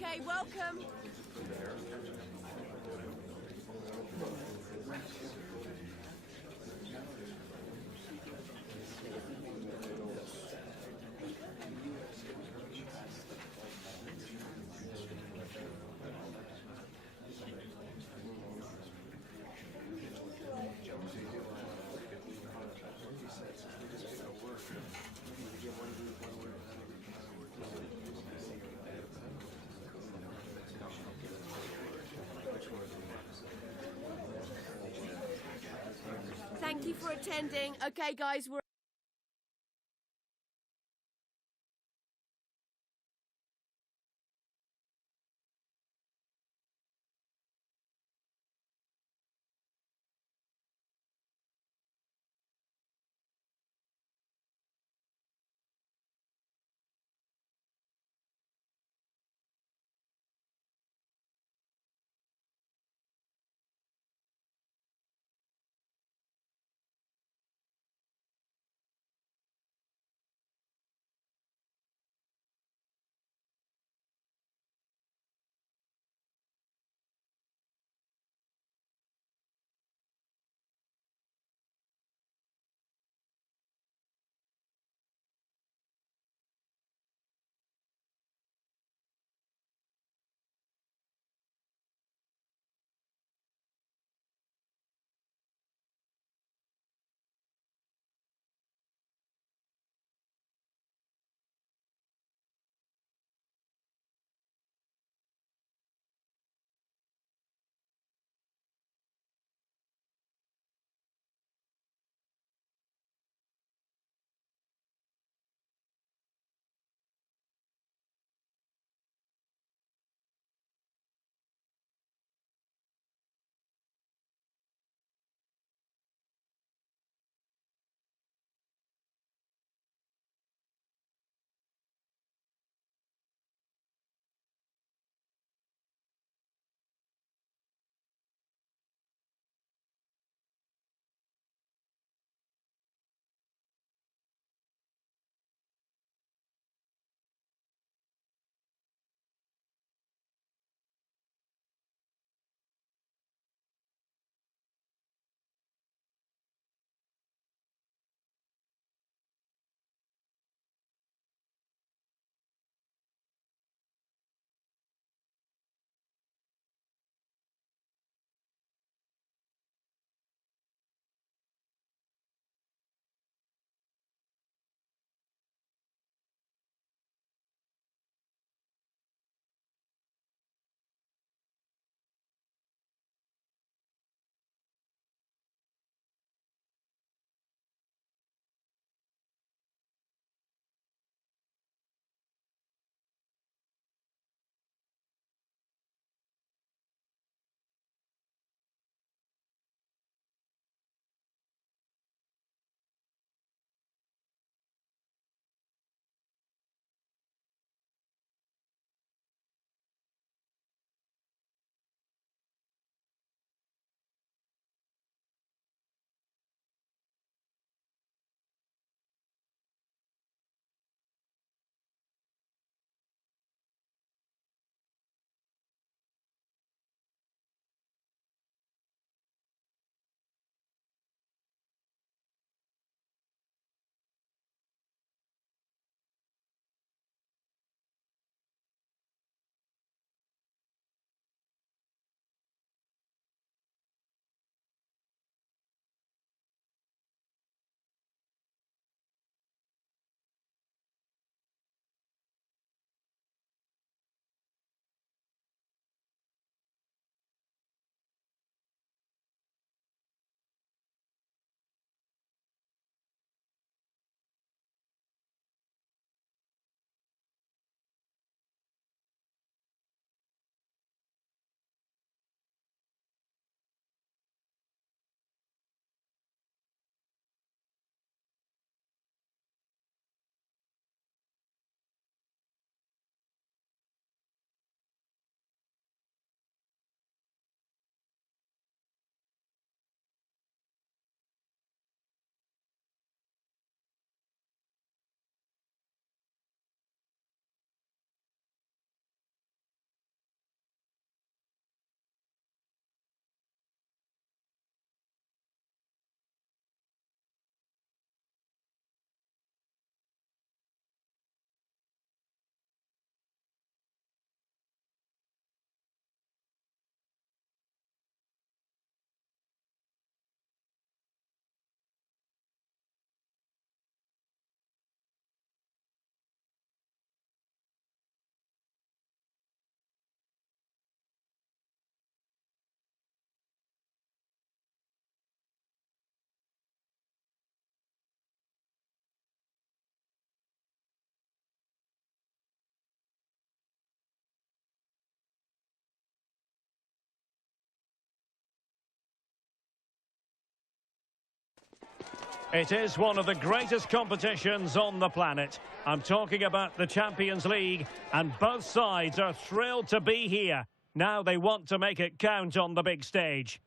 Okay, welcome. Thank you for attending. Okay, guys, we're It is one of the greatest competitions on the planet. I'm talking about the Champions League, and both sides are thrilled to be here. Now they want to make it count on the big stage.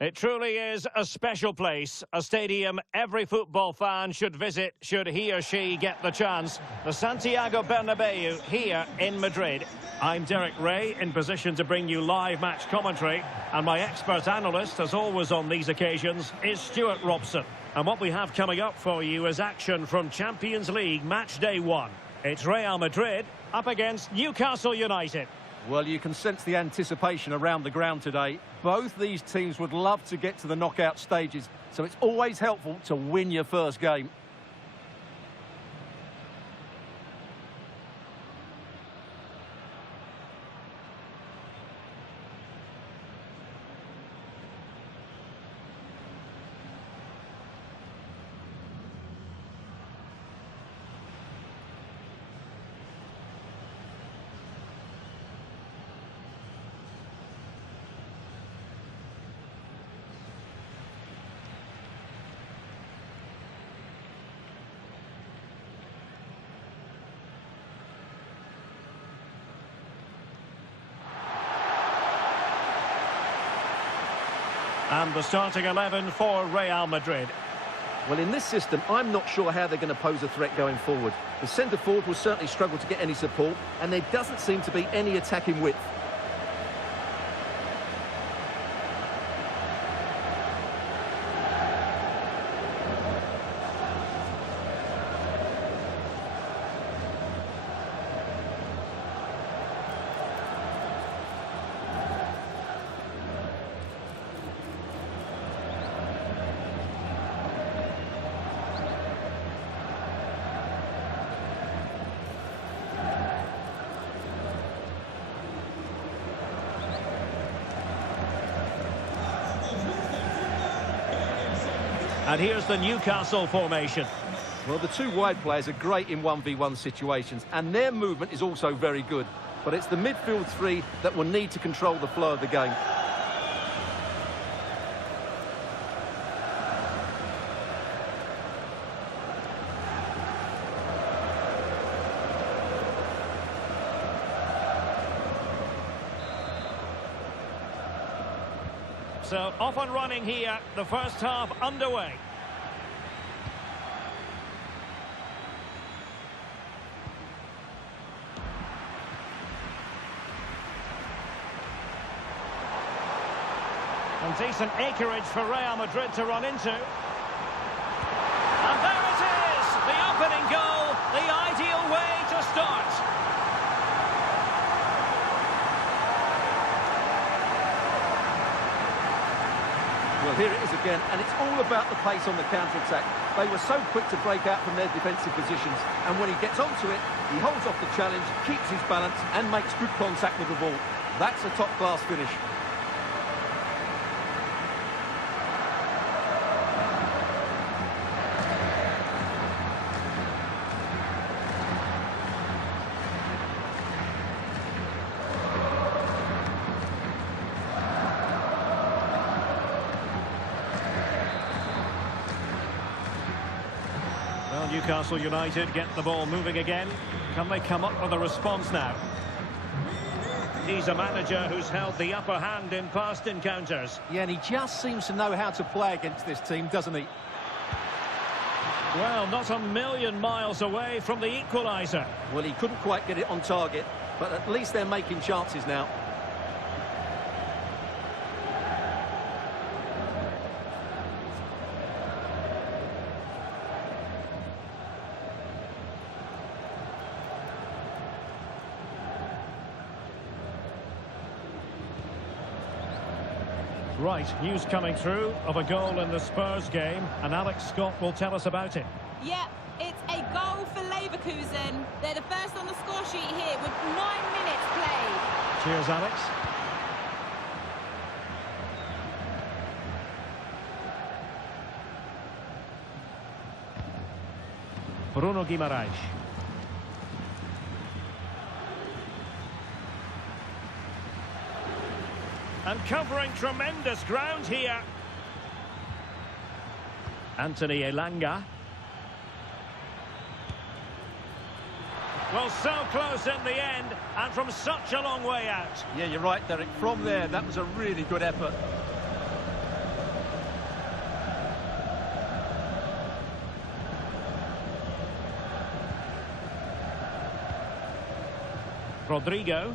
It truly is a special place, a stadium every football fan should visit should he or she get the chance. The Santiago Bernabeu here in Madrid. I'm Derek Ray, in position to bring you live match commentary, and my expert analyst, as always on these occasions, is Stuart Robson. And what we have coming up for you is action from Champions League match day 1. It's Real Madrid up against Newcastle United. Well, you can sense the anticipation around the ground today. Both these teams would love to get to the knockout stages, so it's always helpful to win your first game. And the starting 11 for Real Madrid. Well, in this system, I'm not sure how they're going to pose a threat going forward. The centre-forward will certainly struggle to get any support, and there doesn't seem to be any attacking width. And here's the Newcastle formation. Well, the two wide players are great in 1v1 situations, and their movement is also very good. But it's the midfield three that will need to control the flow of the game. So off and running here, the first half underway. And decent acreage for Real Madrid to run into. And there it is, the opening goal, the ideal way to start. Well, here it is again, and it's all about the pace on the counter-attack. They were so quick to break out from their defensive positions, and when he gets onto it, he holds off the challenge, keeps his balance, and makes good contact with the ball. That's a top-class finish. Newcastle United get the ball moving again. Can they come up with a response now? He's a manager who's held the upper hand in past encounters. Yeah, and he just seems to know how to play against this team, doesn't he? Well, not a million miles away from the equaliser. Well, he couldn't quite get it on target, but at least they're making chances now. Right, news coming through of a goal in the Spurs game, and Alex Scott will tell us about it. Yeah, it's a goal for Leverkusen. They're the first on the score sheet here with 9 minutes played. Cheers, Alex. Bruno Guimaraes. And covering tremendous ground here. Anthony Elanga. Well, so close in the end, and from such a long way out. Yeah, you're right, Derek. From there, that was a really good effort. Rodrigo.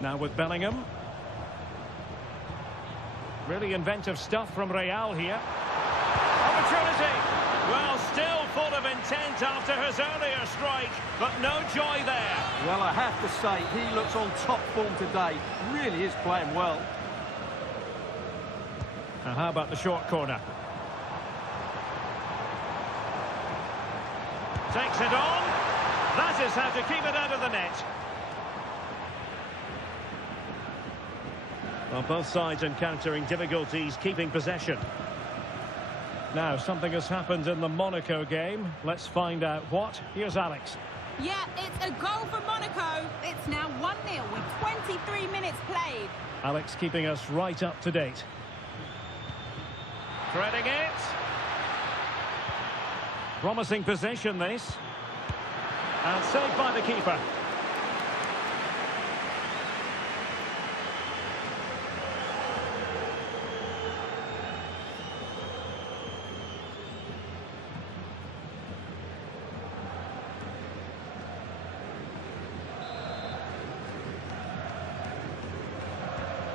Now with Bellingham. Really inventive stuff from Real here. Opportunity. Well, still full of intent after his earlier strike, but no joy there. Well, I have to say, he looks on top form today. Really is playing well. Now, how about the short corner? Takes it on. That is how to keep it out of the net. Well, both sides encountering difficulties keeping possession. Now, something has happened in the Monaco game. Let's find out what. Here's Alex. Yeah, it's a goal for Monaco. It's now 1-0 with 23 minutes played. Alex keeping us right up to date. Threading it. Promising possession, this. And saved by the keeper.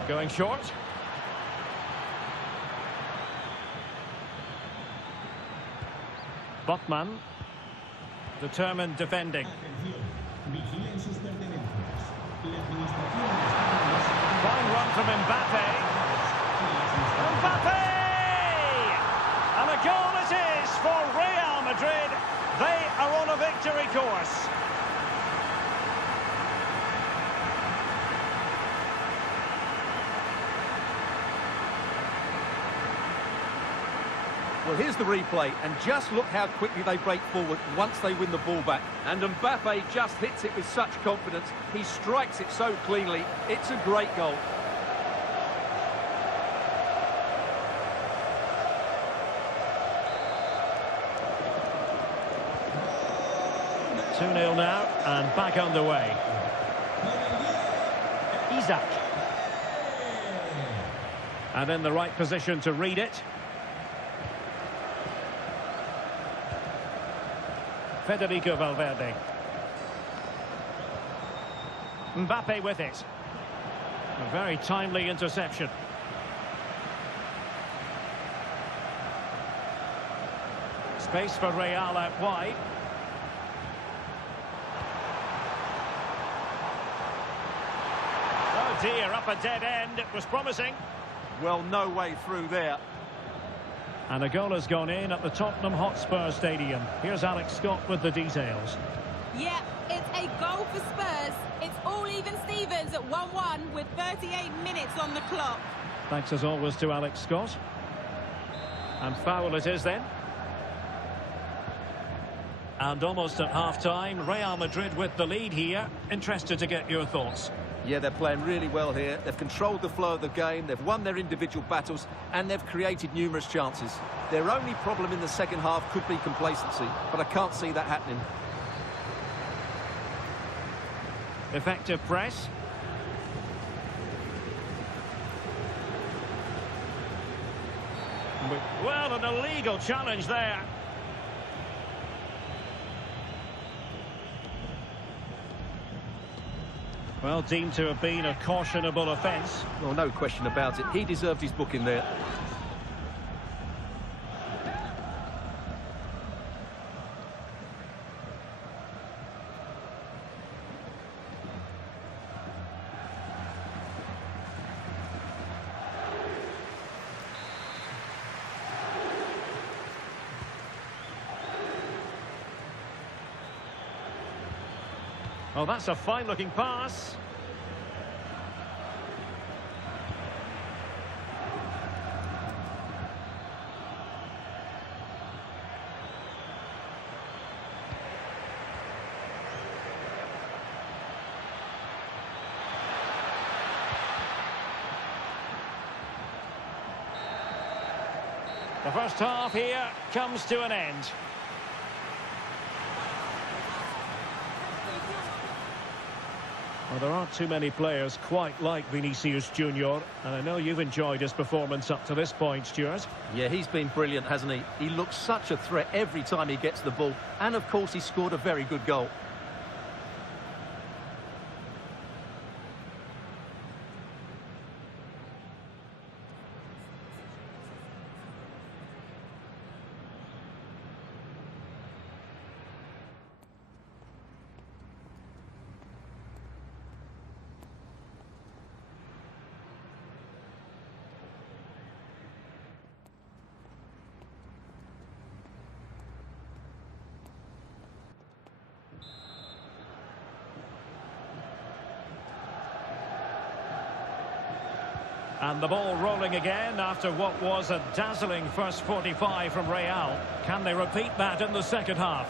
Going short. Botman. Determined defending. Fine run from Mbappe. Mbappe! And a goal it is for Real Madrid. They are on a victory course. Well, here's the replay, and just look how quickly they break forward once they win the ball back. And Mbappe just hits it with such confidence. He strikes it so cleanly. It's a great goal. Two 2-0 now, and back underway. Isak. And in the right position to read it. Federico Valverde. Mbappe with it. A very timely interception. Space for Real out wide. Oh dear, up a dead end. It was promising. Well, no way through there. And a goal has gone in at the Tottenham Hotspur Stadium. Here's Alex Scott with the details. Yeah, it's a goal for Spurs. It's all even Stevens at 1-1 with 38 minutes on the clock. Thanks as always to Alex Scott. And foul it is then. And almost at half-time, Real Madrid with the lead here. Interested to get your thoughts. Yeah, they're playing really well here. They've controlled the flow of the game, they've won their individual battles, and they've created numerous chances. Their only problem in the second half could be complacency, but I can't see that happening. Effective press. Well, an illegal challenge there. Well, deemed to have been a cautionable offence. Well, no question about it. He deserved his booking there. Oh, that's a fine-looking pass. The first half here comes to an end. Well, there aren't too many players quite like Vinicius Junior, and I know you've enjoyed his performance up to this point, Stuart. Yeah, he's been brilliant, hasn't he? He looks such a threat every time he gets the ball, and of course he scored a very good goal. And the ball rolling again after what was a dazzling first 45 from Real. Can they repeat that in the second half?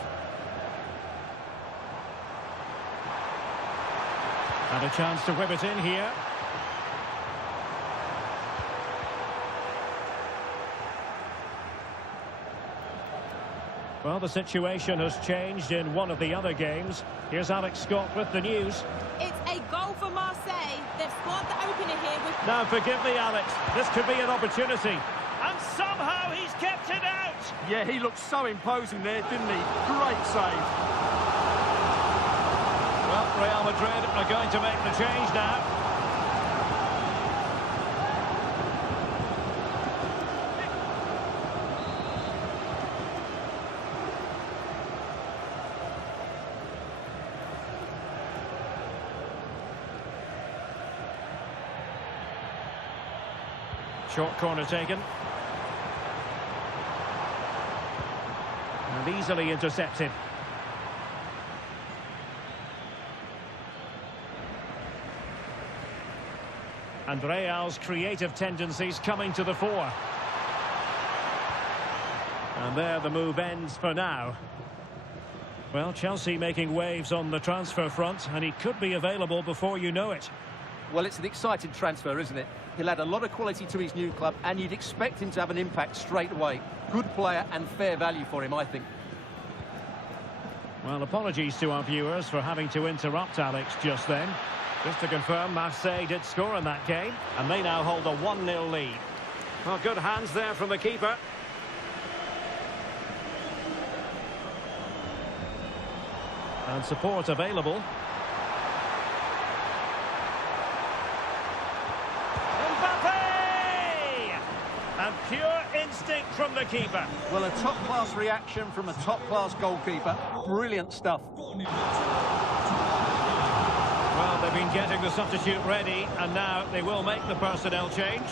And a chance to whip it in here. Well, the situation has changed in one of the other games. Here's Alex Scott with the news. It's a goal for Marseille. They've scored the opener here with... Now, forgive me, Alex. This could be an opportunity. And somehow he's kept it out. Yeah, he looked so imposing there, didn't he? Great save. Well, Real Madrid are going to make the change now. Short corner taken. And easily intercepted. And Real's creative tendencies coming to the fore. And there the move ends for now. Well, Chelsea making waves on the transfer front, and he could be available before you know it. Well, it's an exciting transfer, isn't it? He'll add a lot of quality to his new club, and you'd expect him to have an impact straight away. Good player and fair value for him, I think. Well, apologies to our viewers for having to interrupt Alex just then. Just to confirm, Marseille did score in that game, and they now hold a 1-0 lead. Well, good hands there from the keeper. And support available. And pure instinct from the keeper. Well, a top-class reaction from a top-class goalkeeper. Brilliant stuff. Well, they've been getting the substitute ready, and now they will make the personnel change.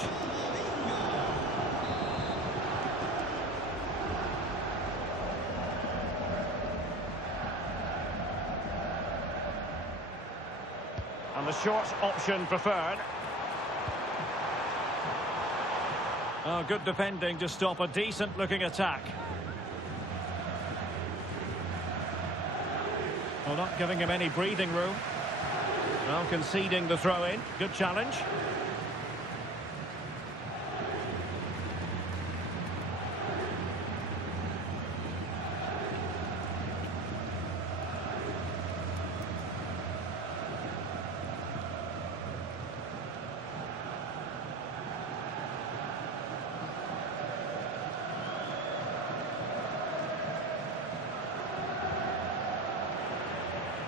And the short option preferred. Oh, good defending to stop a decent-looking attack. Well, not giving him any breathing room. Well, conceding the throw-in. Good challenge.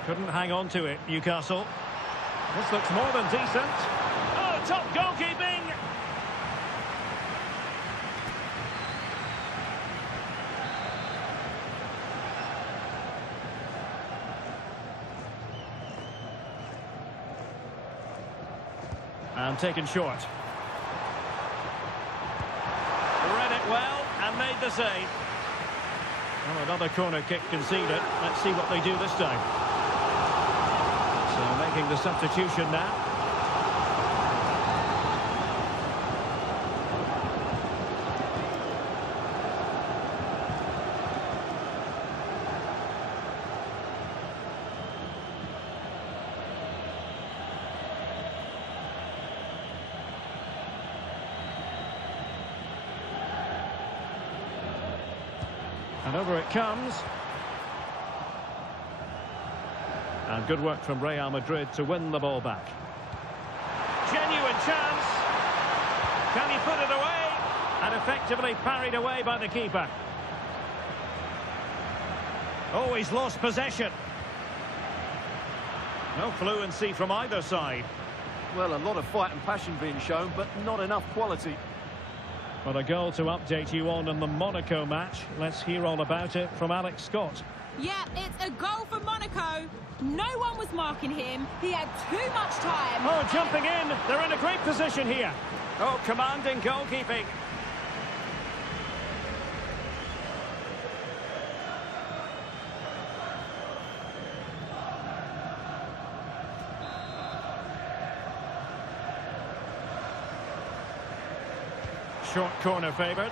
Couldn't hang on to it, Newcastle. This looks more than decent. Oh, top goalkeeping! And taken short. Read it well and made the save. Well, another corner kick conceded. Let's see what they do this time. So making the substitution now. And over it comes. And good work from Real Madrid to win the ball back. Genuine chance. Can he put it away? And effectively parried away by the keeper. Oh, he's lost possession. No fluency from either side. Well, a lot of fight and passion being shown, but not enough quality. Well, a goal to update you on in the Monaco match. Let's hear all about it from Alex Scott. Yeah, it's a goal for Monaco. No one was marking him. He had too much time. Oh, jumping in. They're in a great position here. Oh, commanding goalkeeping. Short corner favoured.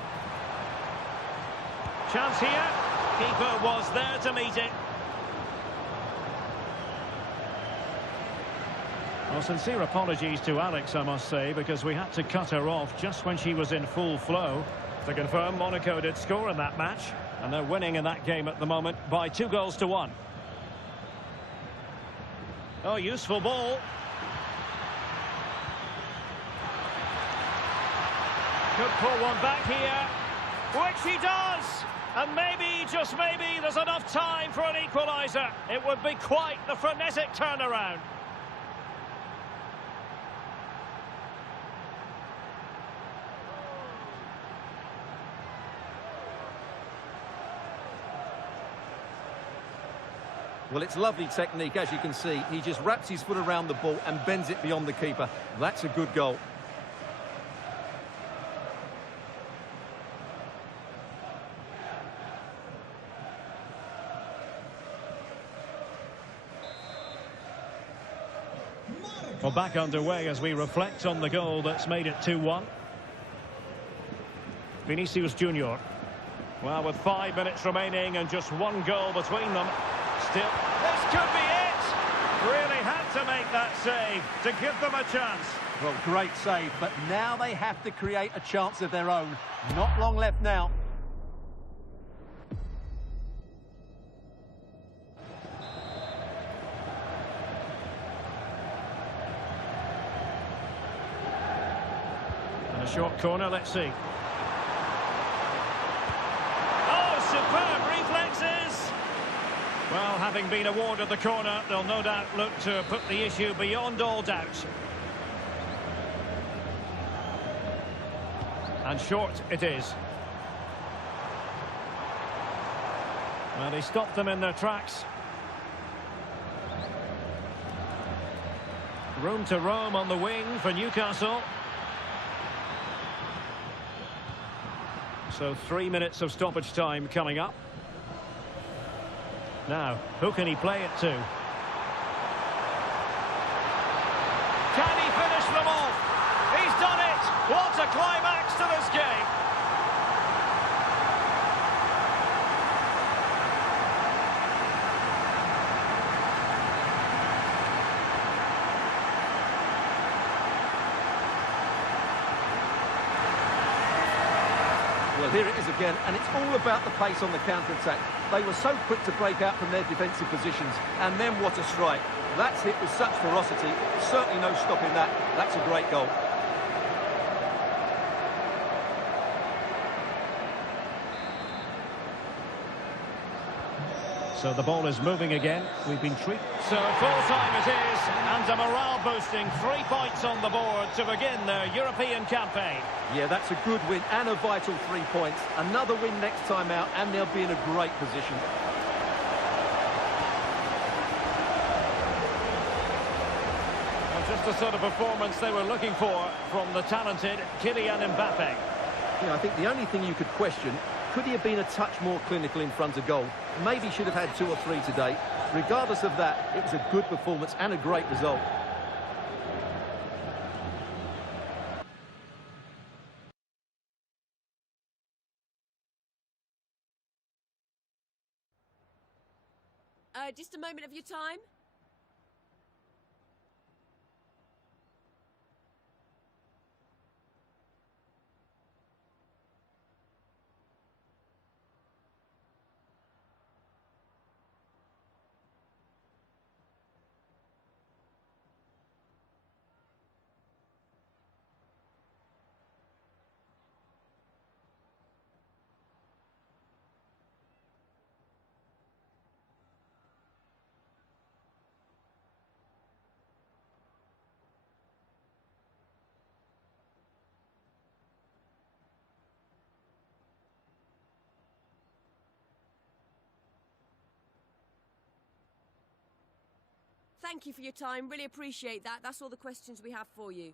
Chance here. Keeper was there to meet it. Well, sincere apologies to Alex, I must say, because we had to cut her off just when she was in full flow. To confirm, Monaco did score in that match, and they're winning in that game at the moment by 2-1. Oh, useful ball. Could pull one back here, which he does. And maybe, just maybe, there's enough time for an equaliser. It would be quite the frenetic turnaround. Well, it's lovely technique, as you can see. He just wraps his foot around the ball and bends it beyond the keeper. That's a good goal. Well, back underway as we reflect on the goal that's made it 2-1. Vinicius Junior. Well, with 5 minutes remaining and just one goal between them. Still, this could be it! Really had to make that save to give them a chance. Well, great save, but now they have to create a chance of their own. Not long left now. And a short corner, let's see. Oh, superb reflexes! Well, having been awarded the corner, they'll no doubt look to put the issue beyond all doubt. And short it is. Well, he stopped them in their tracks. Room to roam on the wing for Newcastle. So 3 minutes of stoppage time coming up. Now, who can he play it to? Can he finish them off? He's done it! What a climax to this game! Well, here it is again, and it's all about the pace on the counter-attack. They were so quick to break out from their defensive positions, and then what a strike. That's hit with such ferocity, certainly no stopping that. That's a great goal. So the ball is moving again. We've been treated. So full-time it is, and a morale-boosting 3 points on the board to begin their European campaign. Yeah, that's a good win and a vital 3 points. Another win next time out, and they'll be in a great position. Well, just the sort of performance they were looking for from the talented Kylian Mbappe. Yeah, I think the only thing you could question, could he have been a touch more clinical in front of goal? Maybe should have had 2 or 3 today. Regardless of that, it was a good performance and a great result. Just a moment of your time. thank you for your time. Really appreciate that. That's all the questions we have for you.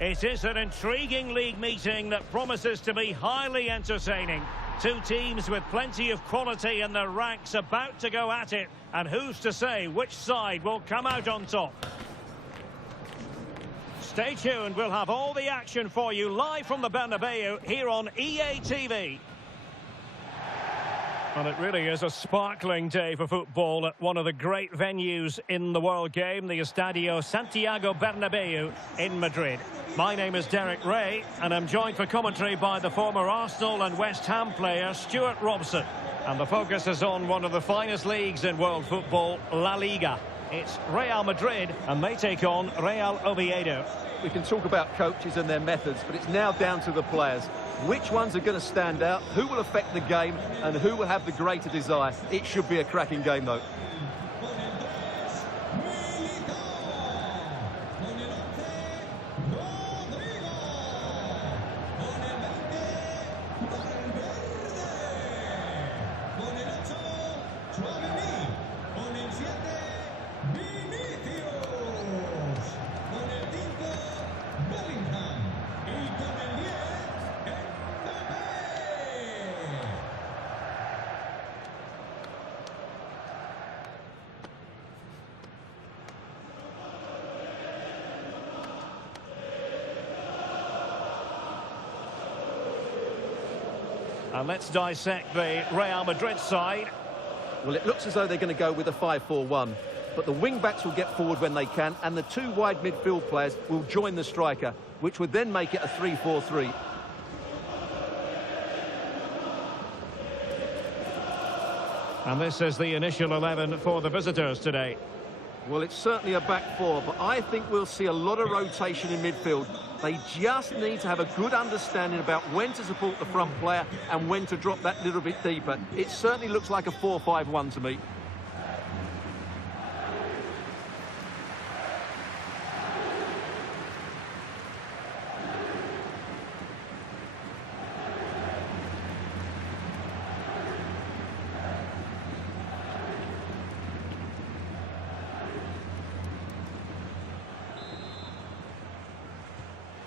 It is an intriguing league meeting that promises to be highly entertaining. Two teams with plenty of quality in their ranks about to go at it. And who's to say which side will come out on top? Stay tuned, we'll have all the action for you live from the Bernabeu here on EA TV. And it really is a sparkling day for football at one of the great venues in the world game, the Estadio Santiago Bernabeu in Madrid. My name is Derek Ray, and I'm joined for commentary by the former Arsenal and West Ham player Stuart Robson. And the focus is on one of the finest leagues in world football, La Liga. It's Real Madrid, and they take on Real Oviedo. We can talk about coaches and their methods, but it's now down to the players. Which ones are going to stand out, who will affect the game, and who will have the greater desire? It should be a cracking game, though. And let's dissect the Real Madrid side. Well, it looks as though they're going to go with a 5-4-1. But the wing-backs will get forward when they can, and the two wide midfield players will join the striker, which would then make it a 3-4-3. And this is the initial 11 for the visitors today. Well, it's certainly a back four, but I think we'll see a lot of rotation in midfield. They just need to have a good understanding about when to support the front player and when to drop that little bit deeper. It certainly looks like a 4-5-1 to me.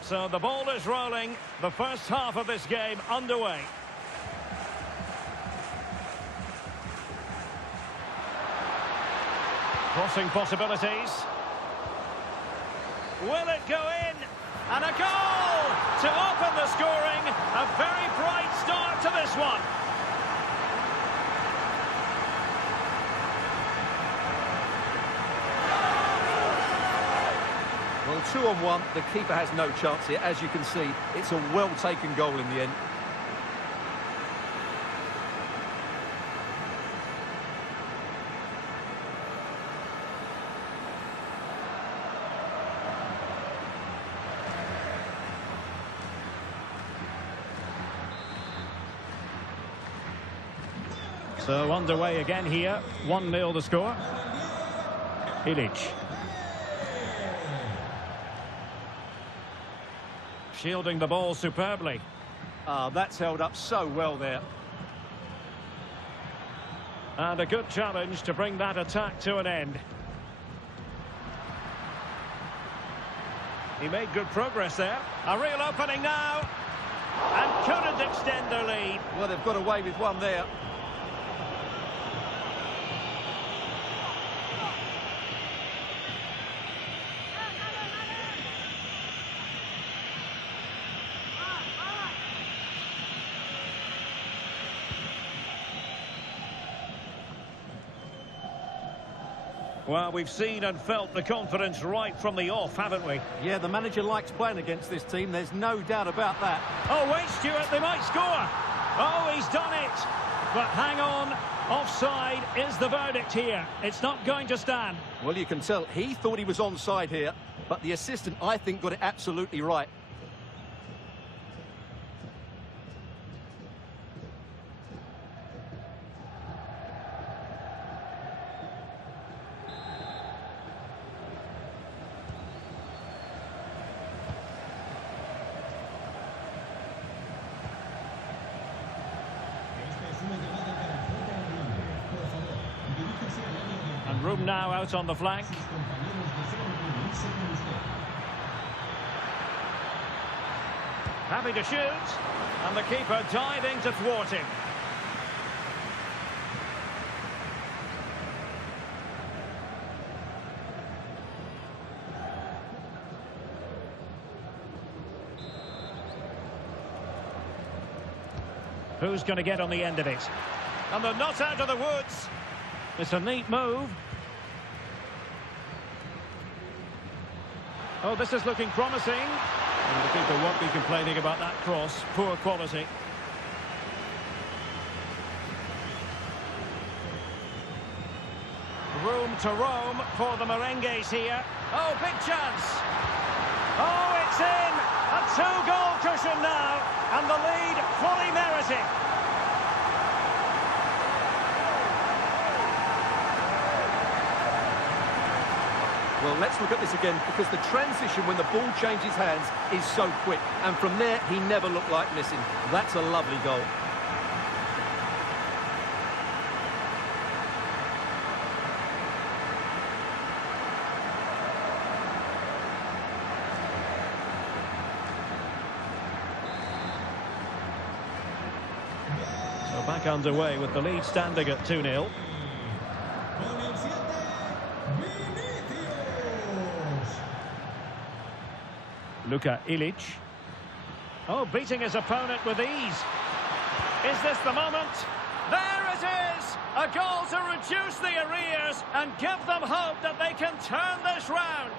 So the ball is rolling, the first half of this game underway. Crossing possibilities. Will it go in? And a goal to open the scoring. A very bright start to this one. Well, 2-on-1, the keeper has no chance here. As you can see, it's a well-taken goal in the end. So underway again here. 1-0 the score. Illich. Shielding the ball superbly. That's held up so well there. And a good challenge to bring that attack to an end. He made good progress there. A real opening now. And couldn't extend their lead. Well, they've got away with one there. Well, we've seen and felt the confidence right from the off, haven't we? Yeah, the manager likes playing against this team. There's no doubt about that. Oh, wait, Stuart, they might score. Oh, he's done it. But hang on, offside is the verdict here. It's not going to stand. Well, you can tell he thought he was onside here, but the assistant, I think, got it absolutely right. And room now out on the flank. Happy to shoot. And the keeper diving to thwart him. Who's going to get on the end of it? And they're not out of the woods. It's a neat move. Oh, this is looking promising. And the keeper won't be complaining about that cross. Poor quality. Room to roam for the Merengues here. Oh, big chance. Oh, it's in. A two-goal cushion now. And the lead fully merited. Well, let's look at this again, because the transition when the ball changes hands is so quick. And from there, he never looked like missing. That's a lovely goal. So back underway with the lead standing at 2-0. Illich. Oh, beating his opponent with ease. Is this the moment? There it is a goal to reduce the arrears and give them hope that they can turn this round.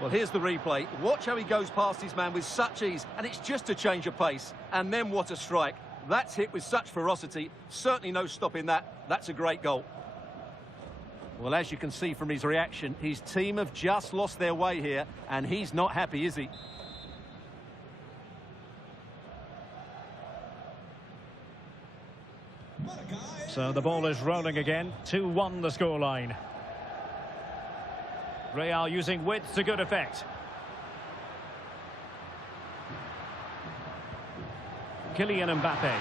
Well, here's the replay. Watch how he goes past his man with such ease, and it's just a change of pace. And then what a strike. That's hit with such ferocity. Certainly no stopping that. That's a great goal. Well, as you can see from his reaction, his team have just lost their way here, and he's not happy, is he? So the ball is rolling again. 2-1 the scoreline. Real using width to good effect. Kylian Mbappe.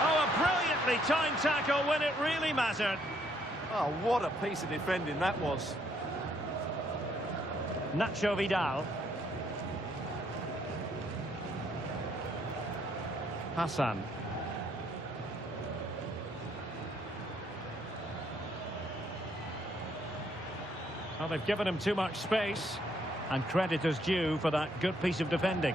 Oh, a brilliantly timed tackle when it really mattered. Oh, what a piece of defending that was. Nacho Vidal. Hassan. Well, they've given him too much space, and credit is due for that good piece of defending.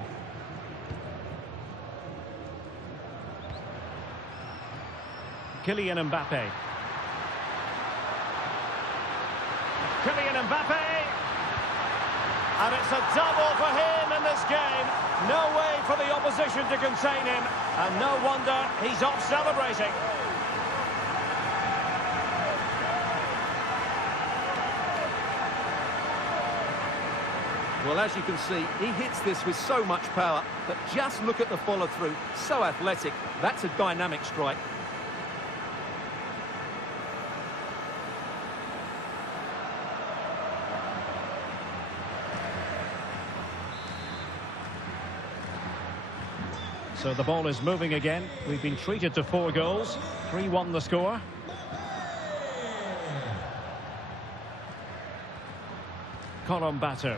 Kylian Mbappe. Kylian Mbappe! And it's a double for him in this game. No way for the opposition to contain him, and no wonder he's off celebrating. Well, as you can see, he hits this with so much power, but just look at the follow-through. So athletic. That's a dynamic strike. So the ball is moving again. We've been treated to 4 goals. 3-1 the score. Colombato.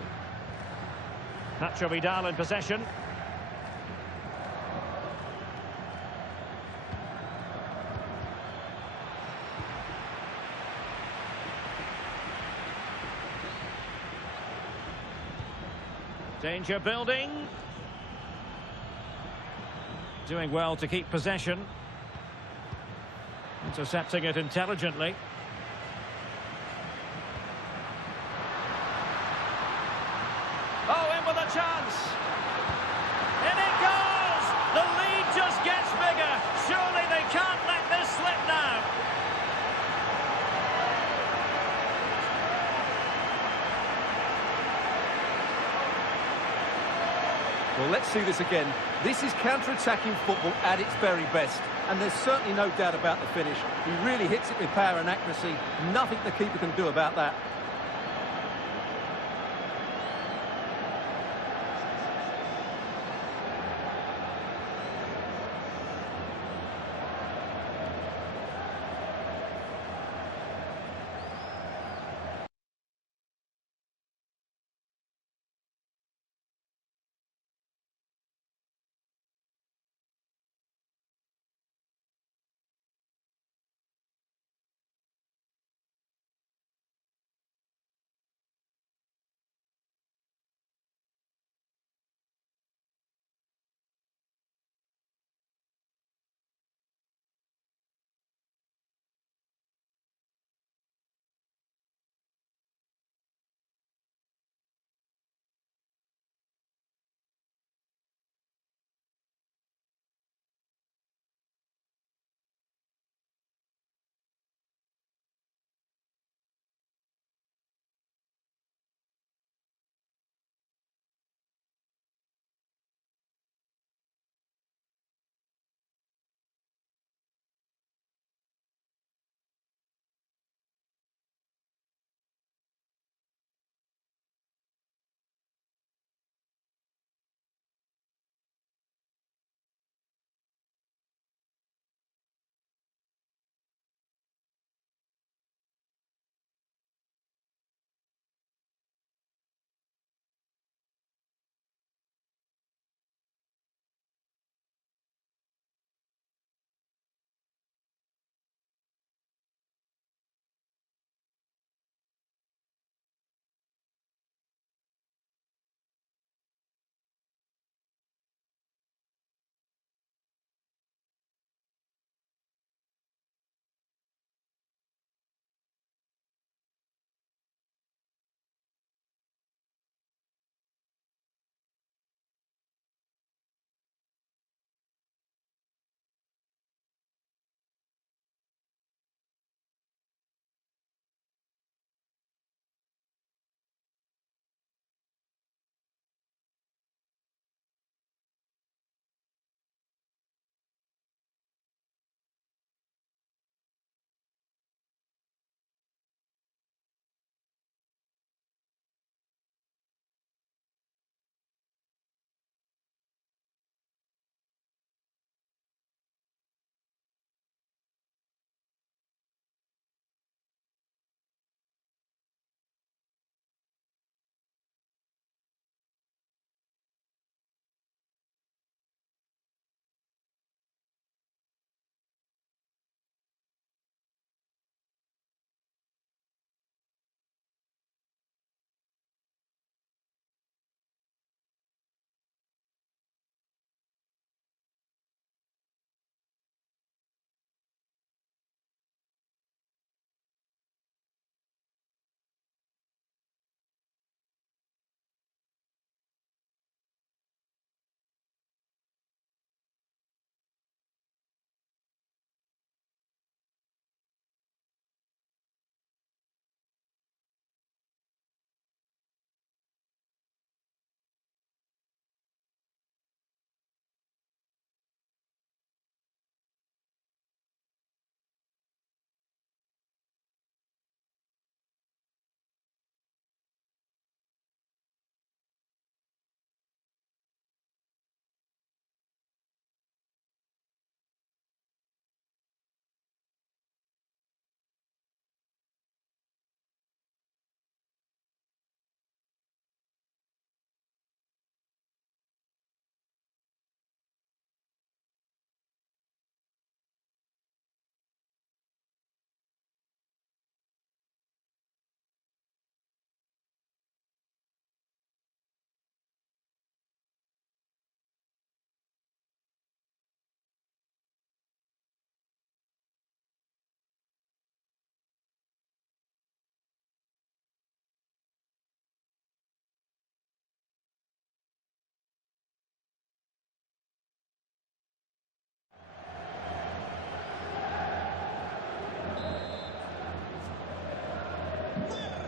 Nacho Vidal in possession. Danger building. Doing well to keep possession. Intercepting it intelligently. Oh, in with a chance. In it goes! The lead just gets bigger. Surely they can't let this slip now. Well, let's see this again. This is counter-attacking football at its very best. And there's certainly no doubt about the finish. He really hits it with power and accuracy. Nothing the keeper can do about that.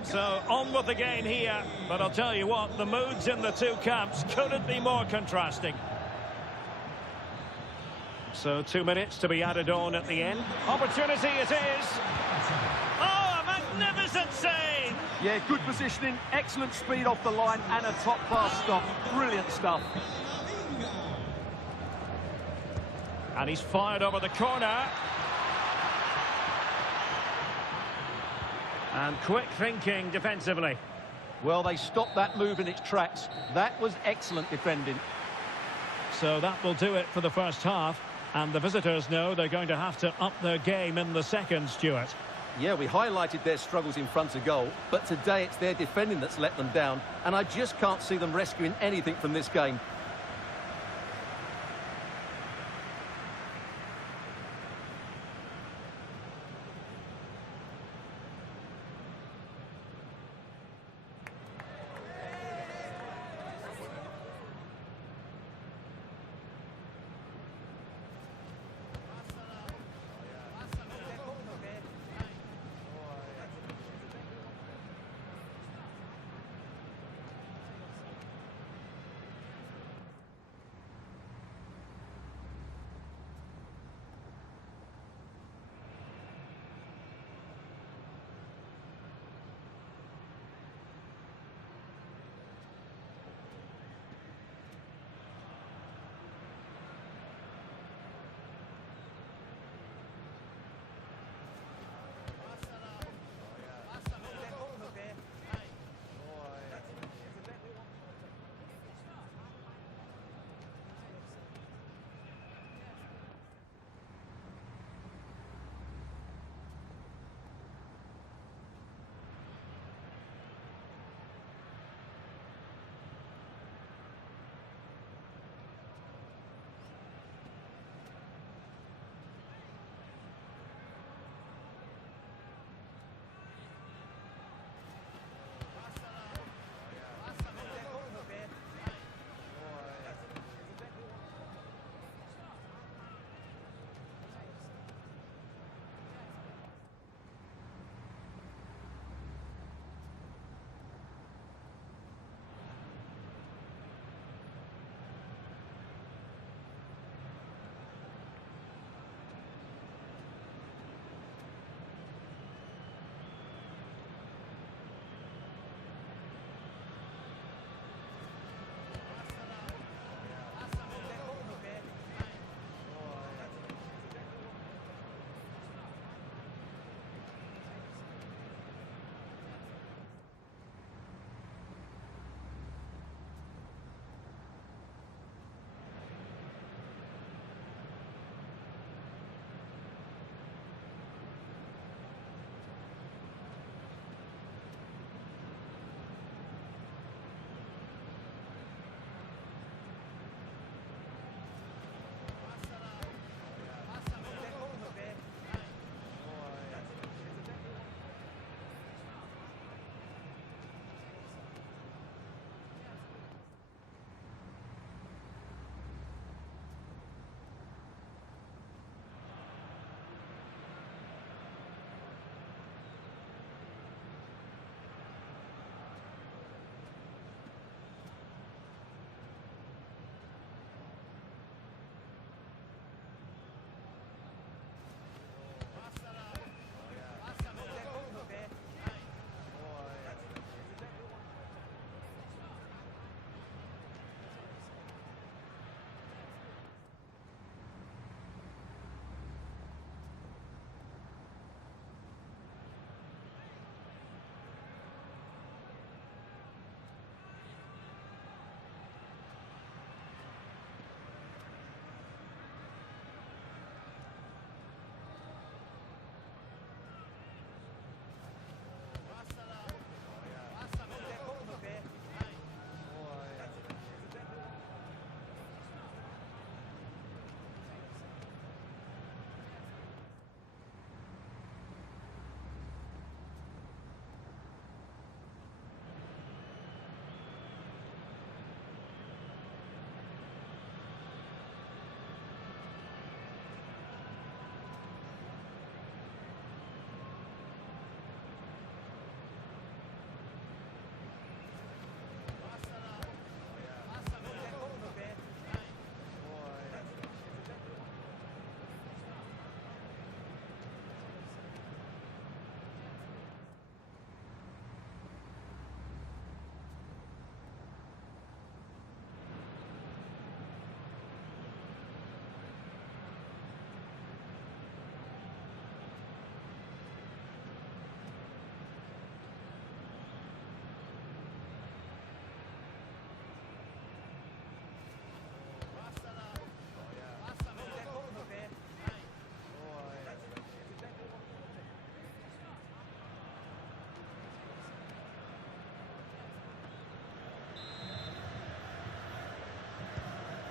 So on with the game here, but I'll tell you what, the moods in the two camps couldn't be more contrasting. So 2 minutes to be added on at the end. Opportunity it is. Oh, a magnificent save! Yeah, good positioning, excellent speed off the line, and a top-class stop. Brilliant stuff. And he's fired over the corner. And quick thinking defensively. Well, they stopped that move in its tracks. That was excellent defending. So that will do it for the first half. And the visitors know they're going to have to up their game in the second, Stuart. Yeah, we highlighted their struggles in front of goal, but today it's their defending that's let them down, and I just can't see them rescuing anything from this game.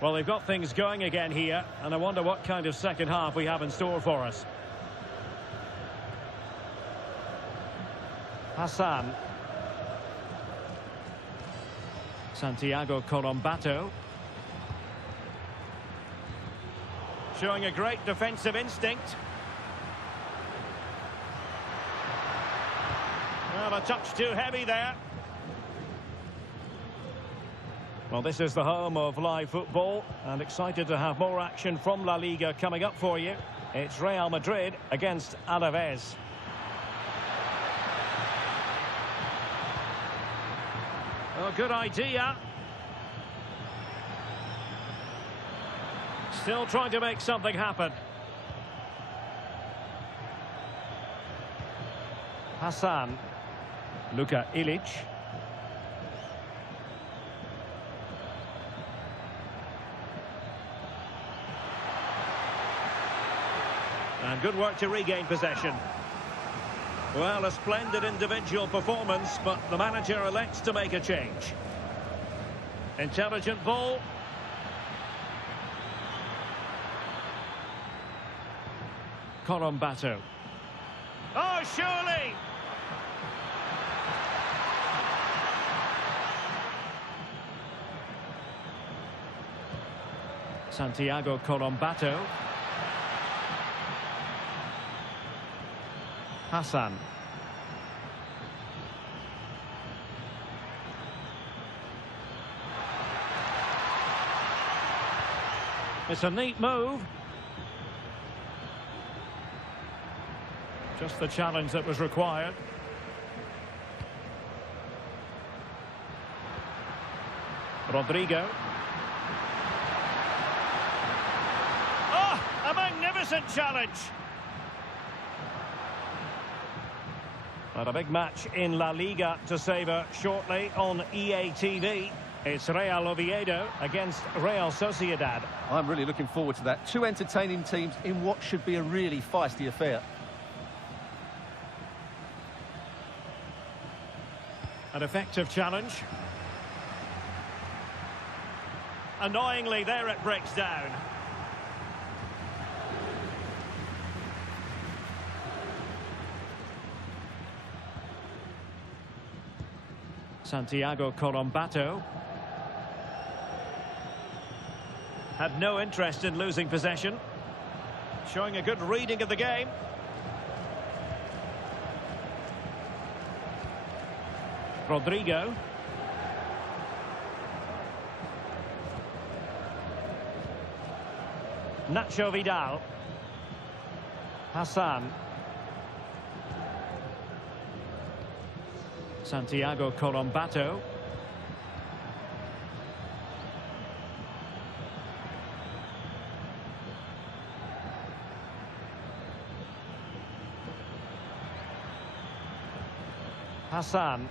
Well, they've got things going again here, and I wonder what kind of second half we have in store for us. Hassan. Santiago Colombato. Showing a great defensive instinct. Well, a touch too heavy there. Well, this is the home of live football, and excited to have more action from La Liga coming up for you. It's Real Madrid against Alaves. Oh, good idea. Still trying to make something happen. Hassan. Luka Ilic. And good work to regain possession. Well, a splendid individual performance, but the manager elects to make a change. Intelligent ball. Colombato. Oh, surely! Santiago Colombato. Hassan. It's a neat move. Just the challenge that was required. Rodrigo. Oh, a magnificent challenge. But a big match in La Liga to savour shortly on EA TV. It's Real Oviedo against Real Sociedad. I'm really looking forward to that. Two entertaining teams in what should be a really feisty affair. An effective challenge. Annoyingly, there it breaks down. Santiago Colombato. Had no interest in losing possession. Showing a good reading of the game. Rodrigo. Nacho Vidal. Hassan. Santiago Colombato. Hassan.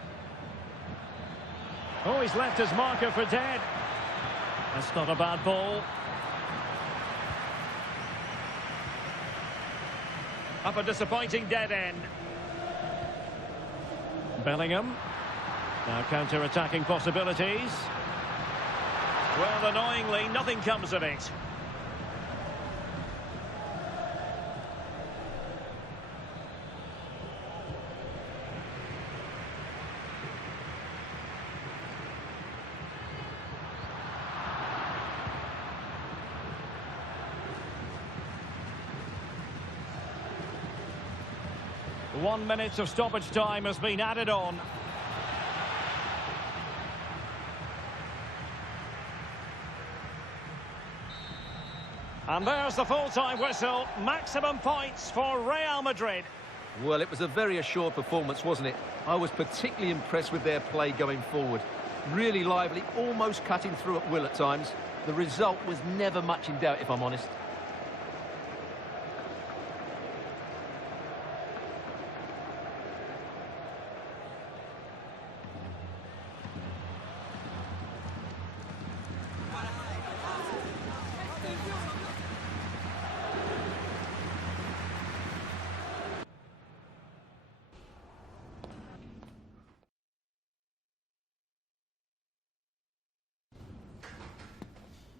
Oh, he's left his marker for dead. That's not a bad ball. Up a disappointing dead end. Bellingham. Now counter-attacking possibilities. Well, annoyingly, nothing comes of it. One minute of stoppage time has been added on. And there's the full-time whistle. Maximum points for Real Madrid. Well, it was a very assured performance, wasn't it? I was particularly impressed with their play going forward. Really lively, almost cutting through at will at times. The result was never much in doubt, if I'm honest.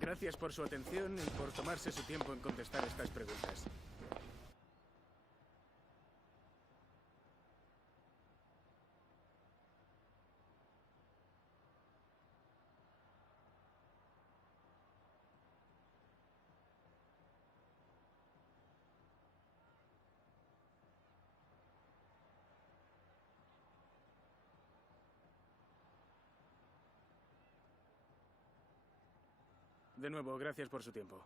Gracias por su atención y por tomarse su tiempo en contestar estas preguntas. De nuevo, gracias por su tiempo.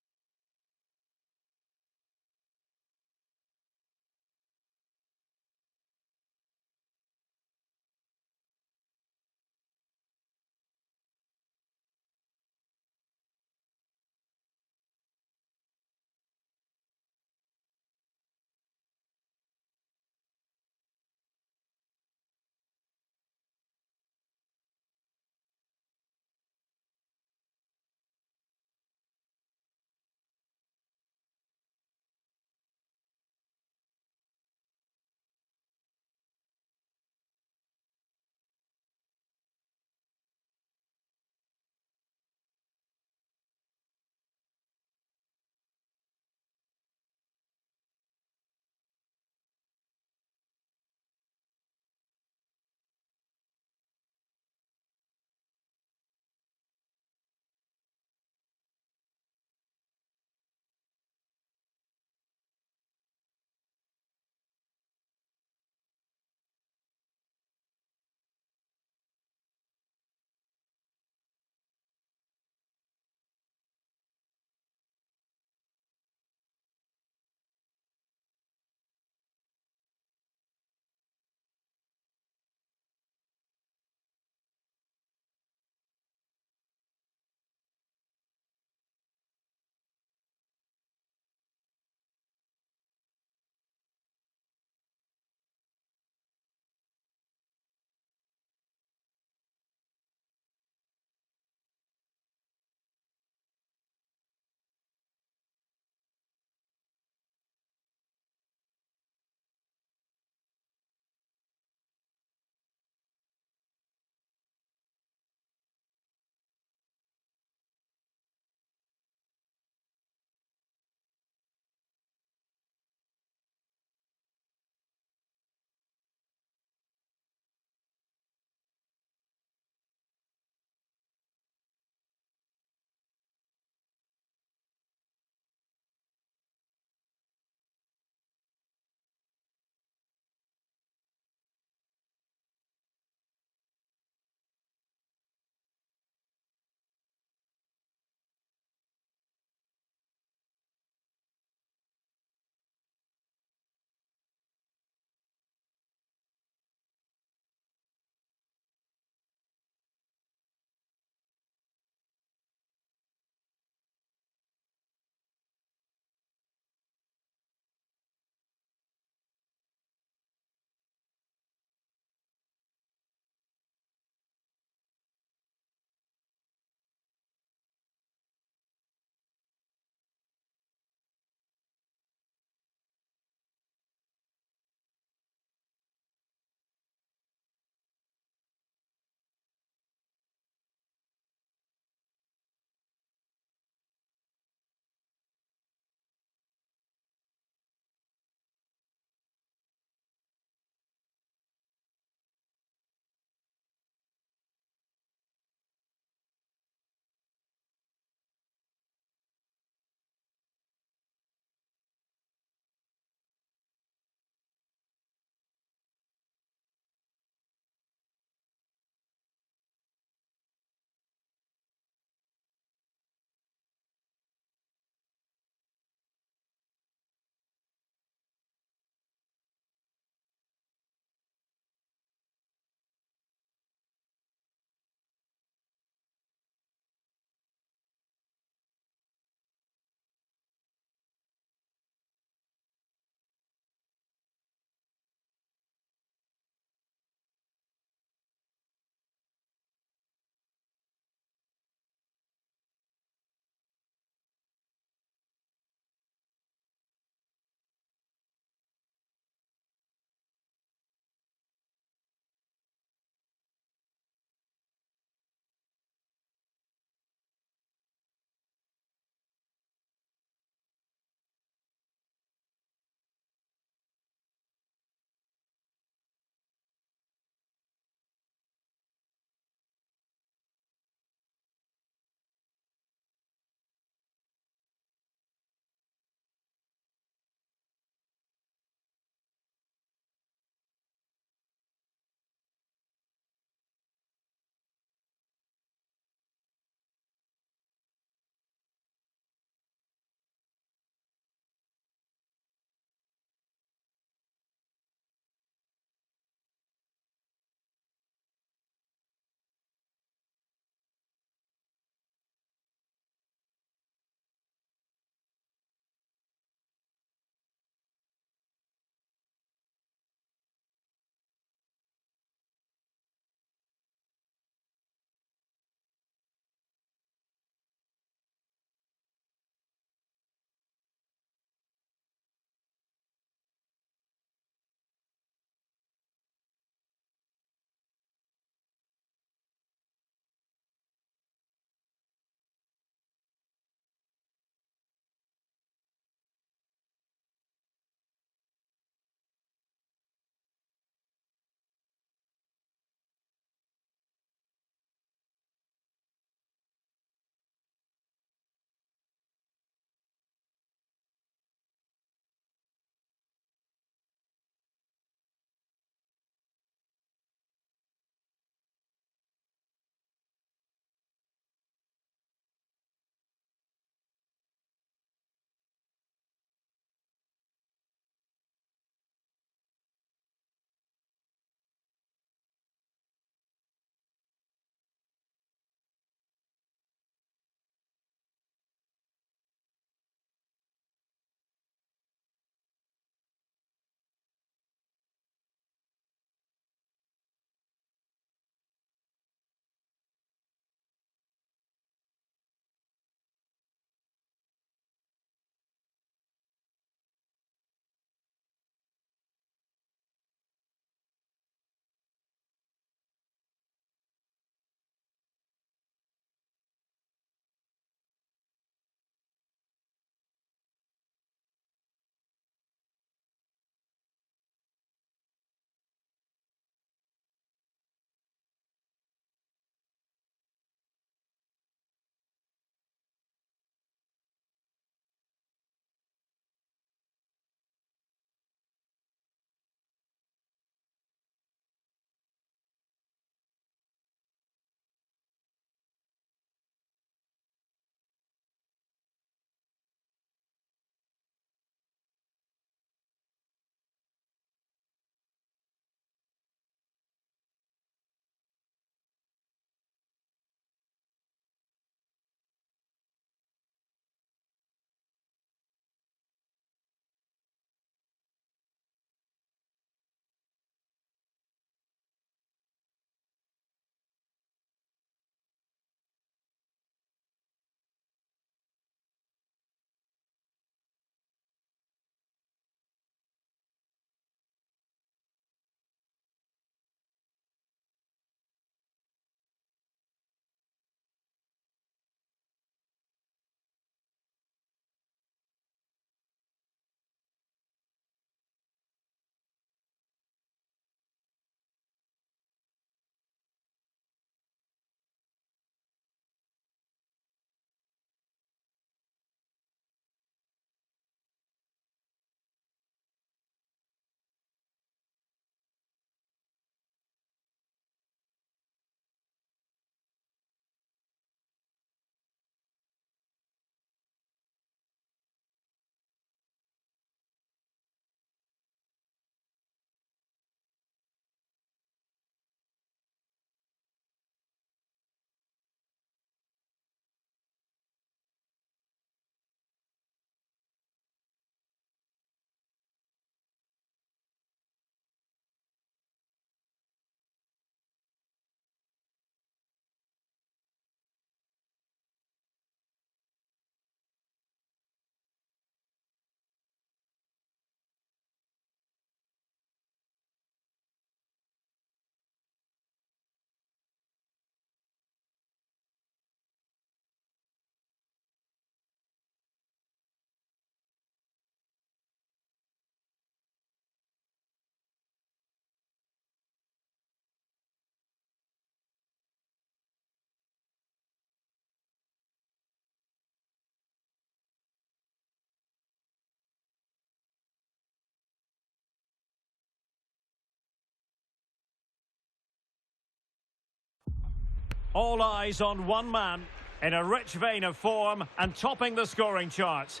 All eyes on one man in a rich vein of form and topping the scoring charts.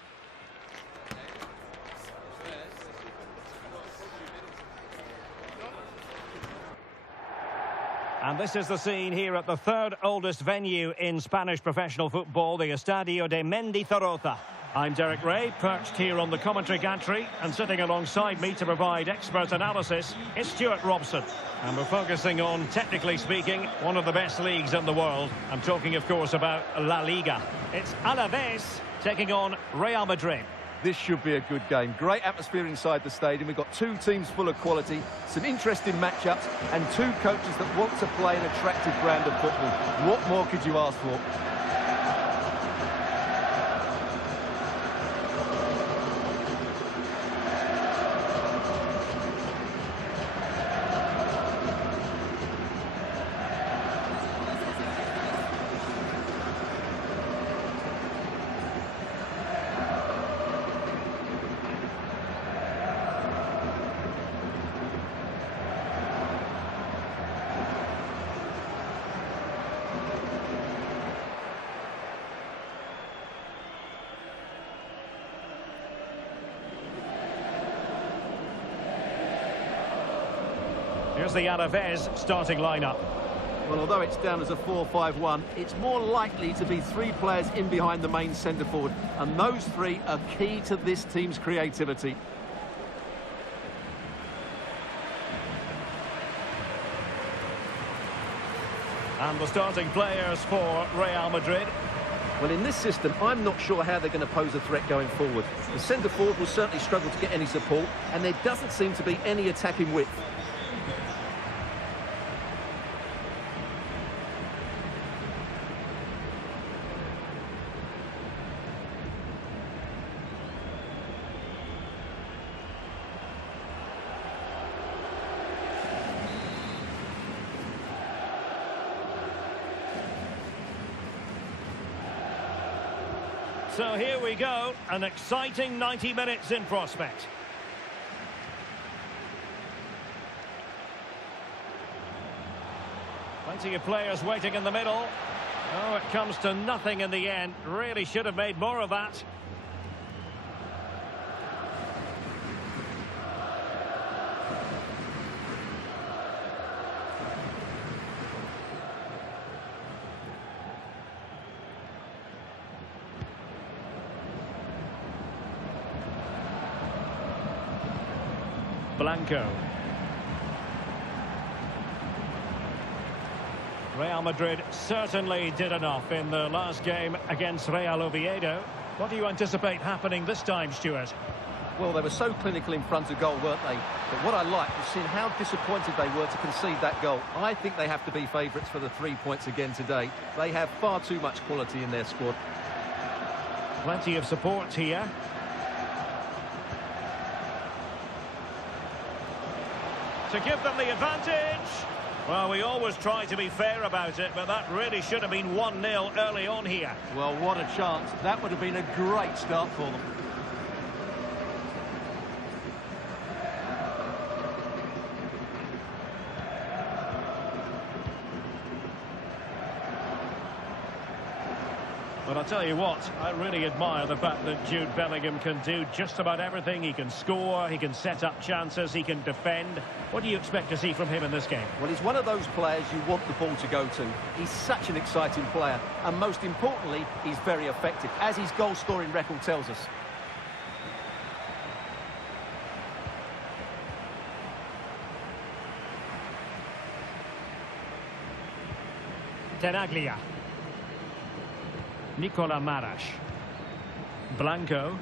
And this is the scene here at the third oldest venue in Spanish professional football, the Estadio de Mendizorroza. I'm Derek Ray, perched here on the commentary gantry, and sitting alongside me to provide expert analysis is Stuart Robson. And we're focusing on, technically speaking, one of the best leagues in the world. I'm talking, of course, about La Liga. It's Alaves taking on Real Madrid. This should be a good game. Great atmosphere inside the stadium. We've got two teams full of quality, some interesting matchups, and two coaches that want to play an attractive brand of football. What more could you ask for? Here's the Alaves starting lineup. Well, although it's down as a 4-5-1, it's more likely to be three players in behind the main centre-forward, and those three are key to this team's creativity. And the starting players for Real Madrid. Well, in this system, I'm not sure how they're going to pose a threat going forward. The centre-forward will certainly struggle to get any support, and there doesn't seem to be any attacking width. So here we go, an exciting 90 minutes in prospect. Plenty of players waiting in the middle. Oh, it comes to nothing in the end. Really should have made more of that. Blanco. Real Madrid certainly did enough in the last game against Real Oviedo. What do you anticipate happening this time, Stuart? Well, they were so clinical in front of goal, weren't they? But what I liked was seeing how disappointed they were to concede that goal. I think they have to be favourites for the 3 points again today. They have far too much quality in their squad. Plenty of support here. To give them the advantage. Well, we always try to be fair about it, but that really should have been 1-0 early on here. Well, what a chance. That would have been a great start for them. But I'll tell you what, I really admire the fact that Jude Bellingham can do just about everything. He can score, he can set up chances, he can defend. What do you expect to see from him in this game? Well, he's one of those players you want the ball to go to. He's such an exciting player, and most importantly, he's very effective, as his goal-scoring record tells us. Tenaglia. Nicola Marash. Blanco.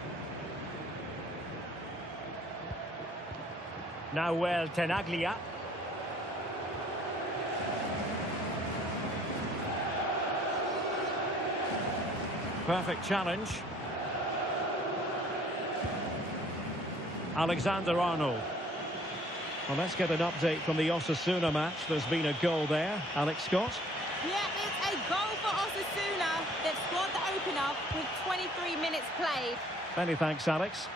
Nahuel Tenaglia. Perfect challenge. Alexander-Arnold. Well, let's get an update from the Osasuna match. There's been a goal there. Alex Scott. Yeah, it's a goal for Osasuna. They've scored the opener with 23 minutes played. Many thanks, Alex.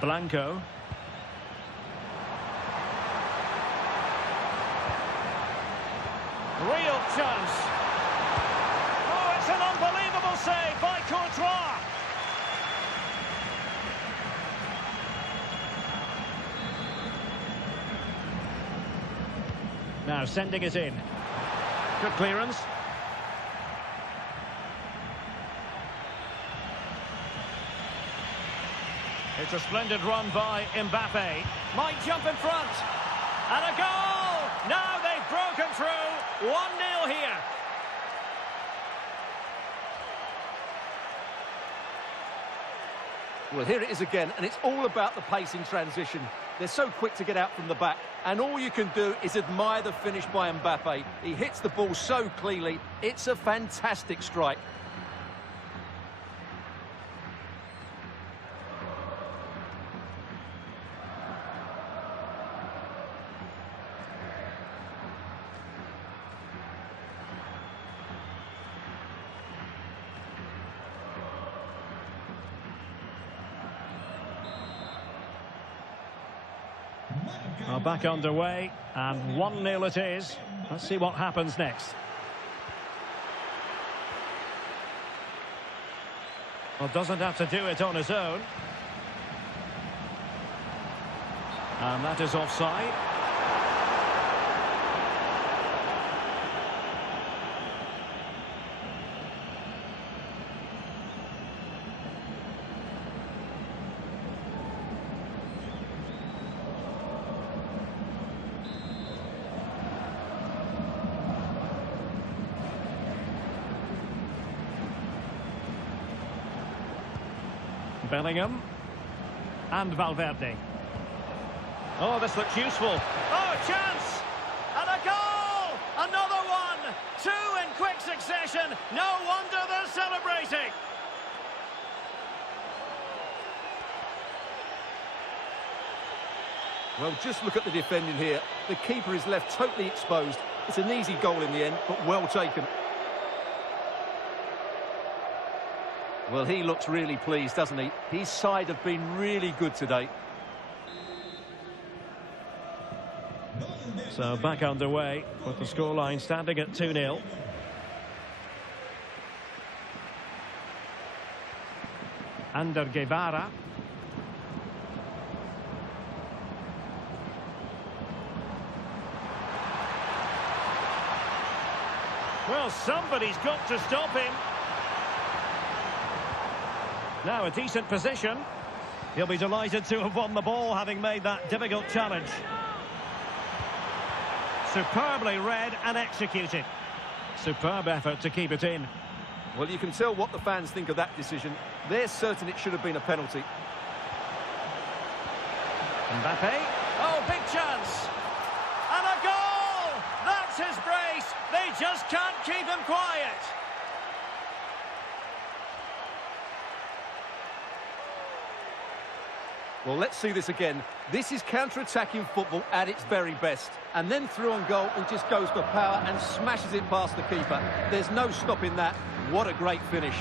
Blanco. Real chance. Oh, it's an unbelievable save by Courtois. Now sending it in. Good clearance. It's a splendid run by Mbappe. Might jump in front. And a goal! Now they've broken through. 1-0 here. Well, here it is again, and it's all about the pace in transition. They're so quick to get out from the back, and all you can do is admire the finish by Mbappe. He hits the ball so cleanly. It's a fantastic strike. Are back underway, and 1-0 it is. Let's see what happens next. Well, doesn't have to do it on his own. And that is offside. Bellingham and Valverde. Oh, this looks useful. Oh, chance! And a goal! Another one! 2 in quick succession. No wonder they're celebrating. Well, just look at the defending here. The keeper is left totally exposed. It's an easy goal in the end, but well taken. Well, he looks really pleased, doesn't he? His side have been really good today. So back underway with the scoreline standing at 2-0. Ander Guevara. Well, somebody's got to stop him. Now a decent position. He'll be delighted to have won the ball, having made that difficult challenge. Superbly read and executed. Superb effort to keep it in. Well, you can tell what the fans think of that decision. They're certain it should have been a penalty. Mbappe. Oh, big chance. And a goal! That's his brace. They just can't keep him quiet. Well, let's see this again. This is counter-attacking football at its very best. And then through on goal, he just goes for power and smashes it past the keeper. There's no stopping that. What a great finish.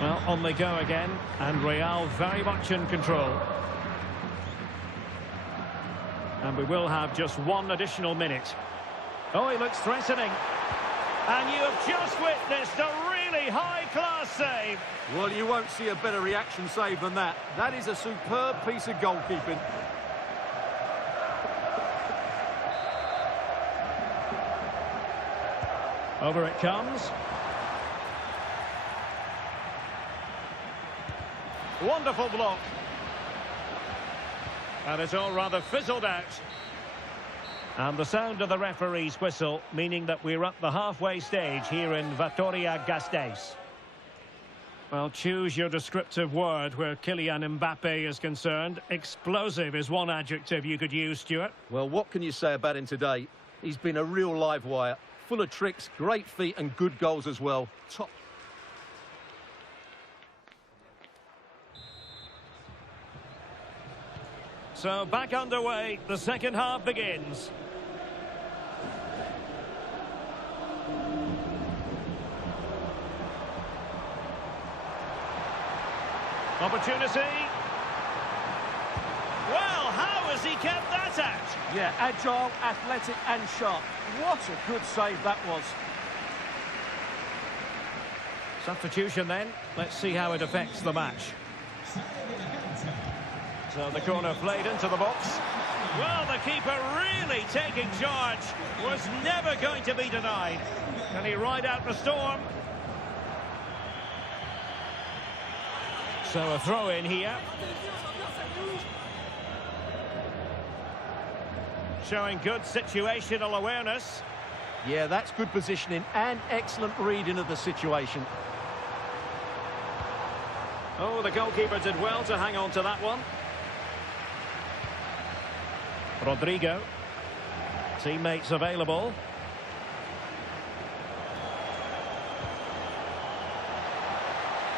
Well, on they go again, and Real very much in control. And we will have just one additional minute. Oh, he looks threatening. And you have just witnessed a really high-class save. Well, you won't see a better reaction save than that. That is a superb piece of goalkeeping. Over it comes. Wonderful block. And it's all rather fizzled out. And the sound of the referee's whistle, meaning that we're at the halfway stage here in Vitoria-Gasteiz. Well, choose your descriptive word where Kylian Mbappe is concerned. Explosive is one adjective you could use, Stuart. Well, what can you say about him today? He's been a real live wire. Full of tricks, great feet and good goals as well. Top. So back underway, the second half begins. Opportunity. Well, how has he kept that out? Yeah, agile, athletic and sharp. What a good save that was. Substitution then. Let's see how it affects the match. So the corner played into the box. Well, the keeper really taking charge. Was never going to be denied. Can he ride out the storm? So a throw in here. Showing good situational awareness. Yeah, that's good positioning and excellent reading of the situation. Oh, the goalkeeper did well to hang on to that one. Rodrigo. Teammates available.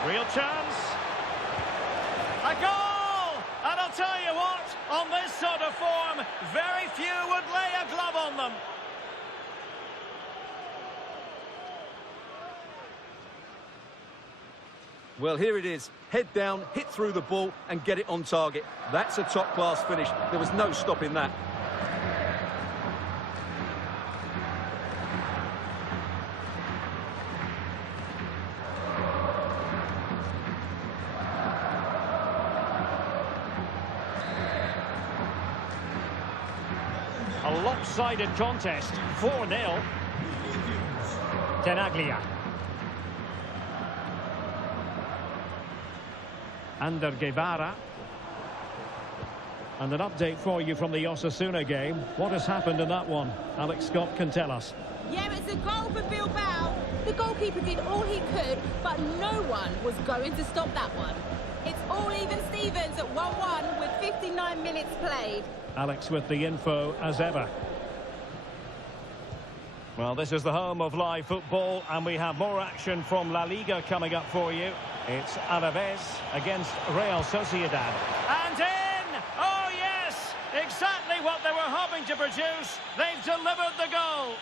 Real chance. A goal! And I'll tell you what, on this sort of form, very few would lay a glove on them. Well, here it is. Head down, hit through the ball and get it on target. That's a top-class finish. There was no stopping that. A lopsided contest, 4-0. Tenaglia. Under Guevara. And an update for you from the Osasuna game. What has happened in that one? Alex Scott can tell us. Yeah, it's a goal for Bilbao. The goalkeeper did all he could, but no one was going to stop that one. It's all even Stevens at 1-1 with 59 minutes played. Alex with the info as ever. Well, this is the home of live football, and we have more action from La Liga coming up for you. It's Alaves against Real Sociedad. And in! Oh, yes! Exactly what they were hoping to produce. They've delivered the goal.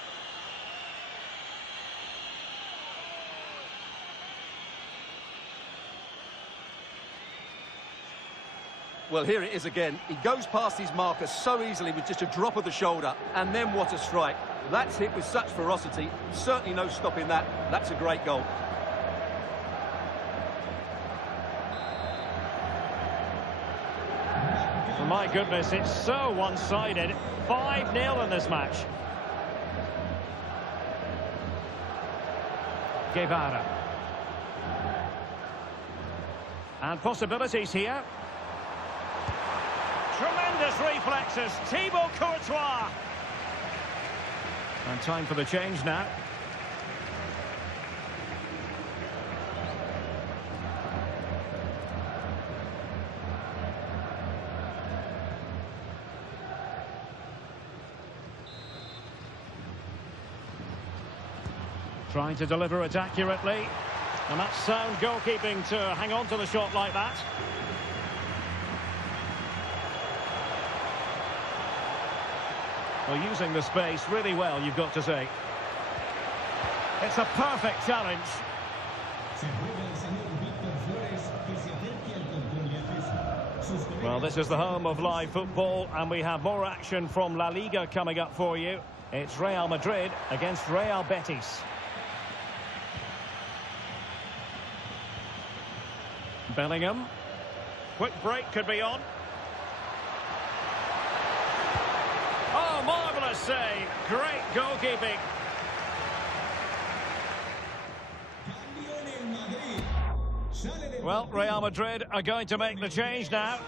Well, here it is again. He goes past his marker so easily with just a drop of the shoulder. And then what a strike. That's hit with such ferocity. Certainly no stopping that. That's a great goal. My goodness, it's so one-sided. 5-0 in this match. Guevara. And possibilities here. Tremendous reflexes. Thibaut Courtois. And time for the change now. Trying to deliver it accurately. And that's sound goalkeeping to hang on to the shot like that. Well, using the space really well, you've got to say. It's a perfect challenge. Well, this is the home of live football, and we have more action from La Liga coming up for you. It's Real Madrid against Real Betis. Bellingham. Quick break could be on. Oh, marvellous save. Great goalkeeping. Well, Real Madrid are going to make the change now.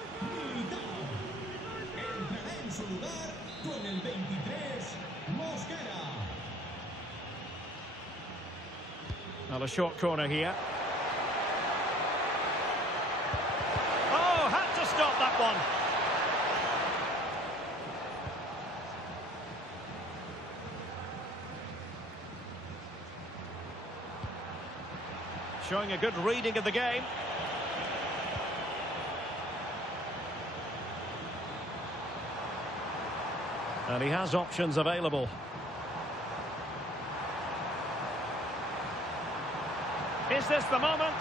Well, a short corner here. Oh, had to stop that one. Showing a good reading of the game. And he has options available. Is this the moment?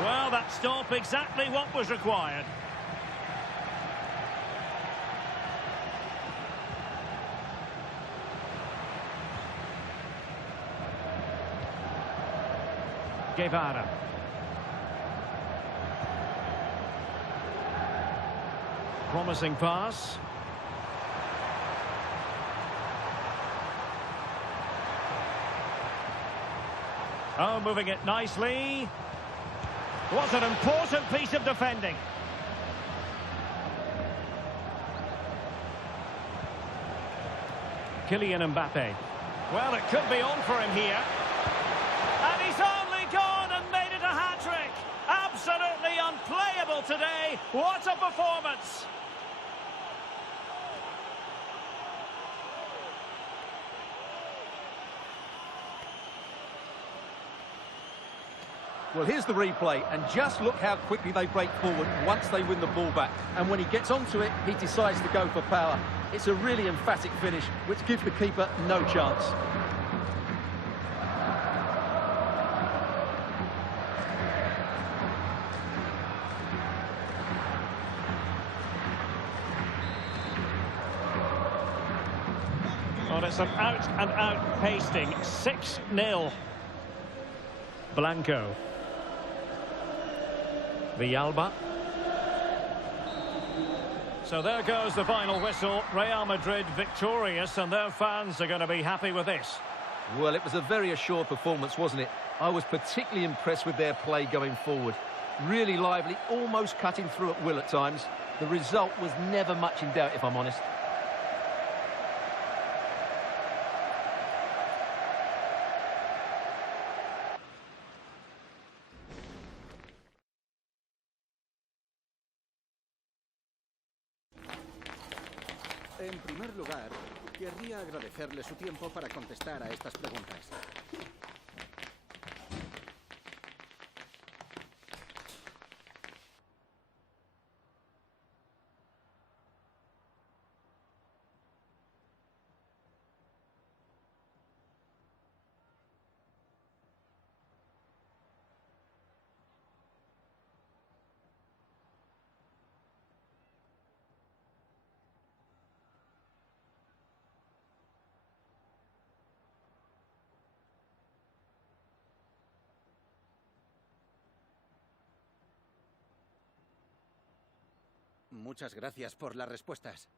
Well, that stop exactly what was required. Guevara. Promising pass. Oh, moving it nicely. What an important piece of defending. Kylian Mbappe. Well, it could be on for him here. And he's only gone and made it a hat-trick. Absolutely unplayable today. What a performance. Well, here's the replay, and just look how quickly they break forward once they win the ball back. And when he gets onto it, he decides to go for power. It's a really emphatic finish, which gives the keeper no chance. Well, it's an out-and-out pasting. 6-0. Blanco. Villalba. So there goes the final whistle. Real Madrid victorious, and their fans are going to be happy with this. Well, it was a very assured performance, wasn't it? I was particularly impressed with their play going forward. Really lively, almost cutting through at will at times. The result was never much in doubt, if I'm honest. En primer lugar, querría agradecerle su tiempo para contestar a estas preguntas. Muchas gracias por las respuestas.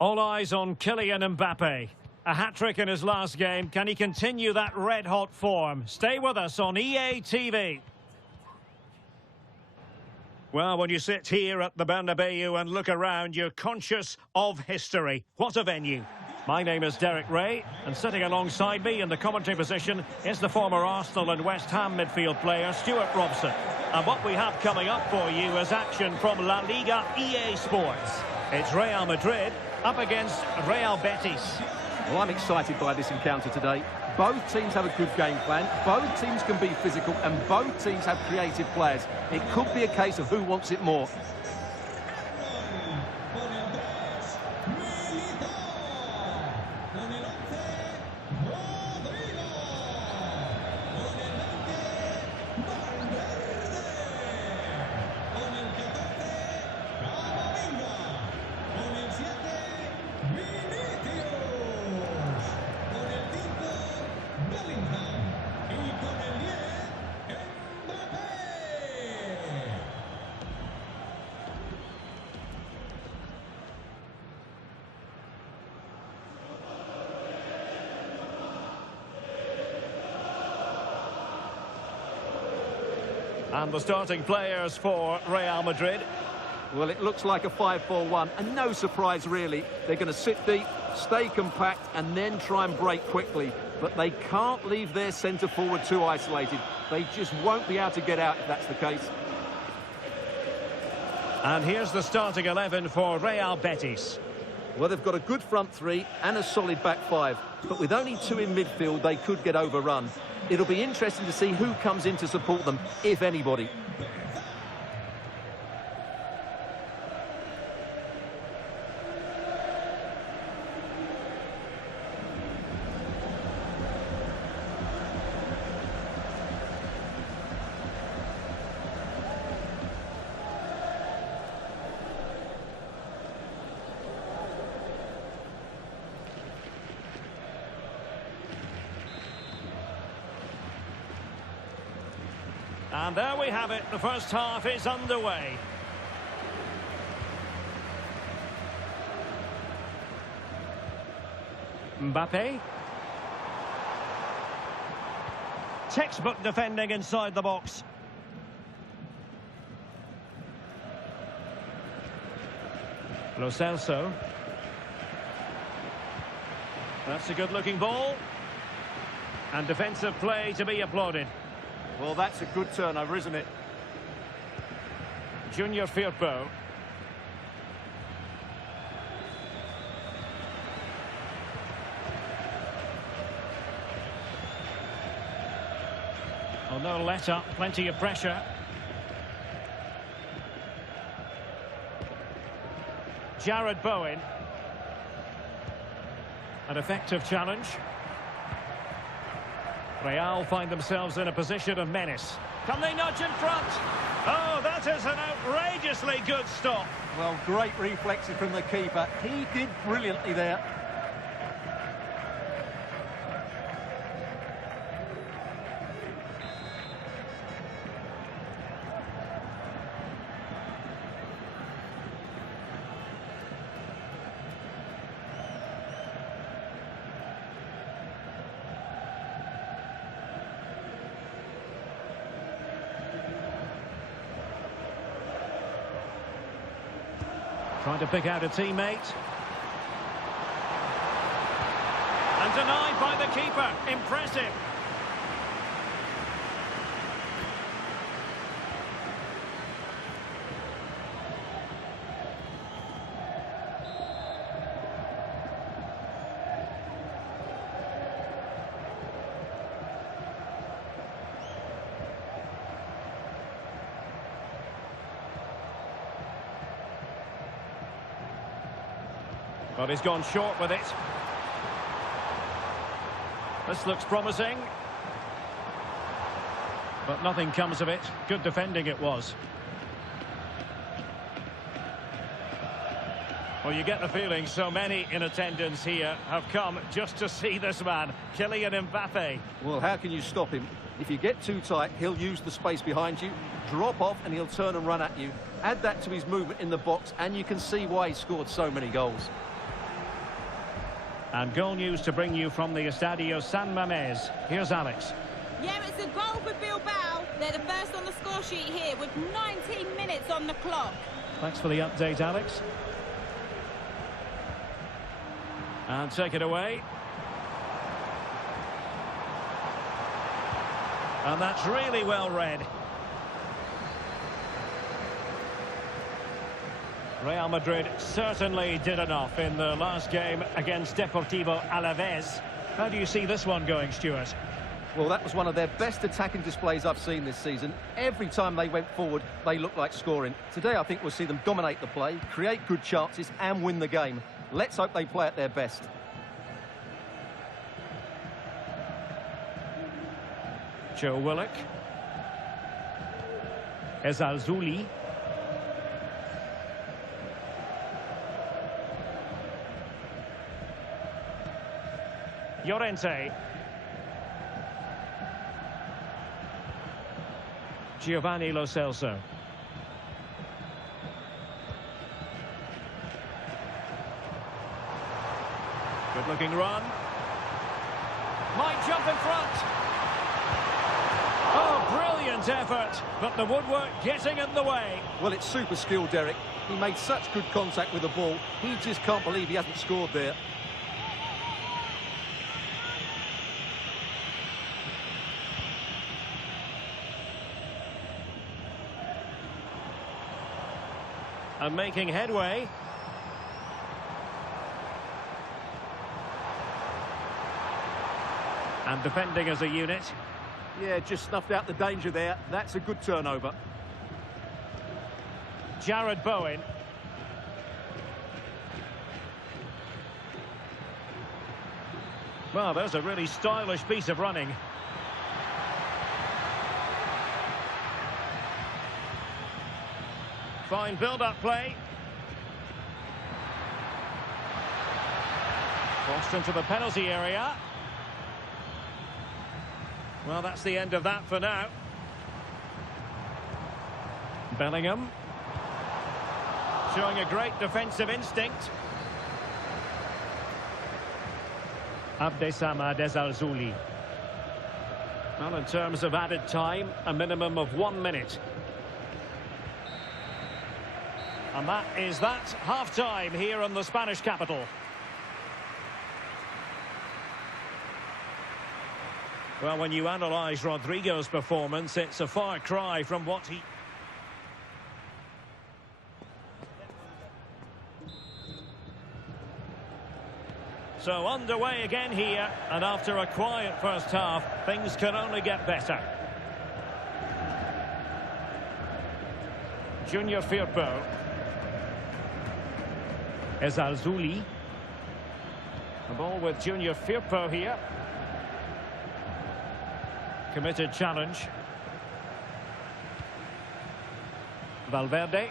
All eyes on Kylian Mbappe. A hat-trick in his last game. Can he continue that red-hot form? Stay with us on EA TV. Well, when you sit here at the Bernabeu and look around, you're conscious of history. What a venue. My name is Derek Ray, and sitting alongside me in the commentary position is the former Arsenal and West Ham midfield player, Stuart Robson. And what we have coming up for you is action from La Liga EA Sports. It's Real Madrid up against Real Betis. Well, I'm excited by this encounter today. Both teams have a good game plan, both teams can be physical, and both teams have creative players. It could be a case of who wants it more. And the starting players for Real Madrid. Well, it looks like a 5-4-1, and no surprise really. They're going to sit deep, stay compact, and then try and break quickly. But they can't leave their centre forward too isolated. They just won't be able to get out if that's the case. And here's the starting 11 for Real Betis. Well, they've got a good front three and a solid back five. But with only two in midfield, they could get overrun. It'll be interesting to see who comes in to support them, if anybody. And there we have it. The first half is underway. Mbappe. Textbook defending inside the box. Lo Celso. That's a good-looking ball. And defensive play to be applauded. Well, that's a good turnover, isn't it? Junior Firpo. Oh, no let up, plenty of pressure. Jared Bowen. An effective challenge. Real find themselves in a position of menace. Can they nudge in front? Oh, that is an outrageously good stop. Well, great reflexes from the keeper. He did brilliantly there. Trying to pick out a teammate. And denied by the keeper. Impressive. But he's gone short with it. This looks promising. But nothing comes of it. Good defending it was. Well, you get the feeling so many in attendance here have come just to see this man, Kylian Mbappe. Well, how can you stop him? If you get too tight, he'll use the space behind you, drop off, and he'll turn and run at you. Add that to his movement in the box, and you can see why he scored so many goals. And goal news to bring you from the Estadio San Mamés. Here's Alex. Yeah, it's a goal for Bilbao. They're the first on the score sheet here with 19 minutes on the clock. Thanks for the update, Alex. And take it away. And that's really well read. Real Madrid certainly did enough in the last game against Deportivo Alavés. How do you see this one going, Stuart? Well, that was one of their best attacking displays I've seen this season. Every time they went forward, they looked like scoring. Today, I think we'll see them dominate the play, create good chances and win the game. Let's hope they play at their best. Joe Willock. Ezalzouli. Llorente. Giovanni Lo Celso. Good looking run. Might jump in front. Oh, brilliant effort, but the woodwork getting in the way. Well, it's super skill, Derek. He made such good contact with the ball. He just can't believe he hasn't scored there. And making headway. And defending as a unit. Yeah, just snuffed out the danger there. That's a good turnover. Jared Bowen. Well, there's a really stylish piece of running. Fine build-up play. Crossed into the penalty area. Well, that's the end of that for now. Bellingham. Showing a great defensive instinct. Abdessamad Ezalzouli. Well, in terms of added time, a minimum of 1 minute. And that is that half-time here in the Spanish capital. Well, when you analyse Rodrigo's performance, it's a far cry from what he... So underway again here, and after a quiet first half, things can only get better. Junior Firpo. Ezalzouli. The ball with Junior Firpo here. Committed challenge. Valverde.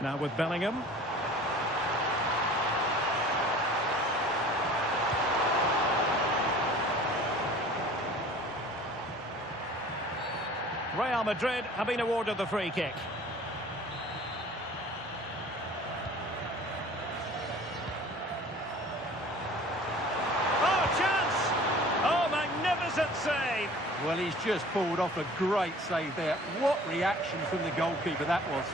Now with Bellingham. Real Madrid have been awarded the free kick. Save. Well, he's just pulled off a great save there. What reaction from the goalkeeper that was.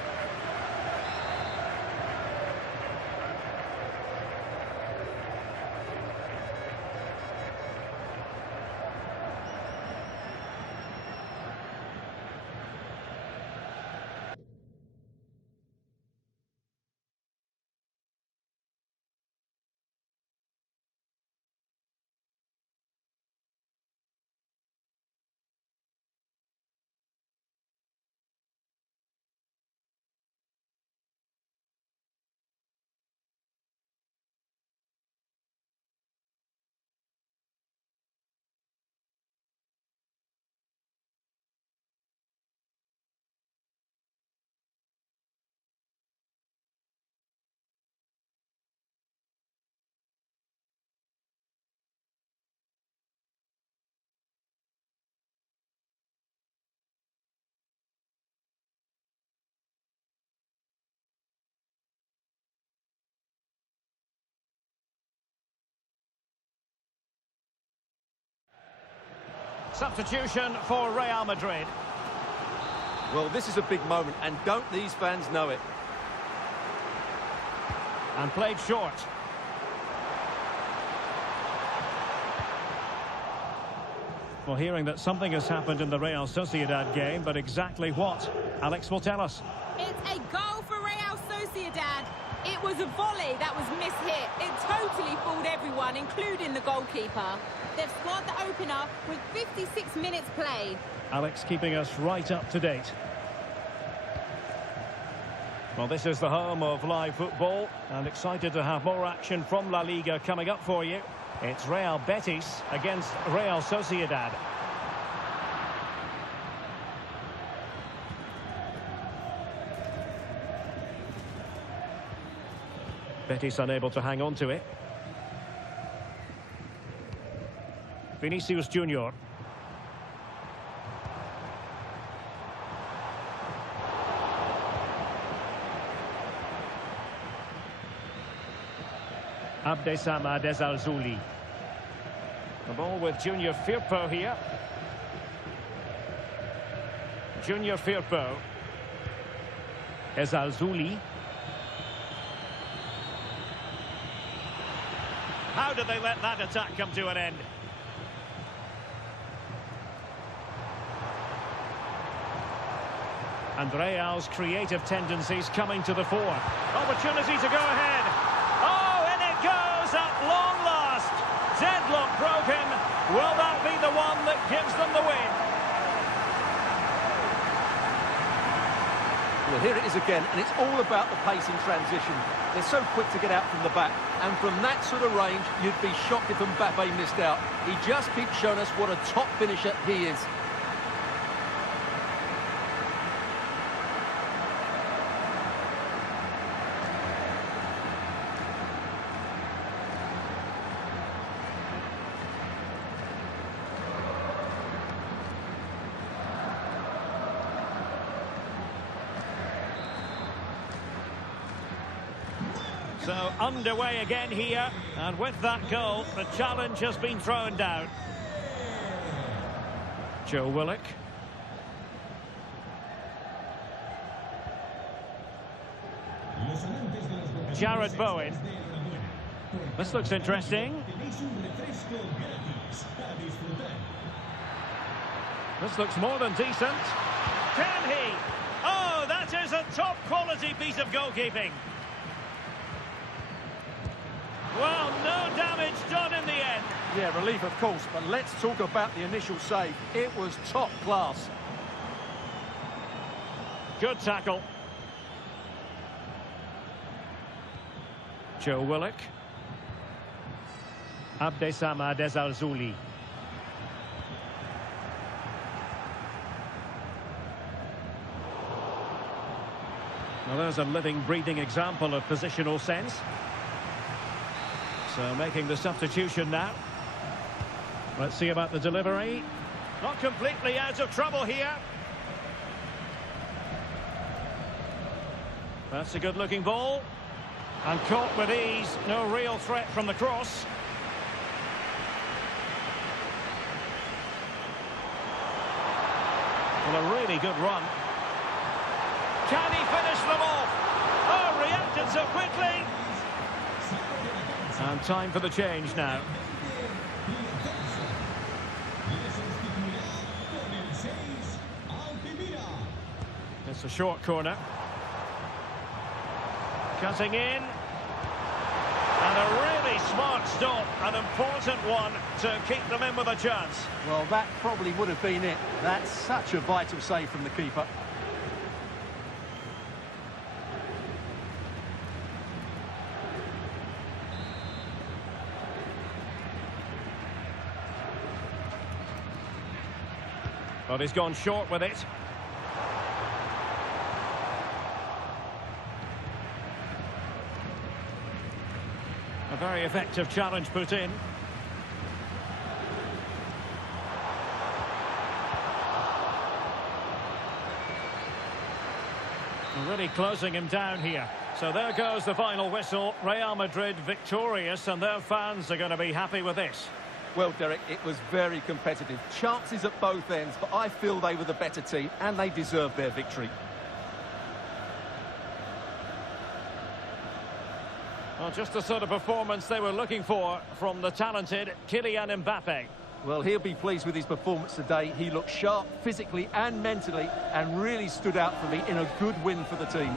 Substitution for Real Madrid. Well, this is a big moment, and don't these fans know it? And played short. Well, hearing that something has happened in the Real Sociedad game, but exactly what? Alex will tell us. It's a goal for Real Sociedad. It was a volley that was mishit. It totally fooled everyone, including the goalkeeper. They've scored the opener with 56 minutes played. Alex keeping us right up to date. Well, this is the home of live football, and excited to have more action from La Liga coming up for you. It's Real Betis against Real Sociedad. Betis unable to hang on to it. Vinicius Junior. Abdessamad Ezalzouli. The ball with Junior Firpo here. Junior Firpo. Ezalzouli. How did they let that attack come to an end? And Real's creative tendencies coming to the fore. Opportunity to go ahead. Oh, and it goes at long last. Deadlock broken. Will that be the one that gives them the win? Well, here it is again, and it's all about the pace in transition. They're so quick to get out from the back, and from that sort of range, you'd be shocked if Mbappe missed out. He just keeps showing us what a top finisher he is. So underway again here, and with that goal, the challenge has been thrown down. Joe Willock. Jared Bowen. This looks interesting. This looks more than decent. Can he? Oh, that is a top quality piece of goalkeeping. Well, no damage done in the end. Yeah, relief of course, but let's talk about the initial save. It was top class. Good tackle. Joe Willock. Abdessamad Ezalzouli. Well, there's a living, breathing example of positional sense. So making the substitution now. Let's see about the delivery. Not completely out of trouble here. That's a good-looking ball. And caught with ease. No real threat from the cross. Well, a really good run. Can he finish them off? Oh, reacted so quickly. And time for the change now. It's a short corner. Cutting in. And a really smart stop. An important one to keep them in with a chance. Well, that probably would have been it. That's such a vital save from the keeper. But he's gone short with it. A very effective challenge put in. Really closing him down here. So there goes the final whistle. Real Madrid victorious, and their fans are going to be happy with this. Well, Derek, it was very competitive. Chances at both ends, but I feel they were the better team and they deserved their victory. Well, just the sort of performance they were looking for from the talented Kylian Mbappe. Well, he'll be pleased with his performance today. He looked sharp physically and mentally and really stood out for me in a good win for the team.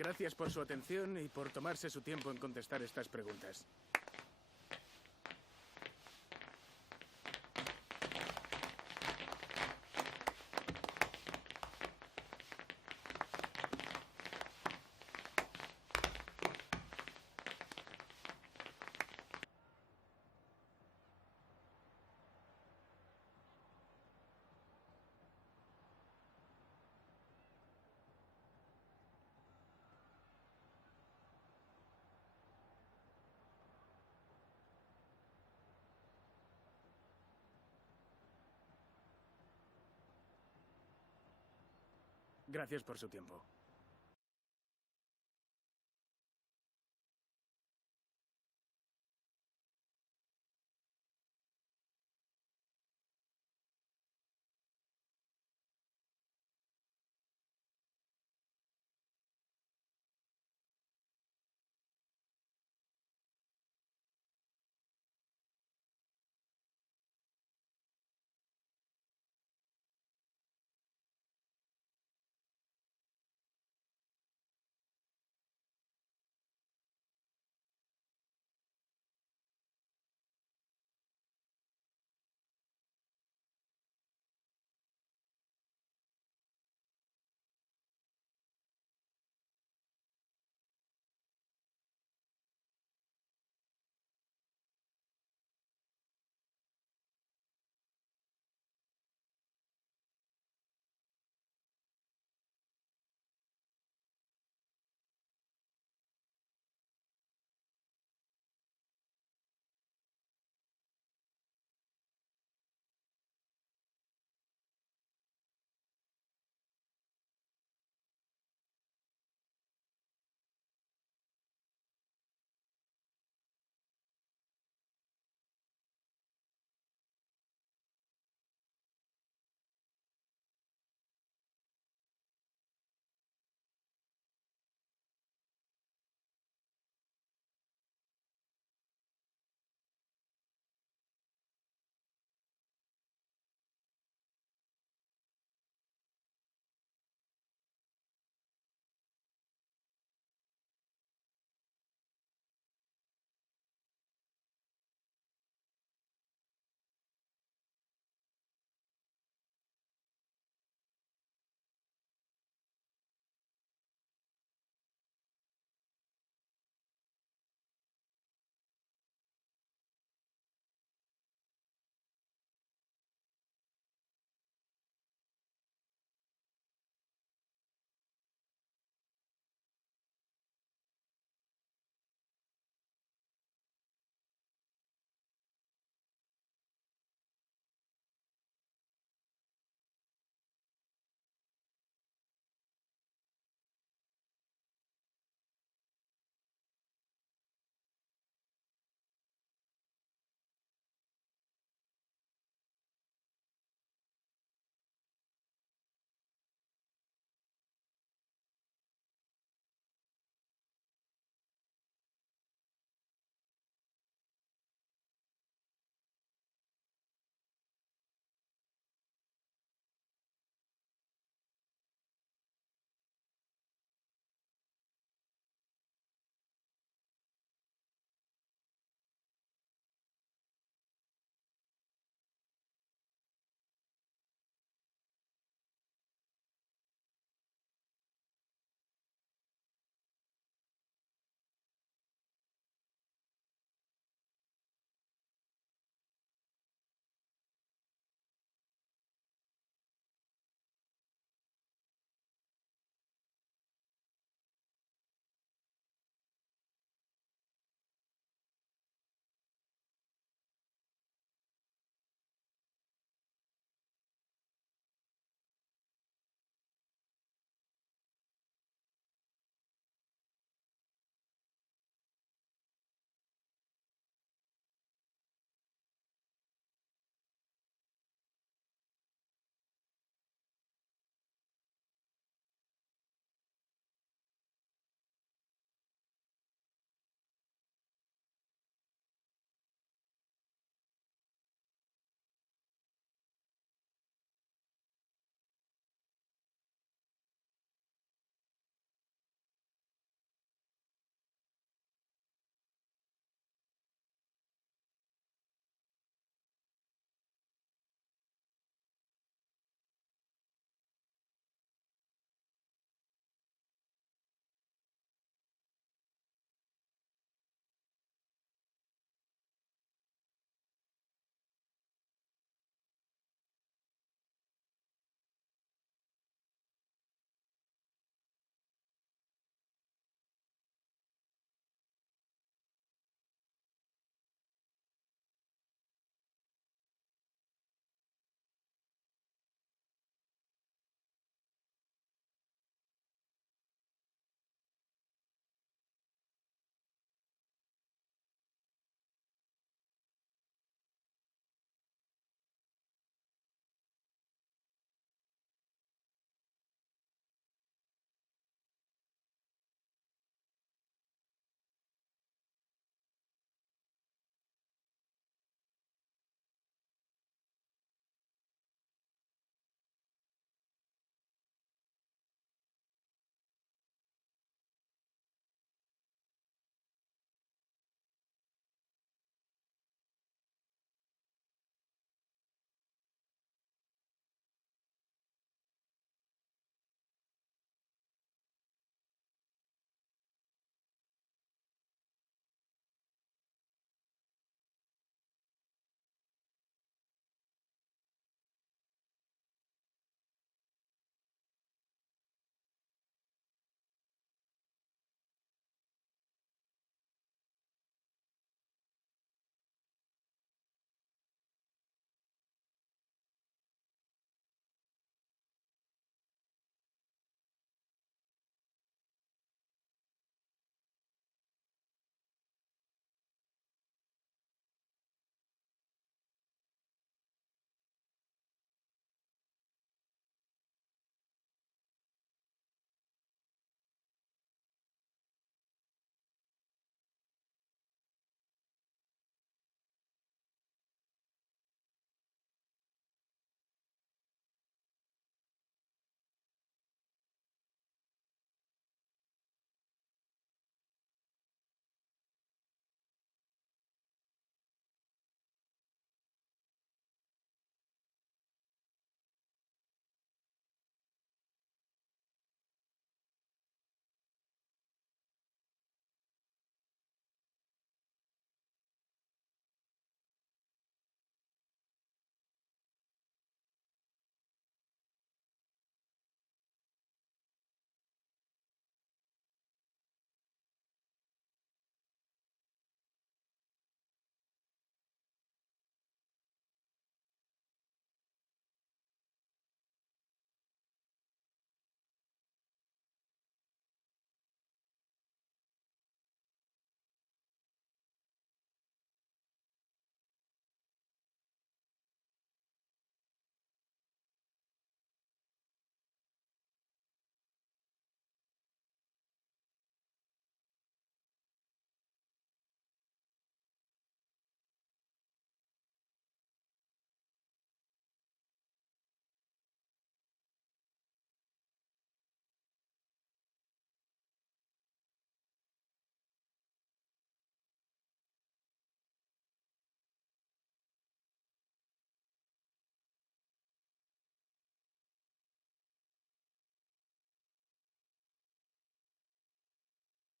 Gracias por su atención y por tomarse su tiempo en contestar estas preguntas. Gracias por su tiempo.